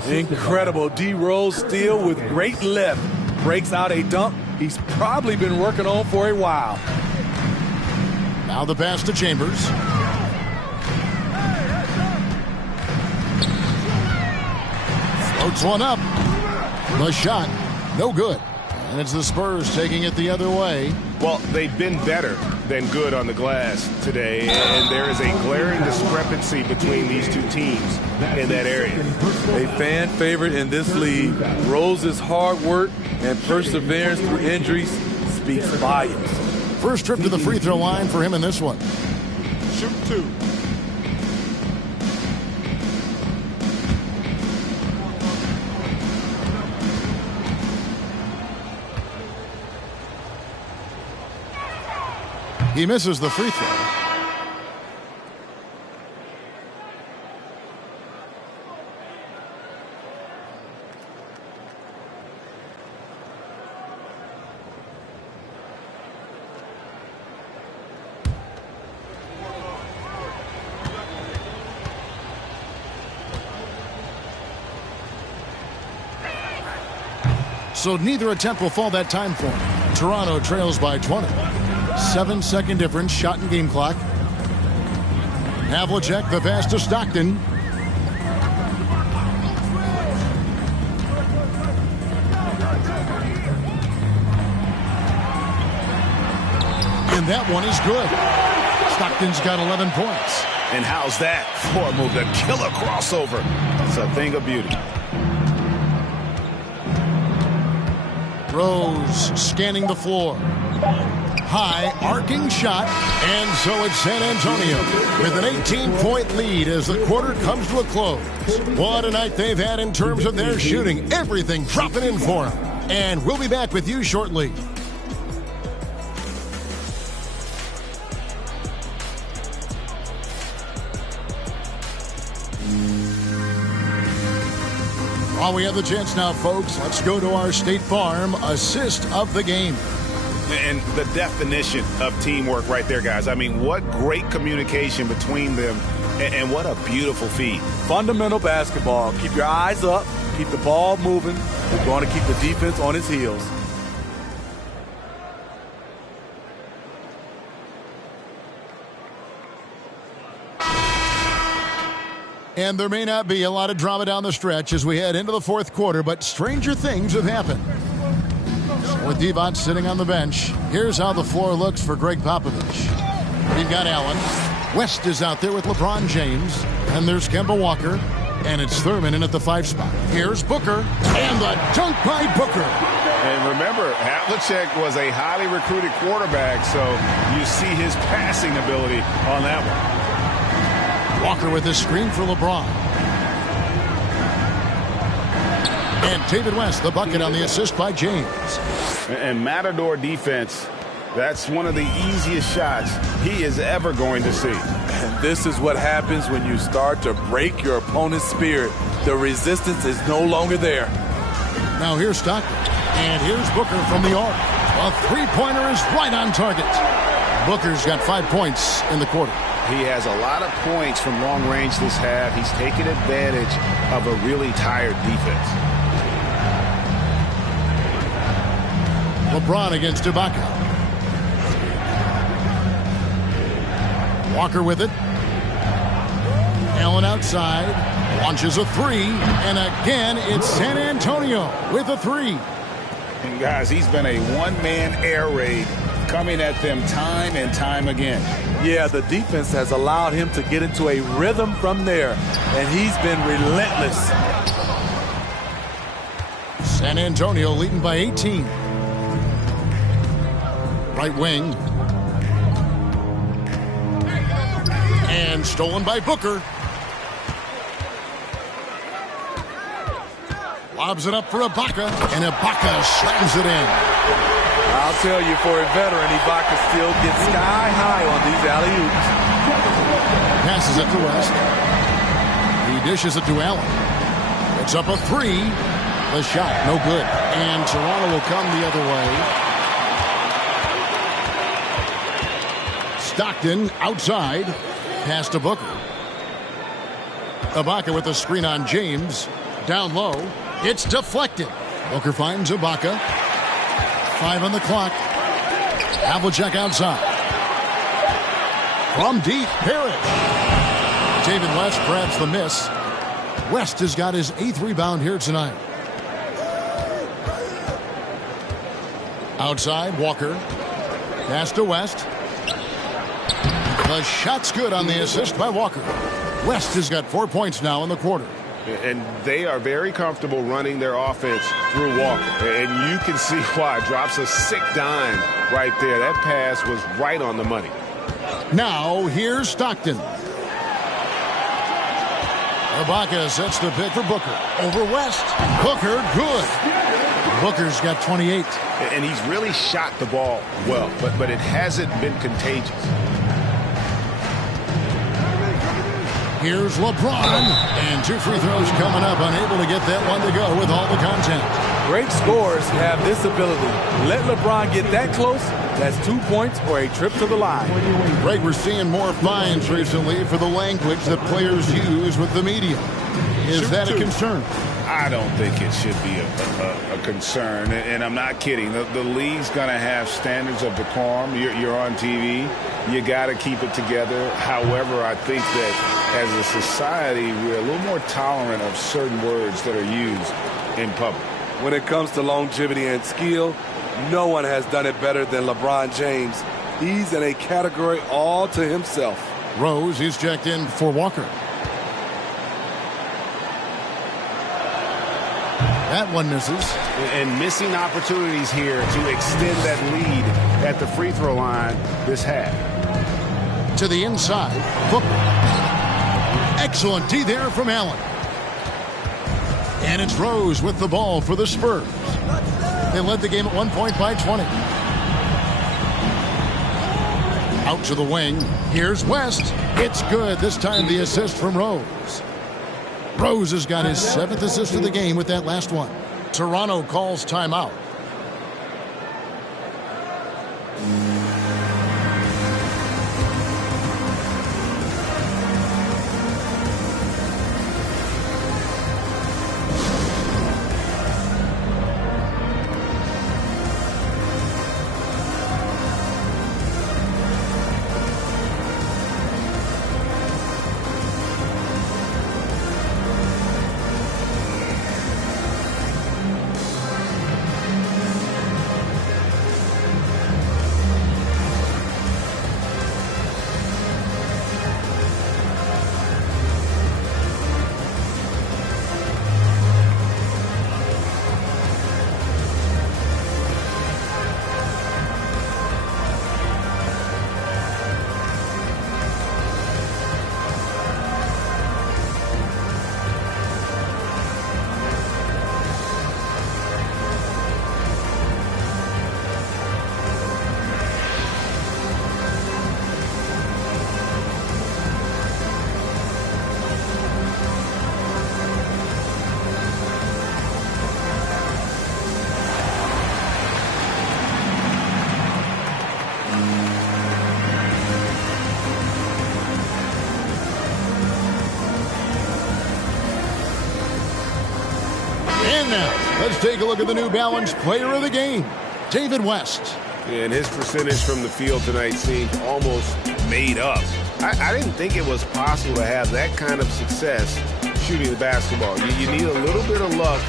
Incredible. D. Rose steal with great lift. Breaks out a dunk he's probably been working on for a while. Now the pass to Chambers. Floats one up. The shot, no good. And it's the Spurs taking it the other way. Well, they've been better than good on the glass today, and there is a glaring discrepancy between these two teams in that area. A fan favorite in this league, Rose's hard work and perseverance through injuries speaks volumes. First trip to the free throw line for him in this one. Shoot 2. He misses the free throw. So neither attempt will fall that time for him. Toronto trails by 20. 7-second difference, shot and game clock. Havlicek, the pass to Stockton. And that one is good. Stockton's got 11 points. And how's that? Floor move, the killer crossover. It's a thing of beauty. Rose scanning the floor. High arcing shot, and so it's San Antonio with an 18-point lead as the quarter comes to a close. What a night they've had in terms of their shooting. Everything dropping in for them. And we'll be back with you shortly. While we have the chance now, folks, let's go to our State Farm assist of the game. And the definition of teamwork right there, guys. I mean, what great communication between them, and what a beautiful feed. Fundamental basketball. Keep your eyes up. Keep the ball moving. We're going to keep the defense on its heels. And there may not be a lot of drama down the stretch as we head into the fourth quarter, but stranger things have happened. So with Divac sitting on the bench, here's how the floor looks for Greg Popovich. We've got Allen. West is out there with LeBron James. And there's Kemba Walker. And it's Thurman in at the 5 spot. Here's Booker. And the dunk by Booker. And remember, Havlicek was a highly recruited quarterback, so you see his passing ability on that one. Walker with a screen for LeBron. And David West, the bucket on the assist by James. And Matador defense, that's one of the easiest shots he is ever going to see. And this is what happens when you start to break your opponent's spirit. The resistance is no longer there. Now here's Stockton. And here's Booker from the arc. A three-pointer is right on target. Booker's got 5 points in the quarter. He has a lot of points from long range this half. He's taken advantage of a really tired defense. LeBron against Ibaka. Walker with it. Allen outside. Launches a three. And again, it's San Antonio with a three. And guys, he's been a one-man air raid coming at them time and time again. Yeah, the defense has allowed him to get into a rhythm from there, and he's been relentless. San Antonio leading by 18. Right wing. And stolen by Booker. Lobs it up for Ibaka, and Ibaka slams it in. I'll tell you, for a veteran, Ibaka still gets sky high on these alley-oops. Passes it to West. He dishes it to Allen. It's up a three. The shot, no good. And Toronto will come the other way. Stockton outside. Pass to Booker. Ibaka with a screen on James. Down low. It's deflected. Booker finds Ibaka. 5 on the clock. Havlicek outside. From deep, Parrish. David West grabs the miss. West has got his 8th rebound here tonight. Outside, Walker. Pass to West. The shot's good on the assist by Walker. West has got 4 points now in the quarter. And they are very comfortable running their offense through Walker. And you can see why. Drops a sick dime right there. That pass was right on the money. Now, here's Stockton. Ibaka sets the pick for Booker. Over West. Booker, good. Booker's got 28. And he's really shot the ball well, but it hasn't been contagious. Here's LeBron, and 2 free throws coming up, unable to get that one to go with all the content. Great scorers have this ability. Let LeBron get that close, that's 2 points or a trip to the line. Greg, we're seeing more fines recently for the language that players use with the media. Is that a concern? I don't think it should be a concern, and I'm not kidding. The league's going to have standards of decorum. You're on TV. You got to keep it together. However, I think that as a society, we're a little more tolerant of certain words that are used in public. When it comes to longevity and skill, no one has done it better than LeBron James. He's in a category all to himself. Rose, he's checked in for Walker. That one misses. And missing opportunities here to extend that lead at the free throw line this half. To the inside, Booker. Excellent D there from Allen. And it's Rose with the ball for the Spurs. They led the game at 1 point by 20. Out to the wing. Here's West. It's good. This time the assist from Rose. Rose has got his 7th assist of the game with that last one. Toronto calls timeout. And now, let's take a look at the New Balance player of the game, David West. And his percentage from the field tonight seemed almost made up. I didn't think it was possible to have that kind of success shooting the basketball. You need a little bit of luck,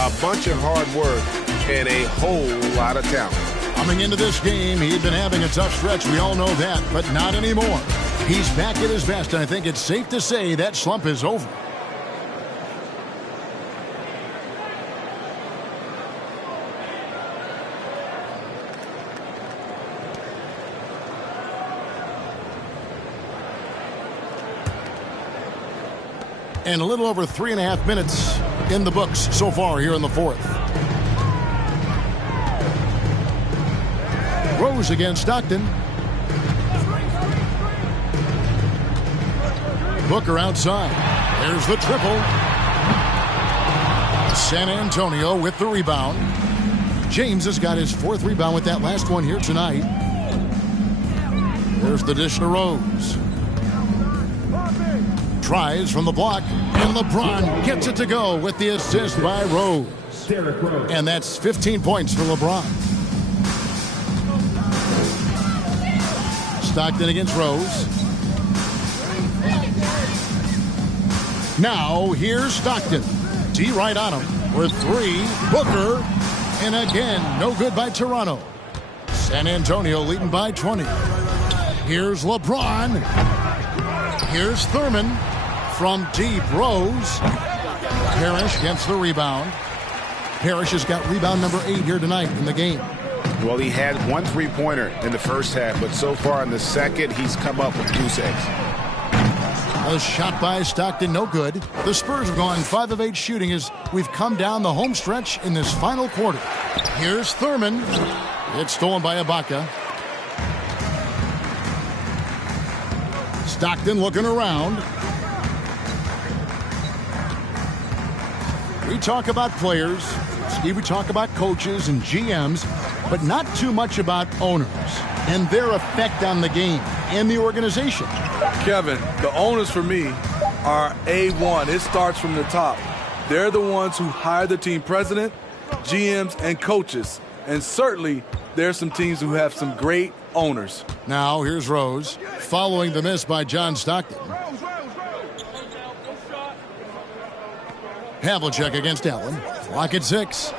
a bunch of hard work, and a whole lot of talent. Coming into this game, he'd been having a tough stretch. We all know that, but not anymore. He's back at his best, and I think it's safe to say that slump is over. And a little over 3.5 minutes in the books so far here in the fourth. Rose against Stockton. Booker outside. There's the triple. San Antonio with the rebound. James has got his 4th rebound with that last one here tonight. There's the dish to Rose. Tries from the block, and LeBron gets it to go with the assist by Rose. And that's 15 points for LeBron. Stockton against Rose. Now here's Stockton. D right on him with 3. Booker. And again, no good by Toronto. San Antonio leading by 20. Here's LeBron. Here's Thurman. From deep, Rose. Parrish gets the rebound. Parrish has got rebound number 8 here tonight in the game. Well, he had 1 3-pointer in the first half, but so far in the second, he's come up with goose eggs. A shot by Stockton, no good. The Spurs have gone 5 of 8 shooting as we've come down the home stretch in this final quarter. Here's Thurman. It's stolen by Ibaka. Stockton looking around. We talk about players, Steve, we talk about coaches and GMs, but not too much about owners and their effect on the game and the organization. Kevin, the owners for me are A1. It starts from the top. They're the ones who hire the team president, GMs, and coaches. And certainly, there's some teams who have some great owners. Now, here's Rose, following the miss by John Stockton. Havlicek against Allen. Clock at 6.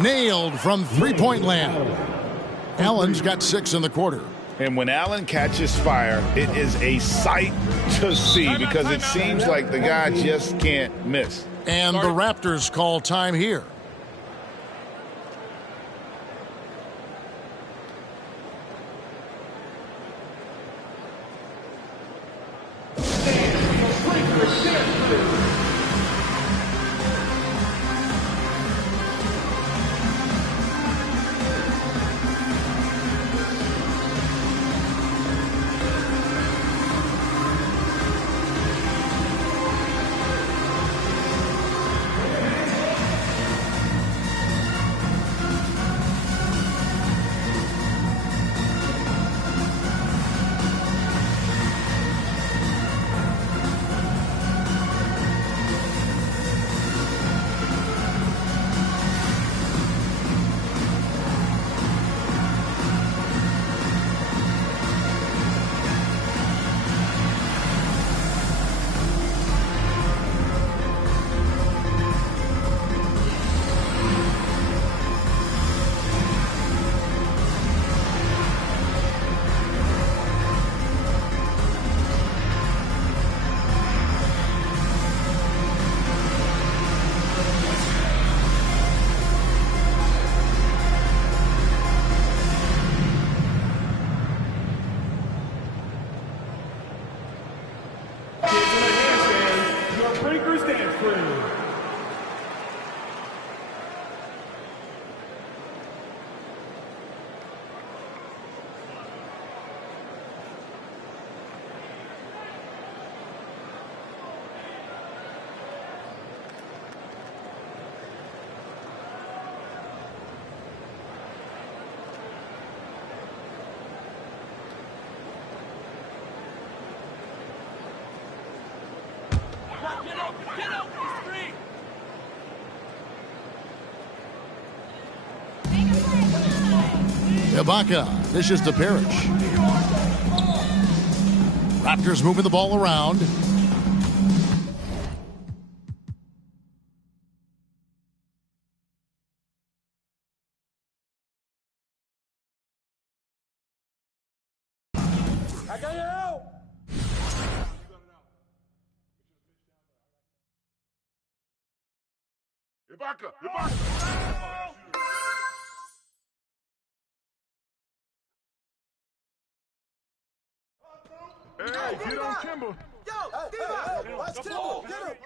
Nailed from three-point land. Allen's got 6 in the quarter. And when Allen catches fire, it is a sight to see because it seems like the guy just can't miss. And the Raptors call time here. Ibaka dishes to Parrish. Raptors moving the ball around. Hey, get on Kimber. Yo, watch Kimber. Get him.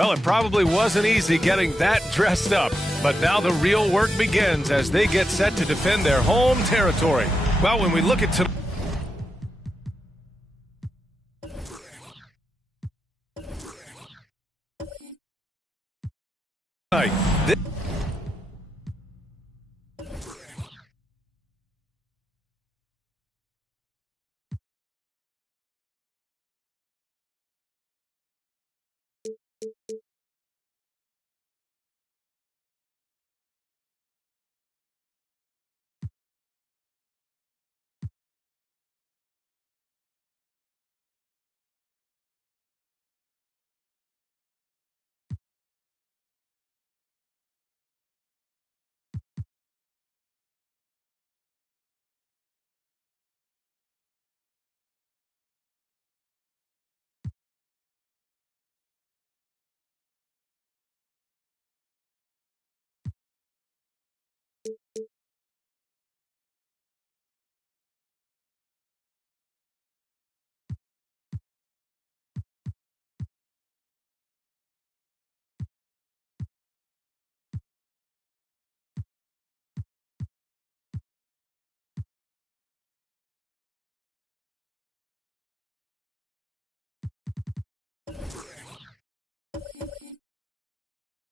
Well, it probably wasn't easy getting that dressed up, but now the real work begins as they get set to defend their home territory. Well, when we look at tonight,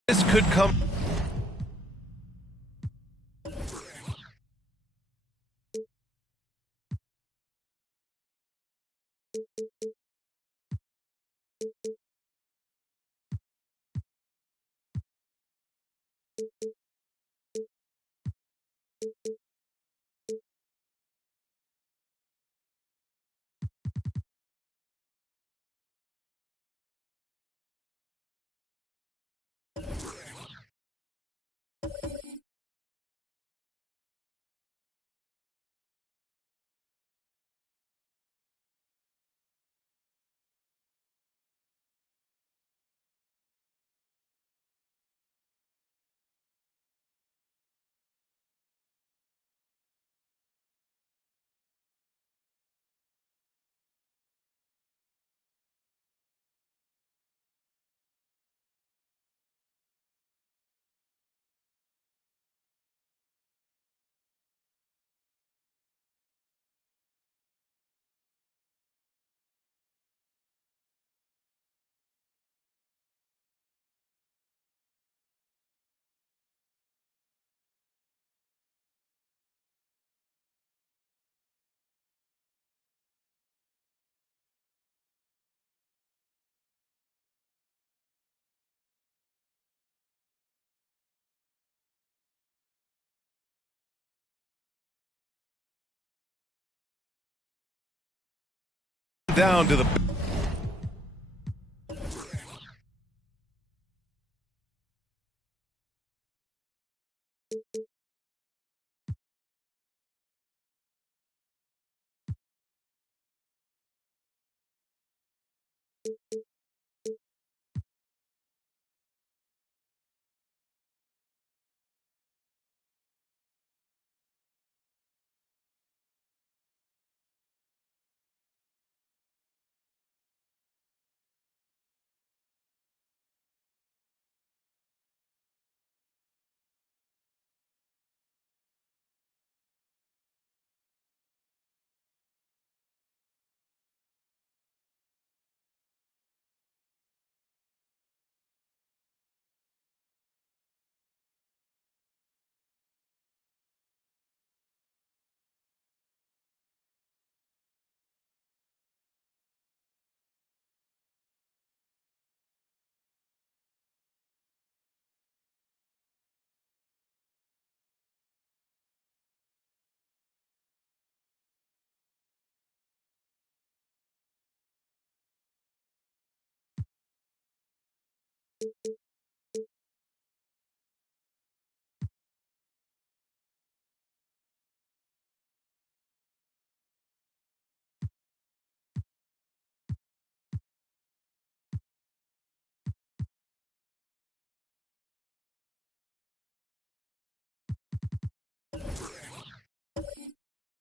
this could come. Down to the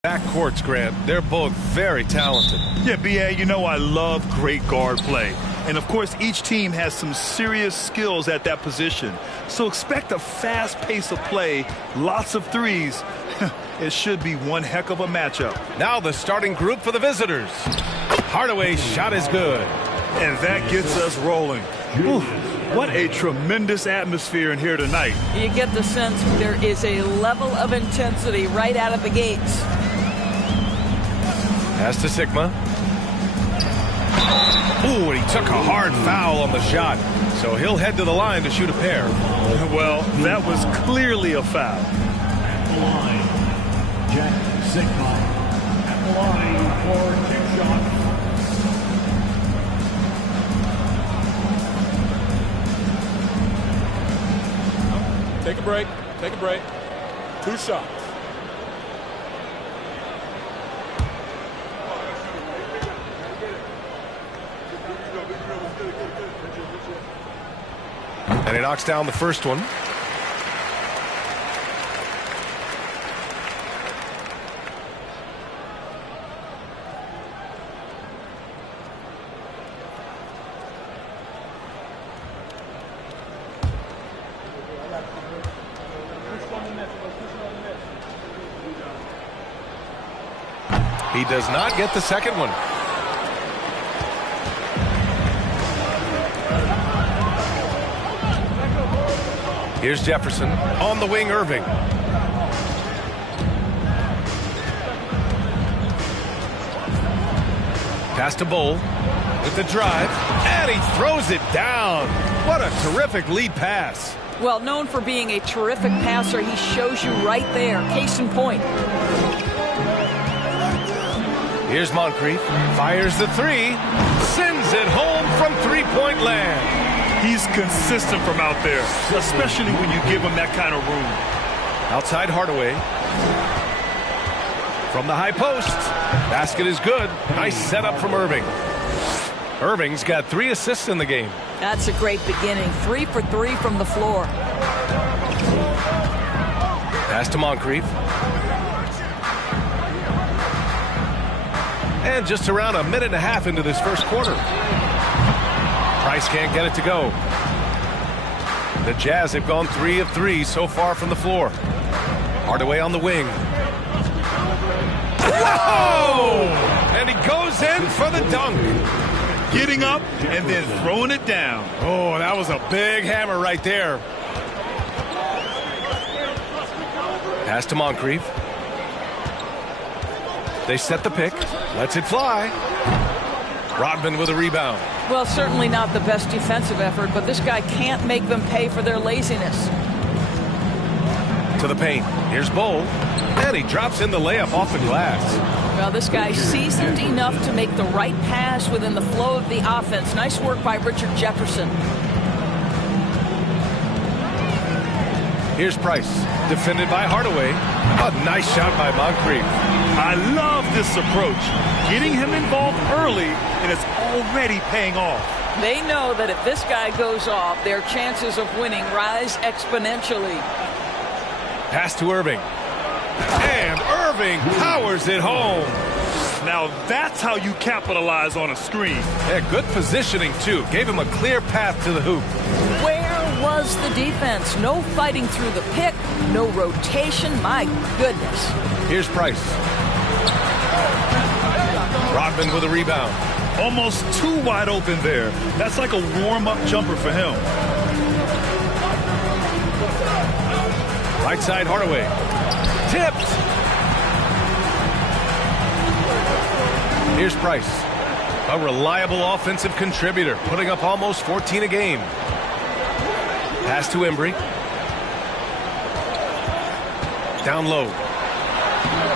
backcourts, Grant. They're both very talented. Yeah, B.A., you know I love great guard play. And, of course, each team has some serious skills at that position. So expect a fast pace of play, lots of threes. It should be one heck of a matchup. Now the starting group for the visitors. Hardaway's shot is good. And that gets us rolling. Ooh, what a tremendous atmosphere in here tonight. You get the sense there is a level of intensity right out of the gates. Pass to Sigma. Ooh, and he took a hard foul on the shot. So he'll head to the line to shoot a pair. Well, that was clearly a foul. Line, Jack Sigma at the line for 2 shots. Take a break. Take a break. 2 shots. And he knocks down the first one. He does not get the second one. Here's Jefferson. On the wing, Irving. Pass to Bowl with the drive. And he throws it down. What a terrific lead pass. Well, known for being a terrific passer, he shows you right there. Case in point. Here's Moncrief. Fires the three. Sends it home from three-point land. He's consistent from out there, especially when you give him that kind of room. Outside Hardaway. From the high post. Basket is good. Nice setup from Irving. Irving's got 3 assists in the game. That's a great beginning. 3 for 3 from the floor. Pass to Moncrief. And just around a minute and a half into this first quarter. Price can't get it to go. The Jazz have gone 3 of 3 so far from the floor. Hardaway on the wing. Whoa! And he goes in for the dunk. Getting up and then throwing it down. Oh, that was a big hammer right there. Pass to Moncrief. They set the pick. Lets it fly. Rodman with a rebound. Well, certainly not the best defensive effort, but this guy can't make them pay for their laziness. To the paint. Here's Bowl. And he drops in the layup off the glass. Well, this guy's seasoned enough to make the right pass within the flow of the offense. Nice work by Richard Jefferson. Here's Price. Defended by Hardaway. A nice shot by Moncrief. I love this approach. Getting him involved early, and it's already paying off. They know that if this guy goes off, their chances of winning rise exponentially. Pass to Irving. And Irving powers it home. Now that's how you capitalize on a screen. Yeah, good positioning, too. Gave him a clear path to the hoop. Where was the defense? No fighting through the pick, no rotation. My goodness. Here's Price. Rodman with a rebound. Almost too wide open there. That's like a warm-up jumper for him. Right side Hardaway. Tipped. Here's Price. A reliable offensive contributor, putting up almost 14 a game. Pass to Embry. Down low.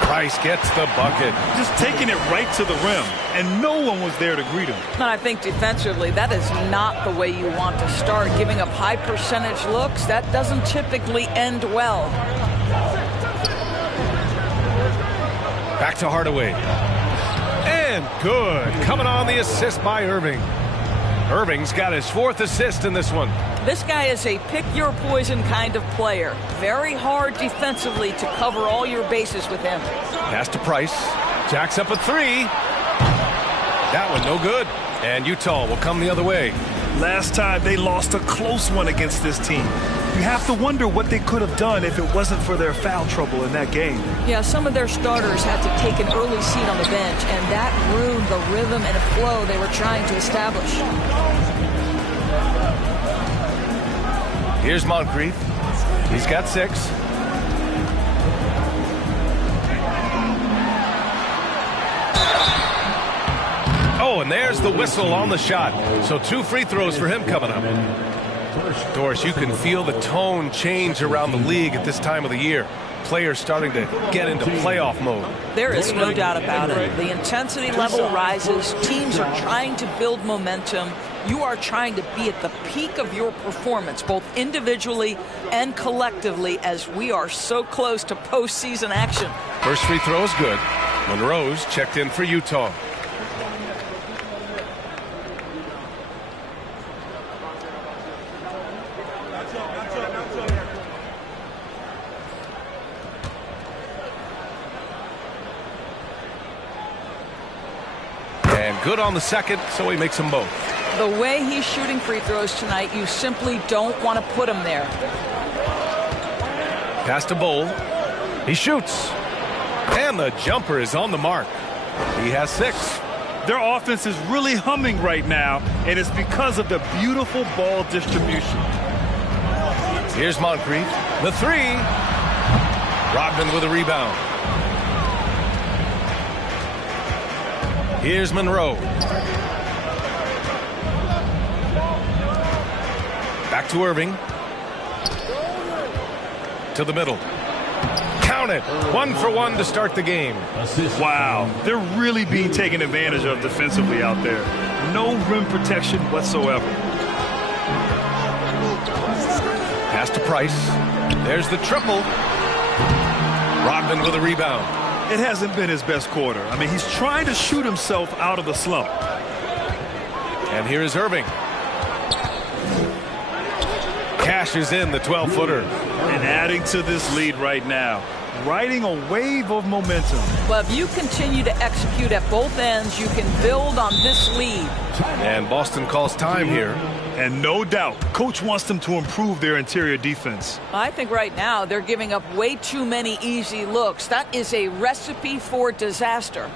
Price gets the bucket. Just taking it right to the rim, and no one was there to greet him. And I think defensively, that is not the way you want to start. Giving up high percentage looks, that doesn't typically end well. Back to Hardaway. And good. Coming on the assist by Irving. Irving's got his 4th assist in this one. This guy is a pick-your-poison kind of player. Very hard defensively to cover all your bases with him. Pass to Price. Jacks up a 3. That one no good. And Utah will come the other way. Last time they lost a close one against this team. You have to wonder what they could have done if it wasn't for their foul trouble in that game. Yeah, some of their starters had to take an early seat on the bench, and that ruined the rhythm and flow they were trying to establish. Here's Moncrief. He's got 6. Oh, and there's the whistle on the shot. So 2 free throws for him coming up. Doris, you can feel the tone change around the league at this time of the year. Players starting to get into playoff mode. There is no doubt about it. The intensity level rises. Teams are trying to build momentum. You are trying to be at the peak of your performance, both individually and collectively, as we are so close to postseason action. First free throw is good. Monroe's checked in for Utah. And good on the second, so he makes them both. The way he's shooting free throws tonight, you simply don't want to put him there. Pass to Bowl. He shoots. And the jumper is on the mark. He has 6. Their offense is really humming right now, and it's because of the beautiful ball distribution. Here's Moncrief. The 3. Rodman with a rebound. Here's Monroe. Back to Irving. To the middle. Count it. 1 for 1 to start the game. Wow. They're really being taken advantage of defensively out there. No rim protection whatsoever. Pass to Price. There's the triple. Rodman with a rebound. It hasn't been his best quarter. I mean, he's trying to shoot himself out of the slump. And here is Irving. Cashes in the 12-footer. And adding to this lead right now. Riding a wave of momentum. Well, if you continue to execute at both ends, you can build on this lead. And Boston calls time here. And no doubt, coach wants them to improve their interior defense. I think right now they're giving up way too many easy looks. That is a recipe for disaster.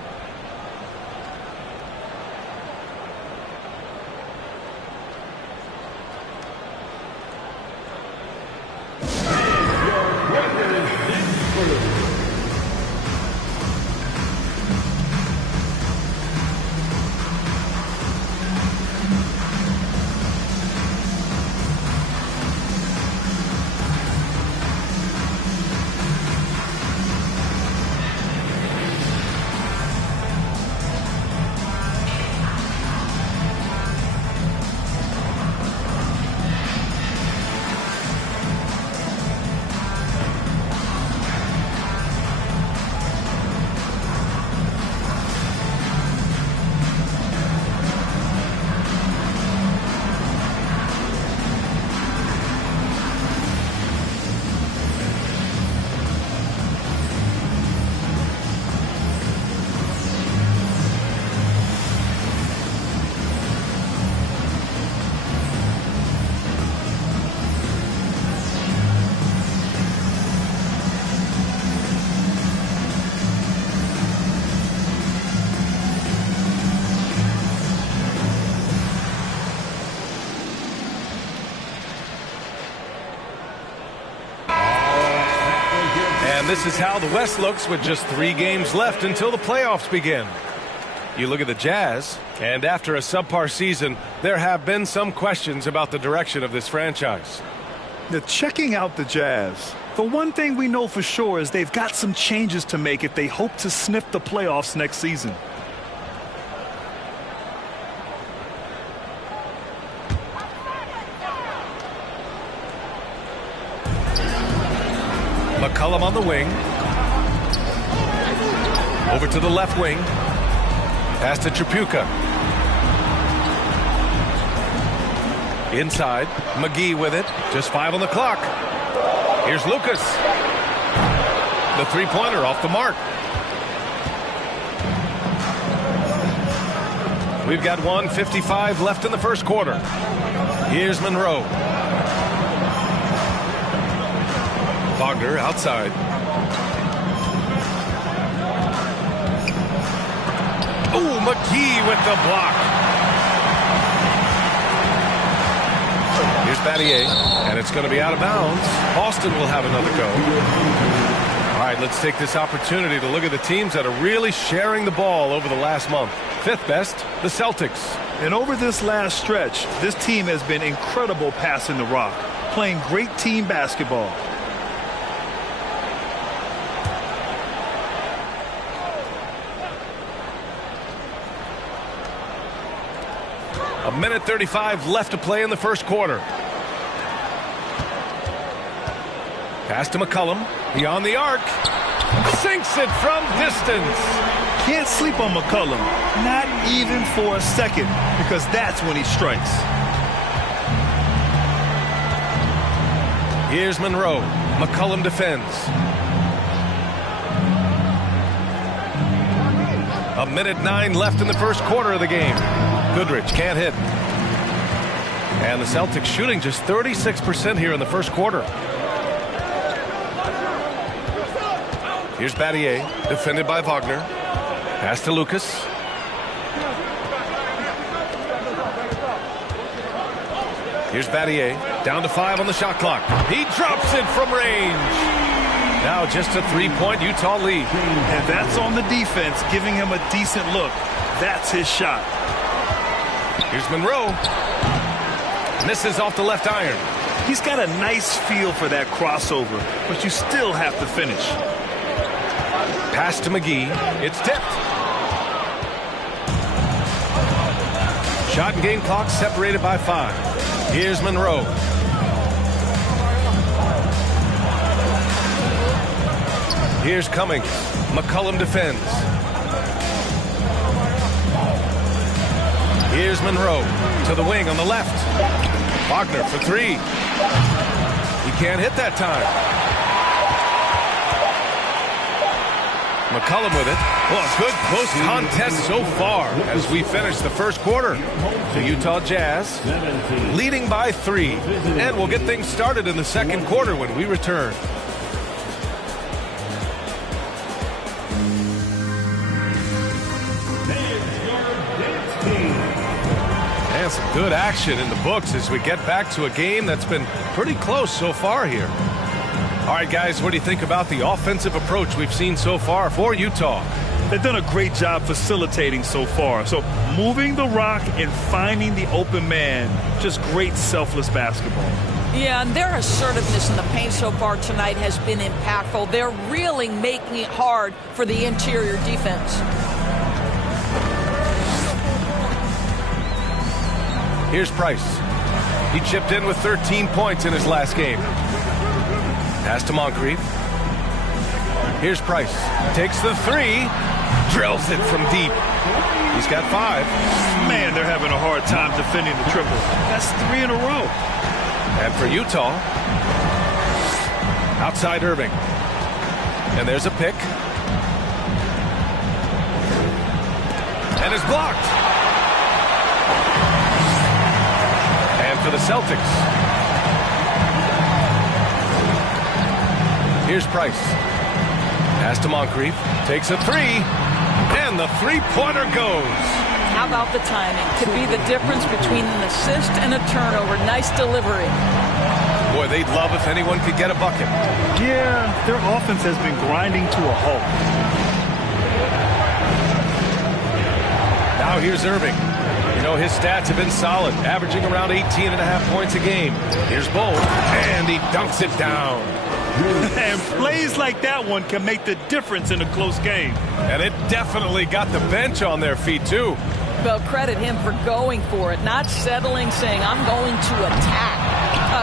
And this is how the West looks with just 3 games left until the playoffs begin. You look at the Jazz, and after a subpar season, there have been some questions about the direction of this franchise. Now, checking out the Jazz, the one thing we know for sure is they've got some changes to make if they hope to sniff the playoffs next season. McCollum on the wing. Over to the left wing. Pass to Tripucka. Inside. McGee with it. Just 5 on the clock. Here's Lucas. The three-pointer off the mark. We've got 1:55 left in the first quarter. Here's Monroe. Wagner outside. Oh, McGee with the block. Here's Battier, and it's going to be out of bounds. Boston will have another go. All right, let's take this opportunity to look at the teams that are really sharing the ball over the last month. Fifth best, the Celtics. And over this last stretch, this team has been incredible passing the rock, playing great team basketball. A minute 35 left to play in the first quarter. Pass to McCollum. Beyond the arc. Sinks it from distance. Can't sleep on McCollum. Not even for a second. Because that's when he strikes. Here's Monroe. McCollum defends. A minute 9 left in the first quarter of the game. Goodrich can't hit. And the Celtics shooting just 36% here in the first quarter. Here's Battier, defended by Wagner. Pass to Lucas. Here's Battier, down to 5 on the shot clock. He drops it from range. Now just a 3-point Utah lead. And that's on the defense, giving him a decent look. That's his shot. Here's Monroe. Misses off the left iron. He's got a nice feel for that crossover, but you still have to finish. Pass to McGee. It's tipped. Shot and game clock separated by 5. Here's Monroe. Here's Cummings. McCollum defends. Here's Monroe to the wing on the left. Wagner for 3. He can't hit that time. McCollum with it. Well, a good close contest so far as we finish the first quarter. The Utah Jazz leading by 3. And we'll get things started in the second quarter when we return. And some good action in the books as we get back to a game that's been pretty close so far here. All right, guys, what do you think about the offensive approach we've seen so far for Utah? They've done a great job facilitating so far. So moving the rock and finding the open man, just great selfless basketball. Yeah, and their assertiveness in the paint so far tonight has been impactful. They're really making it hard for the interior defense. Here's Price. He chipped in with 13 points in his last game. Pass to Moncrief. Here's Price. Takes the 3. Drills it from deep. He's got 5. Man, they're having a hard time defending the triple. That's 3 in a row. And for Utah, outside Irving. And there's a pick. And it's blocked. And for the Celtics, here's Price. Pass to Moncrief. Takes a 3. And the 3-pointer goes. How about the timing? Could be the difference between an assist and a turnover. Nice delivery. Boy, they'd love if anyone could get a bucket. Yeah, their offense has been grinding to a halt. Now here's Irving. You know, his stats have been solid, averaging around 18.5 points a game. Here's Bull, and he dunks it down. And plays like that one can make the difference in a close game. And it definitely got the bench on their feet, too. Well, credit him for going for it, not settling, saying, I'm going to attack.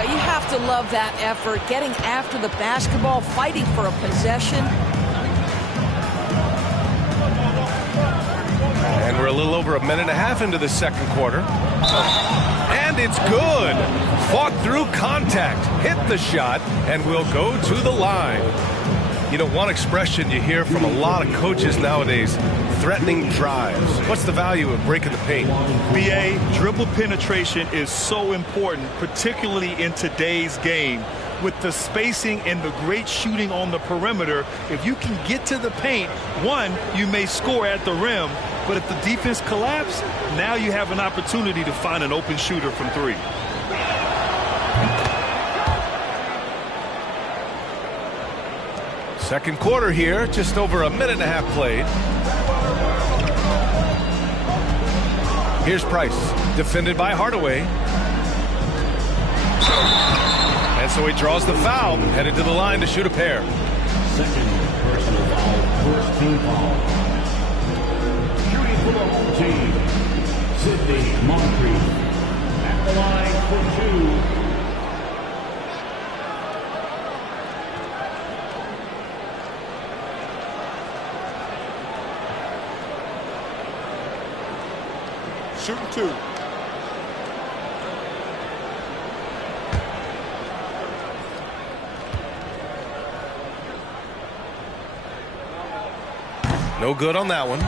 You have to love that effort, getting after the basketball, fighting for a possession. And we're a little over a minute and a half into the second quarter. And it's good. Fought through contact, hit the shot, and will go to the line. You know, one expression you hear from a lot of coaches nowadays, threatening drives. What's the value of breaking the paint? BA, dribble penetration is so important, particularly in today's game. With the spacing and the great shooting on the perimeter, if you can get to the paint, one, you may score at the rim, but if the defense collapses, now you have an opportunity to find an open shooter from three. Second quarter here, just over a minute and a half played. Here's Price, defended by Hardaway. And so he draws the foul, headed to the line to shoot a pair. Second personal foul, first team foul. Shooting for the home team, Sidney Moncrief at the line for two. Shooting two. No good on that one.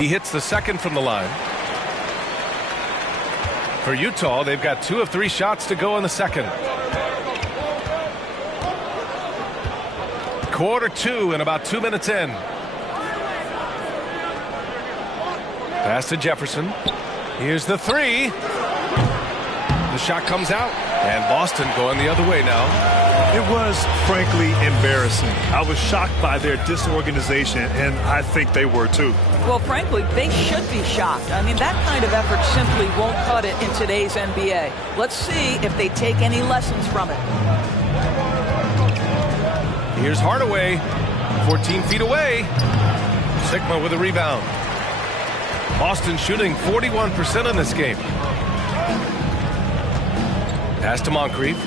He hits the second from the line. For Utah, they've got 2 of 3 shots to go in the second. Quarter 2 and about 2 minutes in. Pass to Jefferson. Here's the 3. The shot comes out, and Boston going the other way now. It was, frankly, embarrassing. I was shocked by their disorganization, and I think they were too. Well, frankly, they should be shocked. I mean, that kind of effort simply won't cut it in today's NBA. Let's see if they take any lessons from it. Here's Hardaway, 14 feet away. Sigma with a rebound. Boston shooting 41% in this game. Pass to Moncrief.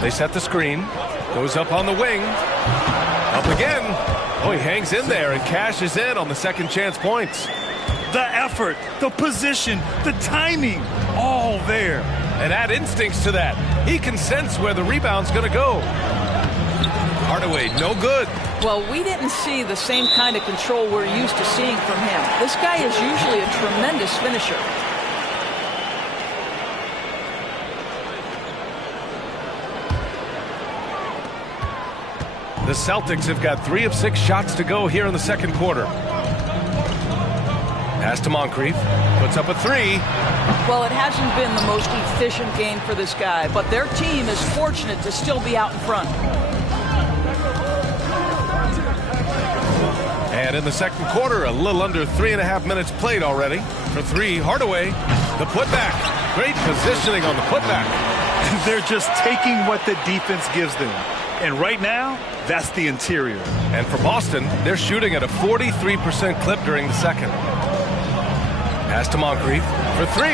They set the screen. Goes up on the wing. Up again. Oh, he hangs in there and cashes in on the second chance points. The effort, the position, the timing, all there. And add instincts to that. He can sense where the rebound's going to go. Hardaway, no good. Well, we didn't see the same kind of control we're used to seeing from him. This guy is usually a tremendous finisher. The Celtics have got 3 of 6 shots to go here in the second quarter. Pass to Moncrief. Puts up a 3. Well, it hasn't been the most efficient game for this guy, but their team is fortunate to still be out in front. And in the second quarter, a little under 3.5 minutes played already. For 3, Hardaway, the putback. Great positioning on the putback. They're just taking what the defense gives them. And right now, that's the interior. And for Boston, they're shooting at a 43% clip during the second. Pass to Moncrief for 3.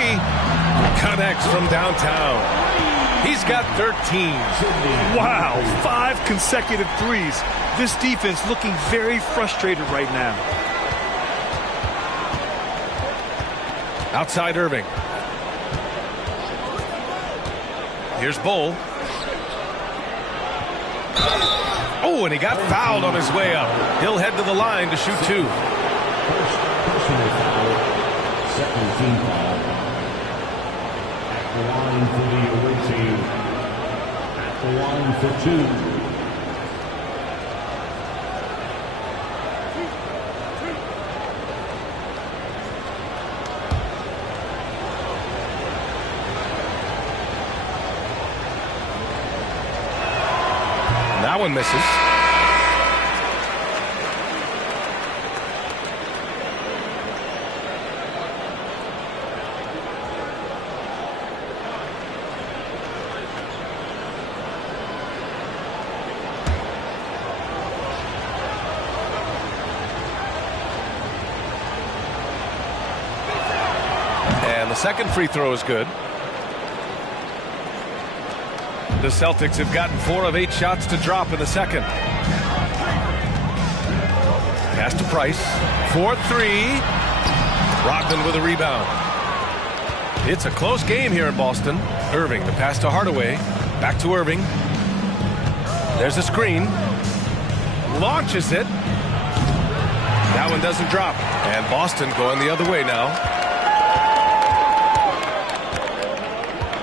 Connects from downtown. He's got 13. Wow, 5 consecutive threes. This defense looking very frustrated right now. Outside Irving. Here's Bull. Oh, and he got fouled on his way up. He'll head to the line to shoot 2. Personal foul, second team foul. At the line for the away team. At the line for 2. That one misses. second free throw is good. The Celtics have gotten 4 of 8 shots to drop in the second. Pass to Price. 4-3. Rodman with a rebound. It's a close game here in Boston. Irving, the pass to Hardaway. Back to Irving. There's a screen. Launches it. That one doesn't drop. And Boston going the other way now.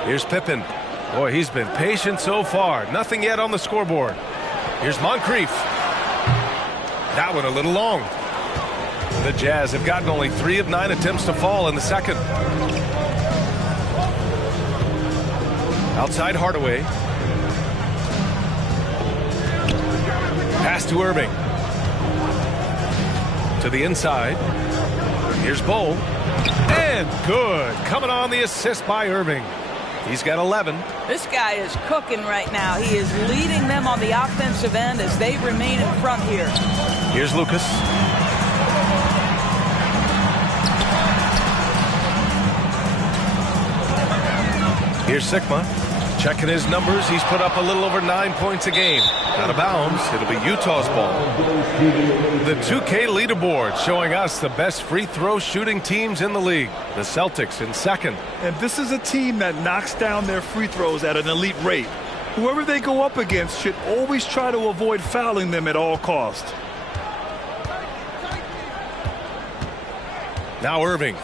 Here's Pippen. Boy, he's been patient so far. Nothing yet on the scoreboard. Here's Moncrief. That one a little long. The Jazz have gotten only 3 of 9 attempts to fall in the second. Outside Hardaway. Pass to Irving. To the inside. Here's Bowl. And good. Coming on the assist by Irving. He's got 11. This guy is cooking right now. He is leading them on the offensive end as they remain in front here. Here's Lucas. Here's Sigma. Checking his numbers. He's put up a little over 9 points a game. Out of bounds. It'll be Utah's ball. The 2K leaderboard showing us the best free throw shooting teams in the league. The Celtics in second. And this is a team that knocks down their free throws at an elite rate. Whoever they go up against should always try to avoid fouling them at all costs. Now Irving.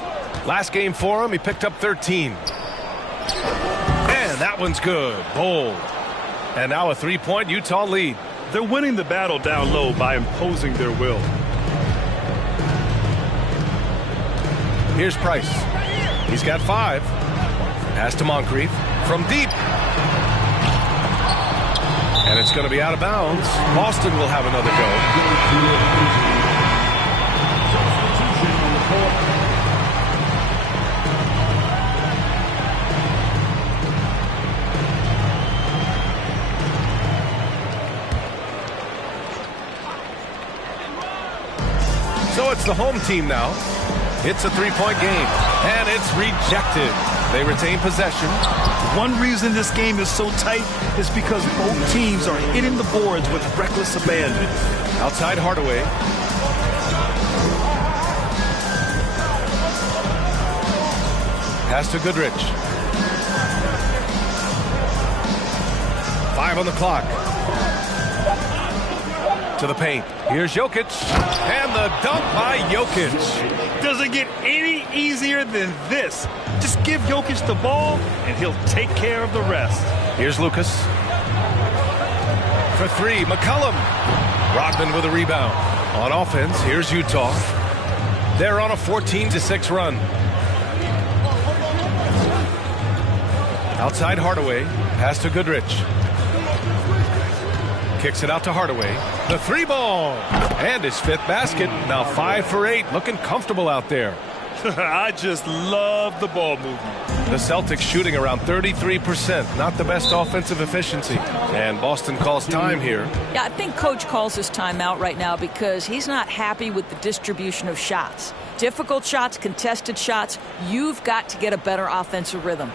Last game for him, he picked up 13. And that one's good. Bold. And now a 3-point Utah lead. They're winning the battle down low by imposing their will. Here's Price. He's got 5. Pass to Moncrief from deep. And it's going to be out of bounds. Boston will have another go. So it's the home team now. It's a 3-point game, and it's rejected. They retain possession. One reason this game is so tight is because both teams are hitting the boards with reckless abandon. Outside Hardaway. Pass to Goodrich. 5 on the clock. To the paint. Here's Jokic. And the dunk by Jokic. Doesn't get any easier than this. Just give Jokic the ball, and he'll take care of the rest. Here's Lucas. For 3, McCollum. Rodman with a rebound. On offense, here's Utah. They're on a 14-6 run. Outside Hardaway. Pass to Goodrich. Kicks it out to Hardaway. The 3-ball. And his 5th basket. Now 5 for 8. Looking comfortable out there. I just love the ball movement. The Celtics shooting around 33%. Not the best offensive efficiency. And Boston calls time here. Yeah, I think Coach calls his timeout right now because he's not happy with the distribution of shots. Difficult shots, contested shots. You've got to get a better offensive rhythm.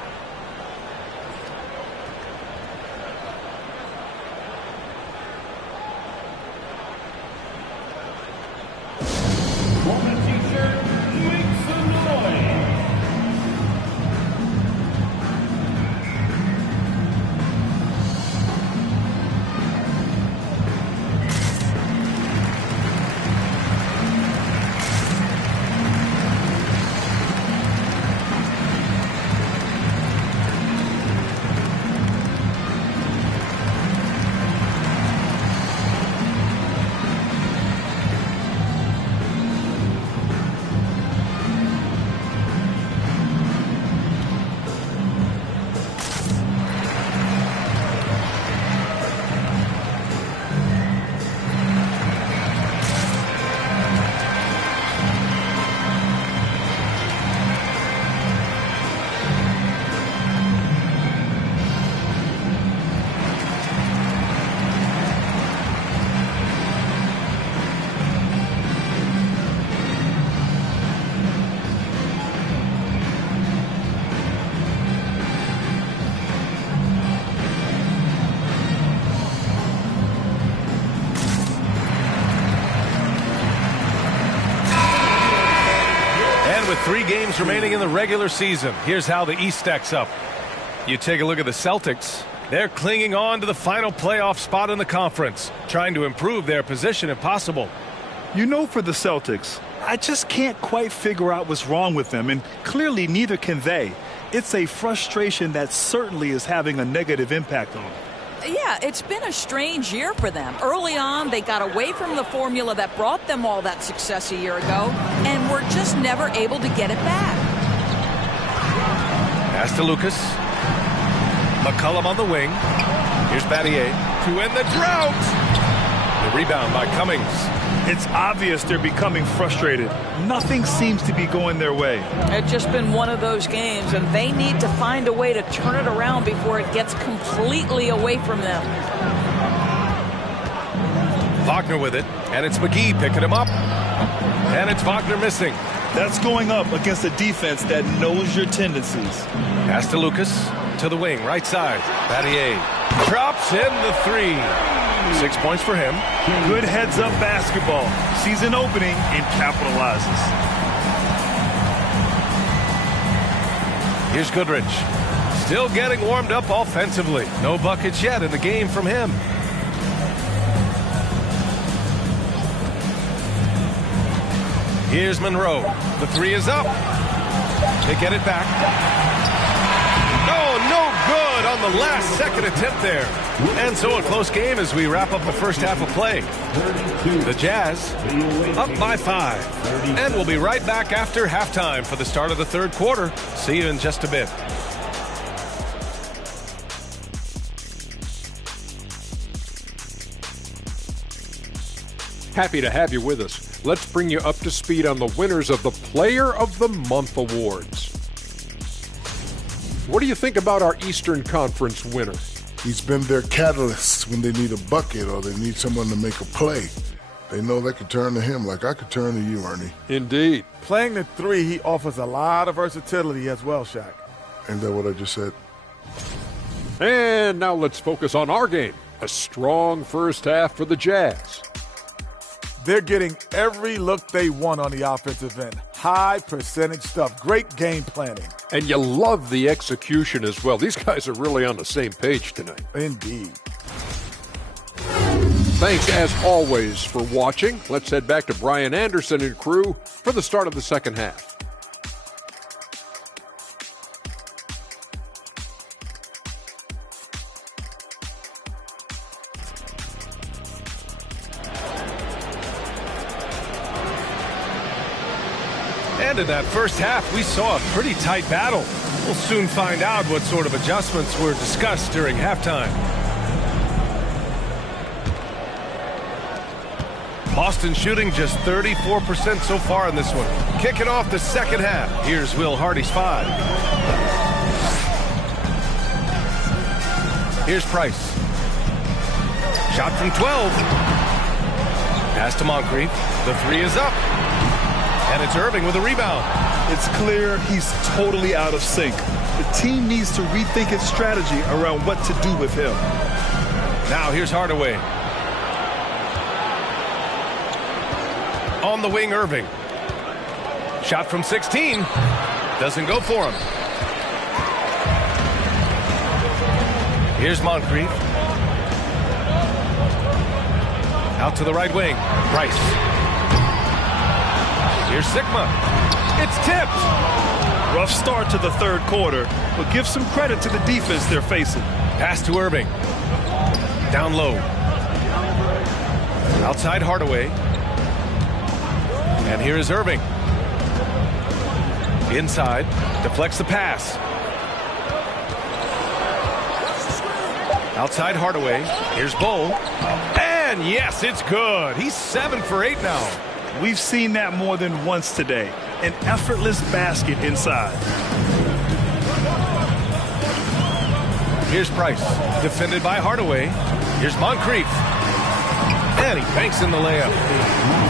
With 3 games remaining in the regular season, here's how the East stacks up. You take a look at the Celtics. They're clinging on to the final playoff spot in the conference, trying to improve their position if possible. You know, for the Celtics, I just can't quite figure out what's wrong with them, and clearly neither can they. It's a frustration that certainly is having a negative impact on them. Yeah, it's been a strange year for them. Early on, they got away from the formula that brought them all that success a year ago, and were just never able to get it back. Pass to Lucas. McCollum on the wing. Here's Battier to end the drought. The rebound by Cummings. It's obvious they're becoming frustrated. Nothing seems to be going their way. It's just been one of those games, and they need to find a way to turn it around before it gets completely away from them. Wagner with it, and it's McGee picking him up. And it's Wagner missing. That's going up against a defense that knows your tendencies. Pass to Lucas, to the wing, right side. Battier drops in the 3. 6 points for him. Good heads-up basketball. Season opening and capitalizes. Here's Goodrich. Still getting warmed up offensively. No buckets yet in the game from him. Here's Monroe. The 3 is up. They get it back. Oh, no good on the last second attempt there. And so a close game as we wrap up the first half of play. The Jazz up by 5. And we'll be right back after halftime for the start of the third quarter. See you in just a bit. Happy to have you with us. Let's bring you up to speed on the winners of the Player of the Month awards. What do you think about our Eastern Conference winner? He's been their catalyst when they need a bucket or they need someone to make a play. They know they can turn to him like I could turn to you, Ernie. Indeed. Playing the 3, he offers a lot of versatility as well, Shaq. Ain't that what I just said? And now let's focus on our game. A strong first half for the Jazz. They're getting every look they want on the offensive end. High percentage stuff. Great game planning. And you love the execution as well. These guys are really on the same page tonight. Indeed. Thanks, as always, for watching. Let's head back to Brian Anderson and crew for the start of the second half. And in that first half, we saw a pretty tight battle. We'll soon find out what sort of adjustments were discussed during halftime. Boston shooting just 34% so far in this one. Kicking off the second half. Here's Will Hardy's 5. Here's Price. Shot from 12. Pass to Moncrief. The 3 is up. And it's Irving with a rebound. It's clear he's totally out of sync. The team needs to rethink its strategy around what to do with him. Now here's Hardaway. On the wing, Irving. Shot from 16. Doesn't go for him. Here's Moncrief. Out to the right wing. Price. Here's Sigma. It's tipped. Rough start to the third quarter, but give some credit to the defense they're facing. Pass to Irving. Down low. Outside Hardaway. And here is Irving. Inside. Deflects the pass. Outside Hardaway. Here's Bull. And yes, it's good. He's 7 for 8 now. We've seen that more than once today. An effortless basket inside. Here's Price. Defended by Hardaway. Here's Moncrief. And he banks in the layup.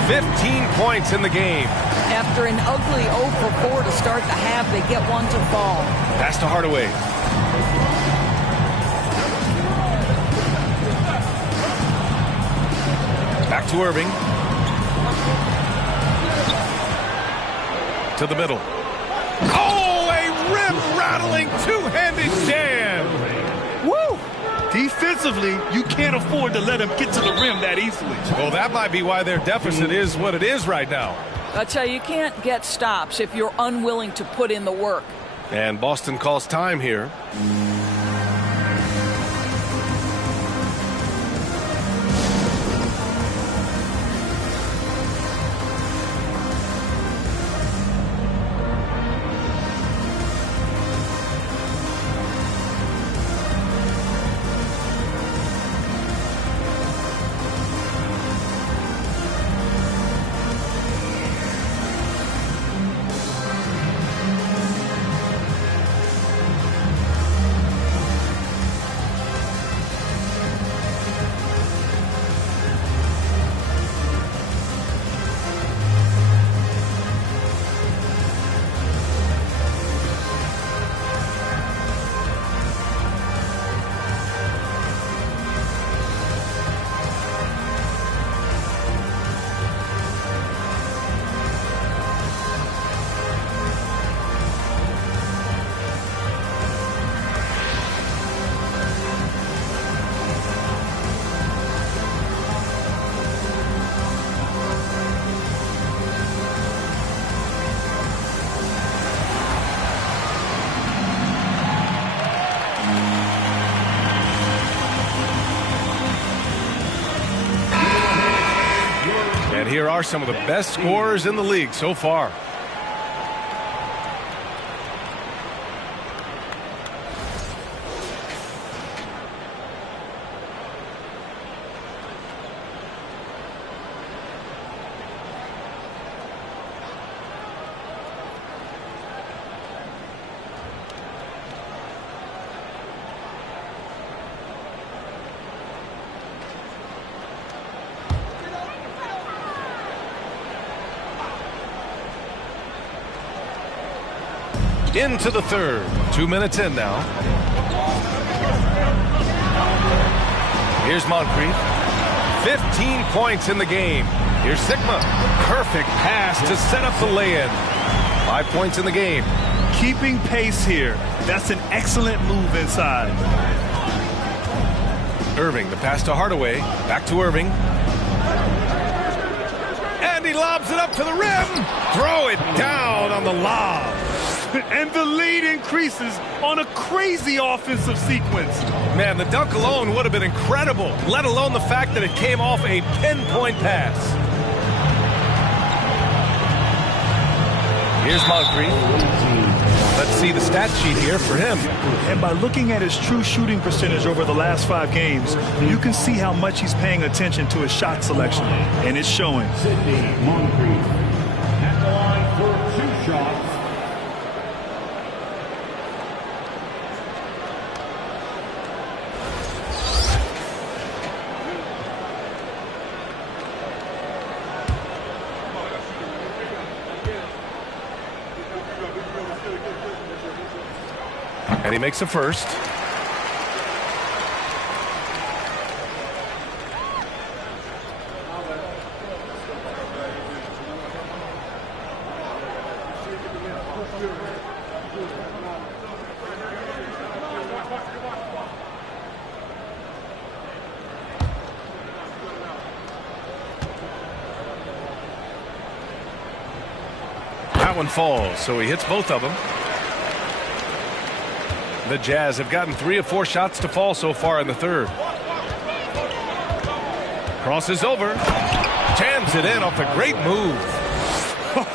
15 points in the game. After an ugly 0 for 4 to start the half, they get one to fall. Pass to Hardaway. Back to Irving. to the middle. Oh, a rim-rattling two-handed jam. Woo! Defensively, you can't afford to let him get to the rim that easily. Well, that might be why their deficit is what it is right now. I tell you, you can't get stops if you're unwilling to put in the work. And Boston calls time here. And here are some of the best scorers in the league so far. Into the third. 2 minutes in now. Here's Moncrief. 15 points in the game. Here's Sigma. Perfect pass to set up the lay-in. 5 points in the game. Keeping pace here. That's an excellent move inside. Irving, the pass to Hardaway. Back to Irving. And he lobs it up to the rim. Throw it down on the lob. And the lead increases on a crazy offensive sequence. Man, the dunk alone would have been incredible, let alone the fact that it came off a pinpoint pass. Here's Moncrief. Let's see the stat sheet here for him. And by looking at his true shooting percentage over the last 5 games, you can see how much he's paying attention to his shot selection. And it's showing. Sidney Moncrief at the line for 2 shots. And he makes a first. That one falls, so he hits both of them. The Jazz have gotten 3 of 4 shots to fall so far in the third. Crosses over. Jams it in off a great move.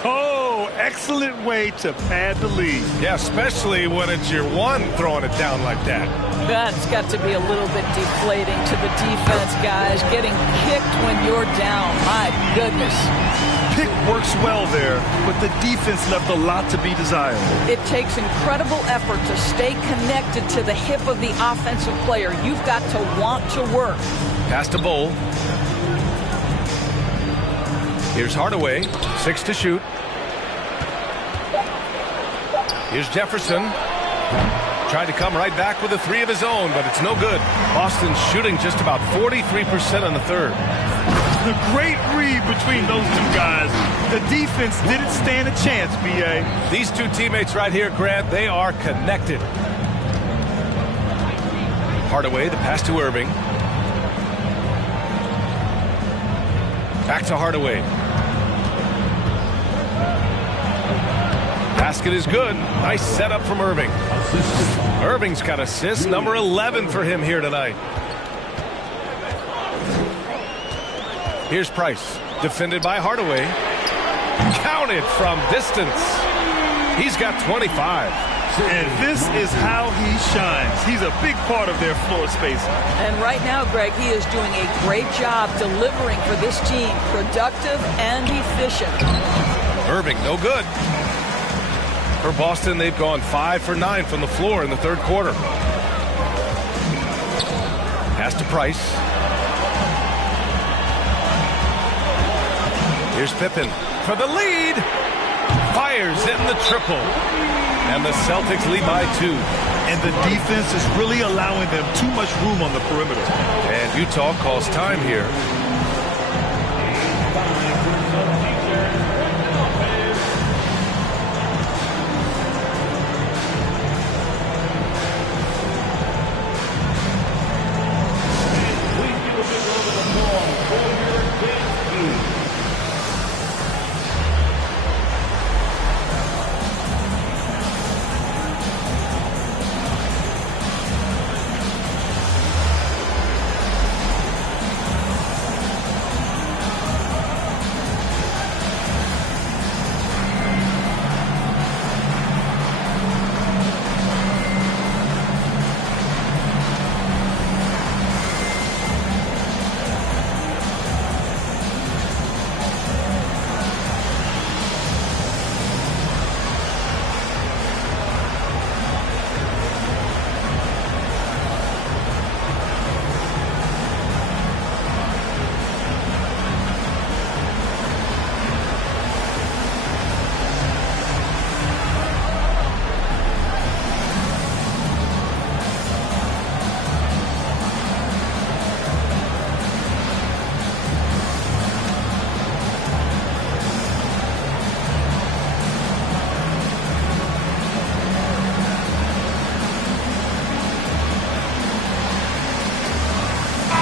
Oh, excellent way to pad the lead. Yeah, especially when it's your one throwing it down like that. That's got to be a little bit deflating to the defense, guys. Getting kicked when you're down. My goodness. Pick works well there, but the defense left a lot to be desired. It takes incredible effort to stay connected to the hip of the offensive player. You've got to want to work. Pass to Bull. Here's Hardaway. 6 to shoot. Here's Jefferson. Tried to come right back with a 3 of his own, but it's no good. Boston's shooting just about 43% in the third. the great read between those two guys. The defense didn't stand a chance, B.A. These two teammates right here, Grant, they are connected. Hardaway, the pass to Irving. Back to Hardaway. Basket is good. Nice setup from Irving. Irving's got assist number 11 for him here tonight. Here's Price, defended by Hardaway. Counted from distance. He's got 25. And this is how he shines. He's a big part of their floor space. And right now, Greg, he is doing a great job delivering for this team. Productive and efficient. Irving, no good. For Boston, they've gone 5 for 9 from the floor in the third quarter. Pass to Price. Here's Pippen for the lead. Fires in the triple. And the Celtics lead by 2. And the defense is really allowing them too much room on the perimeter. And Utah calls time here.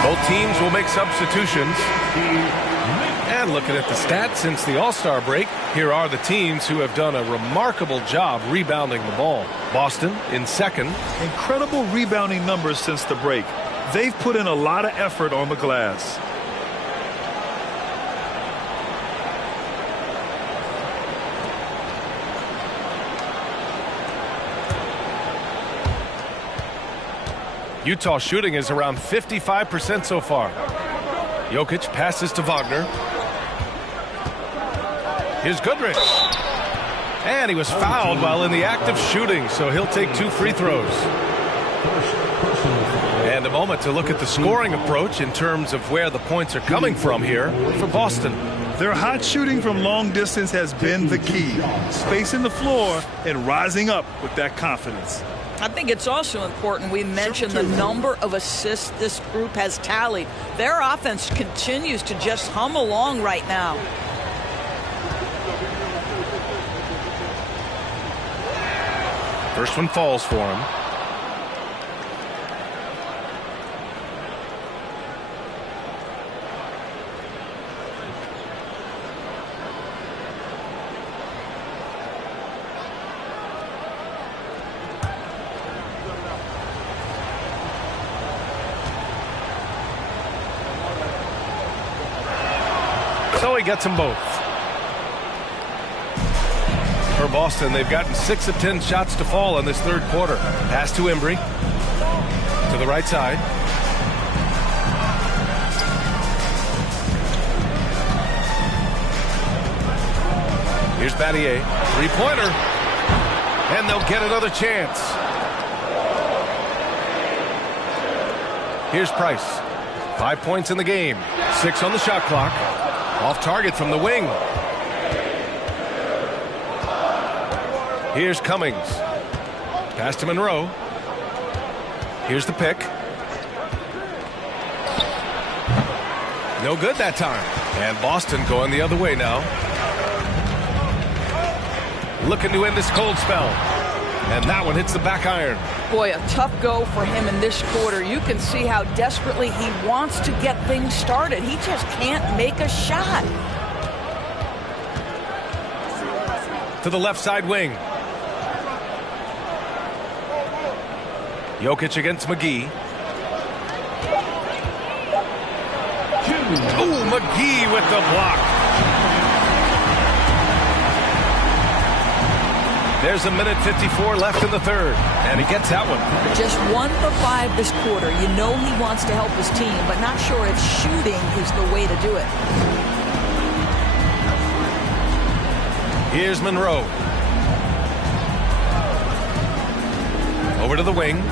Both teams will make substitutions. And looking at the stats since the All-Star break, here are the teams who have done a remarkable job rebounding the ball. Boston in second. Incredible rebounding numbers since the break. They've put in a lot of effort on the glass. Utah shooting is around 55% so far. Jokic passes to Wagner. Here's Goodrich. And he was fouled while in the act of shooting, so he'll take 2 free throws. And a moment to look at the scoring approach in terms of where the points are coming from here for Boston. Their hot shooting from long distance has been the key. Spacing the floor and rising up with that confidence. I think it's also important we mention the number of assists this group has tallied. Their offense continues to just hum along right now. First one falls for him. So he gets them both. For Boston, they've gotten 6 of 10 shots to fall in this third quarter. Pass to Embry. To the right side. Here's Battier. Three-pointer. And they'll get another chance. Here's Price. 5 points in the game. 6 on the shot clock. Off target from the wing. Here's Cummings. Pass to Monroe. Here's the pick. No good that time. And Boston going the other way now. Looking to end this cold spell. And that one hits the back iron. Boy, a tough go for him in this quarter. You can see how desperately he wants to get things started. He just can't make a shot. To the left side wing. Jokic against McGee. Oh, McGee with the block. There's a minute 54 left in the third, and he gets that one. Just 1 for 5 this quarter. You know he wants to help his team, but not sure if shooting is the way to do it. Here's Monroe. Over to the wing.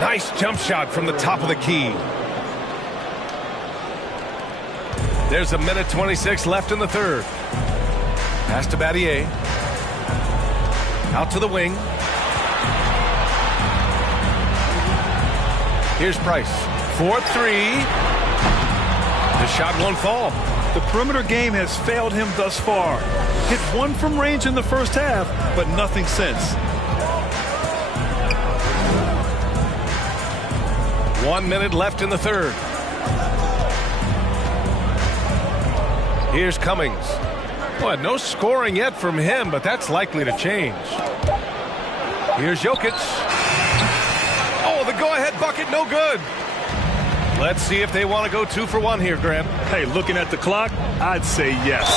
Nice jump shot from the top of the key. There's a minute 26 left in the third. Pass to Battier. Out to the wing. Here's Price. 4-3. The shot won't fall. The perimeter game has failed him thus far. Hit one from range in the first half, but nothing since. 1 minute left in the third. Here's Cummings. Well, no scoring yet from him, but that's likely to change. Here's Jokic. Oh, the go-ahead bucket, no good. Let's see if they want to go 2 for 1 here, Grant. Hey, looking at the clock, I'd say yes.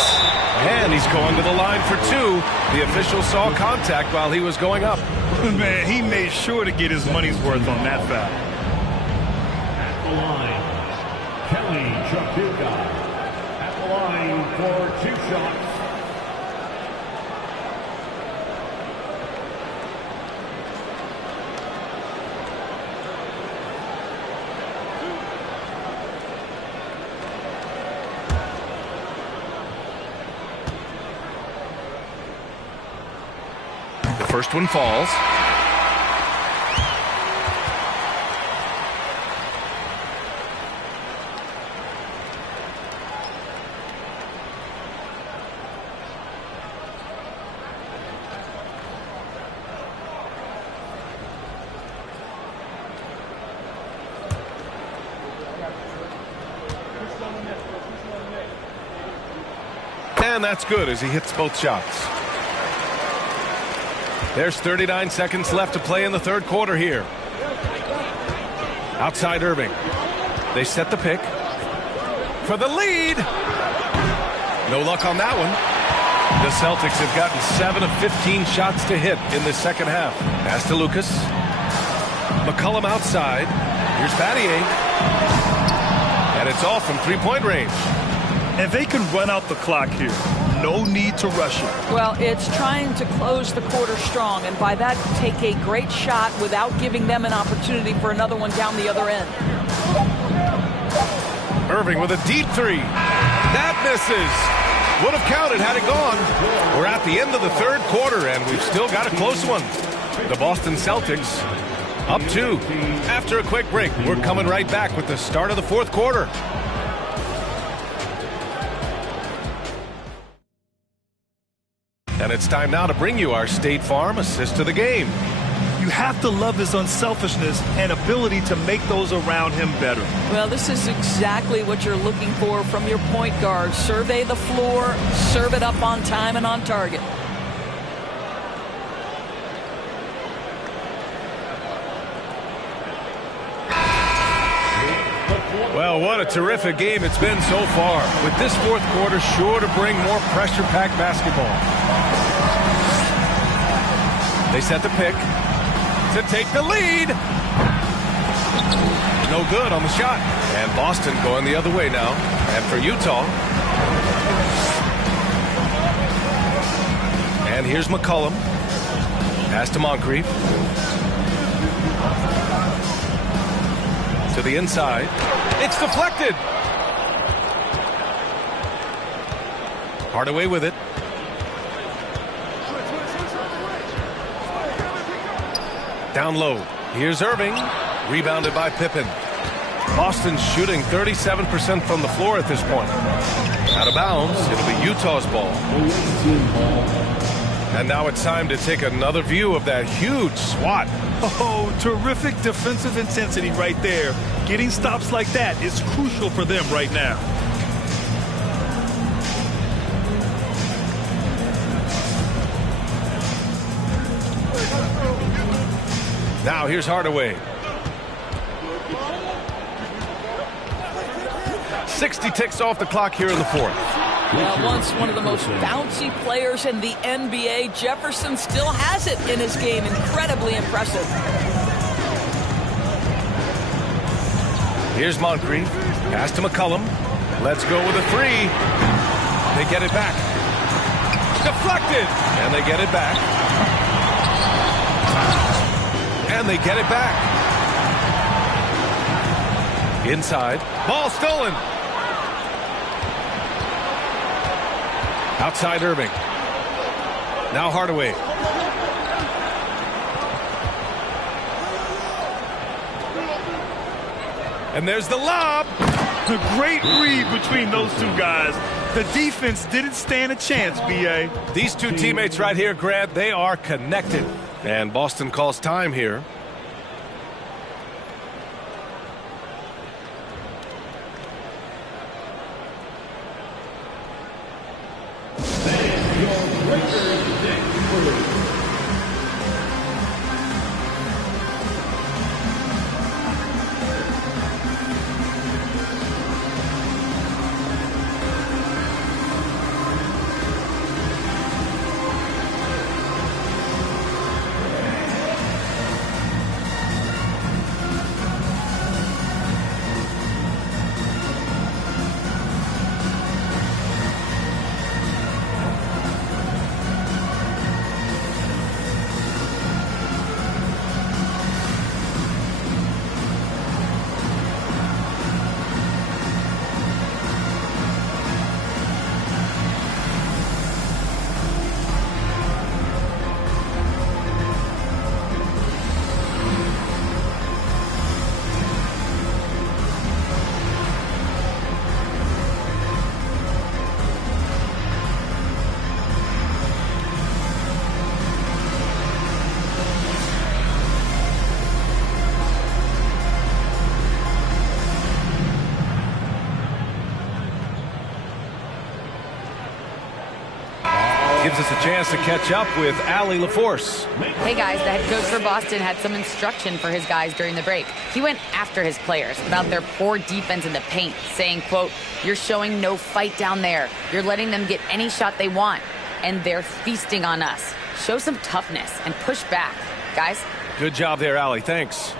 And he's going to the line for 2. The official saw contact while he was going up. Man, he made sure to get his money's worth on that foul. At the line, Kelly Chapuka. At the line for 2 shots. First one falls. And that's good as he hits both shots. There's 39 seconds left to play in the third quarter here. Outside Irving. They set the pick. For the lead. No luck on that one. The Celtics have gotten 7 of 15 shots to hit in the second half. Pass to Lucas. McCollum outside. Here's Battier. And it's off from three-point range. And they can run out the clock here. No need to rush it. Well, it's trying to close the quarter strong, and by that, take a great shot without giving them an opportunity for another one down the other end. Irving with a deep 3. That misses. Would have counted had it gone. We're at the end of the third quarter, and we've still got a close one. The Boston Celtics up 2. After a quick break, we're coming right back with the start of the fourth quarter. And it's time now to bring you our State Farm assist to the game. You have to love his unselfishness and ability to make those around him better. Well, this is exactly what you're looking for from your point guard. Survey the floor, serve it up on time and on target. Well, what a terrific game it's been so far. With this fourth quarter sure to bring more pressure-packed basketball. They set the pick to take the lead. No good on the shot. And Boston going the other way now. And for Utah. And here's McCollum. Pass to Moncrief. To the inside. It's deflected. Hardaway with it. Down low. Here's Irving. Rebounded by Pippen. Boston's shooting 37% from the floor at this point. Out of bounds. It'll be Utah's ball. And now it's time to take another view of that huge swat. Oh, terrific defensive intensity right there. Getting stops like that is crucial for them right now. Now here's Hardaway. 60 ticks off the clock here in the fourth. Well, once one of the most bouncy players in the NBA, Jefferson still has it in his game. Incredibly impressive. Here's Moncrief. Pass to McCollum. Let's go with a three. They get it back. Deflected. And they get it back. And they get it back. Inside. Ball stolen. Outside Irving. Now Hardaway. And there's the lob. A great read between those two guys. The defense didn't stand a chance, B.A. These two teammates right here, Grant, they are connected. And Boston calls time here. Gives us a chance to catch up with Allie LaForce. Hey guys, the head coach for Boston had some instruction for his guys during the break. He went after his players about their poor defense in the paint, saying, quote, "You're showing no fight down there. You're letting them get any shot they want, and they're feasting on us. Show some toughness and push back, guys." Good job there, Allie. Thanks.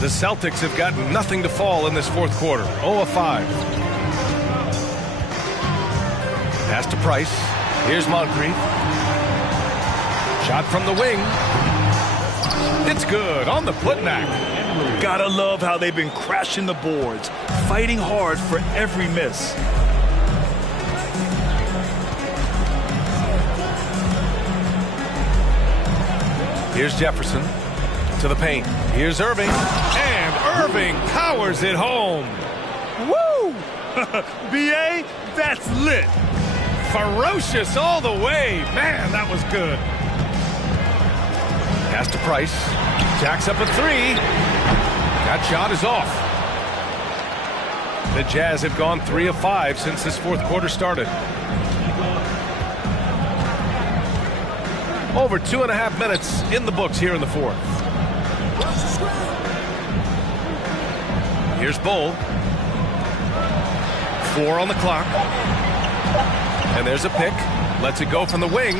The Celtics have got nothing to fall in this fourth quarter. 0 of 5. Pass to Price. Here's Moncrief. Shot from the wing. It's good on the putback. Gotta love how they've been crashing the boards, fighting hard for every miss. Here's Jefferson to the paint. Here's Irving. And Irving powers it home. Woo! B.A., that's lit. Ferocious all the way. Man, that was good. Pass to Price. Jacks up a three. That shot is off. The Jazz have gone 3 of 5 since this fourth quarter started. Over 2.5 minutes in the books here in the fourth. Here's Bull. 4 on the clock. And there's a pick. Lets it go from the wing.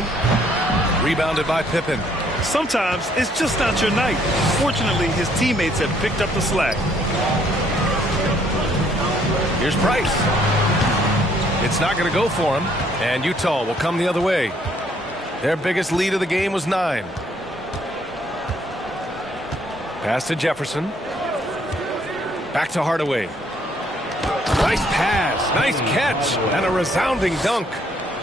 Rebounded by Pippen. Sometimes it's just not your night. Fortunately, his teammates have picked up the slack. Here's Price. It's not going to go for him. And Utah will come the other way. Their biggest lead of the game was 9. Pass to Jefferson. Back to Hardaway. Nice pass. Nice catch. And a resounding dunk.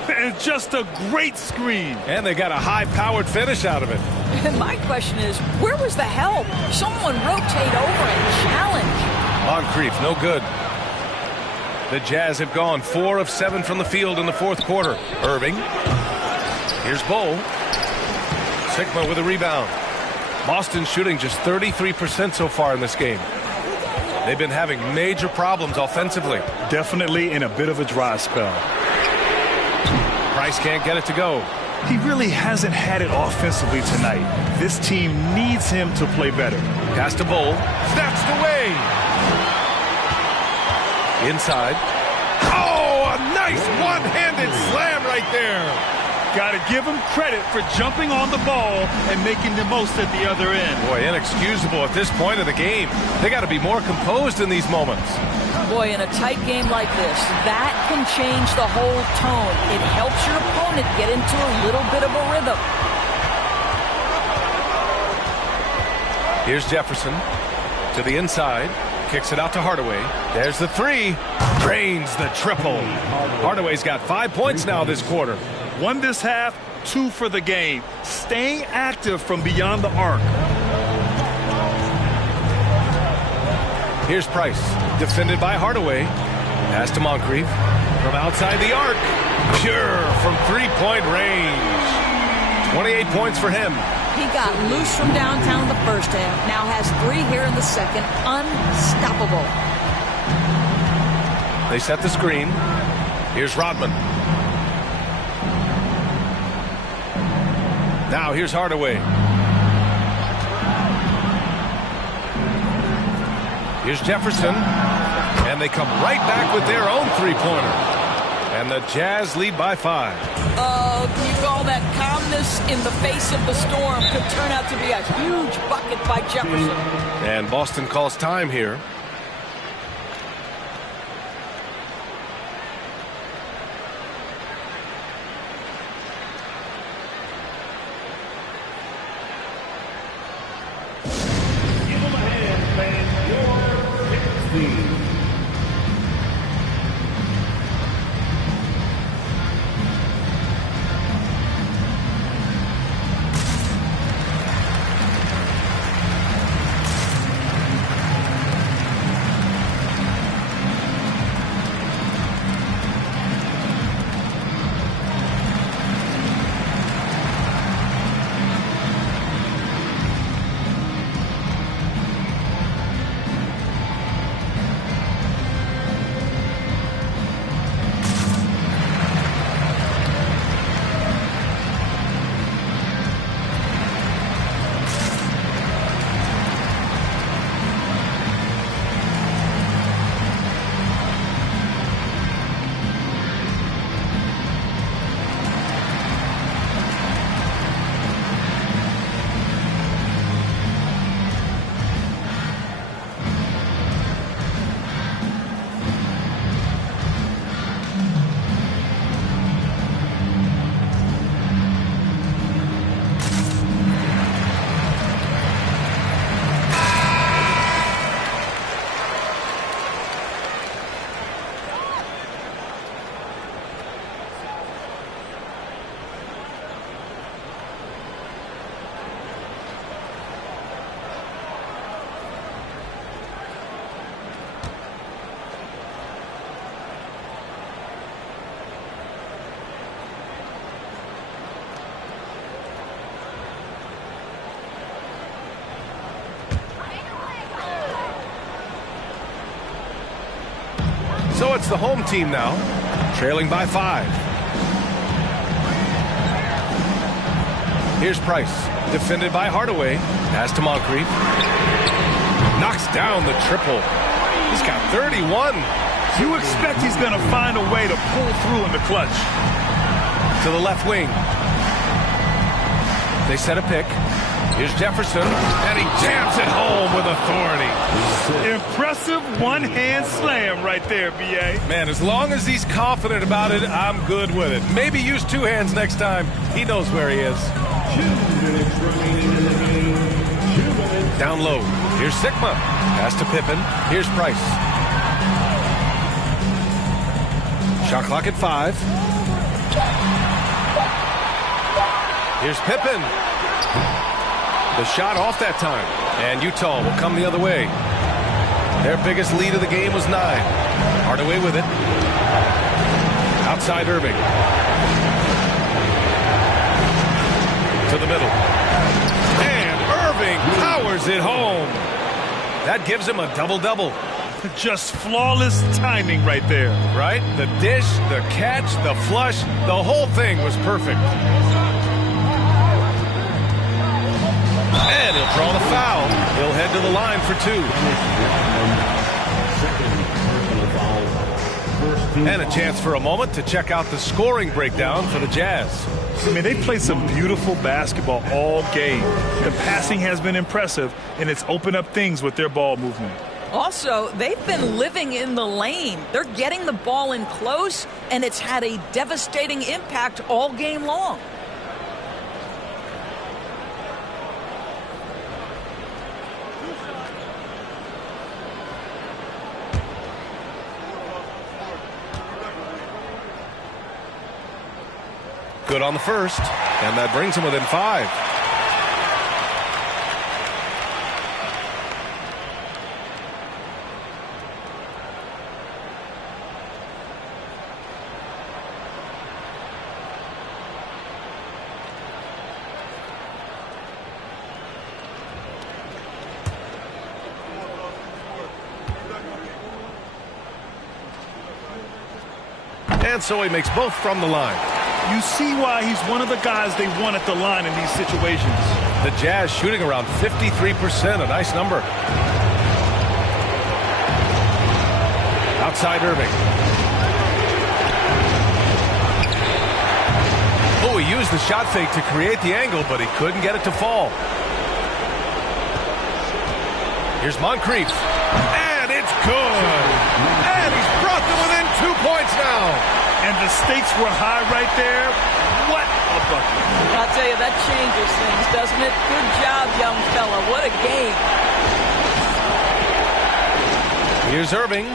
And just a great screen. And they got a high-powered finish out of it. And my question is, where was the help? Someone rotate over and challenge. Moncrief, no good. The Jazz have gone 4 of 7 from the field in the fourth quarter. Irving. Here's Bull. Sigma with a rebound. Boston shooting just 33% so far in this game. They've been having major problems offensively. Definitely in a bit of a dry spell. Price can't get it to go. He really hasn't had it offensively tonight. This team needs him to play better. Pass to Bull. Snatched away. Inside. Oh, a nice one-handed slam right there. Got to give him credit for jumping on the ball and making the most at the other end. Boy, inexcusable at this point of the game. They got to be more composed in these moments. Boy, in a tight game like this, that can change the whole tone. It helps your opponent get into a little bit of a rhythm. Here's Jefferson to the inside. Kicks it out to Hardaway. There's the three. Drains the triple. Hardaway's got 5 points now this quarter. 1 this half, 2 for the game. Staying active from beyond the arc. Here's Price. Defended by Hardaway. Pass to Moncrief. From outside the arc. Pure from three-point range. 28 points for him. He got loose from downtown in the first half. Now has 3 here in the second. Unstoppable. They set the screen. Here's Rodman. Now here's Hardaway. Here's Jefferson. And they come right back with their own three-pointer. And the Jazz lead by 5. You call that calmness in the face of the storm. Could turn out to be a huge bucket by Jefferson. And Boston calls time here. Give them a hand, fans. Your 16. So it's the home team now, trailing by 5. Here's Price, defended by Hardaway. Pass to Moncrief. Knocks down the triple. He's got 31. You expect he's going to find a way to pull through in the clutch. To the left wing. They set a pick. Here's Jefferson, and he jams it home with authority. Impressive one-hand slam right there, B.A. Man, as long as he's confident about it, I'm good with it. Maybe use 2 hands next time. He knows where he is. 2 minutes remaining in the game. 2 minutes. Down low. Here's Sigma. Pass to Pippen. Here's Price. Shot clock at 5. Here's Pippen. The shot off that time. And Utah will come the other way. Their biggest lead of the game was 9. Hardaway with it. Outside Irving. To the middle. And Irving powers it home. That gives him a double-double. Just flawless timing right there. Right? The dish, the catch, the flush, the whole thing was perfect. And he'll draw the foul. He'll head to the line for 2. And a chance for a moment to check out the scoring breakdown for the Jazz. I mean, they played some beautiful basketball all game. The passing has been impressive, and it's opened up things with their ball movement. Also, they've been living in the lane. They're getting the ball in close, and it's had a devastating impact all game long. Good on the first, and that brings him within 5. And so he makes both from the line. You see why he's one of the guys they want at the line in these situations. The Jazz shooting around 53%, a nice number. Outside Irving. Oh, he used the shot fake to create the angle, but he couldn't get it to fall. Here's Moncrief. And it's good. And he's brought them within 2 points now. And the stakes were high right there. What a bucket. I'll tell you, that changes things, doesn't it? Good job, young fella. What a game. Here's Irving.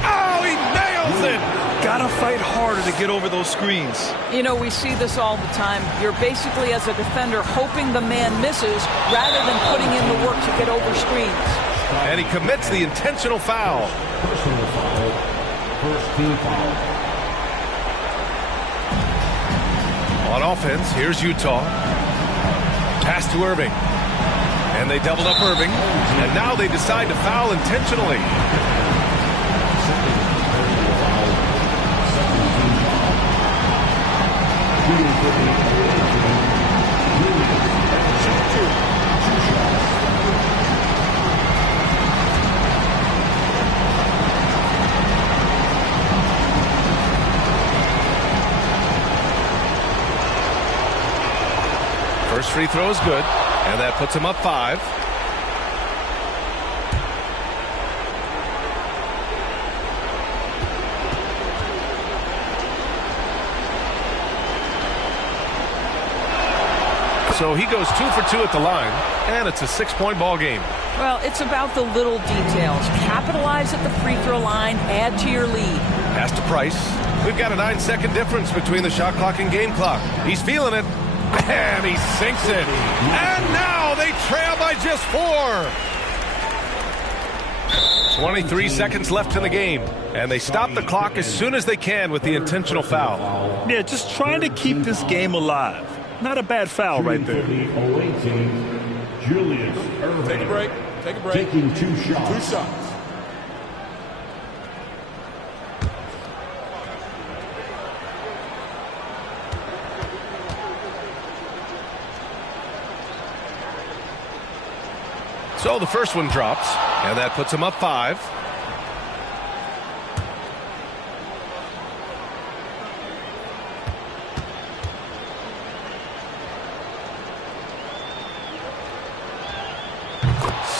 Oh, he nails it. Gotta fight harder to get over those screens. You know, we see this all the time. You're basically, as a defender, hoping the man misses rather than putting in the work to get over screens. And he commits the intentional foul. Personal foul. First team foul. On offense, here's Utah. Pass to Irving. And they doubled up Irving. And now they decide to foul intentionally. First free throw is good, and that puts him up 5. So he goes 2 for 2 at the line, and it's a 6-point ball game. Well, it's about the little details. Capitalize at the free throw line, add to your lead. Pass to Price. We've got a 9-second difference between the shot clock and game clock. He's feeling it. And he sinks it. And now they trail by just 4. 23 seconds left in the game. And they stop the clock as soon as they can with the intentional foul. Yeah, just trying to keep this game alive. Not a bad foul right there. Julius Irving. Take a break. Take a break. Taking 2 shots. 2 shots. So the first one drops, and that puts him up 5.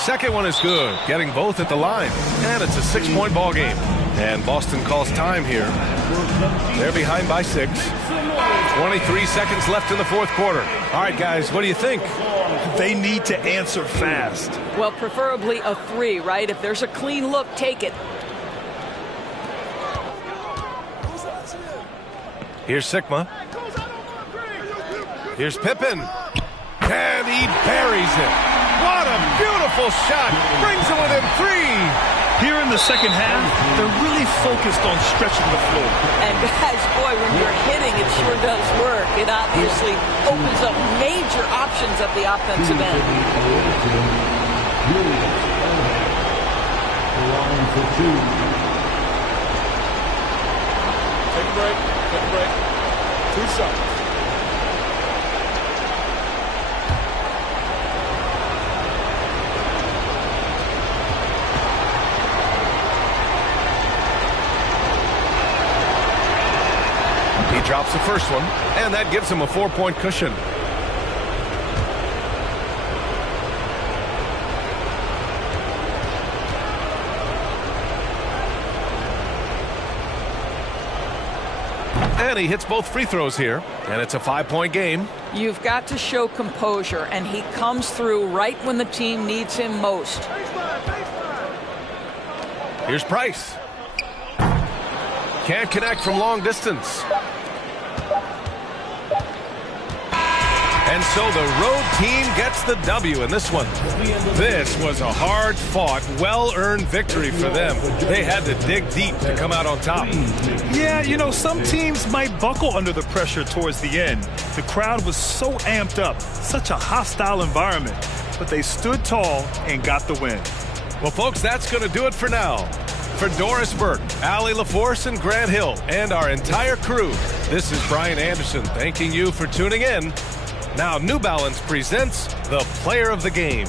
Second one is good, getting both at the line, and it's a 6-point ball game. And Boston calls time here. They're behind by 6. 23 seconds left in the fourth quarter. All right, guys, what do you think? They need to answer fast. Well, preferably a 3, right? If there's a clean look, take it. Here's Sigma. Here's Pippen. And he buries it. What a beautiful shot. Brings it within 3. Here in the second half, they're really focused on stretching the floor. And guys, boy, when you're hitting, it sure does work. It obviously opens up major options at the offensive end. Take a break. Take a break. 2 shots. He drops the first one, and that gives him a 4-point cushion. And he hits both free throws here, and it's a 5-point game. You've got to show composure, and he comes through right when the team needs him most. Here's Price. Can't connect from long distance. And so the road team gets the W in this one. This was a hard-fought, well-earned victory for them. They had to dig deep to come out on top. Yeah, you know, some teams might buckle under the pressure towards the end. The crowd was so amped up, such a hostile environment. But they stood tall and got the win. Well, folks, that's going to do it for now. For Doris Burke, Allie LaForce, and Grant Hill, and our entire crew, this is Brian Anderson thanking you for tuning in. Now, New Balance presents the Player of the Game.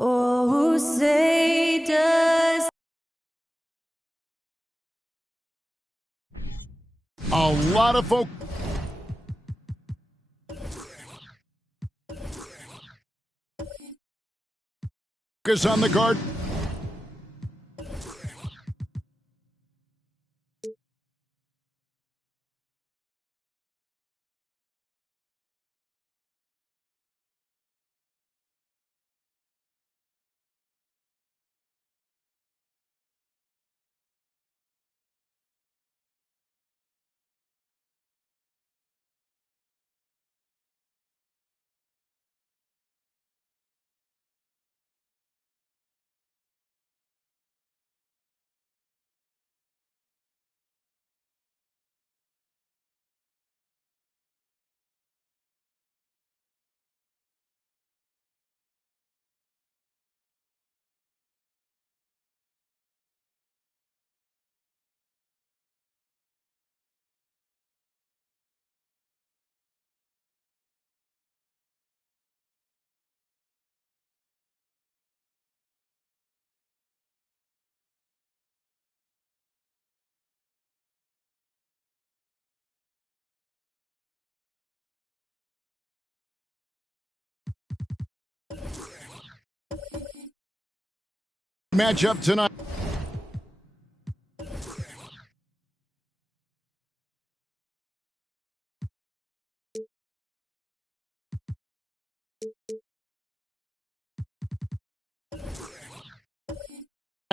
Oh, say does A lot of focus on the guard. Matchup tonight.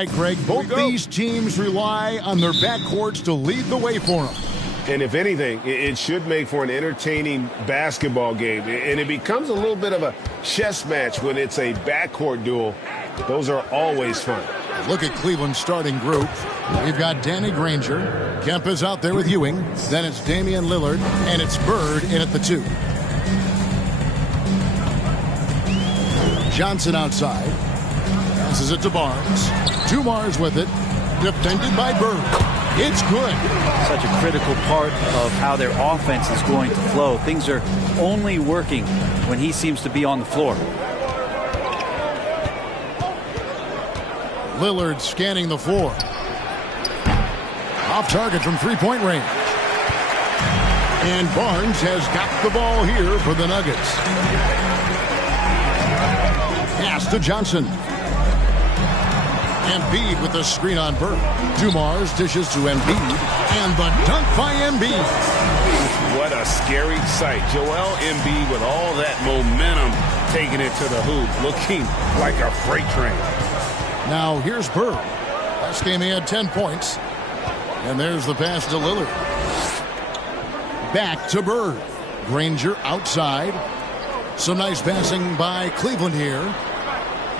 Greg, both these teams rely on their backcourts to lead the way for them. And if anything, it should make for an entertaining basketball game. And it becomes a little bit of a chess match when it's a backcourt duel. Those are always fun. Look at Cleveland's starting group. We've got Danny Granger. Kemp is out there with Ewing. Then it's Damian Lillard, and it's Bird in at the 2. Johnson outside. Passes it to Barnes. Dumars with it. Defended by Bird. It's good. Such a critical part of how their offense is going to flow. Things are only working when he seems to be on the floor. Lillard scanning the floor. Off target from three-point range. And Barnes has got the ball here for the Nuggets. Pass to Johnson. Embiid with the screen on Bird. Dumars dishes to Embiid. And the dunk by Embiid. What a scary sight. Joel Embiid with all that momentum taking it to the hoop. Looking like a freight train. Now here's Bird. Last game he had 10 points. And there's the pass to Lillard. Back to Bird. Granger outside. Some nice passing by Cleveland here.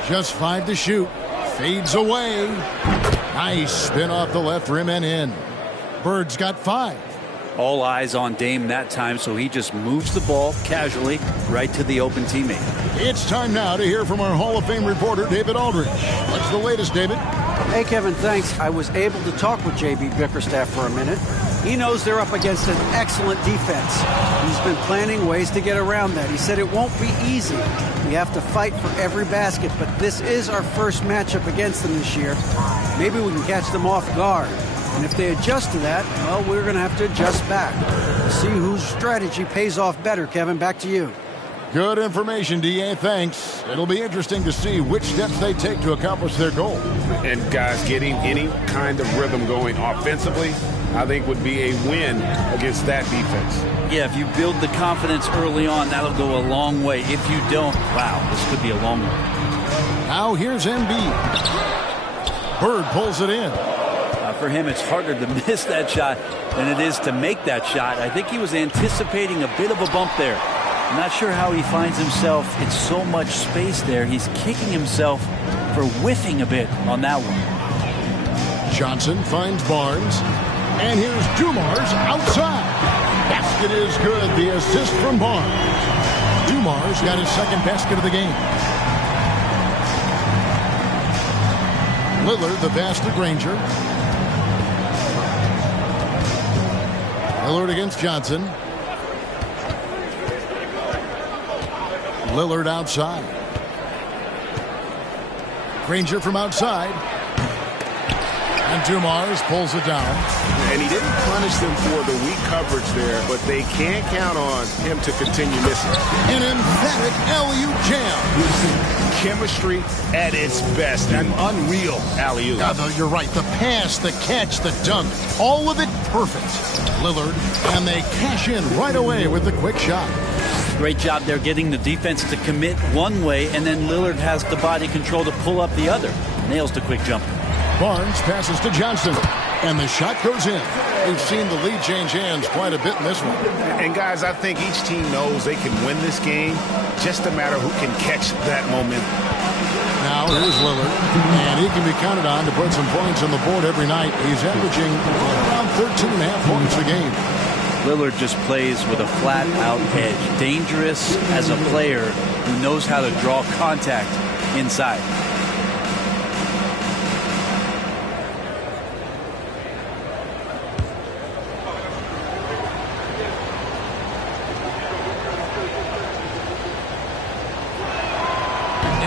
Just 5 to shoot. Fades away. Nice spin off the left rim and in. Bird's got 5. All eyes on Dame that time, so he just moves the ball casually right to the open teammate. It's time now to hear from our Hall of Fame reporter, David Aldridge. What's the latest, David? Hey, Kevin, thanks. I was able to talk with J.B. Bickerstaff for a minute. He knows they're up against an excellent defense. He's been planning ways to get around that. He said it won't be easy. We have to fight for every basket, but this is our first matchup against them this year. Maybe we can catch them off guard. And if they adjust to that, well, we're going to have to adjust back. See whose strategy pays off better, Kevin. Back to you. Good information, D.A. Thanks. It'll be interesting to see which steps they take to accomplish their goal. And guys, getting any kind of rhythm going offensively, I think would be a win against that defense. Yeah, if you build the confidence early on, that'll go a long way. If you don't, wow, this could be a long one. Now here's Embiid. Bird pulls it in. For him, it's harder to miss that shot than it is to make that shot. I think he was anticipating a bit of a bump there. I'm not sure how he finds himself in so much space there. He's kicking himself for whiffing a bit on that one. Johnson finds Barnes. And here's Dumars outside. Basket is good. The assist from Barnes. Dumars got his second basket of the game. Lillard, the pass to Granger. Lillard against Johnson. Lillard outside. Granger from outside. And Dumars pulls it down. And he didn't punish them for the weak coverage there, but they can't count on him to continue missing. An emphatic LU jam. Chemistry at its best. An unreal alley-oop. You're right. The pass, the catch, the dunk. All of it perfect. Lillard, and they cash in right away with the quick shot. Great job there getting the defense to commit one way, and then Lillard has the body control to pull up the other. Nails the quick jumper. Barnes passes to Johnson, and the shot goes in. We've seen the lead change hands quite a bit in this one. And guys, I think each team knows they can win this game. Just a matter who can catch that momentum. Now here's Lillard, and he can be counted on to put some points on the board every night. He's averaging around 13.5 points a game. Lillard just plays with a flat-out edge. Dangerous as a player who knows how to draw contact inside.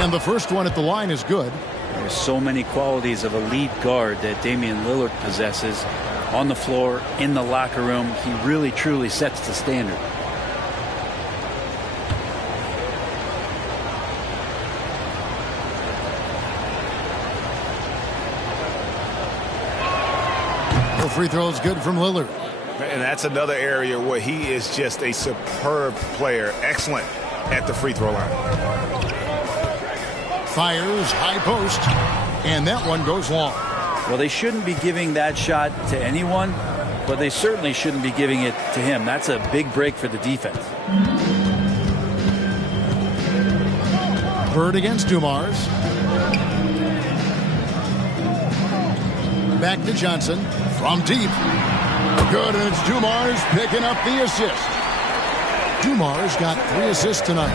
And the first one at the line is good. There's so many qualities of a lead guard that Damian Lillard possesses. On the floor, in the locker room, he really truly sets the standard. No free throws good from Lillard. And that's another area where he is just a superb player. Excellent at the free throw line. Fires, high post, and that one goes long. Well, they shouldn't be giving that shot to anyone, but they certainly shouldn't be giving it to him. That's a big break for the defense. Bird against Dumars. Back to Johnson from deep. Good, and it's Dumars picking up the assist. Dumars got 3 assists tonight.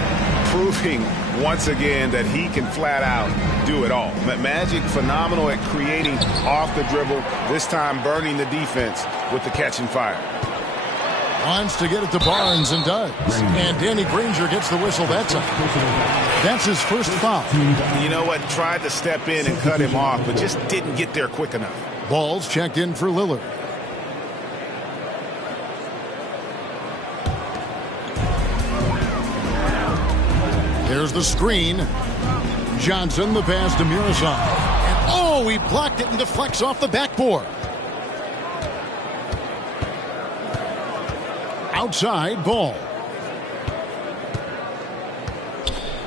Proving once again that he can flat out do it all. Magic phenomenal at creating off the dribble, this time burning the defense with the catch and fire. Wants to get it to Barnes and does. And Danny Granger gets the whistle that time. That's his first foul. You know what? Tried to step in and cut him off, but just didn't get there quick enough. Ball's checked in for Lillard. There's the screen. Johnson, the pass to Miroslav. And oh, he blocked it and deflects off the backboard. Outside, Ball.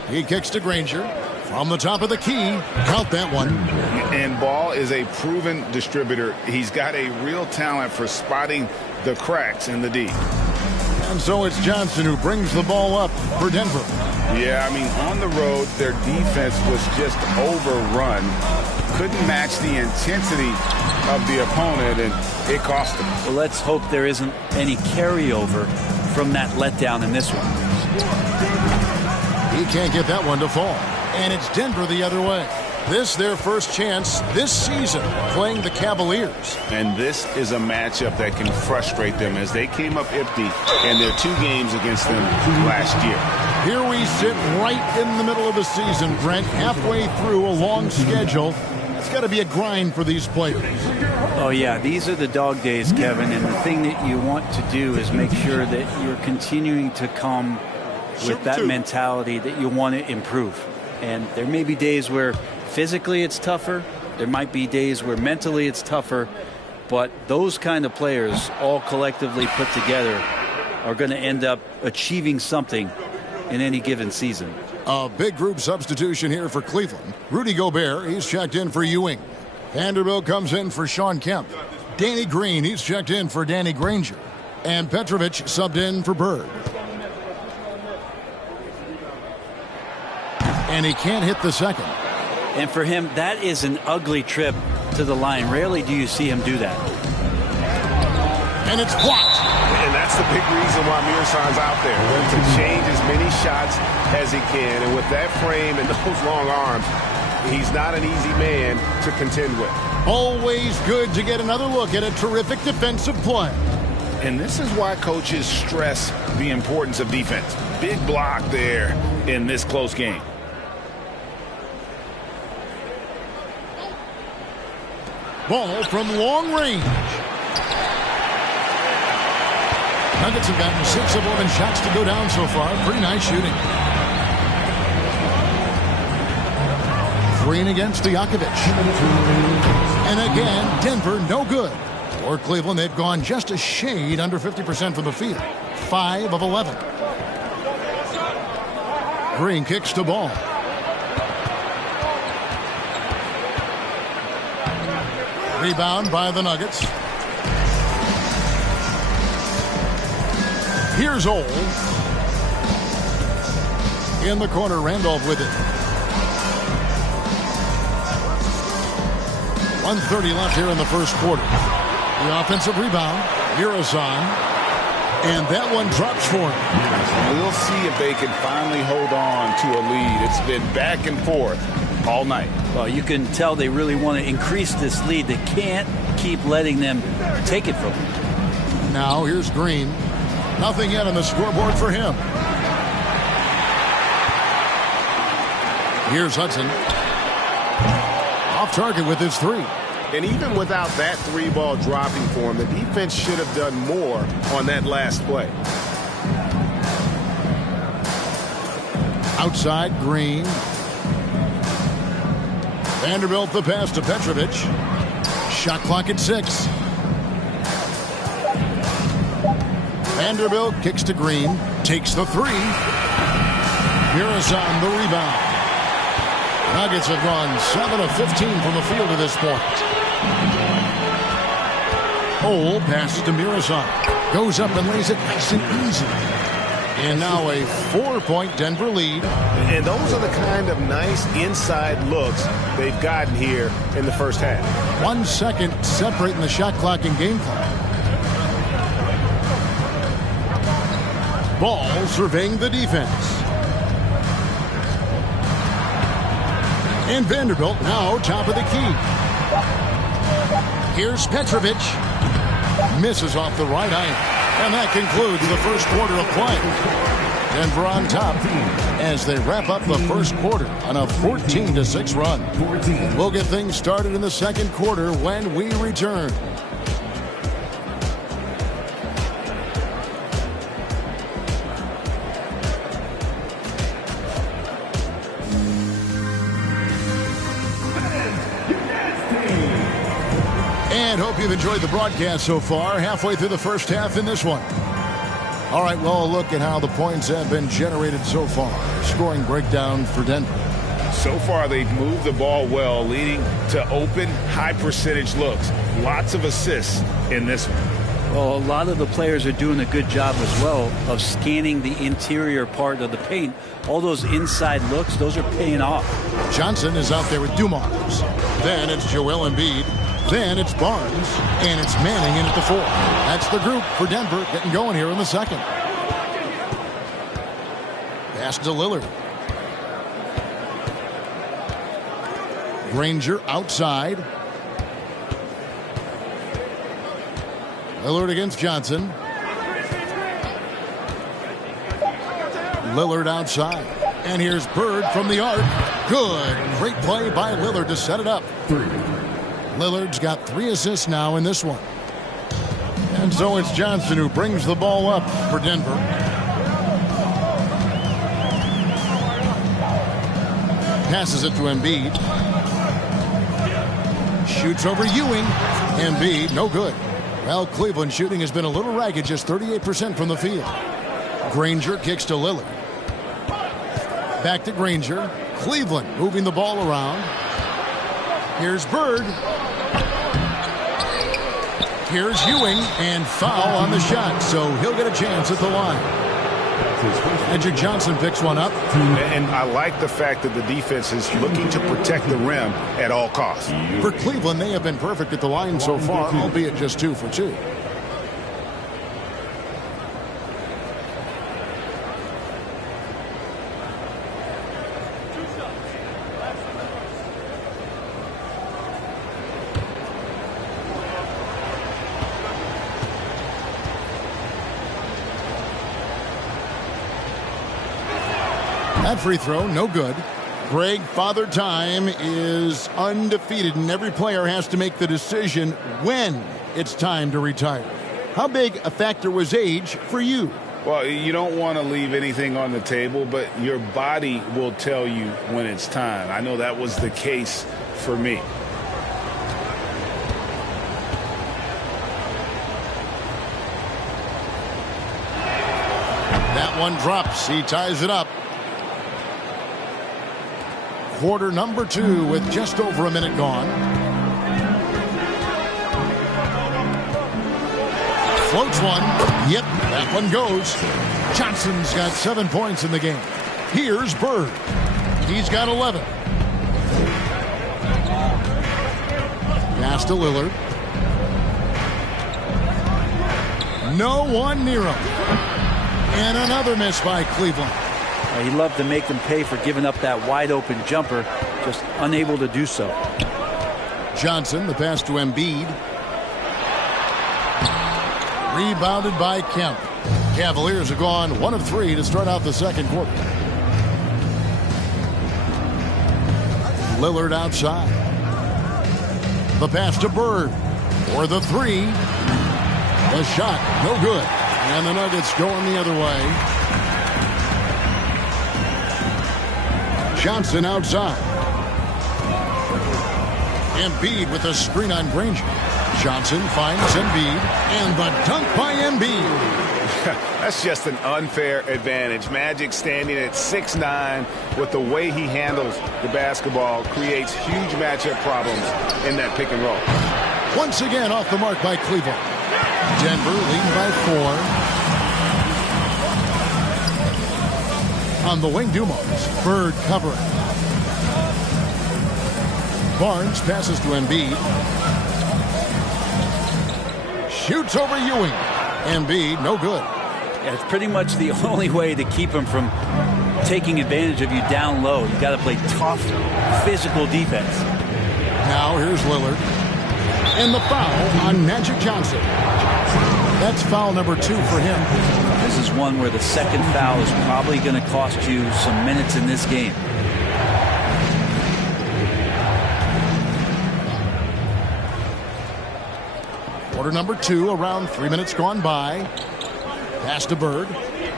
He kicks to Granger. From the top of the key, count that one. And Ball is a proven distributor. He's got a real talent for spotting the cracks in the D. And so it's Johnson who brings the ball up for Denver. Yeah, I mean, on the road, their defense was just overrun. Couldn't match the intensity of the opponent, and it cost them. Well, let's hope there isn't any carryover from that letdown in this one. He can't get that one to fall. And it's Denver the other way. This their first chance this season playing the Cavaliers. And this is a matchup that can frustrate them as they came up empty in their 2 games against them last year. Here we sit right in the middle of the season, Brent, halfway through a long schedule. It's got to be a grind for these players. Oh, yeah, these are the dog days, Kevin, and the thing that you want to do is make sure that you're continuing to come with that mentality that you want to improve. And there may be days where physically it's tougher. There might be days where mentally it's tougher. But those kind of players all collectively put together are going to end up achieving something in any given season. A big group substitution here for Cleveland. Rudy Gobert, he's checked in for Ewing. Vanderbilt comes in for Sean Kemp. Danny Green, he's checked in for Danny Granger. And Petrovic subbed in for Bird. And he can't hit the second. And for him, that is an ugly trip to the line. Rarely do you see him do that. And it's blocked. And that's the big reason why Mirson's out there, to change as many shots as he can. And with that frame and those long arms, he's not an easy man to contend with. Always good to get another look at a terrific defensive play. And this is why coaches stress the importance of defense. Big block there in this close game. Ball from long range. Nuggets have gotten 6 of 11 shots to go down so far. Pretty nice shooting. Green against Stojakovic. And again, Denver no good. For Cleveland, they've gone just a shade under 50% from the field. 5 of 11. Green kicks to Ball. Rebound by the Nuggets. Here's Ole. In the corner, Randolph with it. 1:30 left here in the first quarter. The offensive rebound, Miroslav. And that one drops for him. We'll see if they can finally hold on to a lead. It's been back and forth all night. Well, you can tell they really want to increase this lead. They can't keep letting them take it from them. Now here's Green. Nothing yet on the scoreboard for him. Here's Hudson. Off target with his 3. And even without that 3-ball dropping for him, the defense should have done more on that last play. Outside, Green. Vanderbilt the pass to Petrovic. Shot clock at 6. Vanderbilt kicks to Green. Takes the 3. Miroslav the rebound. Nuggets have gone 7 of 15 from the field at this point. Ole passes to Miroslav. Goes up and lays it nice and easy. And now a 4-point Denver lead. And those are the kind of nice inside looks they've gotten here in the first half. 1 second separating the shot clock and game clock. Ball surveying the defense. And Vanderbilt now top of the key. Here's Petrovic. Misses off the right iron. And that concludes the first quarter of play. Denver on top as they wrap up the first quarter on a 14-6 run. We'll get things started in the second quarter when we return. And hope you've enjoyed the broadcast so far. Halfway through the first half in this one. All right, well, a look at how the points have been generated so far. Scoring breakdown for Denver. So far, they've moved the ball well, leading to open, high-percentage looks. Lots of assists in this one. Well, a lot of the players are doing a good job as well of scanning the interior part of the paint. All those inside looks, those are paying off. Johnson is out there with Dumars. Then it's Joel Embiid. Then it's Barnes, and it's Manning in at the 4. That's the group for Denver getting going here in the second. Pass to Lillard. Granger outside. Lillard against Johnson. Lillard outside. And here's Bird from the arc. Good. Great play by Lillard to set it up. Lillard's got 3 assists now in this one. And so it's Johnson who brings the ball up for Denver. Passes it to Embiid. Shoots over Ewing. Embiid, no good. Well, Cleveland shooting has been a little ragged, just 38% from the field. Granger kicks to Lillard. Back to Granger. Cleveland moving the ball around. Here's Bird. Here's Ewing, and foul on the shot, so he'll get a chance at the line. Magic Johnson picks one up. And I like the fact that the defense is looking to protect the rim at all costs. For Cleveland, they have been perfect at the line so far, albeit just 2 for 2. That free throw, no good. Greg, Father Time is undefeated, and every player has to make the decision when it's time to retire. How big a factor was age for you? Well, you don't want to leave anything on the table, but your body will tell you when it's time. I know that was the case for me. That one drops. He ties it up. Quarter number 2 with just over a minute gone. Floats one. Yep, that one goes. Johnson's got 7 points in the game. Here's Bird. He's got 11. Pass to Lillard. No one near him. And another miss by Cleveland. He loved to make them pay for giving up that wide-open jumper, just unable to do so. Johnson, the pass to Embiid. Rebounded by Kemp. Cavaliers have gone 1 of 3 to start out the second quarter. Lillard outside. The pass to Bird. For the 3. The shot, no good. And the Nuggets going the other way. Johnson outside. Embiid with a screen on Granger. Johnson finds Embiid, and the dunk by Embiid. That's just an unfair advantage. Magic standing at 6'9", with the way he handles the basketball, creates huge matchup problems in that pick and roll. Once again off the mark by Cleveland. Denver leading by 4. On the wing, Dumars. Bird covering. Barnes passes to Embiid. Shoots over Ewing. Embiid, no good. Yeah, it's pretty much the only way to keep him from taking advantage of you down low. You got to play tough, physical defense. Now here's Lillard. And the foul on Magic Johnson. That's foul number 2 for him. This is one where the second foul is probably going to cost you some minutes in this game. Quarter number 2, around 3 minutes gone by. Pass to Bird.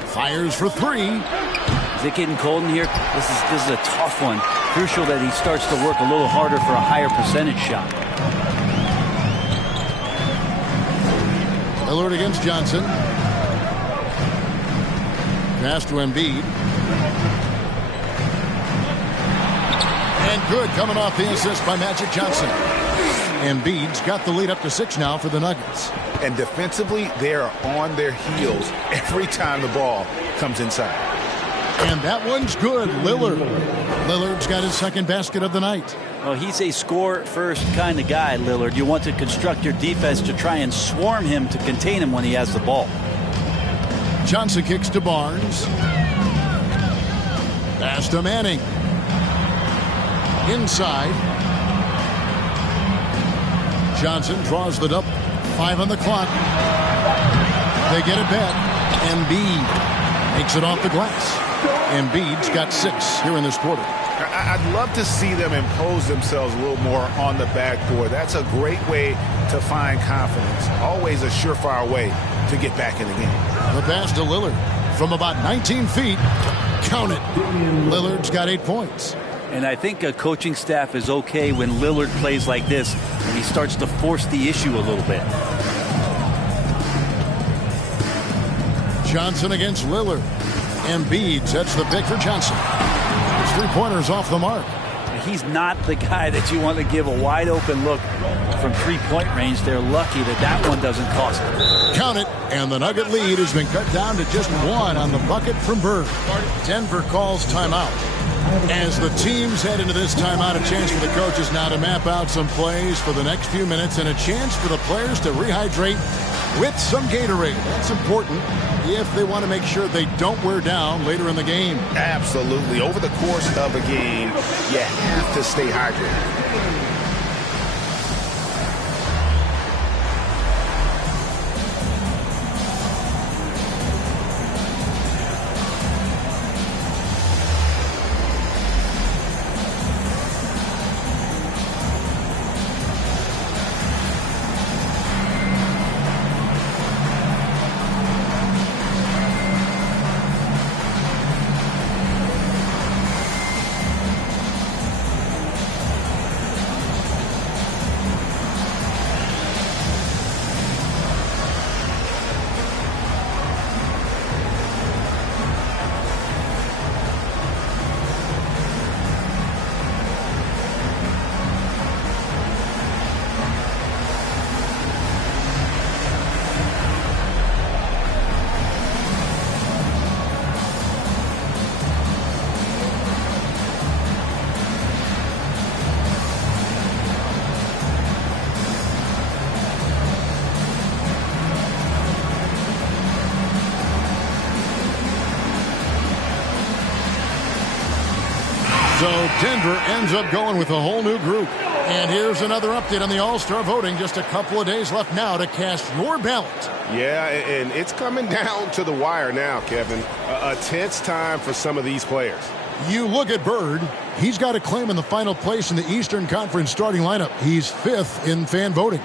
Fires for 3. Is it getting cold in here? This is a tough one. Crucial that he starts to work a little harder for a higher percentage shot. Lillard against Johnson. Pass to Embiid. And good, coming off the assist by Magic Johnson. Embiid's got the lead up to 6 now for the Nuggets. And defensively, they are on their heels every time the ball comes inside. And that one's good. Lillard's got his second basket of the night. Well, he's a score-first kind of guy, Lillard. You want to construct your defense to try and swarm him to contain him when he has the ball. Johnson kicks to Barnes. Pass to Manning. Inside. Johnson draws the double. 5 on the clock. They get it back. Embiid makes it off the glass. Embiid's got 6 here in this quarter. I'd love to see them impose themselves a little more on the backboard. That's a great way to find confidence. Always a surefire way to get back in the game. The pass to Lillard from about 19 feet. Count it. Lillard's got 8 points. And I think a coaching staff is okay when Lillard plays like this and he starts to force the issue a little bit. Johnson against Lillard. Embiid sets the pick for Johnson. His 3-pointers off the mark. He's not the guy that you want to give a wide open look from 3-point range. They're lucky that one doesn't cost them. Count it, and the Nugget lead has been cut down to just 1 on the bucket from Bird. Denver calls timeout. As the teams head into this timeout, a chance for the coaches now to map out some plays for the next few minutes and a chance for the players to rehydrate with some Gatorade. That's important if they want to make sure they don't wear down later in the game. Absolutely. Over the course of a game, you have to stay hydrated. So Denver ends up going with a whole new group. And here's another update on the All-Star voting. Just a couple of days left now to cast your ballot. Yeah, and it's coming down to the wire now, Kevin. A tense time for some of these players. You look at Bird. He's got a claim in the final place in the Eastern Conference starting lineup. He's 5th in fan voting.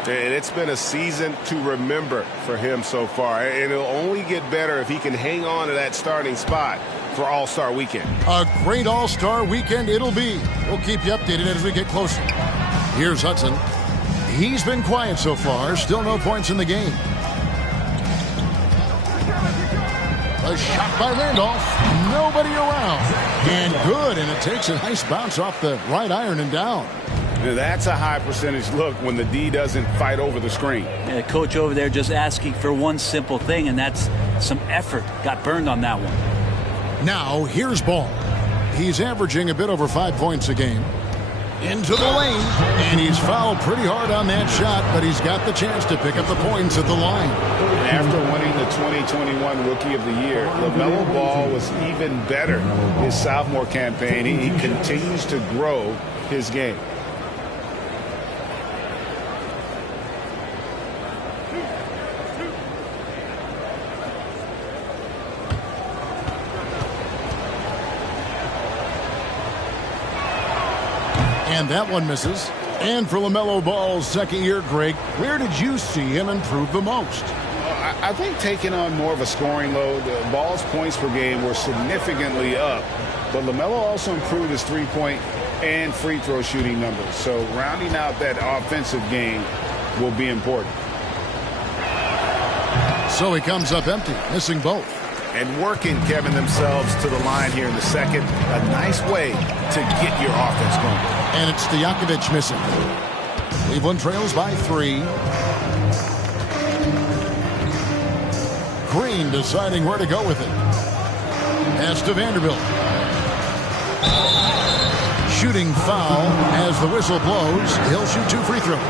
And it's been a season to remember for him so far. And it'll only get better if he can hang on to that starting spot for All-Star Weekend. A great All-Star Weekend it'll be. We'll keep you updated as we get closer. Here's Hudson. He's been quiet so far. Still no points in the game. A shot by Randolph. Nobody around. And good. And it takes a nice bounce off the right iron and down. That's a high percentage look when the D doesn't fight over the screen. Yeah, coach over there just asking for one simple thing, and that's some effort. Got burned on that one. Now here's Ball. He's averaging a bit over 5 points a game. Into the lane, and he's fouled pretty hard on that shot, but he's got the chance to pick up the points at the line. After winning the 2021 Rookie of the Year, LaMelo Ball was even better his sophomore campaign. He continues to grow his game. And that one misses. And for LaMelo Ball's second year, Greg, where did you see him improve the most? I think taking on more of a scoring load. Ball's points per game were significantly up. But LaMelo also improved his three-point and free throw shooting numbers. So rounding out that offensive game will be important. So he comes up empty, missing both. And working, Kevin, themselves to the line here in the second. A nice way to get your offense going. And it's Stojakovic missing. Cleveland trails by 3. Green deciding where to go with it. Pass to Vanderbilt. Shooting foul as the whistle blows. He'll shoot 2 free throws.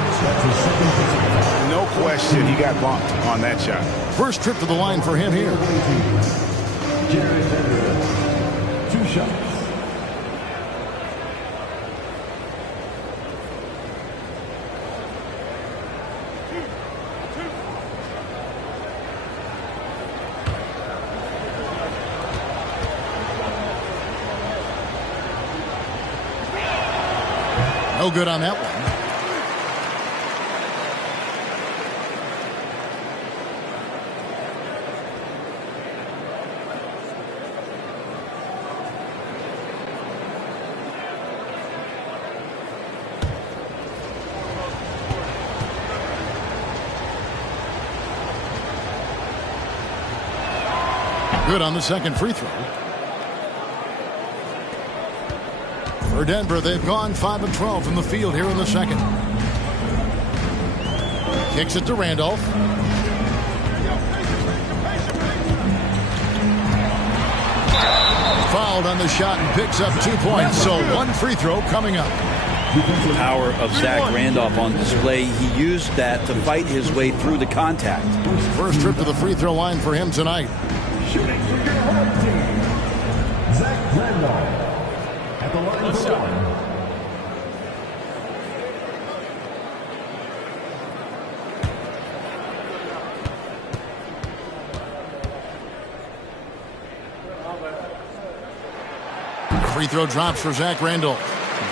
No question he got bumped on that shot. First trip to the line for him here. 2 shots. No good on that one. Good on the second free throw. For Denver, they've gone 5 of 12 from the field here in the second. Kicks it to Randolph. Fouled on the shot and picks up 2 points. So 1 free throw coming up. The power of Zach Randolph on display. He used that to fight his way through the contact. First trip to the free throw line for him tonight. Shooting for your home team, Zach Randolph. At the line for 1. Free throw drops for Zach Randolph.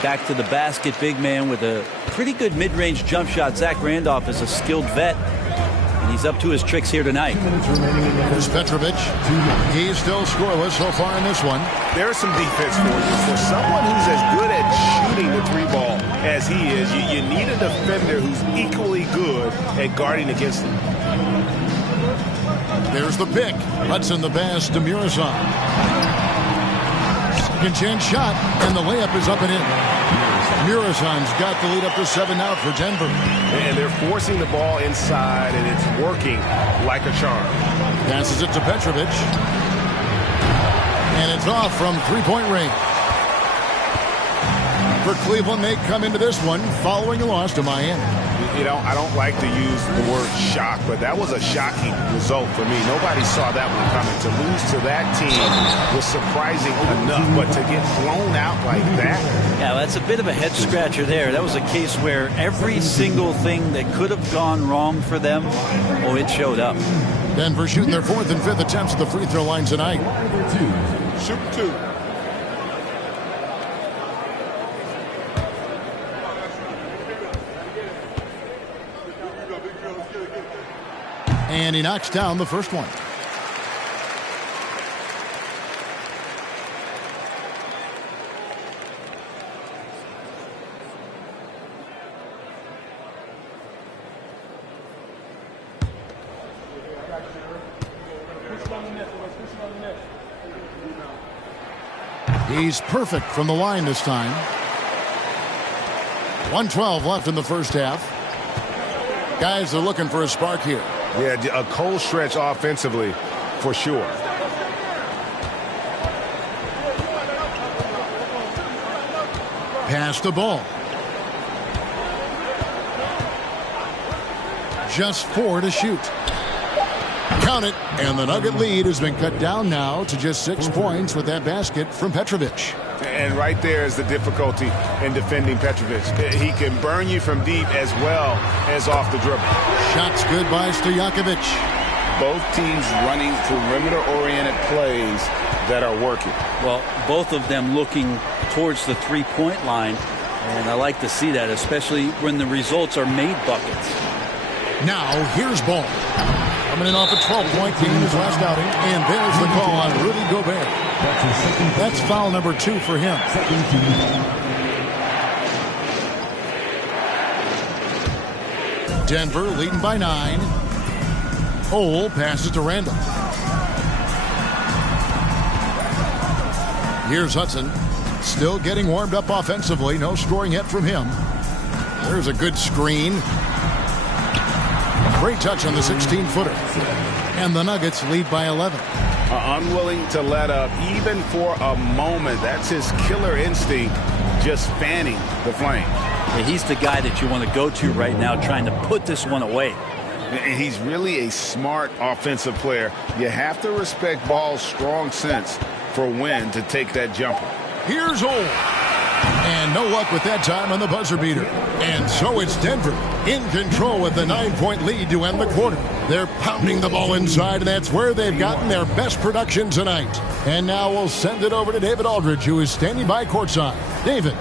Back to the basket, big man with a pretty good mid-range jump shot. Zach Randolph is a skilled vet, and he's up to his tricks here tonight. Here's Petrovic. He's still scoreless so far in this one. There's some defense for you. For someone who's as good at shooting the 3 ball as he is, you need a defender who's equally good at guarding against him. There's the pick. Hudson the pass to Muresan. Second chance shot, and the layup is up and in. Muresan's got the lead up to 7 now for Denver. And they're forcing the ball inside, and it's working like a charm. Passes it to Petrovic. And it's off from 3-point range. For Cleveland, they come into this one following a loss to Miami. You know, I don't like to use the word shock, but that was a shocking result for me. Nobody saw that one coming. To lose to that team was surprising enough, but to get blown out like that. Yeah, that's a bit of a head scratcher there. That was a case where every single thing that could have gone wrong for them, it showed up. Denver shooting their 4th and 5th attempts at the free throw line tonight. Shoot 2. And he knocks down the first one. He's perfect from the line this time. 1:12 left in the first half. Guys are looking for a spark here. Yeah, a cold stretch offensively for sure. Pass the ball. Just 4 to shoot. Count it, and the Nugget lead has been cut down now to just 6 points with that basket from Petrovic. And right there is the difficulty in defending Petrovic. He can burn you from deep as well as off the dribble. Shots good by Stojakovic. Both teams running perimeter-oriented plays that are working. Well, both of them looking towards the three-point line, and I like to see that, especially when the results are made buckets. Now, here's Ball. Coming in off a 12-point game in his last outing, and there's the call on Rudy Gobert. That's foul number 2 for him. Denver leading by 9. Cole passes to Randall. Here's Hudson. Still getting warmed up offensively. No scoring yet from him. There's a good screen. Great touch on the 16-footer. And the Nuggets lead by 11. Unwilling to let up even for a moment. That's his killer instinct, just fanning the flame. Yeah, he's the guy that you want to go to right now, trying to put this one away. And he's really a smart offensive player. You have to respect Ball's strong sense for when to take that jumper. Here's Ole. And no luck with that time on the buzzer beater. And so it's Denver in control with the 9-point lead to end the quarter. They're pounding the ball inside, and that's where they've gotten their best production tonight. And now we'll send it over to David Aldridge, who is standing by courtside. David.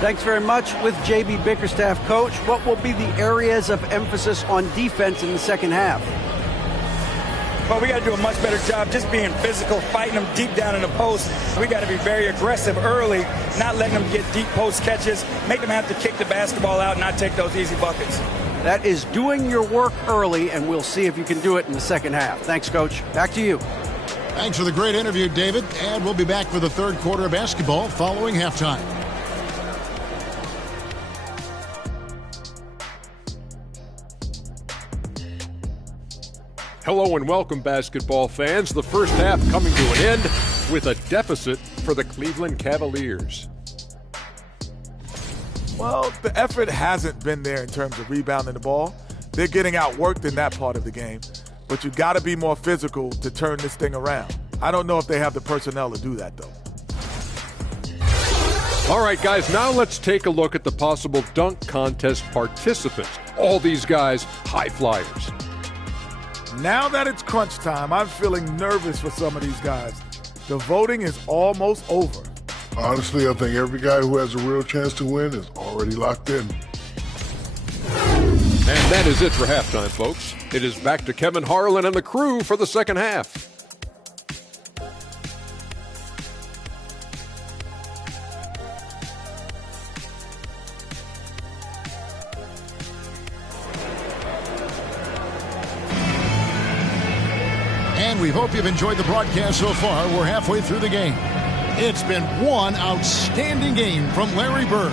Thanks very much. With J.B. Bickerstaff, Coach, what will be the areas of emphasis on defense in the second half? Well, we got to do a much better job just being physical, fighting them deep down in the post. We got to be very aggressive early, not letting them get deep post catches, make them have to kick the basketball out and not take those easy buckets. That is doing your work early, and we'll see if you can do it in the second half. Thanks, Coach. Back to you. Thanks for the great interview, David. And we'll be back for the third quarter of basketball following halftime. Hello and welcome, basketball fans. The first half coming to an end with a deficit for the Cleveland Cavaliers. Well, the effort hasn't been there in terms of rebounding the ball. They're getting outworked in that part of the game. But you got to be more physical to turn this thing around. I don't know if they have the personnel to do that, though. All right, guys, now let's take a look at the possible dunk contest participants. All these guys, high flyers. Now that it's crunch time, I'm feeling nervous for some of these guys. The voting is almost over. Honestly, I think every guy who has a real chance to win is already locked in. And that is it for halftime, folks. It is back to Kevin Harlan and the crew for the second half. And we hope you've enjoyed the broadcast so far. We're halfway through the game. It's been one outstanding game from Larry Bird.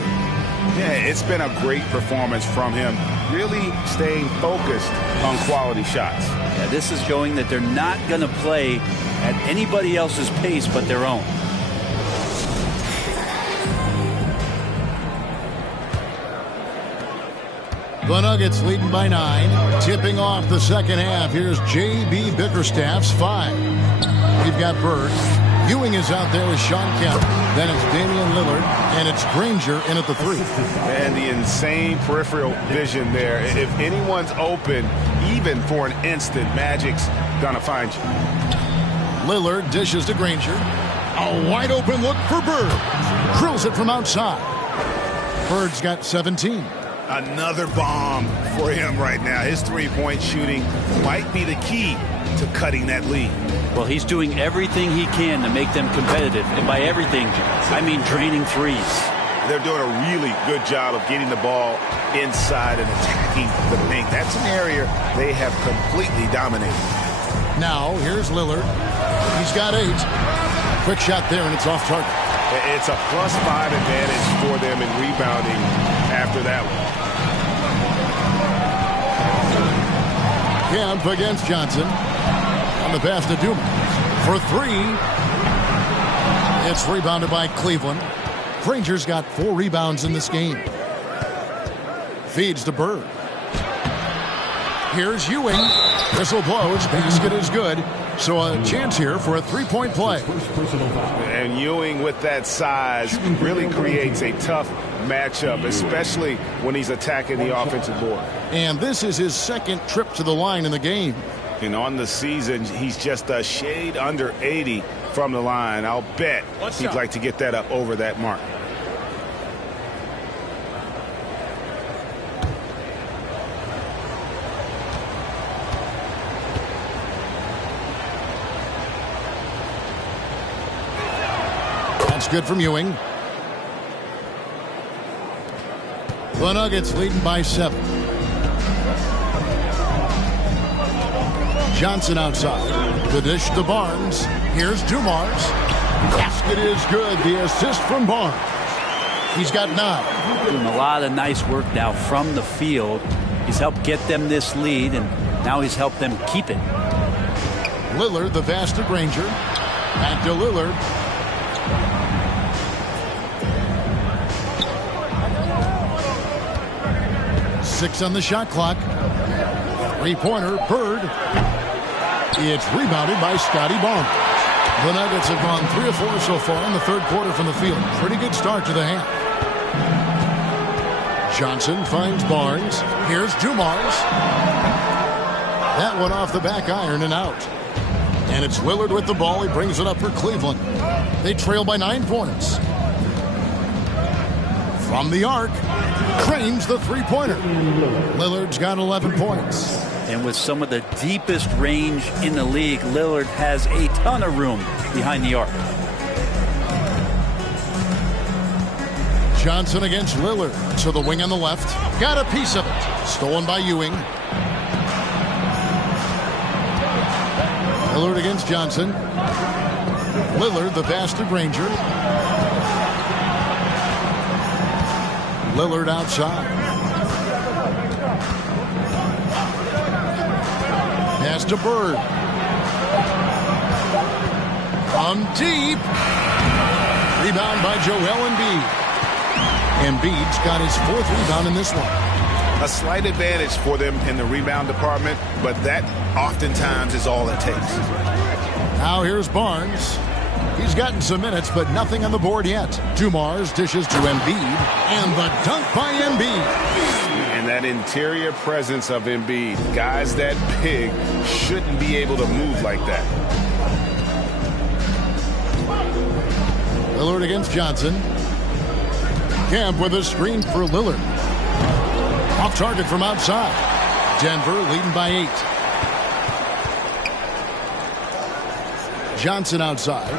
Yeah, it's been a great performance from him, really staying focused on quality shots. Yeah, this is showing that they're not going to play at anybody else's pace but their own. The Nuggets leading by 9. Tipping off the second half. Here's J.B. Bickerstaff's 5. We've got Bird. Ewing is out there with Sean Kemp. Then it's Damian Lillard. And it's Granger in at the 3. And the insane peripheral vision there. If anyone's open, even for an instant, Magic's going to find you. Lillard dishes to Granger. A wide open look for Bird. Drills it from outside. Bird's got 17. Another bomb for him right now. His three-point shooting might be the key to cutting that lead. Well, he's doing everything he can to make them competitive. And by everything, I mean draining threes. They're doing a really good job of getting the ball inside and attacking the paint. That's an area they have completely dominated. Now, here's Lillard. He's got 8. Quick shot there, and it's off target. It's a +5 advantage for them in rebounding after that one. Kemp against Johnson. On the pass to Dumas. For 3. It's rebounded by Cleveland. Granger's got 4 rebounds in this game. Feeds to Bird. Here's Ewing. Whistle blows. Basket is good. So a chance here for a 3-point play. And Ewing with that size really creates a tough matchup, especially when he's attacking the offensive board. And this is his 2nd trip to the line in the game. And on the season, he's just a shade under 80 from the line. I'll bet he'd like to get that up over that mark. That's good from Ewing. The Nuggets leading by 7. Johnson outside. The dish to Barnes. Here's Dumars. Basket is good. The assist from Barnes. He's got 9. Doing a lot of nice work now from the field. He's helped get them this lead, and now he's helped them keep it. Lillard, the pass to Granger. Back to Lillard. Six on the shot clock. 3-pointer, Bird. It's rebounded by Scotty Barnes. The Nuggets have gone 3 of 4 so far in the 3rd quarter from the field. Pretty good start to the half. Johnson finds Barnes. Here's Dumars. That one off the back iron and out. And it's Lillard with the ball. He brings it up for Cleveland. They trail by 9 points. From the arc, Crane's the 3-pointer. Lillard's got 11 points. And with some of the deepest range in the league, Lillard has a ton of room behind the arc. Johnson against Lillard. To the wing on the left. Got a piece of it. Stolen by Ewing. Lillard against Johnson. Lillard, the pass to Granger. Lillard outside. Pass to Bird. From deep. Rebound by Joel Embiid. Embiid's got his 4th rebound in this one. A slight advantage for them in the rebound department, but that oftentimes is all it takes. Now here's Barnes. He's gotten some minutes, but nothing on the board yet. Dumars dishes to Embiid, and the dunk by Embiid. And that interior presence of Embiid, guys that big shouldn't be able to move like that. Lillard against Johnson. Camp with a screen for Lillard. Off target from outside. Denver leading by 8. Johnson outside.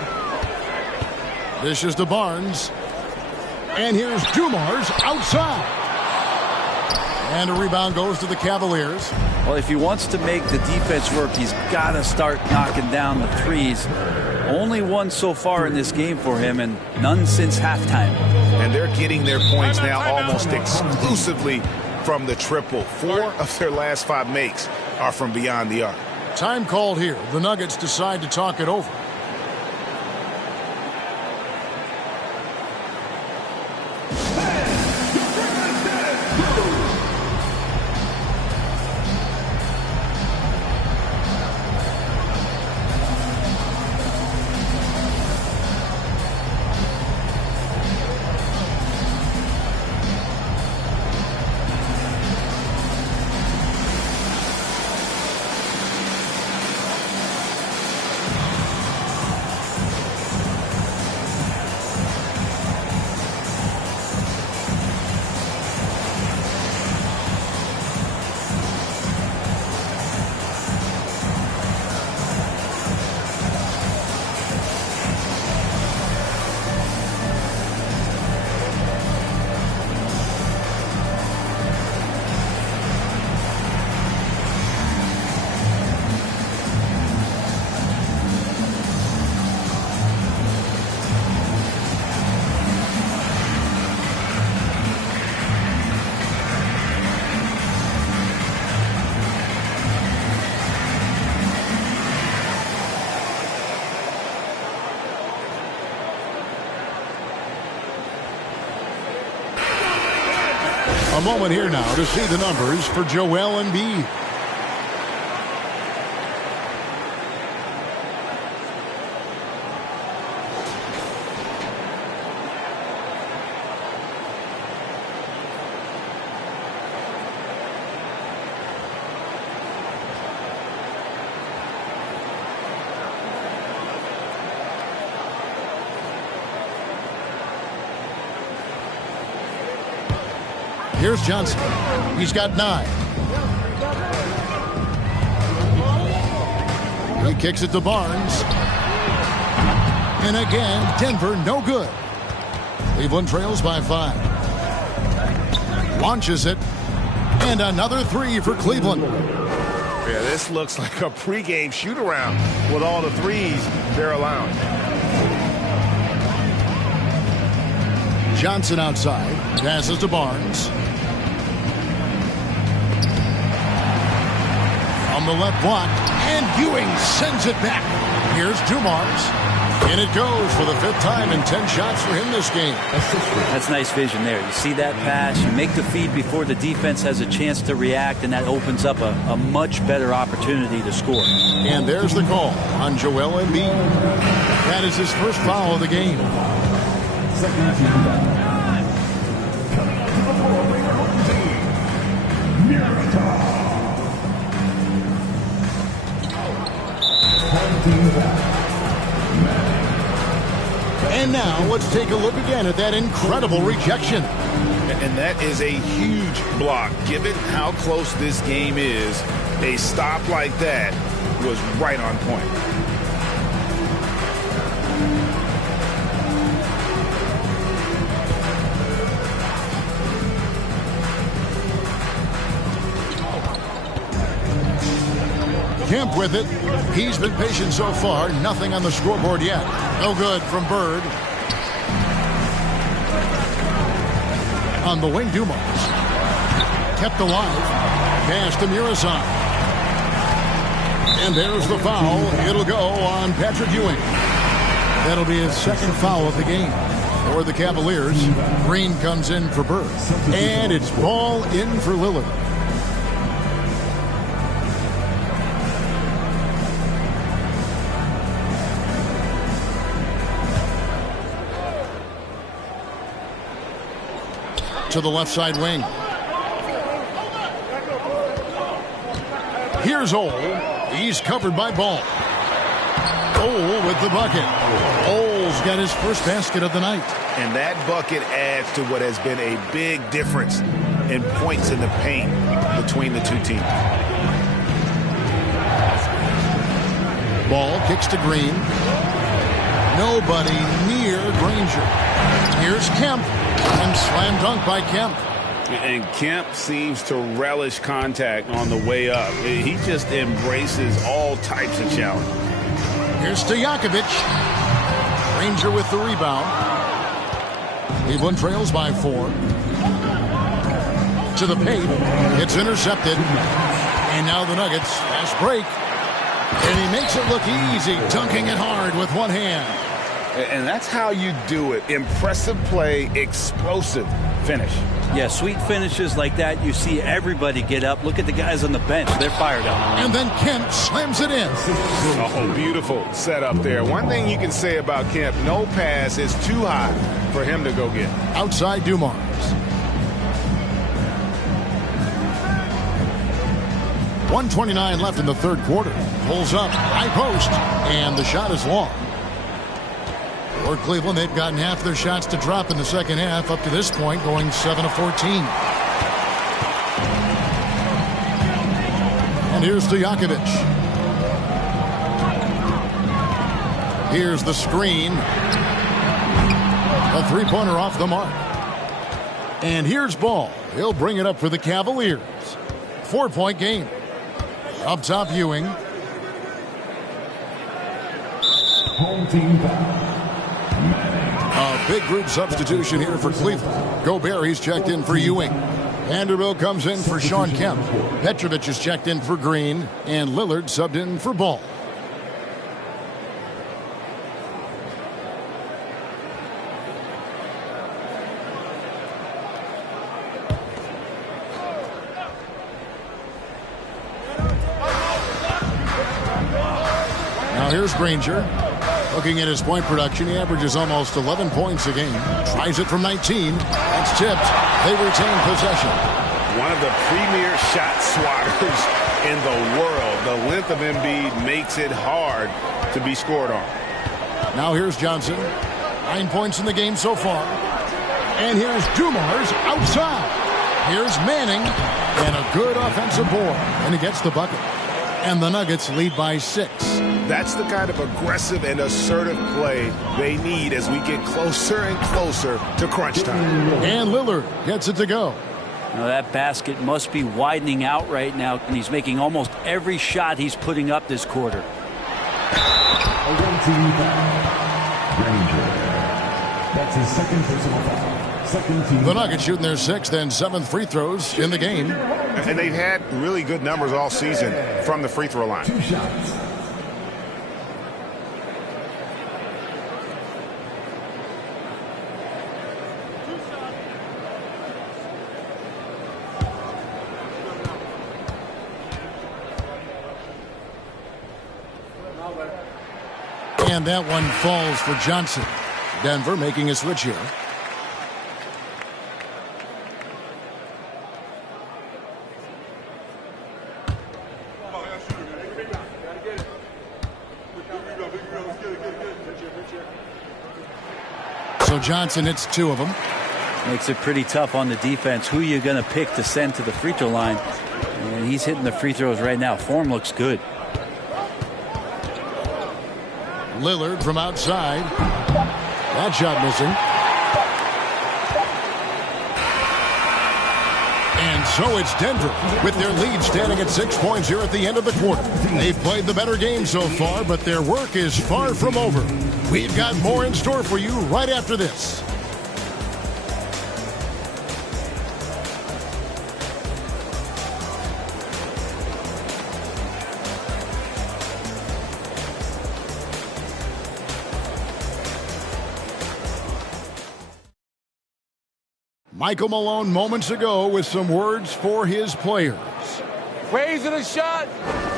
Dishes to Barnes. And here's Dumars outside. And a rebound goes to the Cavaliers. Well, if he wants to make the defense work, he's got to start knocking down the threes. Only one so far in this game for him, and none since halftime. And they're getting their points now almost exclusively from the triple. 4 of their last 5 makes are from beyond the arc. Time called here. The Nuggets decide to talk it over. A moment here now to see the numbers for Joel Embiid. Here's Johnson. He's got 9. He kicks it to Barnes. And again, Denver no good. Cleveland trails by 5. Launches it. And another 3 for Cleveland. Yeah, this looks like a pregame shoot-around with all the threes they're allowing. Johnson outside. Passes to Barnes. On the left block, and Ewing sends it back. Here's Dumars, and it goes for the 5th time in 10 shots for him this game. That's nice vision there. You see that pass, you make the feed before the defense has a chance to react, and that opens up a much better opportunity to score. And there's the call on Joel Embiid. That is his first foul of the game. And now let's take a look again at that incredible rejection. And that is a huge block. Given how close this game is, a stop like that was right on point. Kemp with it. He's been patient so far. Nothing on the scoreboard yet. No good from Bird. On the wing, Dumars. Kept alive. Pass to Murazan. And there's the foul. It'll go on Patrick Ewing. That'll be his 2nd foul of the game for the Cavaliers. Green comes in for Bird. And it's ball in for Lillard. To the left side wing. Here's Ole. He's covered by Ball. Ole with the bucket. Ole's got his first basket of the night. And that bucket adds to what has been a big difference in points in the paint between the two teams. Ball kicks to Green. Nobody near Granger. Here's Kemp. And slam dunk by Kemp. And Kemp seems to relish contact on the way up. He just embraces all types of challenge. Here's Stojakovic. Granger with the rebound. Cleveland trails by 4. To the paint. It's intercepted. And now the Nuggets. Fast break. And he makes it look easy, dunking it hard with one hand. And that's how you do it. Impressive play, explosive finish. Yeah, sweet finishes like that, you see everybody get up. Look at the guys on the bench. They're fired up. And then Kemp slams it in. Oh, beautiful setup there. One thing you can say about Kemp, no pass is too high for him to go get. Outside Dumars. .129 left in the 3rd quarter. Pulls up, high post, and the shot is long. For Cleveland, they've gotten half their shots to drop in the 2nd half up to this point, going 7 of 14. And here's Stojakovic. Here's the screen. A 3-pointer off the mark. And here's Ball. He'll bring it up for the Cavaliers. 4-point game. Up top, Ewing. Home team foul. A big group substitution here for Cleveland. Gobert, he's checked in for Ewing. Vanderbilt comes in for Sean Kemp. Petrovic is checked in for Green. And Lillard subbed in for Ball. Now here's Granger. Looking at his point production, he averages almost 11 points a game. Tries it from 19. That's tipped. They retain possession. One of the premier shot swatters in the world. The length of Embiid makes it hard to be scored on. Now here's Johnson. 9 points in the game so far. And here's Dumars outside. Here's Manning. And a good offensive board. And he gets the bucket. And the Nuggets lead by 6. That's the kind of aggressive and assertive play they need as we get closer and closer to crunch time. And Lillard gets it to go. Now that basket must be widening out right now, and he's making almost every shot he's putting up this quarter. That's his second personal foul. Second team. The Nuggets shooting their 6th and 7th free throws in the game. And they've had really good numbers all season from the free throw line. 2 shots. And that one falls for Johnson. Denver making a switch here. So Johnson hits 2 of them. Makes it pretty tough on the defense. Who you going to pick to send to the free throw line? And he's hitting the free throws right now. Form looks good. Lillard from outside. That shot missing. And so it's Denver with their lead standing at 6 points here at the end of the quarter. They've played the better game so far, but their work is far from over. We've got more in store for you right after this. Michael Malone moments ago with some words for his players. Raising a shot,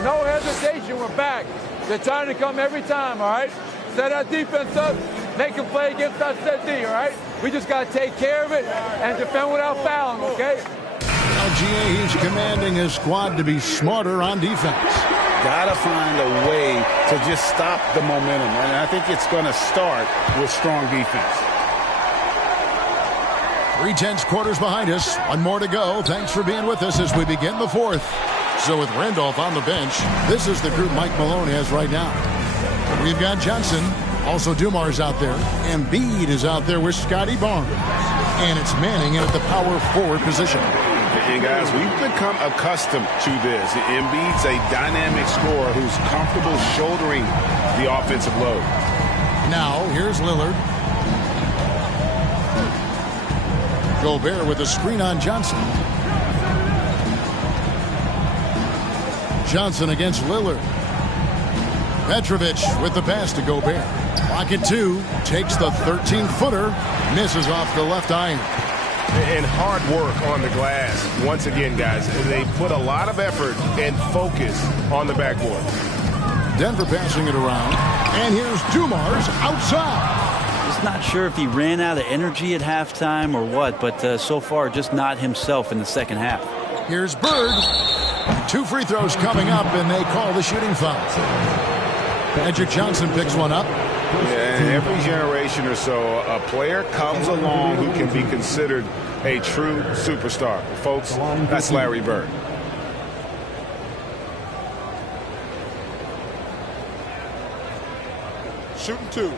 no hesitation, we're back. They're trying to come every time, all right? Set our defense up, make a play against our set D, all right? We just got to take care of it and defend without fouling, okay? LGA, he's commanding his squad to be smarter on defense. Gotta find a way to just stop the momentum, and I think it's going to start with strong defense. 3/10 quarters behind us. One more to go. Thanks for being with us as we begin the 4th. So with Randolph on the bench, this is the group Mike Malone has right now. We've got Johnson, also Dumars out there. Embiid is out there with Scotty Barnes. And it's Manning in at the power forward position. And guys, we've become accustomed to this. Embiid's a dynamic scorer who's comfortable shouldering the offensive load. Now, here's Lillard. Gobert with a screen on Johnson. Johnson against Lillard. Petrovic with the pass to Gobert. Rocket 2 takes the 13-footer. Misses off the left iron. And hard work on the glass. Once again, guys, they put a lot of effort and focus on the backboard. Denver passing it around. And here's Dumars outside. Just not sure if he ran out of energy at halftime or what, but so far just not himself in the second half. Here's Bird. 2 free throws coming up, and they call the shooting foul. Magic Johnson picks one up. Yeah, and every generation or so, a player comes along who can be considered a true superstar. Folks, that's Larry Bird. Shooting 2.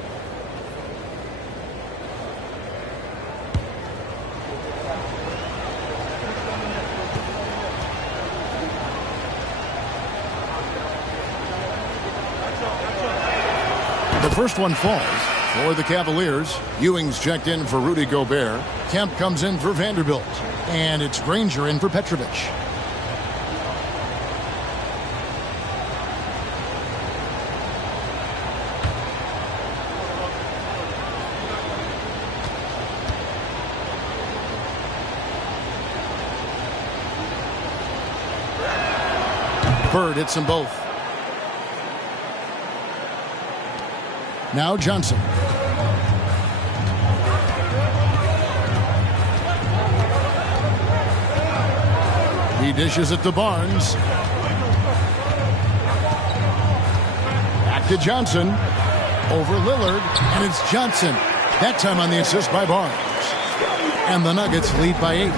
The first one falls for the Cavaliers. Ewing's checked in for Rudy Gobert. Kemp comes in for Vanderbilt. And it's Granger in for Petrovic. Bird hits them both. Now Johnson. He dishes it to Barnes. Back to Johnson. Over Lillard. And it's Johnson. That time on the assist by Barnes. And the Nuggets lead by 8.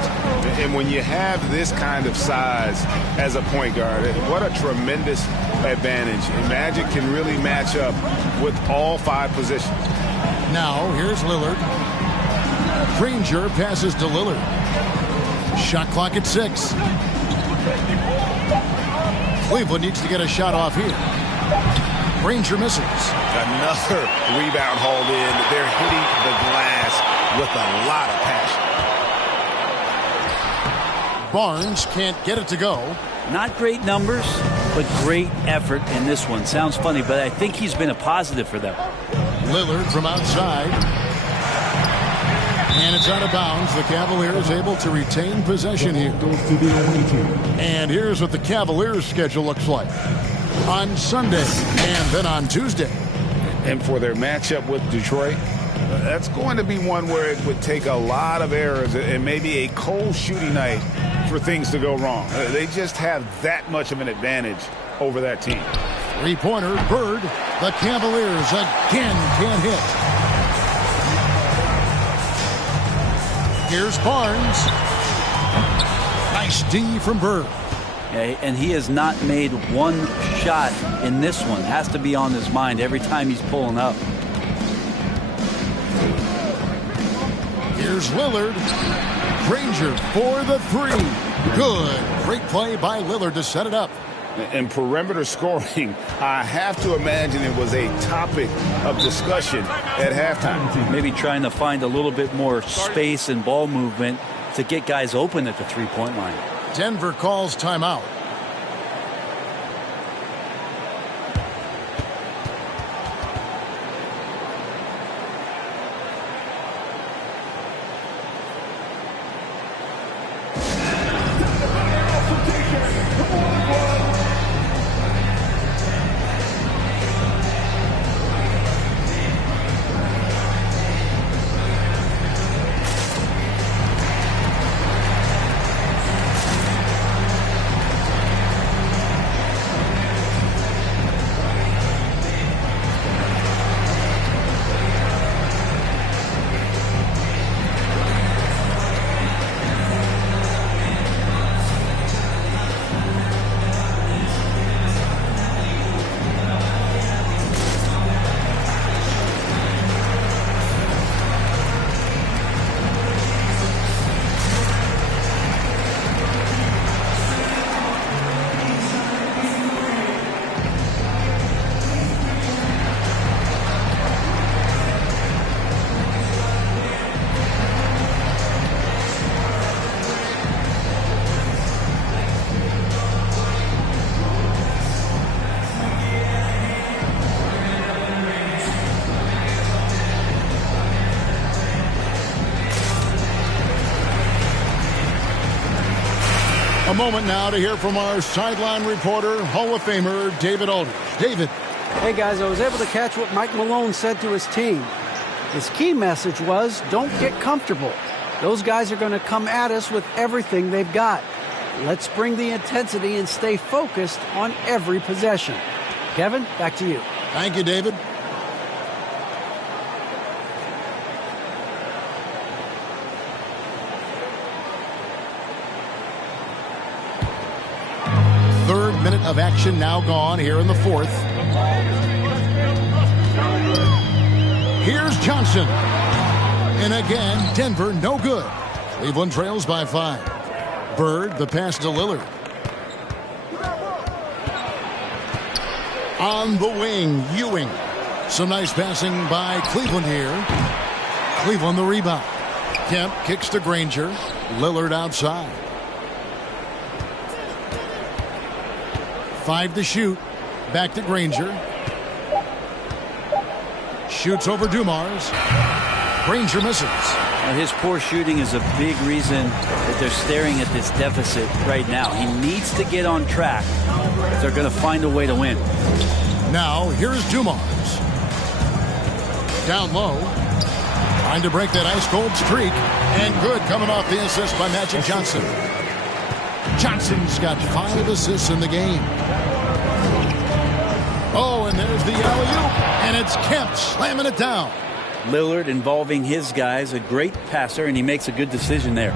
And when you have this kind of size as a point guard, what a tremendous advantage. And Magic can really match up with all 5 positions. Now, here's Lillard. Granger passes to Lillard. Shot clock at 6. Cleveland needs to get a shot off here. Granger misses. Another rebound hauled in. They're hitting the glass with a lot of passion. Barnes can't get it to go. Not great numbers, but great effort in this one. Sounds funny, but I think he's been a positive for them. Lillard from outside. And it's out of bounds. The Cavaliers able to retain possession here. And here's what the Cavaliers' schedule looks like. On Sunday and then on Tuesday. And for their matchup with Detroit, that's going to be one where it would take a lot of errors and maybe a cold shooting night for things to go wrong. They just have that much of an advantage over that team. Three-pointer, Bird. The Cavaliers again can't hit. Here's Barnes. Nice D from Bird. Okay, and he has not made one shot in this one. Has to be on his mind every time he's pulling up. Here's Lillard. Granger for the 3. Good. Great play by Lillard to set it up. And perimeter scoring, I have to imagine it was a topic of discussion at halftime. Maybe trying to find a little bit more space and ball movement to get guys open at the three-point line. Denver calls timeout. A moment now to hear from our sideline reporter, Hall of Famer David Aldridge. David. Hey, guys, I was able to catch what Mike Malone said to his team. His key message was, don't get comfortable. Those guys are going to come at us with everything they've got. Let's bring the intensity and stay focused on every possession. Kevin, back to you. Thank you, David. Third minute of action now gone here in the 4th. Here's Johnson. And again, Denver no good. Cleveland trails by 5. Bird, the pass to Lillard. On the wing, Ewing. Some nice passing by Cleveland here. Cleveland the rebound. Kemp kicks to Granger. Lillard outside. 5 to shoot. Back to Granger. Shoots over Dumars. Granger misses. His poor shooting is a big reason that they're staring at this deficit right now. He needs to get on track if they're going to find a way to win. Now, here's Dumars. Down low. Trying to break that ice-cold streak. And good coming off the assist by Magic Johnson. Johnson's got 5 assists in the game. Oh, and there's the alley-oop. And it's Kemp slamming it down. Lillard involving his guys, a great passer, and he makes a good decision there.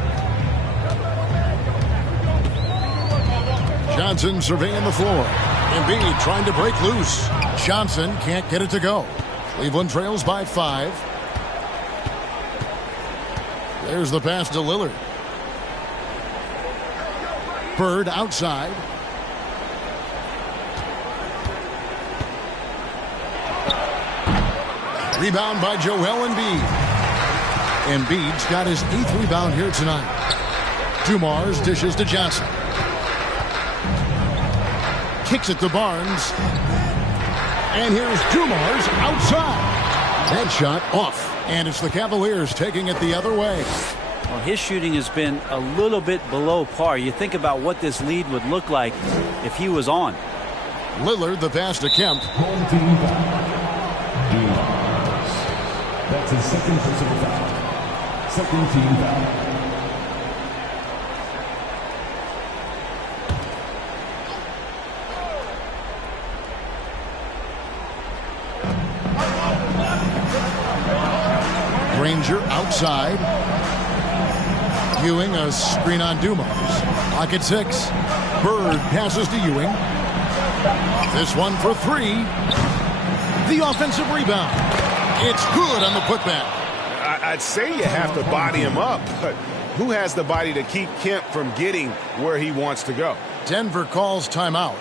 Johnson surveying the floor. Embiid trying to break loose. Johnson can't get it to go. Cleveland trails by 5. There's the pass to Lillard. Bird outside. Rebound by Joel Embiid. Embiid's got his 8th rebound here tonight. Dumars dishes to Johnson. Kicks it to Barnes. And here's Dumars outside. That shot off. And it's the Cavaliers taking it the other way. Well, his shooting has been a little bit below par. You think about what this lead would look like if he was on. Lillard, the pass to Kemp. Home team foul. That's his second personal foul. Second team foul. Granger outside. Ewing a screen on Dumars. Clock at 6. Bird passes to Ewing. This one for 3. The offensive rebound. It's good on the putback. I'd say you have to body him up, but who has the body to keep Kemp from getting where he wants to go? Denver calls timeout.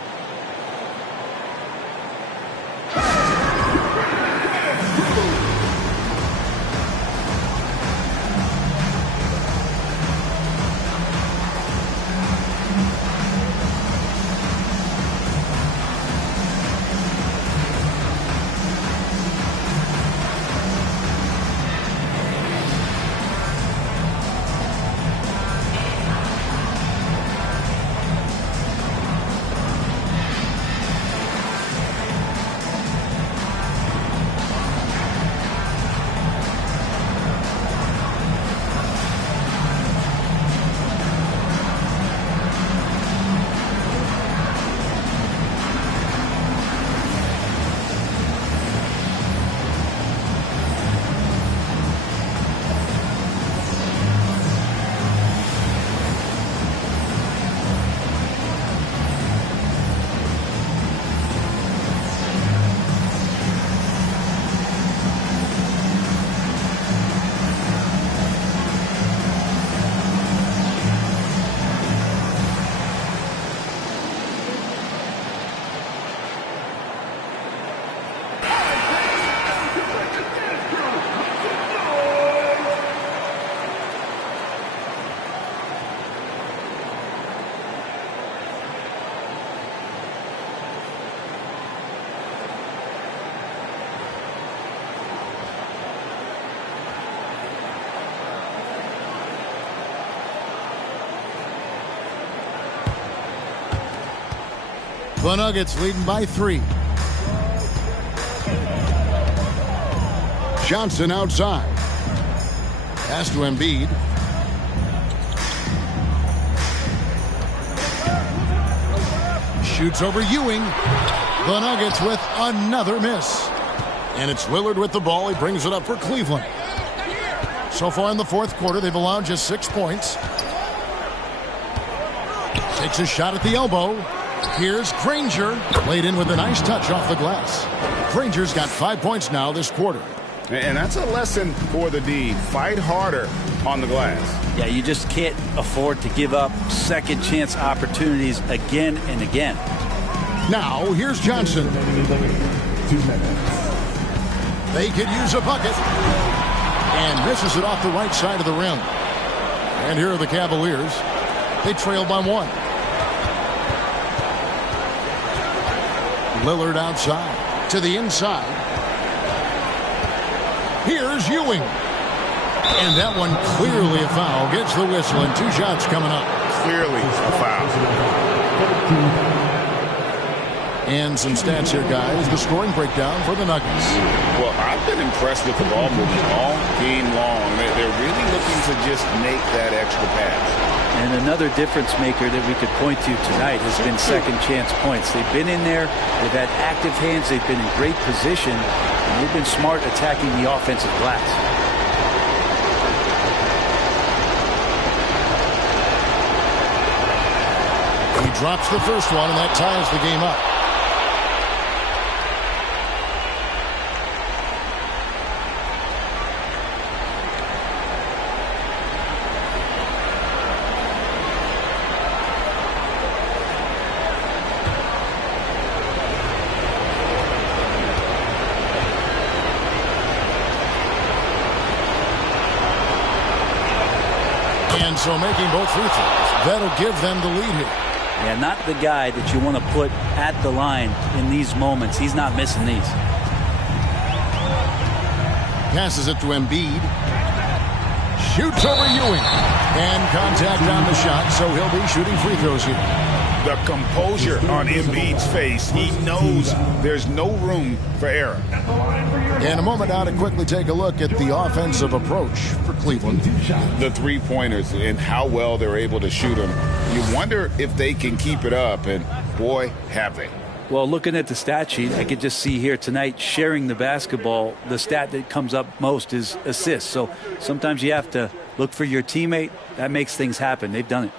The Nuggets leading by 3. Johnson outside. Pass to Embiid. Shoots over Ewing. The Nuggets with another miss. And it's Lillard with the ball. He brings it up for Cleveland. So far in the fourth quarter, they've allowed just 6 points. Takes a shot at the elbow. Here's Granger. Laid in with a nice touch off the glass. Granger's got 5 points now this quarter. And that's a lesson for the D. Fight harder on the glass. Yeah, you just can't afford to give up second chance opportunities again and again. Now, here's Johnson. 2 minutes. They could use a bucket. And misses it off the right side of the rim. And here are the Cavaliers. They trail by 1. Lillard outside to the inside. Here's Ewing. And that one clearly a foul. Gets the whistle and 2 shots coming up. Clearly a foul. And some stats here, guys. The scoring breakdown for the Nuggets. Well, I've been impressed with the ball movement all game long. They're really looking to just make that extra pass. And another difference maker that we could point to tonight has been second chance points. They've been in there. They've had active hands. They've been in great position. And they've been smart attacking the offensive glass. He drops the first one, and that ties the game up. And so making both free throws, that'll give them the lead here. Yeah, not the guy that you want to put at the line in these moments. He's not missing these. Passes it to Embiid. Shoots over Ewing. And contact on the shot, so he'll be shooting free throws here. The composure on Embiid's face. He knows there's no room for error. In a moment now to quickly take a look at the offensive approach for Cleveland. The three-pointers and how well they're able to shoot them. You wonder if they can keep it up, and boy, have they. Well, looking at the stat sheet, I could just see here tonight sharing the basketball. The stat that comes up most is assists. So sometimes you have to look for your teammate. That makes things happen. They've done it.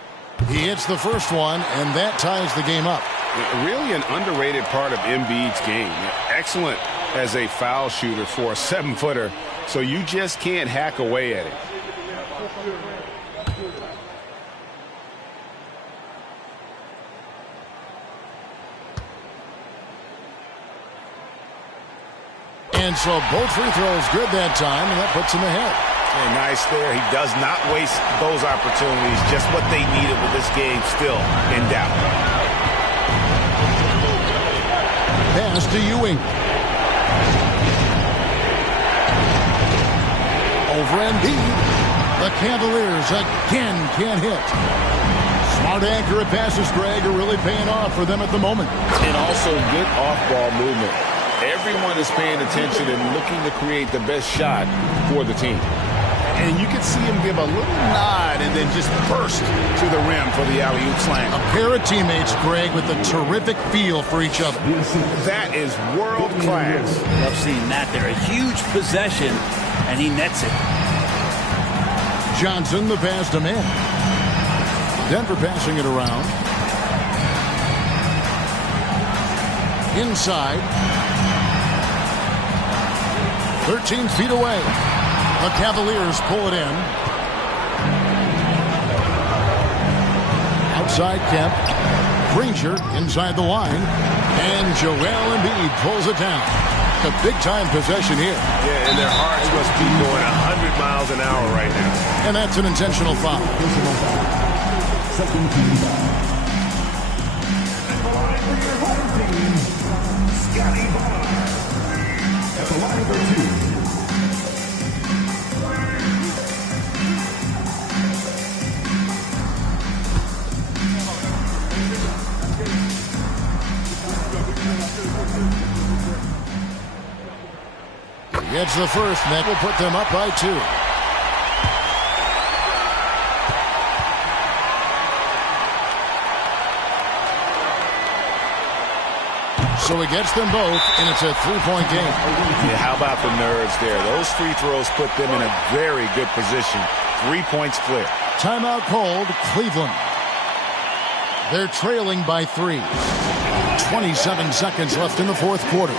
He hits the first one, and that ties the game up. Really an underrated part of Embiid's game. Excellent as a foul shooter for a 7-footer, so you just can't hack away at it. And so both free throws good that time, and that puts him ahead. And nice there. He does not waste those opportunities. Just what they needed with this game still in doubt. Pass to Ewing. Over Embiid. The Cavaliers again can't hit. Smart, accurate passes, Greg, are really paying off for them at the moment. And also good off-ball movement. Everyone is paying attention and looking to create the best shot for the team. And you can see him give a little nod and then just burst to the rim for the alley-oop slam. A pair of teammates, Greg, with a terrific feel for each other. That is world class. Love seeing that there. A huge possession, and he nets it. Johnson, the pass to man. Denver passing it around. Inside. 13 feet away. The Cavaliers pull it in. Outside Kemp. Granger inside the line. And Joel Embiid pulls it down. A big-time possession here. Yeah, and their hearts must be going 100 miles an hour right now. And that's an intentional foul. Second team foul. At the line for your home team, Scotty Barnes. At the line for two. Gets the first, and that will put them up by 2. So he gets them both, and it's a 3-point game. Yeah, how about the nerves there? Those free throws put them in a very good position. 3 points clear. Timeout called, Cleveland. They're trailing by 3. 27 seconds left in the fourth quarter.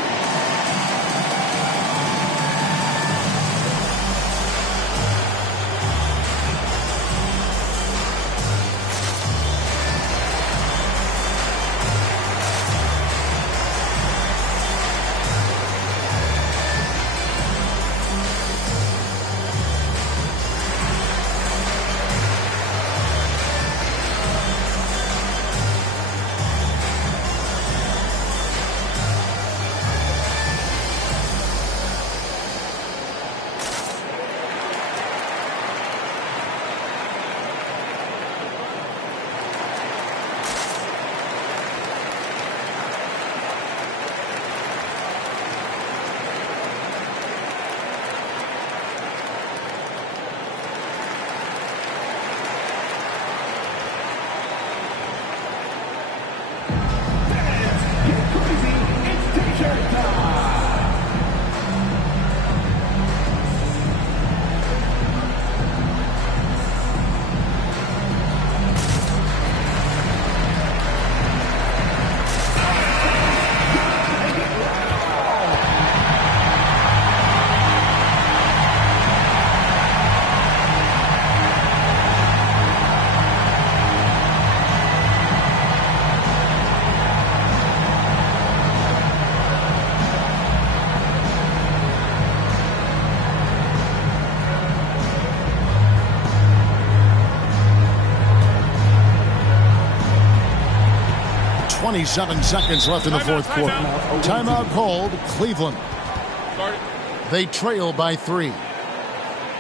27 seconds left in the fourth quarter. Timeout called, Cleveland. They trail by 3.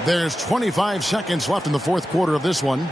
There's 25 seconds left in the fourth quarter of this one.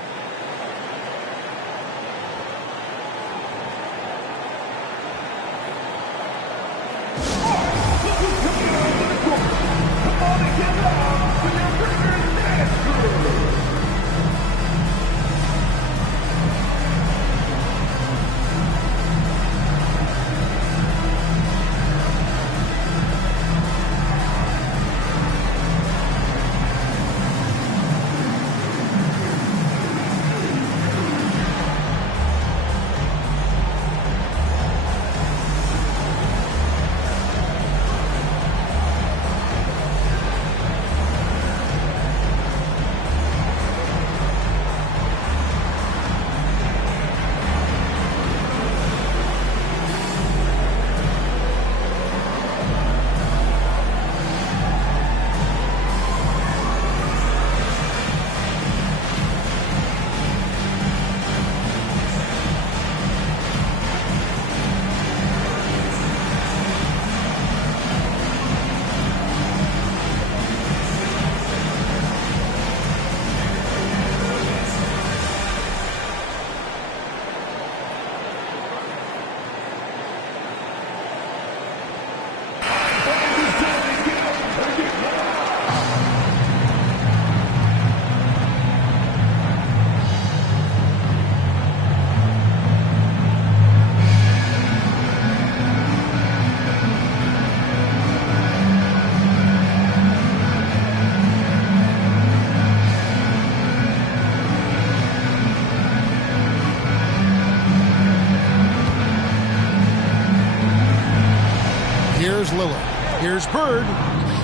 Here's Lillard. Here's Bird.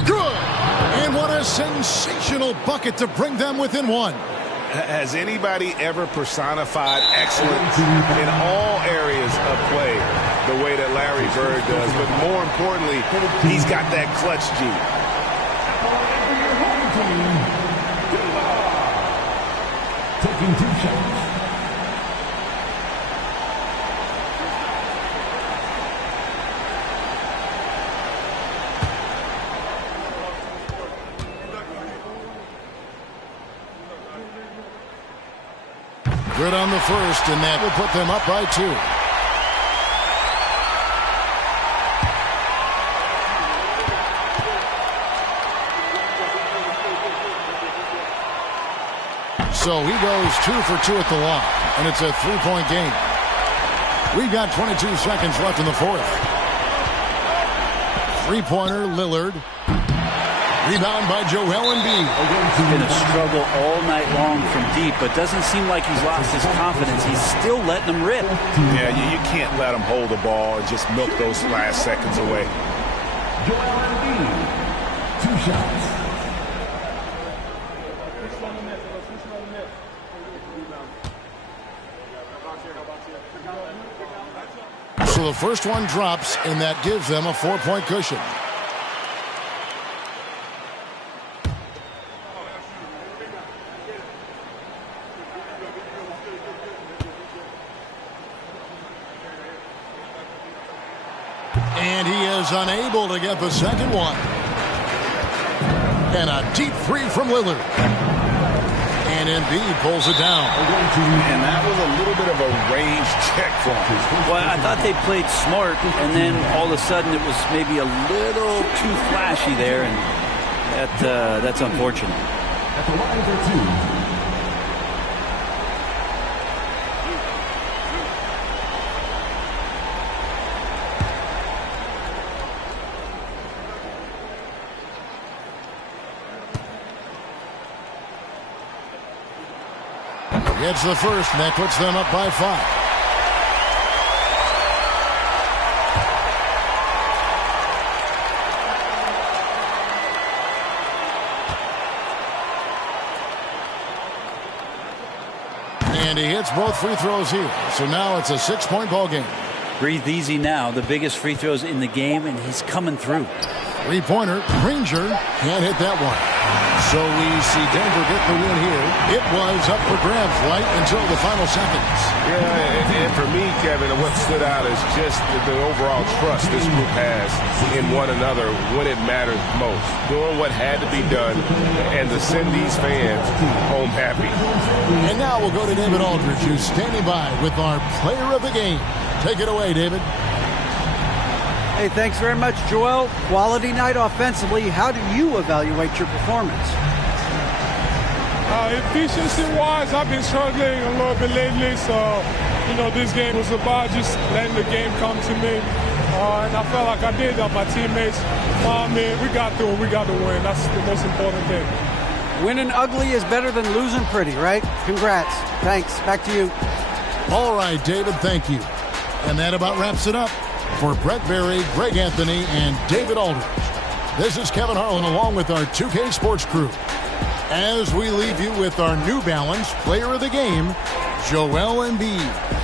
Good! And what a sensational bucket to bring them within 1. Has anybody ever personified excellence in all areas of play the way that Larry Bird does? But more importantly, he's got that clutch G. Taking 2 shots. Good on the first, and that will put them up by 2. So he goes 2 for 2 at the line, and it's a 3-point game. We've got 22 seconds left in the fourth. 3-pointer, Lillard. Rebound by Joel Embiid. He's going to struggle all night long from deep, but doesn't seem like he's lost his confidence. He's still letting them rip. Yeah, you can't let him hold the ball and just milk those last seconds away. Joel Embiid, 2 shots. So the first one drops, and that gives them a 4-point cushion. And he is unable to get the second one. And a deep 3 from Lillard. And Embiid pulls it down. And that was a little bit of a range check for him. Well, I thought they played smart, and then all of a sudden it was maybe a little too flashy there, and that's unfortunate. At the line for 2. Gets the first, and that puts them up by 5. And he hits both free throws here. So now it's a 6-point ball game. Breathe easy now. The biggest free throws in the game, and he's coming through. Three-pointer, Granger can't hit that one. So we see Denver get the win here. It was up for grabs right until the final seconds. Yeah, and for me, Kevin, what stood out is just the overall trust this group has in one another when it matters most. Doing what had to be done and to send these fans home happy. And now we'll go to David Aldridge, who's standing by with our player of the game. Take it away, David. Hey, thanks very much, Joel. Quality night offensively. How do you evaluate your performance? Efficiency-wise, I've been struggling a little bit lately, so, this game was about just letting the game come to me. And I felt like I did that. My teammates, we got through it. We got the win. That's the most important thing. Winning ugly is better than losing pretty, right? Congrats. Thanks. Back to you. All right, David, thank you. And that about wraps it up. For Brett Berry, Greg Anthony, and David Aldridge, this is Kevin Harlan along with our 2K Sports crew. As we leave you with our New Balance player of the game, Joel Embiid.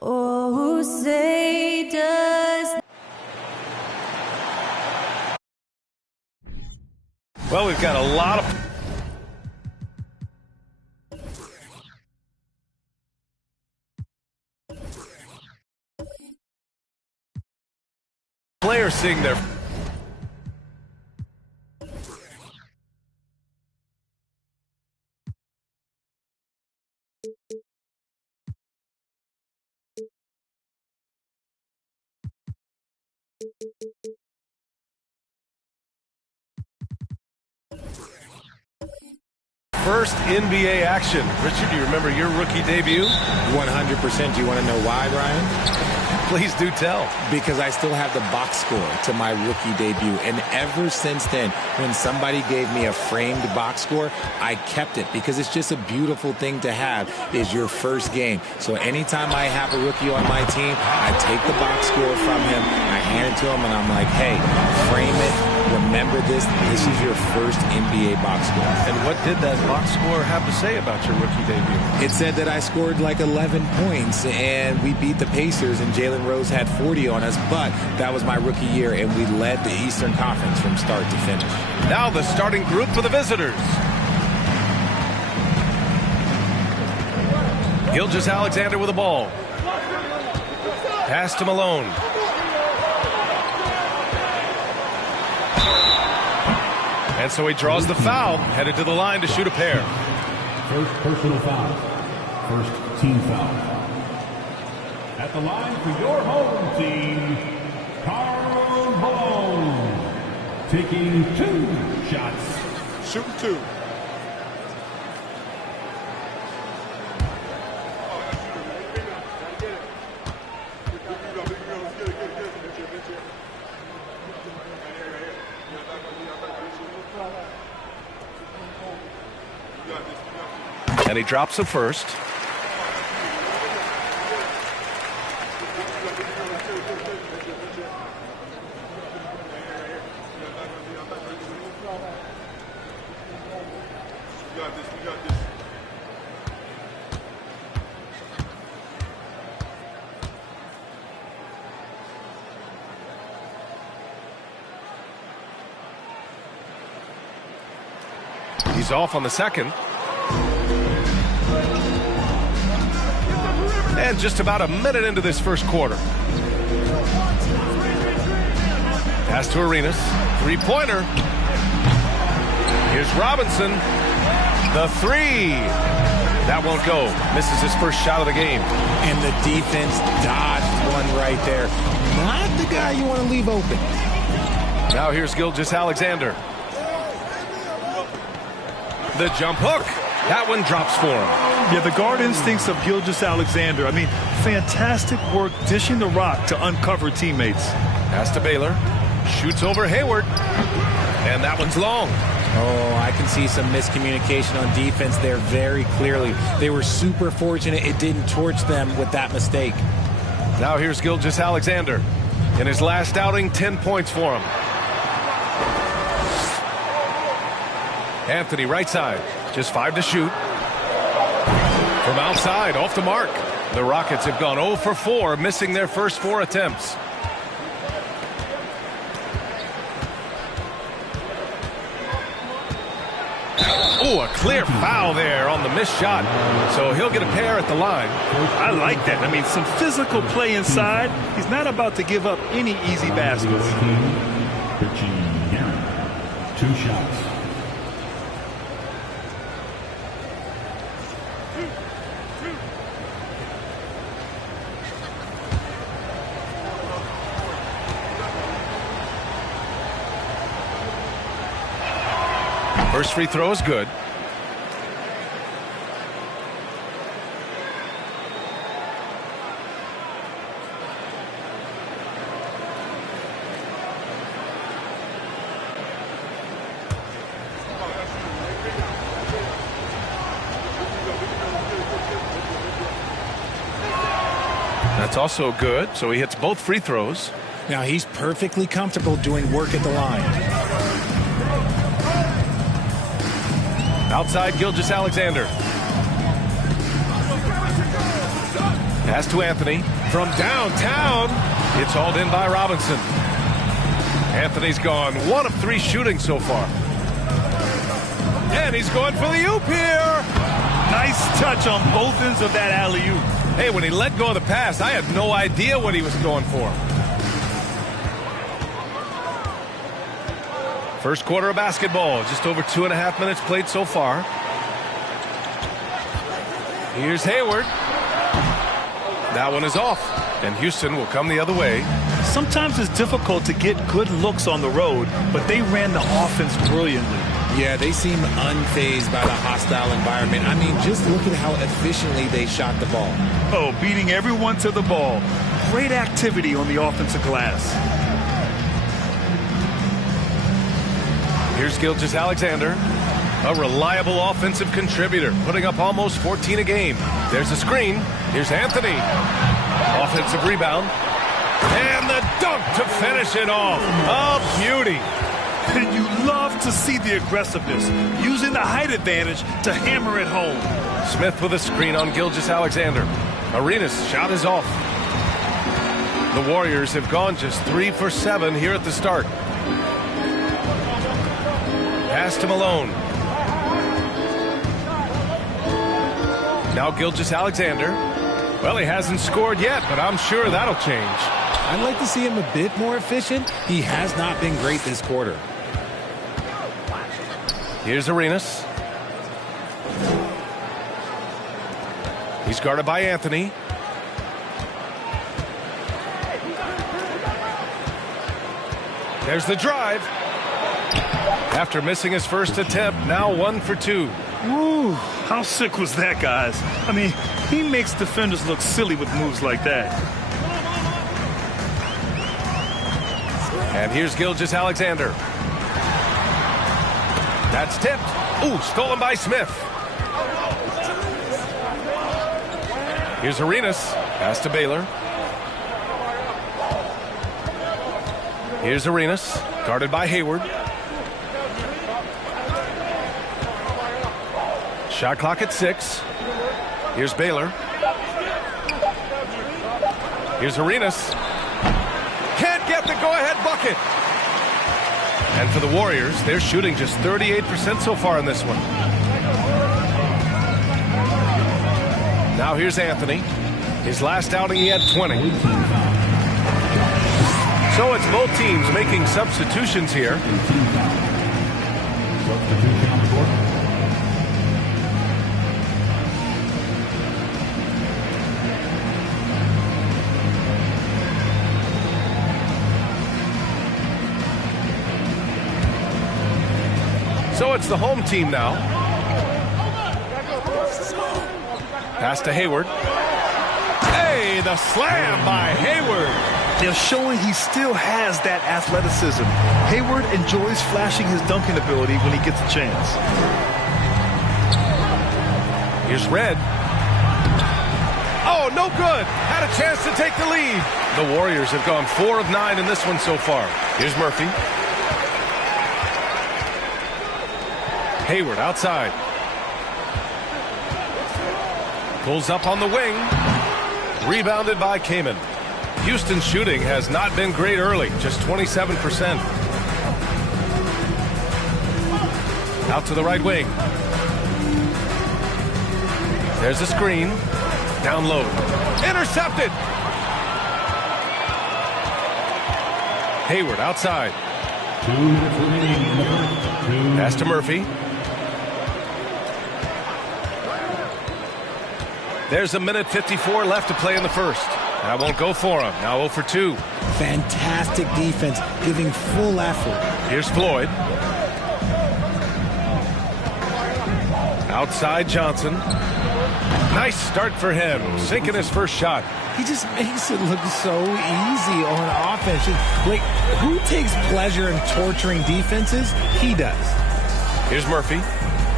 Oh, say does. Well, we've got a lot of players seeing their first NBA action. Richard, do you remember your rookie debut? 100%. Do you want to know why, Brian? Please do tell. Because I still have the box score to my rookie debut. And ever since then, when somebody gave me a framed box score, I kept it because it's just a beautiful thing to have is your first game. So anytime I have a rookie on my team, I take the box score from him, I hand it to him, and I'm like, hey, frame it. Remember this. This is your first NBA box score. And what did that box score have to say about your rookie debut? It said that I scored like 11 points, and we beat the Pacers, and Jalen Rose had 40 on us, but that was my rookie year, and we led the Eastern Conference from start to finish. Now the starting group for the visitors. Gilgeous-Alexander with the ball. Pass to Malone. And so he draws the foul, headed to the line to shoot a pair. First personal foul. First team foul. At the line for your home team, Karl Malone. taking 2 shots. Shooting 2. And he drops the first. He's off on the second. And just about a minute into this first quarter. Pass to Arenas. 3-pointer. Here's Robinson. The 3. That won't go. Misses his first shot of the game. And the defense dodged one right there. Not the guy you want to leave open. Now here's Gilgeous-Alexander. The jump hook. That one drops for him. Yeah, the guard instincts of Gilgeous-Alexander. I mean, fantastic work dishing the rock to uncover teammates. Pass to Baylor. Shoots over Hayward. And that one's long. Oh, I can see some miscommunication on defense there very clearly. They were super fortunate it didn't torch them with that mistake. Now here's Gilgeous-Alexander. In his last outing, 10 points for him. Anthony, right side. Just 5 to shoot. From outside, off the mark. The Rockets have gone 0 for 4, missing their first 4 attempts. Oh, a clear foul there on the missed shot. So he'll get a pair at the line. I like that. I mean, some physical play inside. He's not about to give up any easy baskets. 2 shots. First free throw is good. That's also good, so he hits both free throws. Now he's perfectly comfortable doing work at the line. Outside, Gilgeous-Alexander. Pass to Anthony. From downtown, it's hauled in by Robinson. Anthony's gone 1 of 3 shooting so far. And he's going for the oop here. Nice touch on both ends of that alley-oop. Hey, when he let go of the pass, I had no idea what he was going for. First quarter of basketball, just over 2.5 minutes played so far. Here's Hayward. That one is off, and Houston will come the other way. Sometimes it's difficult to get good looks on the road, but they ran the offense brilliantly. Yeah, they seem unfazed by the hostile environment. I mean, just look at how efficiently they shot the ball. Oh, beating everyone to the ball. Great activity on the offensive glass. Here's Gilgeous-Alexander, a reliable offensive contributor, putting up almost 14 a game. There's a screen. Here's Anthony. Offensive rebound. And the dunk to finish it off. A beauty. And you love to see the aggressiveness, using the height advantage to hammer it home. Smith with a screen on Gilgeous-Alexander. Arenas' shot is off. The Warriors have gone just 3 for 7 here at the start. Pass to Malone. Now Gilgeous-Alexander. Well, he hasn't scored yet, but I'm sure that'll change. I'd like to see him a bit more efficient. He has not been great this quarter. Here's Arenas. He's guarded by Anthony. There's the drive. After missing his first attempt, now 1 for 2. Woo, how sick was that, guys? I mean, he makes defenders look silly with moves like that. And here's Gilgeous-Alexander. That's tipped. Ooh, stolen by Smith. Here's Arenas. Pass to Baylor. Here's Arenas. Guarded by Hayward. Shot clock at 6. Here's Baylor. Here's Arenas. Can't get the go-ahead bucket. And for the Warriors, they're shooting just 38% so far in this one. Now here's Anthony. His last outing, he had 20. So it's both teams making substitutions here. So it's the home team now. Pass to Hayward. Hey, the slam by Hayward. They're showing he still has that athleticism. Hayward enjoys flashing his dunking ability when he gets a chance. Here's Red. Oh, no good. Had a chance to take the lead. The Warriors have gone 4 of 9 in this one so far. Here's Murphy. Hayward outside. Pulls up on the wing. Rebounded by Kamen. Houston's shooting has not been great early, just 27%. Out to the right wing. There's a screen. Down low. Intercepted. Hayward outside. 2 minutes remaining. Pass to Murphy. There's a minute 54 left to play in the first. That won't go for him. Now 0 for 2. Fantastic defense, giving full effort. Here's Floyd. Outside Johnson. Nice start for him. Sinking his first shot. He just makes it look so easy on offense. Like, who takes pleasure in torturing defenses? He does. Here's Murphy.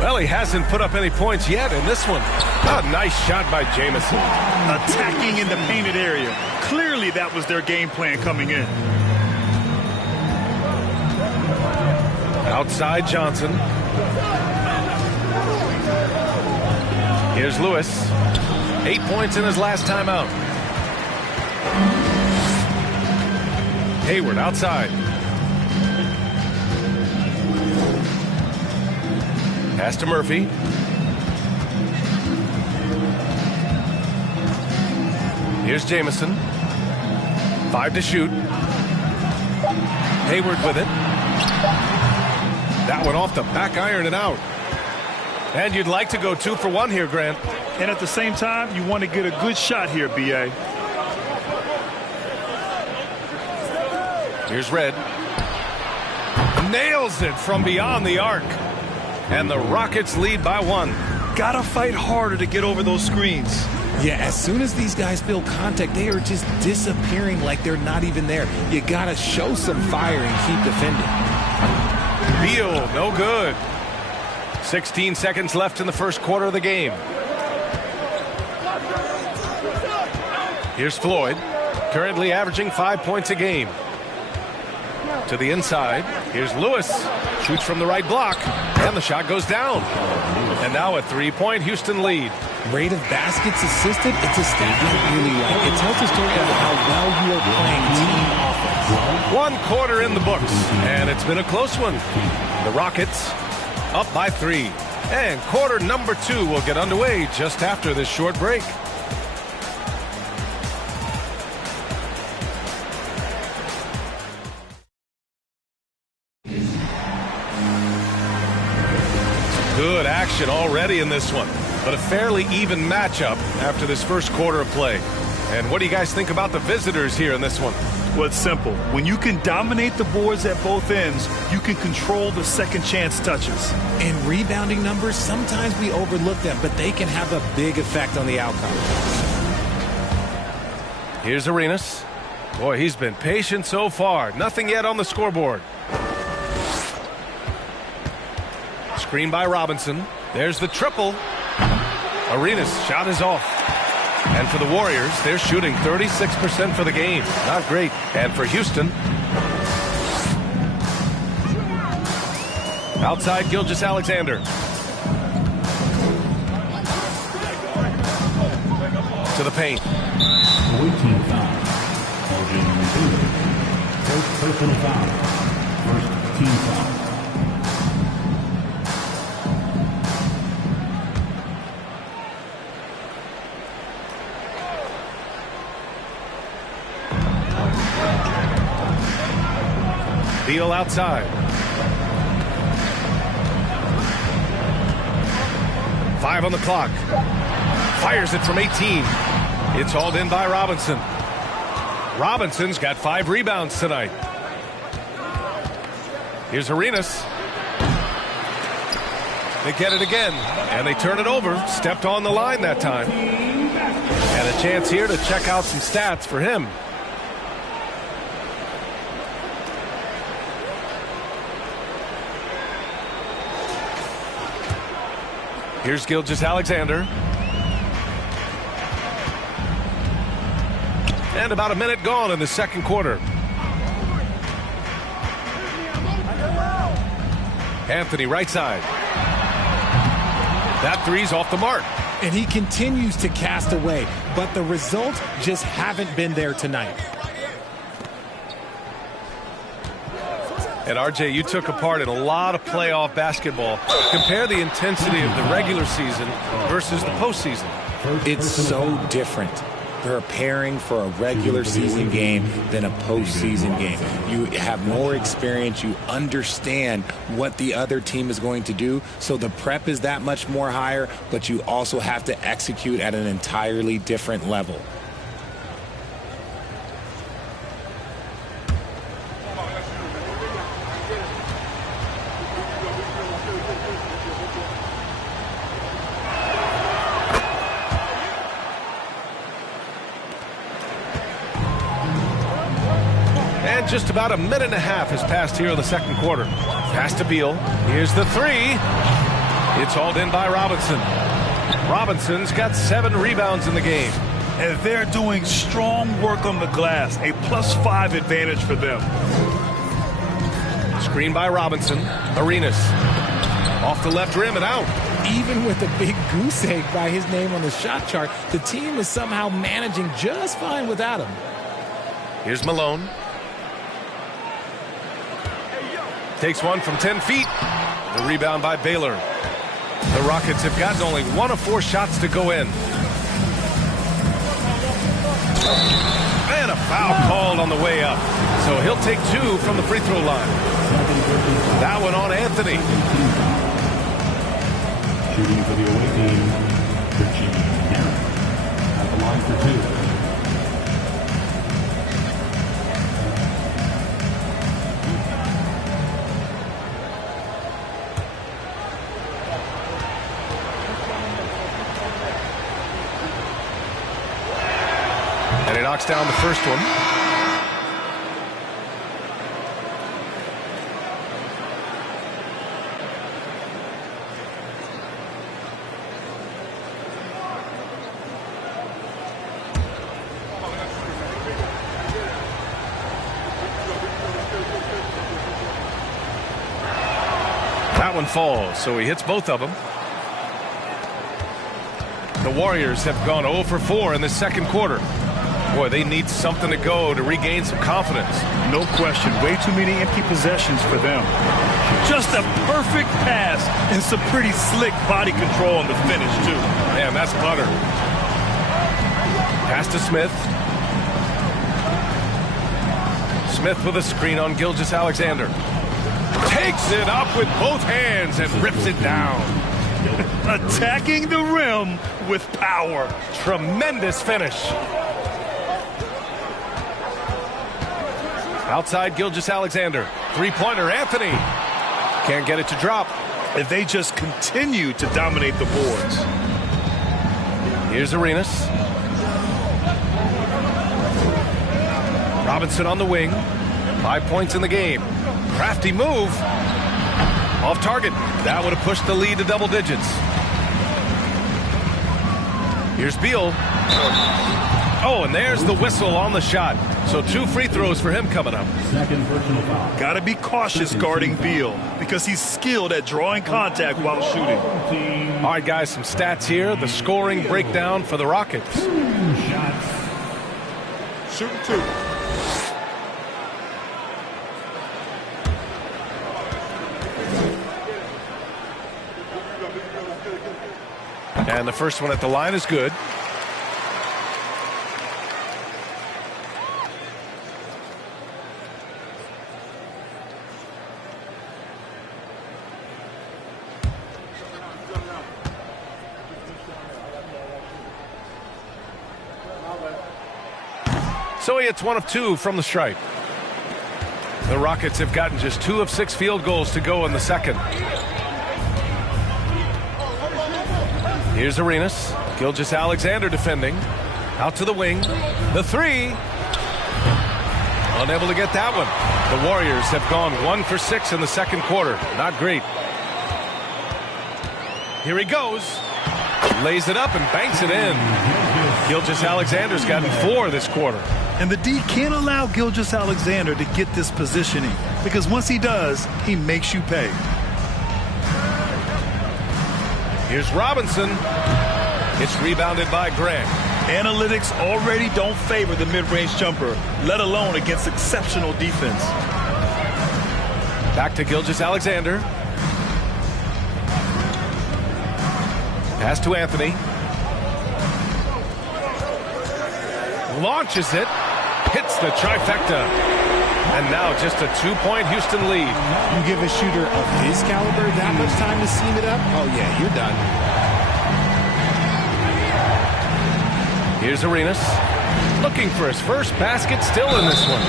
Well, he hasn't put up any points yet in this one. A nice shot by Jamison. Attacking in the painted area. Clearly that was their game plan coming in. Outside Johnson. Here's Lewis. 8 points in his last time out. Hayward outside. Pass to Murphy. Here's Jamison. 5 to shoot. Hayward with it. That one off the back iron and out. And you'd like to go 2 for 1 here, Grant. And at the same time, you want to get a good shot here, B.A. Here's Red. Nails it from beyond the arc. And the Rockets lead by 1. Gotta fight harder to get over those screens. Yeah, as soon as these guys feel contact, they are just disappearing like they're not even there. You gotta show some fire and keep defending. Beal, no good. 16 seconds left in the first quarter of the game. Here's Floyd, currently averaging 5 points a game. To the inside, here's Lewis, shoots from the right block, and the shot goes down. And now a 3-point Houston lead. Rate of baskets assisted, it's a stat I really like. It tells a story of how well you are playing team offense. 1 quarter in the books, and it's been a close one. The Rockets up by 3. And quarter number 2 will get underway just after this short break. Good action already in this one, but a fairly even matchup after this first quarter of play. And what do you guys think about the visitors here in this one? Well, it's simple. When you can dominate the boards at both ends, you can control the second chance touches. In rebounding numbers, sometimes we overlook them, but they can have a big effect on the outcome. Here's Arenas. Boy, he's been patient so far. Nothing yet on the scoreboard. Screen by Robinson. There's the triple. Arenas' shot is off. And for the Warriors, they're shooting 36% for the game. Not great. And for Houston, outside Gilgeous-Alexander. To the paint. 14 foul. First personal foul. First team foul. Beal outside. Five on the clock. Fires it from 18. It's hauled in by Robinson. Robinson's got 5 rebounds tonight. Here's Arenas. They get it again, and they turn it over. Stepped on the line that time. And a chance here to check out some stats for him. Here's Gilgeous-Alexander. And about a minute gone in the second quarter. Anthony right side. That three's off the mark. And he continues to cast away, but the results just haven't been there tonight. And RJ, you took a part in a lot of playoff basketball. Compare the intensity of the regular season versus the postseason. It's so different preparing for a regular season game than a postseason game. You have more experience. You understand what the other team is going to do. So the prep is that much more higher, but you also have to execute at an entirely different level. Just about a minute and a half has passed here in the second quarter. Pass to Beal. Here's the three. It's hauled in by Robinson. Robinson's got 7 rebounds in the game. And they're doing strong work on the glass. A +5 advantage for them. Screen by Robinson. Arenas. Off the left rim and out. Even with a big goose egg by his name on the shot chart, the team is somehow managing just fine without him. Here's Malone. Takes one from 10 feet. The rebound by Baylor. The Rockets have gotten only 1 of 4 shots to go in. And a foul called on the way up. So he'll take 2 from the free throw line. That one on Anthony. Shooting for the away team, Virginia Harris at the line for 2. And he knocks down the first one. That one falls, so he hits both of them. The Warriors have gone 0 for 4 in the second quarter. Boy, they need something to go to regain some confidence. No question. Way too many empty possessions for them. Just a perfect pass and some pretty slick body control on the finish, too. Man, that's butter. Pass to Smith. Smith with a screen on Gilgeous-Alexander. Takes it up with both hands and rips it down. Attacking the rim with power. Tremendous finish. Outside Gilgeous-Alexander. Three-pointer, Anthony. Can't get it to drop. If they just continue to dominate the boards. Here's Arenas. Robinson on the wing. 5 points in the game. Crafty move. Off target. That would have pushed the lead to double digits. Here's Beal. Oh, and there's the whistle on the shot. So 2 free throws for him coming up. Second personal foul. Got to be cautious guarding Beal because he's skilled at drawing contact while shooting. All right, guys, some stats here. The scoring breakdown for the Rockets. Shooting 2. And the first one at the line is good. So he hits 1 of 2 from the stripe. The Rockets have gotten just 2 of 6 field goals to go in the second. Here's Arenas. Gilgeous-Alexander defending. Out to the wing. The 3. Unable to get that one. The Warriors have gone 1 for 6 in the second quarter. Not great. Here he goes. Lays it up and banks it in. Gilgeous-Alexander's gotten 4 this quarter. And the D can't allow Gilgeous-Alexander to get this positioning because once he does, he makes you pay. Here's Robinson. It's rebounded by Grant. Analytics already don't favor the mid-range jumper, let alone against exceptional defense. Back to Gilgeous-Alexander. Pass to Anthony. Launches it. Hits the trifecta. And now just a 2-point Houston lead. You give a shooter of his caliber that much time to seam it up? Oh, yeah, you're done. Here's Arenas. Looking for his first basket, still in this one.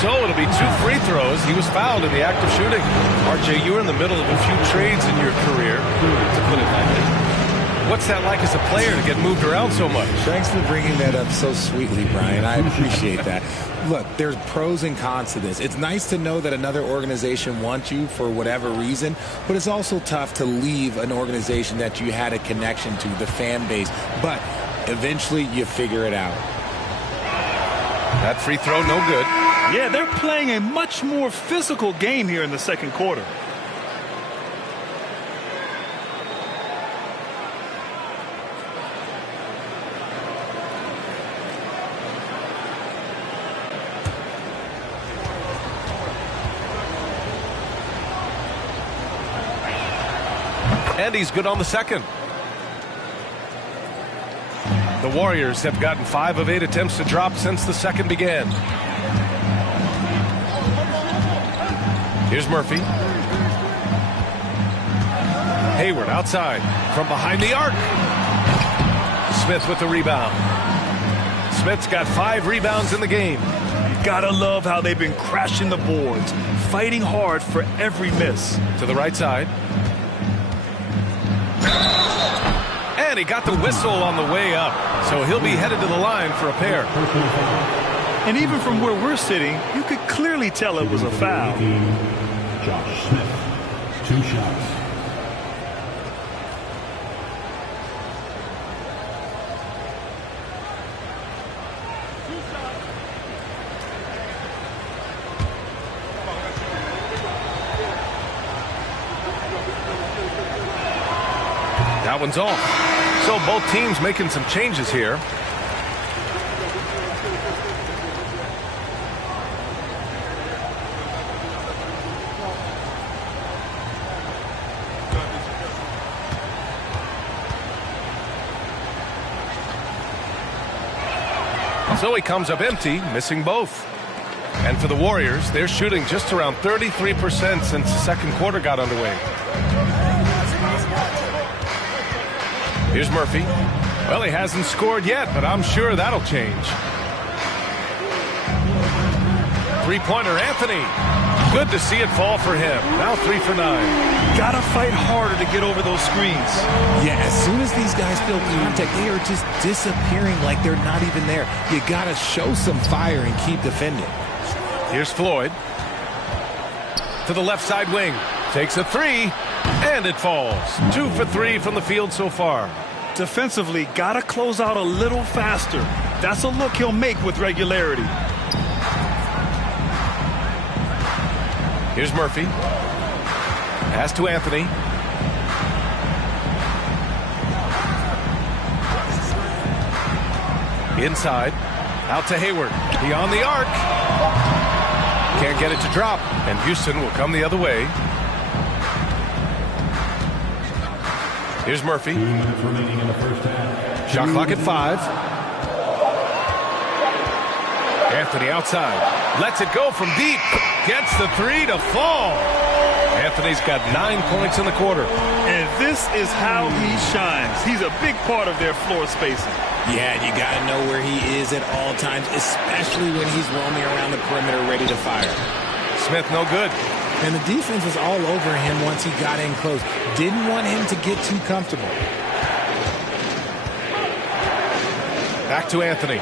So it'll be 2 free throws. He was fouled in the act of shooting. RJ, you were in the middle of a few trades in your career, to put it lightly. What's that like as a player to get moved around so much? Thanks for bringing that up so sweetly, Brian. I appreciate that. Look, there's pros and cons to this. It's nice to know that another organization wants you for whatever reason, but it's also tough to leave an organization that you had a connection to, the fan base. But eventually you figure it out. That free throw, no good. Yeah, they're playing a much more physical game here in the second quarter. And he's good on the second. The Warriors have gotten 5 of 8 attempts to drop since the second began. Here's Murphy. Hayward outside from behind the arc. Smith with the rebound. Smith's got 5 rebounds in the game. Gotta love how they've been crashing the boards, fighting hard for every miss. To the right side. And he got the whistle on the way up, so he'll be headed to the line for a pair. And even from where we're sitting, you could clearly tell it was a foul. Josh Smith, 2 shots. That one's off. So both teams making some changes here. So he comes up empty, missing both. And for the Warriors, they're shooting just around 33% since the second quarter got underway. Here's Murphy. Well, he hasn't scored yet, but I'm sure that'll change. Three-pointer, Anthony. Good to see it fall for him. Now 3 for 9. Gotta fight harder to get over those screens. Yeah, as soon as these guys feel contact, they are just disappearing like they're not even there. You gotta show some fire and keep defending. Here's Floyd. To the left side wing. Takes a 3, and it falls. 2 for 3 from the field so far. Defensively, gotta close out a little faster. That's a look he'll make with regularity. Here's Murphy. Pass to Anthony. Inside. Out to Hayward. Beyond the arc. Can't get it to drop. And Houston will come the other way. Here's Murphy. Shot clock at 5. Anthony outside. Lets it go from deep. Gets the 3 to fall. Anthony's got 9 points in the quarter. And this is how he shines. He's a big part of their floor spacing. Yeah, you got to know where he is at all times, especially when he's roaming around the perimeter ready to fire. Smith no good. And the defense was all over him once he got in close. Didn't want him to get too comfortable. Back to Anthony.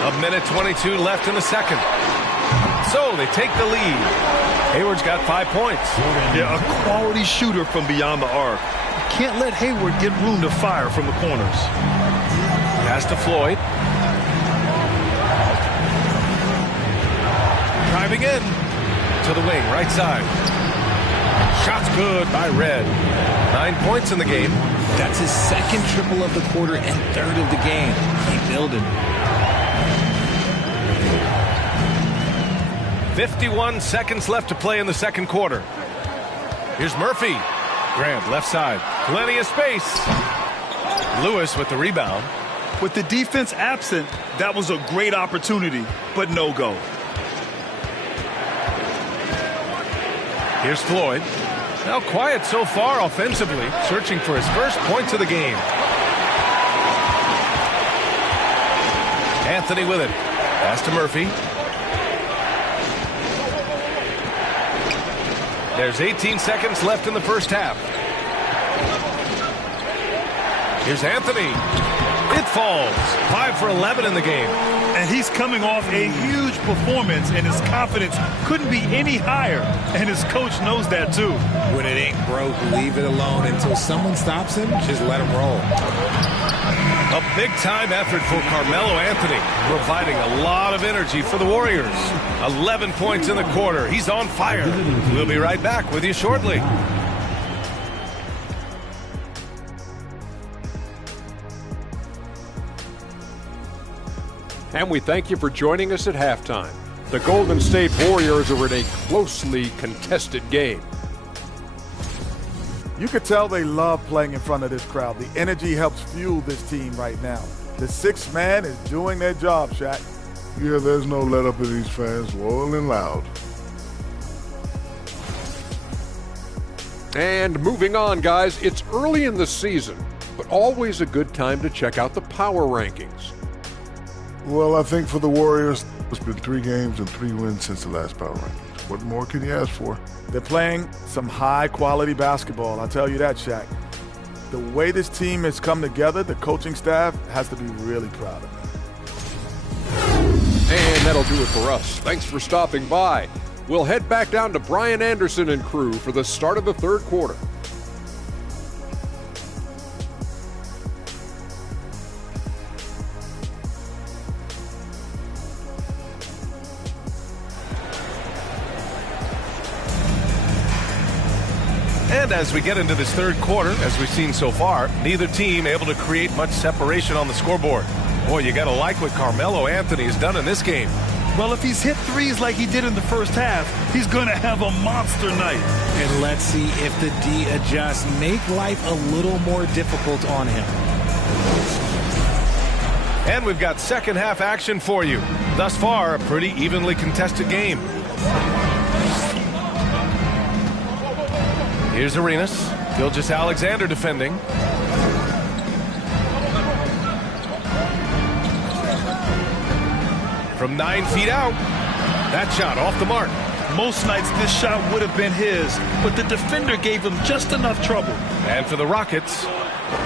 A minute 22 left in the second. So they take the lead. Hayward's got 5 points. Yeah, a quality shooter from beyond the arc. Can't let Hayward get room to fire from the corners. Pass to Floyd. Driving in to the wing, right side. Shot's good by Red. 9 points in the game. That's his second triple of the quarter and third of the game. Keep building. 51 seconds left to play in the second quarter. Here's Murphy. Grant left side. Plenty of space. Lewis with the rebound. With the defense absent, that was a great opportunity, but no go. Here's Floyd. Now quiet so far offensively, searching for his first points of the game. Anthony with it. Pass to Murphy. There's 18 seconds left in the first half. Here's Anthony. It falls. 5 for 11 in the game. And he's coming off a huge performance, and his confidence couldn't be any higher. And his coach knows that, too. When it ain't broke, leave it alone until someone stops him. Just let him roll. A big-time effort for Carmelo Anthony, providing a lot of energy for the Warriors. 11 points in the quarter. He's on fire. We'll be right back with you shortly. And we thank you for joining us at halftime. The Golden State Warriors are in a closely contested game. You could tell they love playing in front of this crowd. The energy helps fuel this team right now. The sixth man is doing their job, Shaq. Yeah, there's no let up in these fans, loyal and loud. And moving on, guys, it's early in the season, but always a good time to check out the power rankings. Well, I think for the Warriors, it's been 3 games and 3 wins since the last power rankings. What more can you ask for? They're playing some high-quality basketball, I'll tell you that, Shaq. The way this team has come together, the coaching staff has to be really proud of them. And that'll do it for us. Thanks for stopping by. We'll head back down to Brian Anderson and crew for the start of the third quarter. And as we get into this third quarter, as we've seen so far, neither team able to create much separation on the scoreboard. Boy, you got to like what Carmelo Anthony has done in this game. Well, if he's hit threes like he did in the first half, he's going to have a monster night. And let's see if the D adjusts, make life a little more difficult on him. And we've got second half action for you. Thus far, a pretty evenly contested game. Here's Arenas. Gilgeous-Alexander defending. from 9 feet out. That shot off the mark. Most nights this shot would have been his, but the defender gave him just enough trouble. And for the Rockets,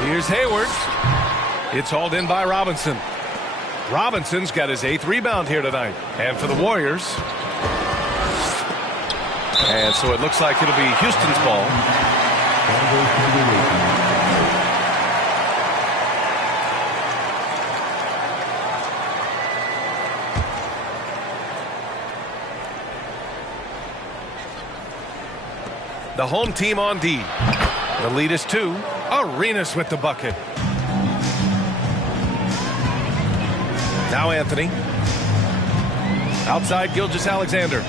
here's Hayward. It's hauled in by Robinson. Robinson's got his 8th rebound here tonight. And for the Warriors. And so it looks like it'll be Houston's ball. The home team on D. The lead is 2. Arenas with the bucket. Now Anthony. Outside Gilgeous-Alexander.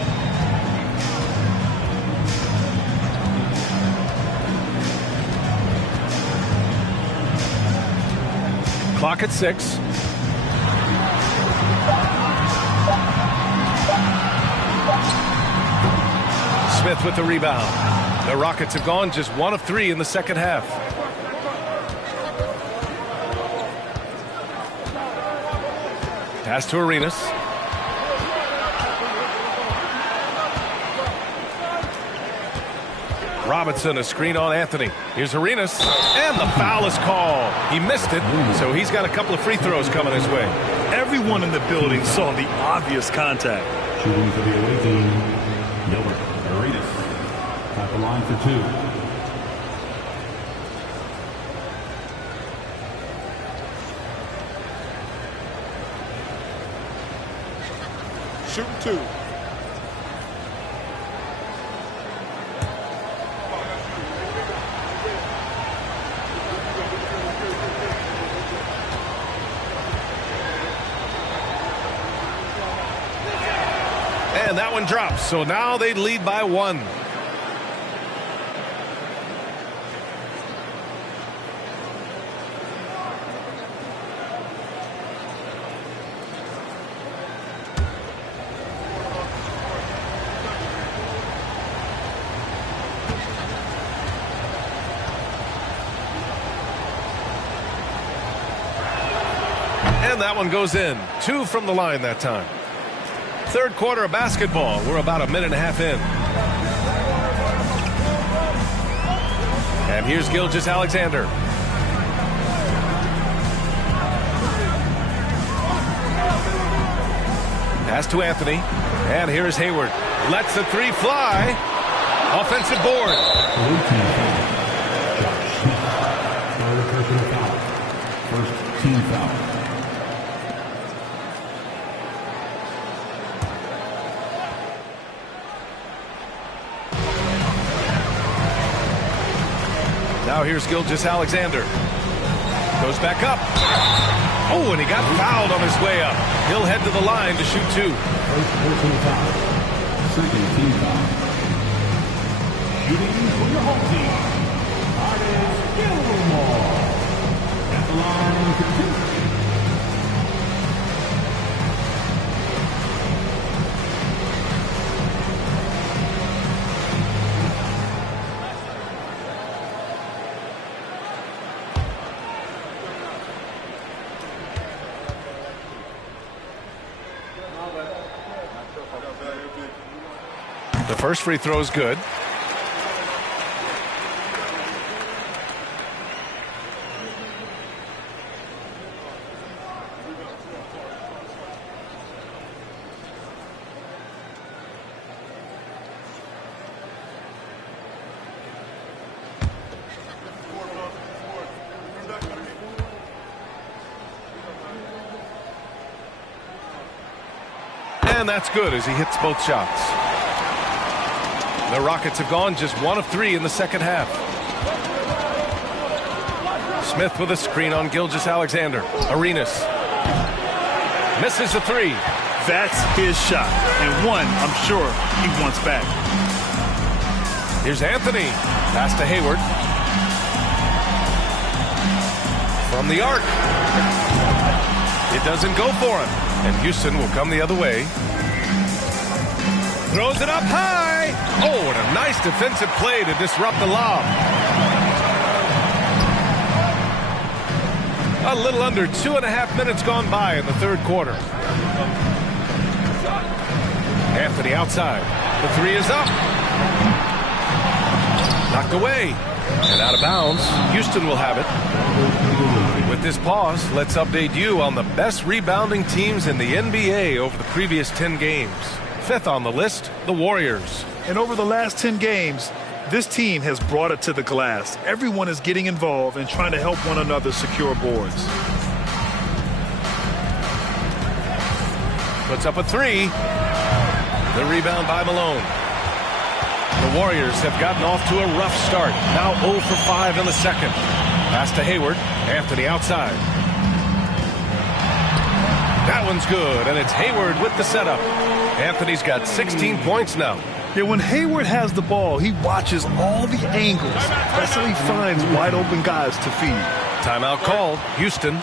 Clock at 6. Smith with the rebound. The Rockets have gone just 1 of 3 in the second half. Pass to Arenas. Robinson, a screen on Anthony. Here's Arenas, and the foul is called. He missed it, so he's got a couple of free throws coming his way. Everyone in the building saw the obvious contact. Shooting for the away team, Gilbert Arenas at the line for 2. Shooting 2. And that one drops, so now they lead by 1. And that one goes in. 2 from the line that time. Third quarter of basketball. We're about a minute and a half in. And here's Gilgeous-Alexander. Pass to Anthony. And here's Hayward. Lets the 3 fly. Offensive board. First team foul. Now here's Gilgeous-Alexander. Goes back up. Oh, and he got fouled on his way up. He'll head to the line to shoot 2. First personal foul. Second team foul. Shooting for your home team. Artis Gilmore. At the line for 2. The first free throw is good. And that's good as he hits both shots. The Rockets have gone just 1 of 3 in the second half. Smith with a screen on Gilgeous-Alexander. Arenas misses the 3. That's his shot, and one I'm sure he wants back. Here's Anthony. Pass to Hayward. From the arc. It doesn't go for him, and Houston will come the other way. Throws it up high. Oh, and a nice defensive play to disrupt the lob. A little under 2.5 minutes gone by in the third quarter. Anthony outside. The three is up. Knocked away. And out of bounds. Houston will have it. With this pause, let's update you on the best rebounding teams in the NBA over the previous 10 games. Fifth on the list, the Warriors. And over the last 10 games, this team has brought it to the glass. Everyone is getting involved and trying to help one another secure boards. Puts up a three. The rebound by Malone. The Warriors have gotten off to a rough start. Now 0 for 5 in the second. Pass to Hayward. Anthony outside. That one's good, and it's Hayward with the setup. Anthony's got 16 points now. Yeah, when Hayward has the ball, he watches all the angles. That's how he finds wide open guys to feed. Timeout called. Houston.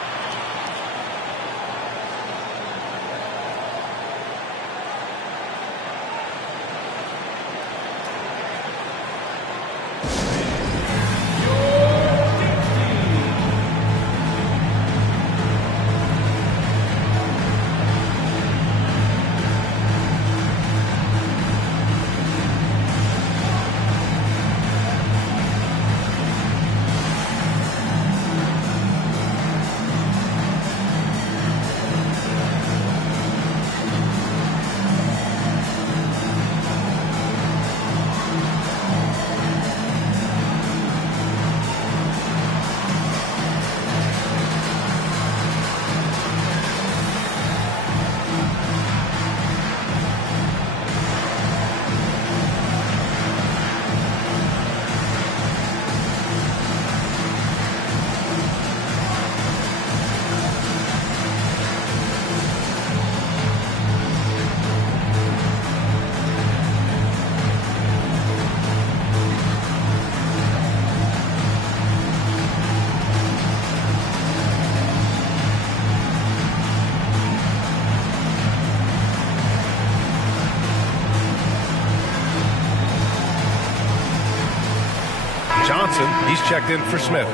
Johnson, he's checked in for Smith.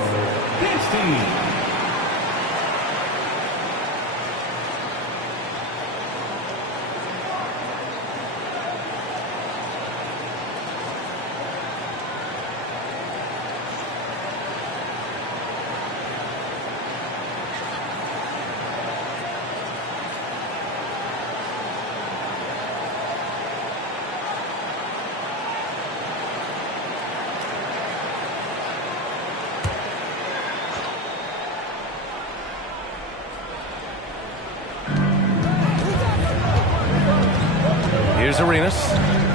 Here's Arenas,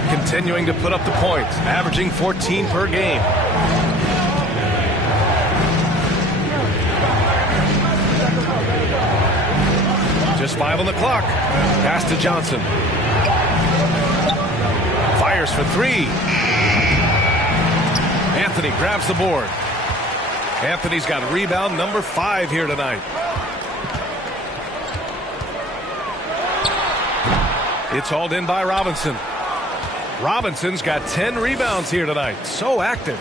continuing to put up the points, averaging 14 per game. Just 5 on the clock. Pass to Johnson. Fires for 3. Anthony grabs the board. Anthony's got rebound number 5 here tonight. It's hauled in by Robinson. Robinson's got 10 rebounds here tonight. So active.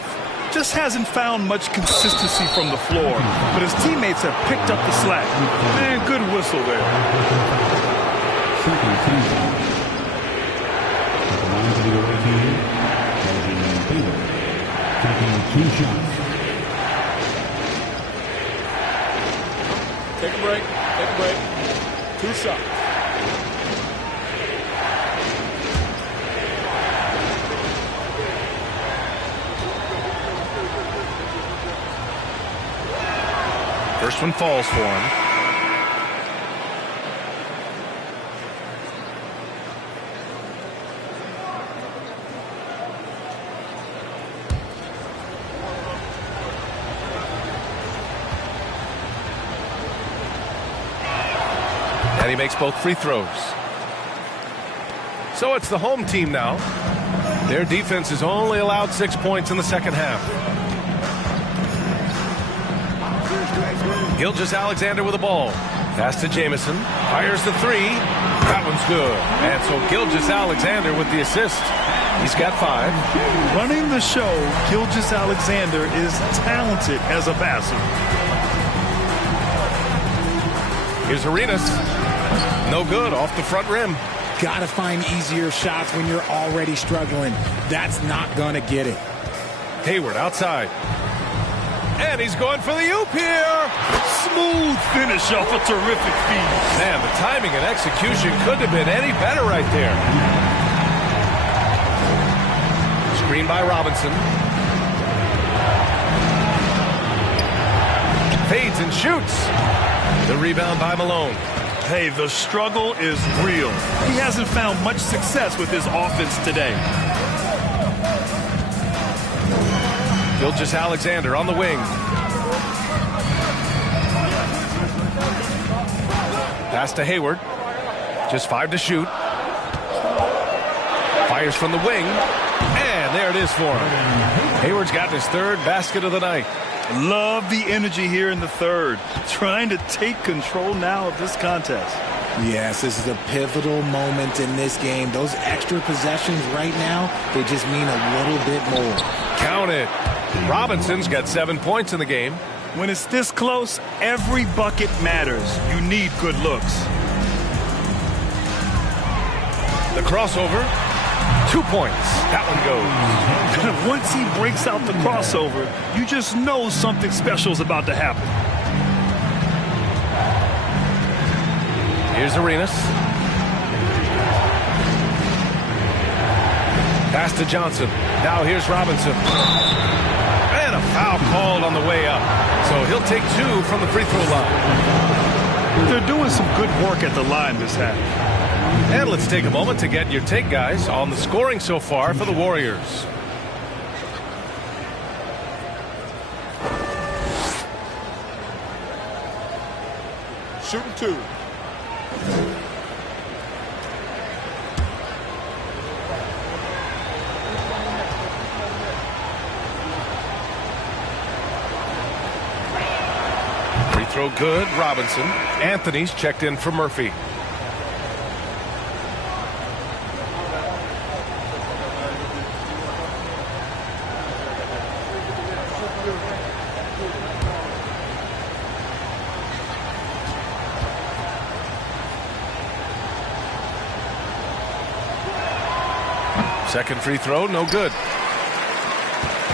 Just hasn't found much consistency from the floor, but his teammates have picked up the slack. Man, good whistle there. Taking 2 shots. Take a break. Take a break. 2 shots. First one falls for him. And he makes both free throws. So it's the home team now. Their defense has only allowed 6 points in the second half. Gilgeous-Alexander with the ball. Pass to Jamison. Fires the 3. That one's good. And so Gilgeous-Alexander with the assist. He's got 5. Running the show, Gilgeous-Alexander is talented as a passer. Here's Arenas. No good off the front rim. got to find easier shots when you're already struggling. That's not going to get it. Hayward outside. And he's going for the oop here. Smooth finish off a terrific feed. Man, the timing and execution couldn't have been any better right there. Screen by Robinson. Fades and shoots. The rebound by Malone. Hey, the struggle is real. He hasn't found much success with his offense today. Gilgeous-Alexander on the wing. Pass to Hayward. Just 5 to shoot. Fires from the wing. And there it is for him. Hayward's got his 3rd basket of the night. Love the energy here in the 3rd. Trying to take control now of this contest. Yes, this is a pivotal moment in this game. Those extra possessions right now, they just mean a little bit more. Count it. Robinson's got 7 points in the game. When it's this close, every bucket matters. You need good looks. The crossover. 2 points. That one goes. Once he breaks out the crossover, you just know something special is about to happen. Here's Arenas. Pass to Johnson. Now here's Robinson. And a foul called on the way up. So he'll take 2 from the free throw line. They're doing some good work at the line this half. And let's take a moment to get your take, guys, on the scoring so far for the Warriors. Shooting 2. Free throw good, Robinson. Anthony's checked in for Murphy. Second free throw, no good.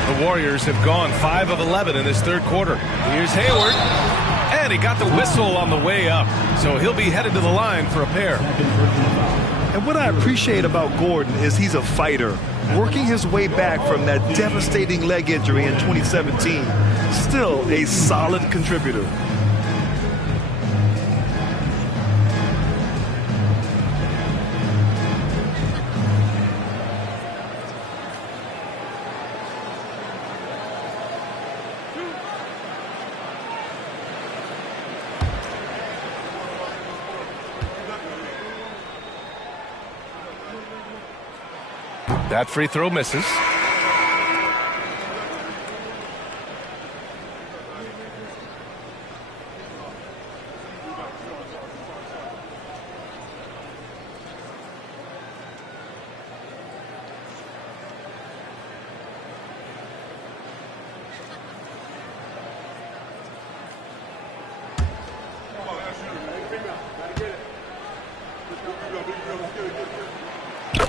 The Warriors have gone 5 of 11 in this 3rd quarter. Here's Hayward. And he got the whistle on the way up. So he'll be headed to the line for a pair. And what I appreciate about Gordon is he's a fighter. Working his way back from that devastating leg injury in 2017. Still a solid contributor. That free throw misses.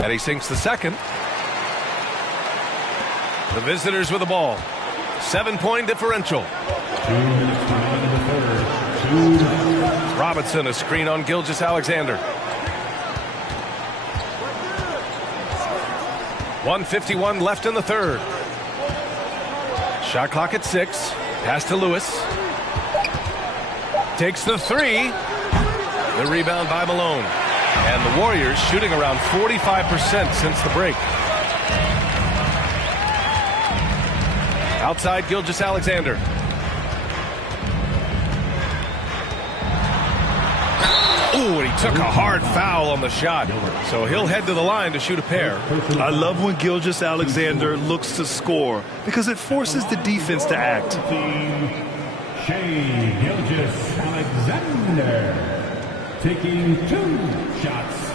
And he sinks the second. The visitors with the ball. 7-point differential. Robinson, a screen on Gilgeous-Alexander. 1:51 left in the 3rd. Shot clock at 6. Pass to Lewis. Takes the 3. The rebound by Malone. And the Warriors shooting around 45% since the break. Outside Gilgeous-Alexander. Ooh, and he took a hard foul on the shot. So he'll head to the line to shoot a pair. I love when Gilgeous-Alexander looks to score because it forces the defense to act. Shai Gilgeous-Alexander taking 2 shots.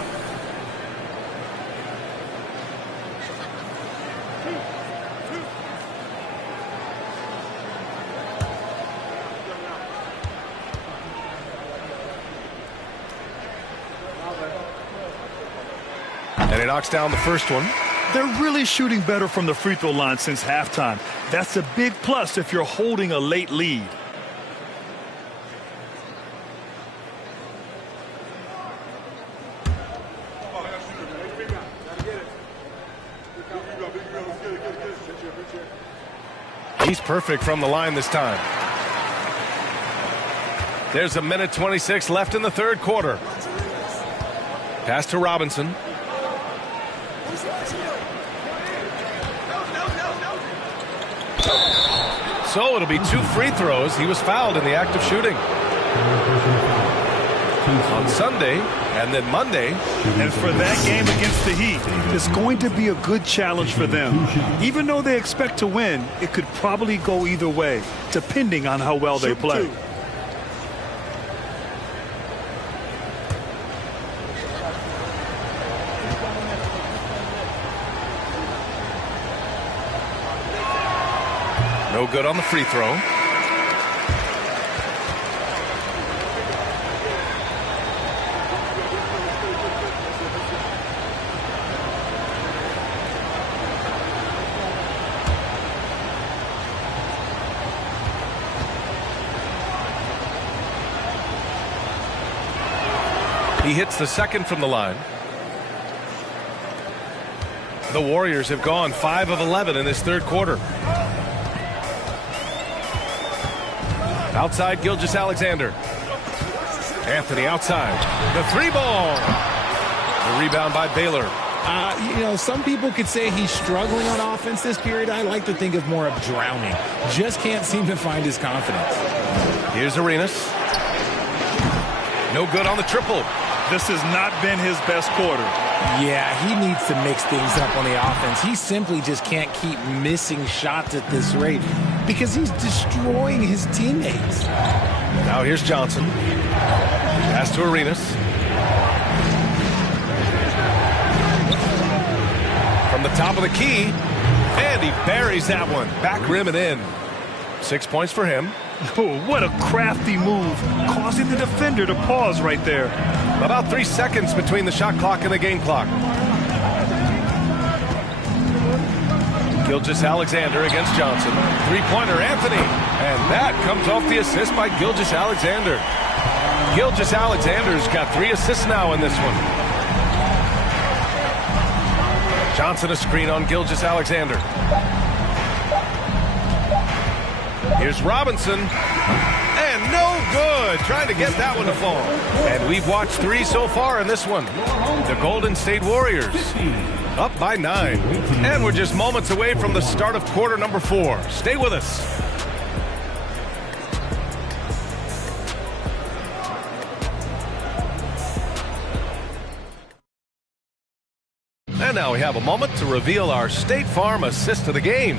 And he knocks down the first one. They're really shooting better from the free throw line since halftime. That's a big plus if you're holding a late lead. He's perfect from the line this time. There's a minute 26 left in the third quarter. Pass to Robinson. So it'll be 2 free throws. He was fouled in the act of shooting. On Sunday and then Monday. And for that game against the Heat, it's going to be a good challenge for them. Even though they expect to win, it could probably go either way, depending on how well they play. No good on the free throw. He hits the second from the line. The Warriors have gone 5 of 11 in this third quarter. Outside, Gilgeous-Alexander. Anthony outside. The 3-ball. The rebound by Baylor. Some people could say he's struggling on offense this period. I like to think of more of drowning. Just can't seem to find his confidence. Here's Arenas. No good on the triple. This has not been his best quarter. Yeah, he needs to mix things up on the offense. He simply just can't keep missing shots at this rate because he's destroying his teammates. Now here's Johnson. Pass to Arenas. From the top of the key, and he buries that one. Back rim and in. 6 points for him. Oh, what a crafty move, causing the defender to pause right there. About 3 seconds between the shot clock and the game clock. Gilgeous-Alexander against Johnson. 3-pointer Anthony. And that comes off the assist by Gilgeous-Alexander. Gilgeous-Alexander's got 3 assists now in this one. Johnson a screen on Gilgeous-Alexander. Here's Robinson. And no good. Trying to get that one to fall. And we've watched 3 so far in this one. The Golden State Warriors up by 9. And we're just moments away from the start of quarter number 4. Stay with us. And now we have a moment to reveal our State Farm assist of the game.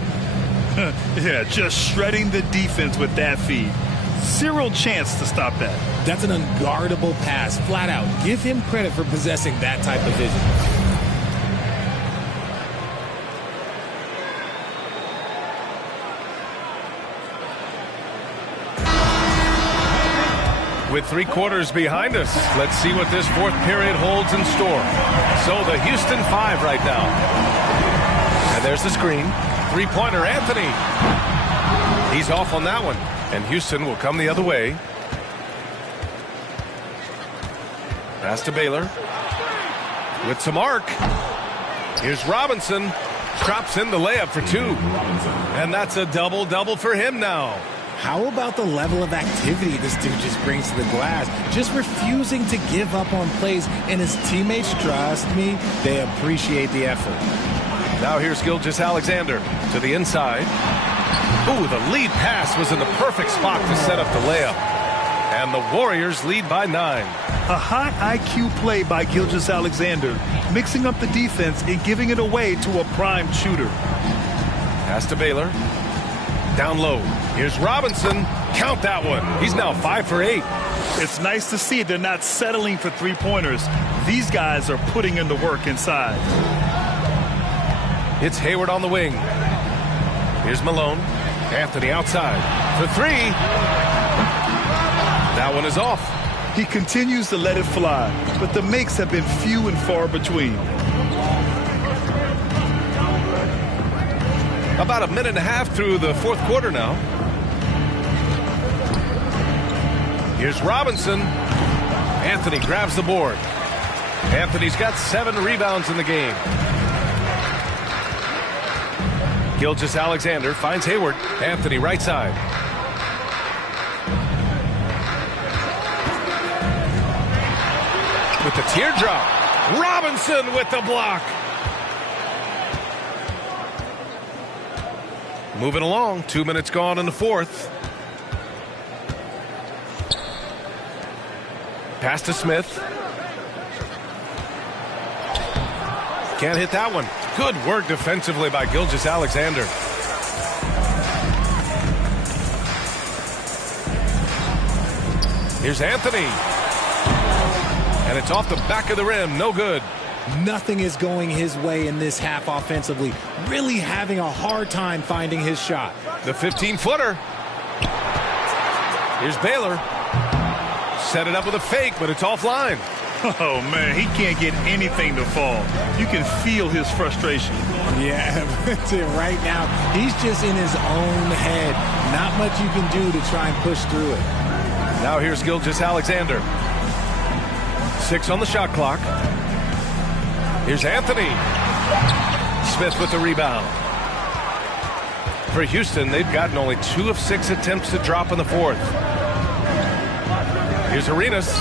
Yeah, just shredding the defense with that feed. Zero chance to stop that. That's an unguardable pass, flat out. Give him credit for possessing that type of vision. With 3 quarters behind us, let's see what this fourth period holds in store. So the Houston 5 right now. And there's the screen. 3-pointer Anthony. He's off on that one. And Houston will come the other way. Pass to Baylor. With some arc. Here's Robinson. Drops in the layup for 2. And that's a double-double for him now. How about the level of activity this dude just brings to the glass? Just refusing to give up on plays, and his teammates, trust me, they appreciate the effort. Now here's Gilgeous-Alexander to the inside. Ooh, the lead pass was in the perfect spot to set up the layup. And the Warriors lead by 9. A high IQ play by Gilgeous-Alexander, mixing up the defense and giving it away to a prime shooter. Pass to Baylor. Down low. Here's Robinson. Count that one. He's now 5 for 8. It's nice to see they're not settling for 3-pointers. These guys are putting in the work inside. It's Hayward on the wing. Here's Malone. Anthony outside. For 3. That one is off. He continues to let it fly, but the makes have been few and far between. About a minute and a half through the fourth quarter now. Here's Robinson. Anthony grabs the board. Anthony's got 7 rebounds in the game. Gilgeous-Alexander finds Hayward. Anthony right side. With the teardrop. Robinson with the block. Moving along. 2 minutes gone in the fourth. Pass to Smith. Can't hit that one. Good work defensively by Gilgeous-Alexander. Here's Anthony. And it's off the back of the rim. No good. Nothing is going his way in this half offensively. Really having a hard time finding his shot. The 15-footer. Here's Baylor. Set it up with a fake, but it's offline. Oh, man, he can't get anything to fall. You can feel his frustration. Yeah, right now, he's just in his own head. Not much you can do to try and push through it. Now here's Gilgeous-Alexander. 6 on the shot clock. Here's Anthony. Smith with the rebound. For Houston, they've gotten only 2 of 6 attempts to drop in the fourth. Here's Arenas.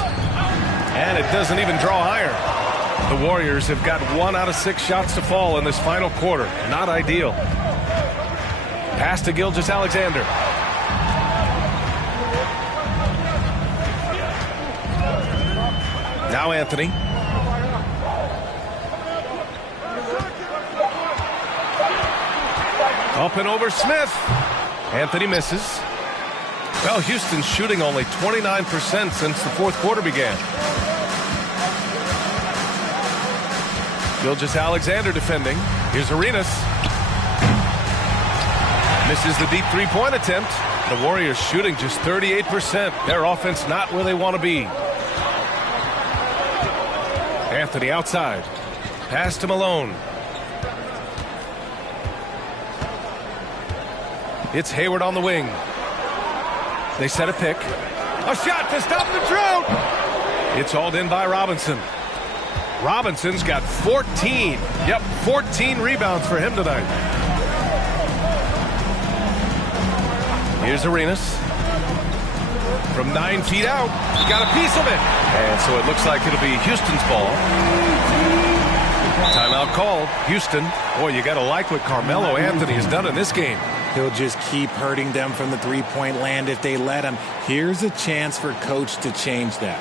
And it doesn't even draw higher. The Warriors have got 1 out of 6 shots to fall in this final quarter. Not ideal. Pass to Gilgeous-Alexander. Now Anthony. Up and over Smith. Anthony misses. Well, Houston's shooting only 29% since the fourth quarter began. Gilgeous-Alexander defending. Here's Arenas. Misses the deep three-point attempt. The Warriors shooting just 38%. Their offense not where they want to be. Anthony outside. Pass to Malone. It's Hayward on the wing. They set a pick. A shot to stop the drought. It's hauled in by Robinson. Robinson's got 14. Yep, 14 rebounds for him tonight. Here's Arenas. From 9 feet out. Got a piece of it. And so it looks like it'll be Houston's ball. Timeout called. Houston. Boy, you got to like what Carmelo Anthony has done in this game. He'll just keep hurting them from the three-point land if they let him. Here's a chance for Coach to change that.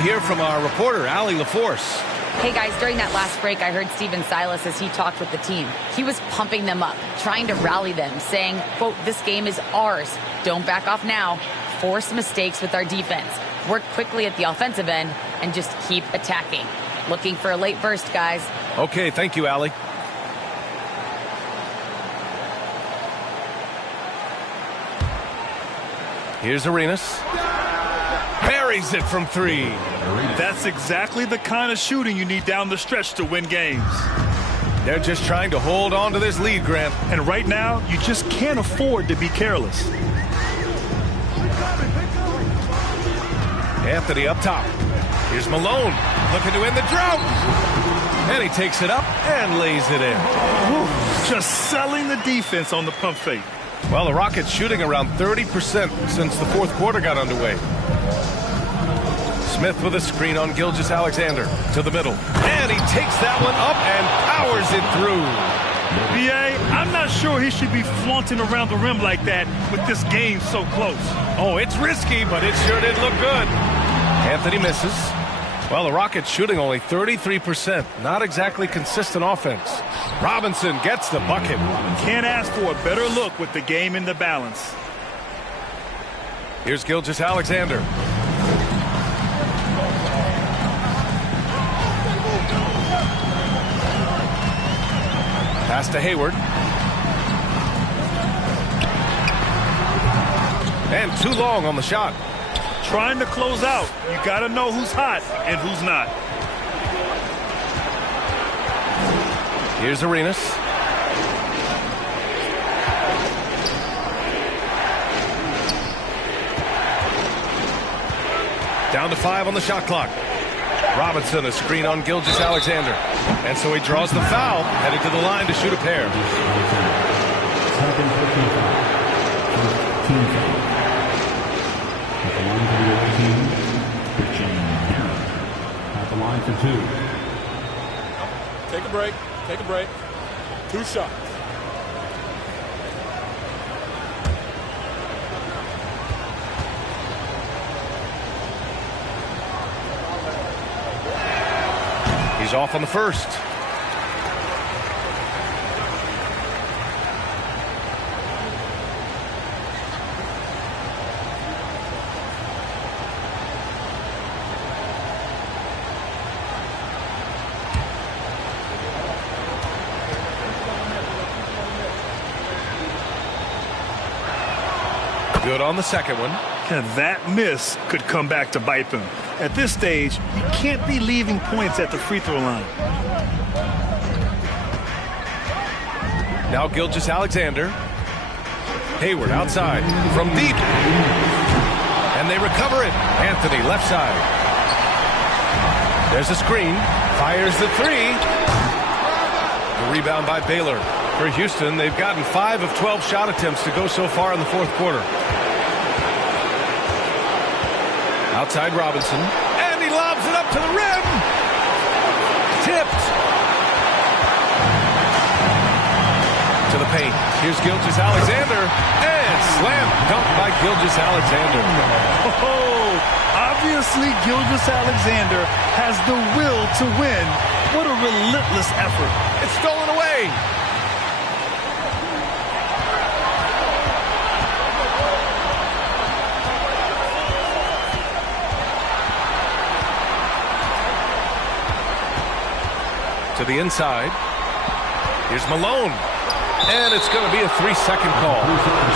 Hear from our reporter, Allie LaForce. Hey guys, during that last break, I heard Stephen Silas as he talked with the team. He was pumping them up, trying to rally them, saying, quote, "This game is ours. Don't back off now. Force mistakes with our defense. Work quickly at the offensive end and just keep attacking." Looking for a late burst, guys. Okay, thank you, Allie. Here's Arenas. buries it from 3. That's exactly the kind of shooting you need down the stretch to win games. They're just trying to hold on to this lead, Grant. And right now, you just can't afford to be careless. Anthony up top. Here's Malone looking to end the drought. And he takes it up and lays it in. Just selling the defense on the pump fake. Well, the Rockets shooting around 30% since the fourth quarter got underway. Smith with a screen on Gilgeous-Alexander to the middle. And he takes that one up and powers it through. B.A., I'm not sure he should be flaunting around the rim like that with this game so close. Oh, it's risky, but it sure did look good. Anthony misses. Well, the Rockets shooting only 33%. Not exactly consistent offense. Robinson gets the bucket. Can't ask for a better look with the game in the balance. Here's Gilgeous-Alexander. Pass to Hayward. And too long on the shot. Trying to close out. You got to know who's hot and who's not. Here's Arenas. Down to 5 on the shot clock. Robinson, a screen on Gilgeous-Alexander. And so he draws the foul, heading to the line to shoot a pair. At the line for 2. Take a break. Take a break. 2 shots. He's off on the first. Good on the second one. And that miss could come back to bite them. At this stage, you can't be leaving points at the free throw line. Now Gilgeous-Alexander. Hayward outside from deep. And they recover it. Anthony left side. There's a screen. Fires the 3. The rebound by Baylor. For Houston, they've gotten 5 of 12 shot attempts to go so far in the fourth quarter. Outside Robinson. And he lobs it up to the rim. Tipped. To the paint. Here's Gilgeous-Alexander. And slam dunk by Gilgeous-Alexander. Oh, obviously Gilgeous-Alexander has the will to win. What a relentless effort. It's stolen away. To the inside. Here's Malone. And it's going to be a 3-second call.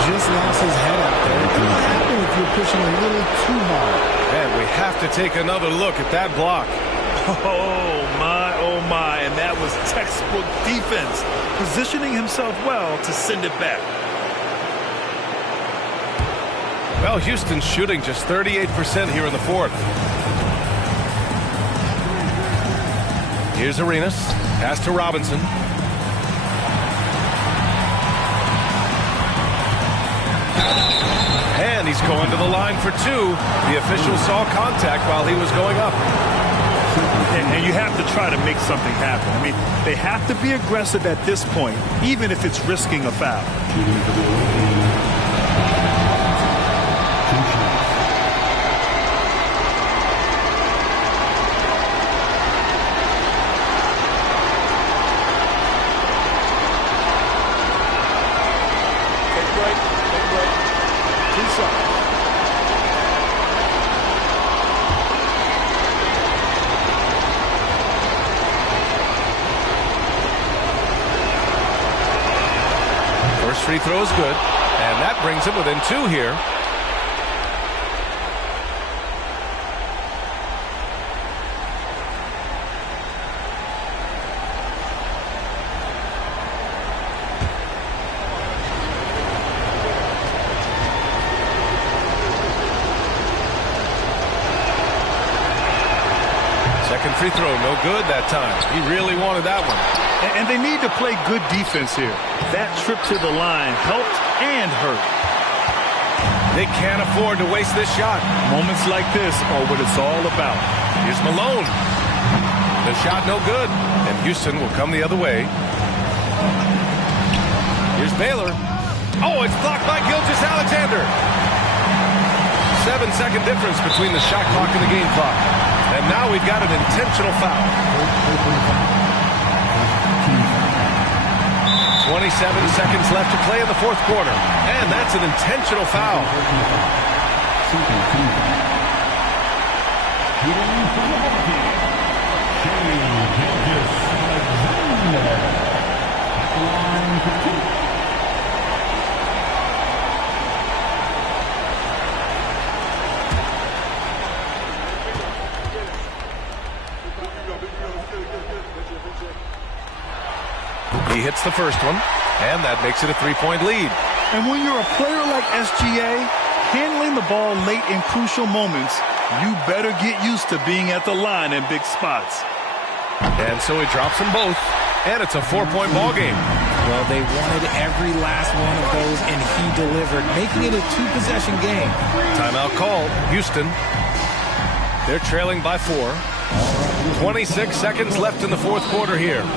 Just lost his head out there. What will happen if you're pushing a little too hard? And we have to take another look at that block. Oh my. And that was textbook defense. Positioning himself well to send it back. Well, Houston's shooting just 38% here in the fourth. Here's Arenas. Pass to Robinson. And he's going to the line for 2. The official saw contact while he was going up. And you have to try to make something happen. I mean, they have to be aggressive at this point, even if it's risking a foul. Free throw is good, and that brings him within 2 here. Second free throw, no good that time. He really wanted that one. And they need to play good defense here. That trip to the line helped and hurt. They can't afford to waste this shot. Moments like this are what it's all about. Here's Malone. The shot no good, and Houston will come the other way. Here's Baylor. Oh, it's blocked by Gilgeous-Alexander. 7-second difference between the shot clock and the game clock. And now we've got an intentional foul. 27 seconds left to play in the fourth quarter. And that's an intentional foul. He hits the first one, and that makes it a 3-point lead. And when you're a player like SGA, handling the ball late in crucial moments, you better get used to being at the line in big spots. And so he drops them both, and it's a 4-point ball game. Well, they wanted every last one of those, and he delivered, making it a 2-possession game. Timeout called. Houston. They're trailing by 4. 26 seconds left in the fourth quarter here.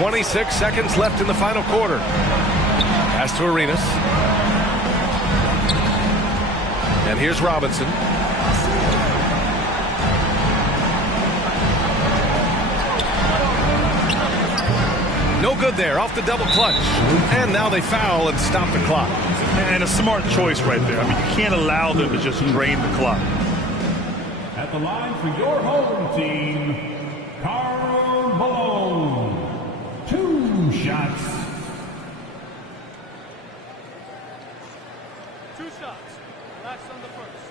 26 seconds left in the final quarter. Pass to Arenas. And here's Robinson. No good there, off the double clutch. And now they foul and stop the clock. And a smart choice right there. I mean, you can't allow them to just drain the clock. At the line for your home team, Karl Malone. 2 shots. 2 shots. Last on the first.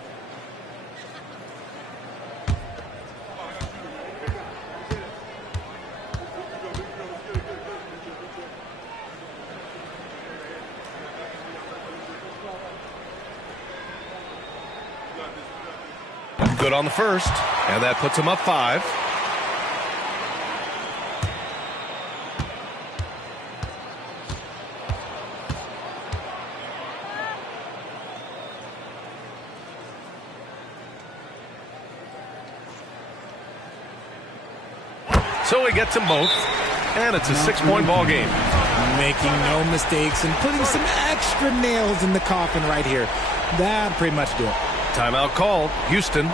Good on the first, and that puts him up 5. So he gets them both, and it's a 6-point ball game. Making no mistakes and putting some extra nails in the coffin right here. That pretty much do it. Timeout called. Houston.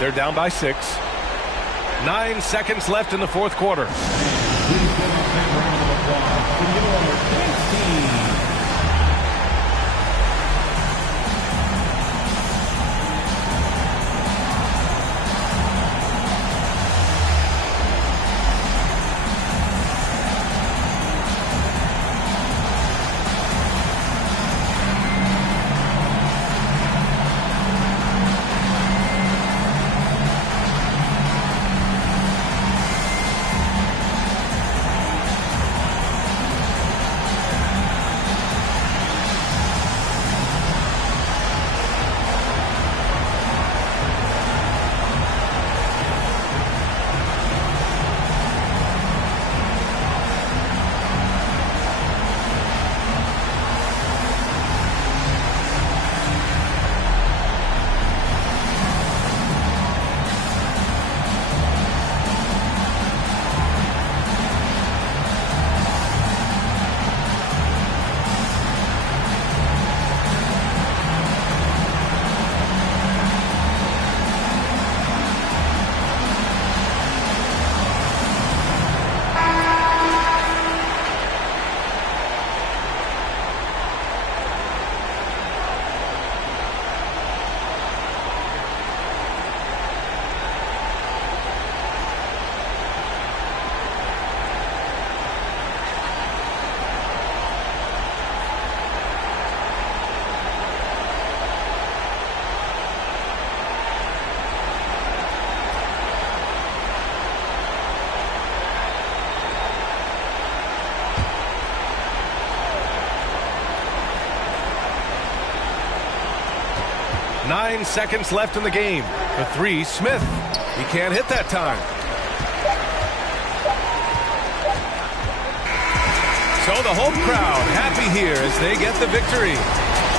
They're down by 6. 9 seconds left in the fourth quarter. 9 seconds left in the game. The three, Smith. He can't hit that time. So the home crowd happy here as they get the victory.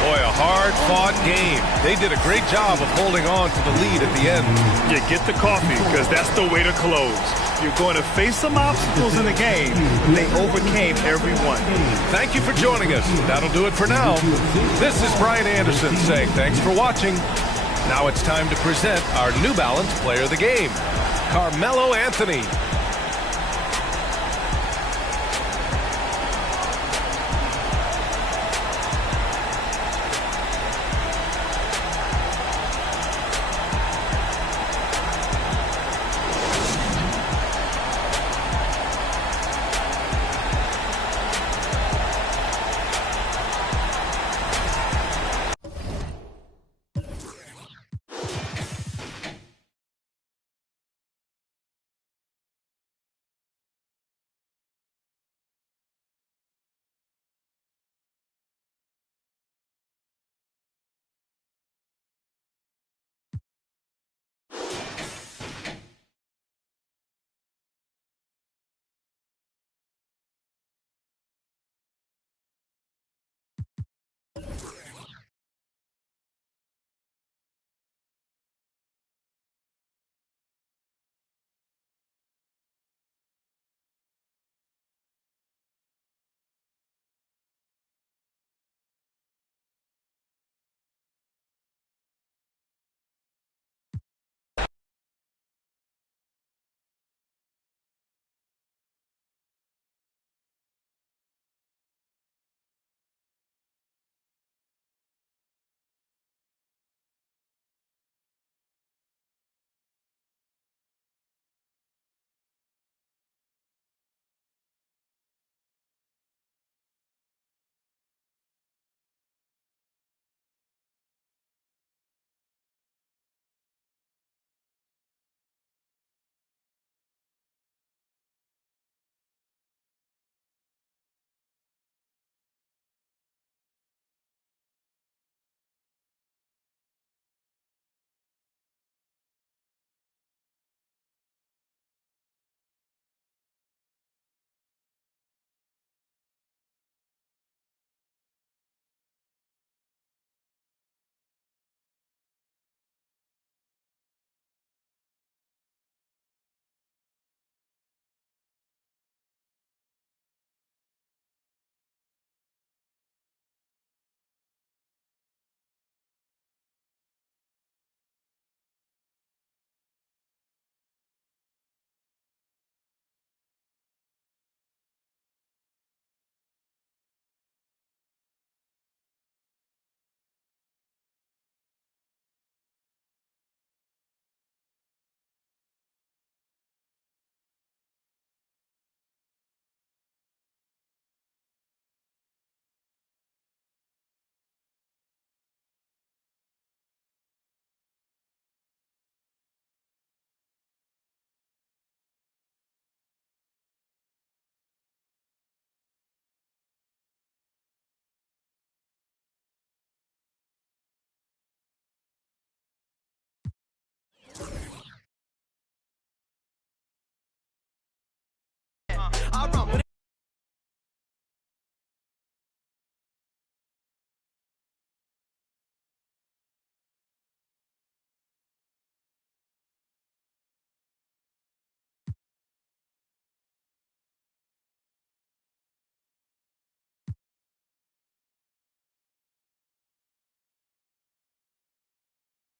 Boy, a hard-fought game. They did a great job of holding on to the lead at the end. You get the coffee, because that's the way to close. You're going to face some obstacles in the game, but they overcame every one. Thank you for joining us. That'll do it for now. This is Brian Anderson saying thanks for watching. Now it's time to present our New Balance Player of the Game, Carmelo Anthony.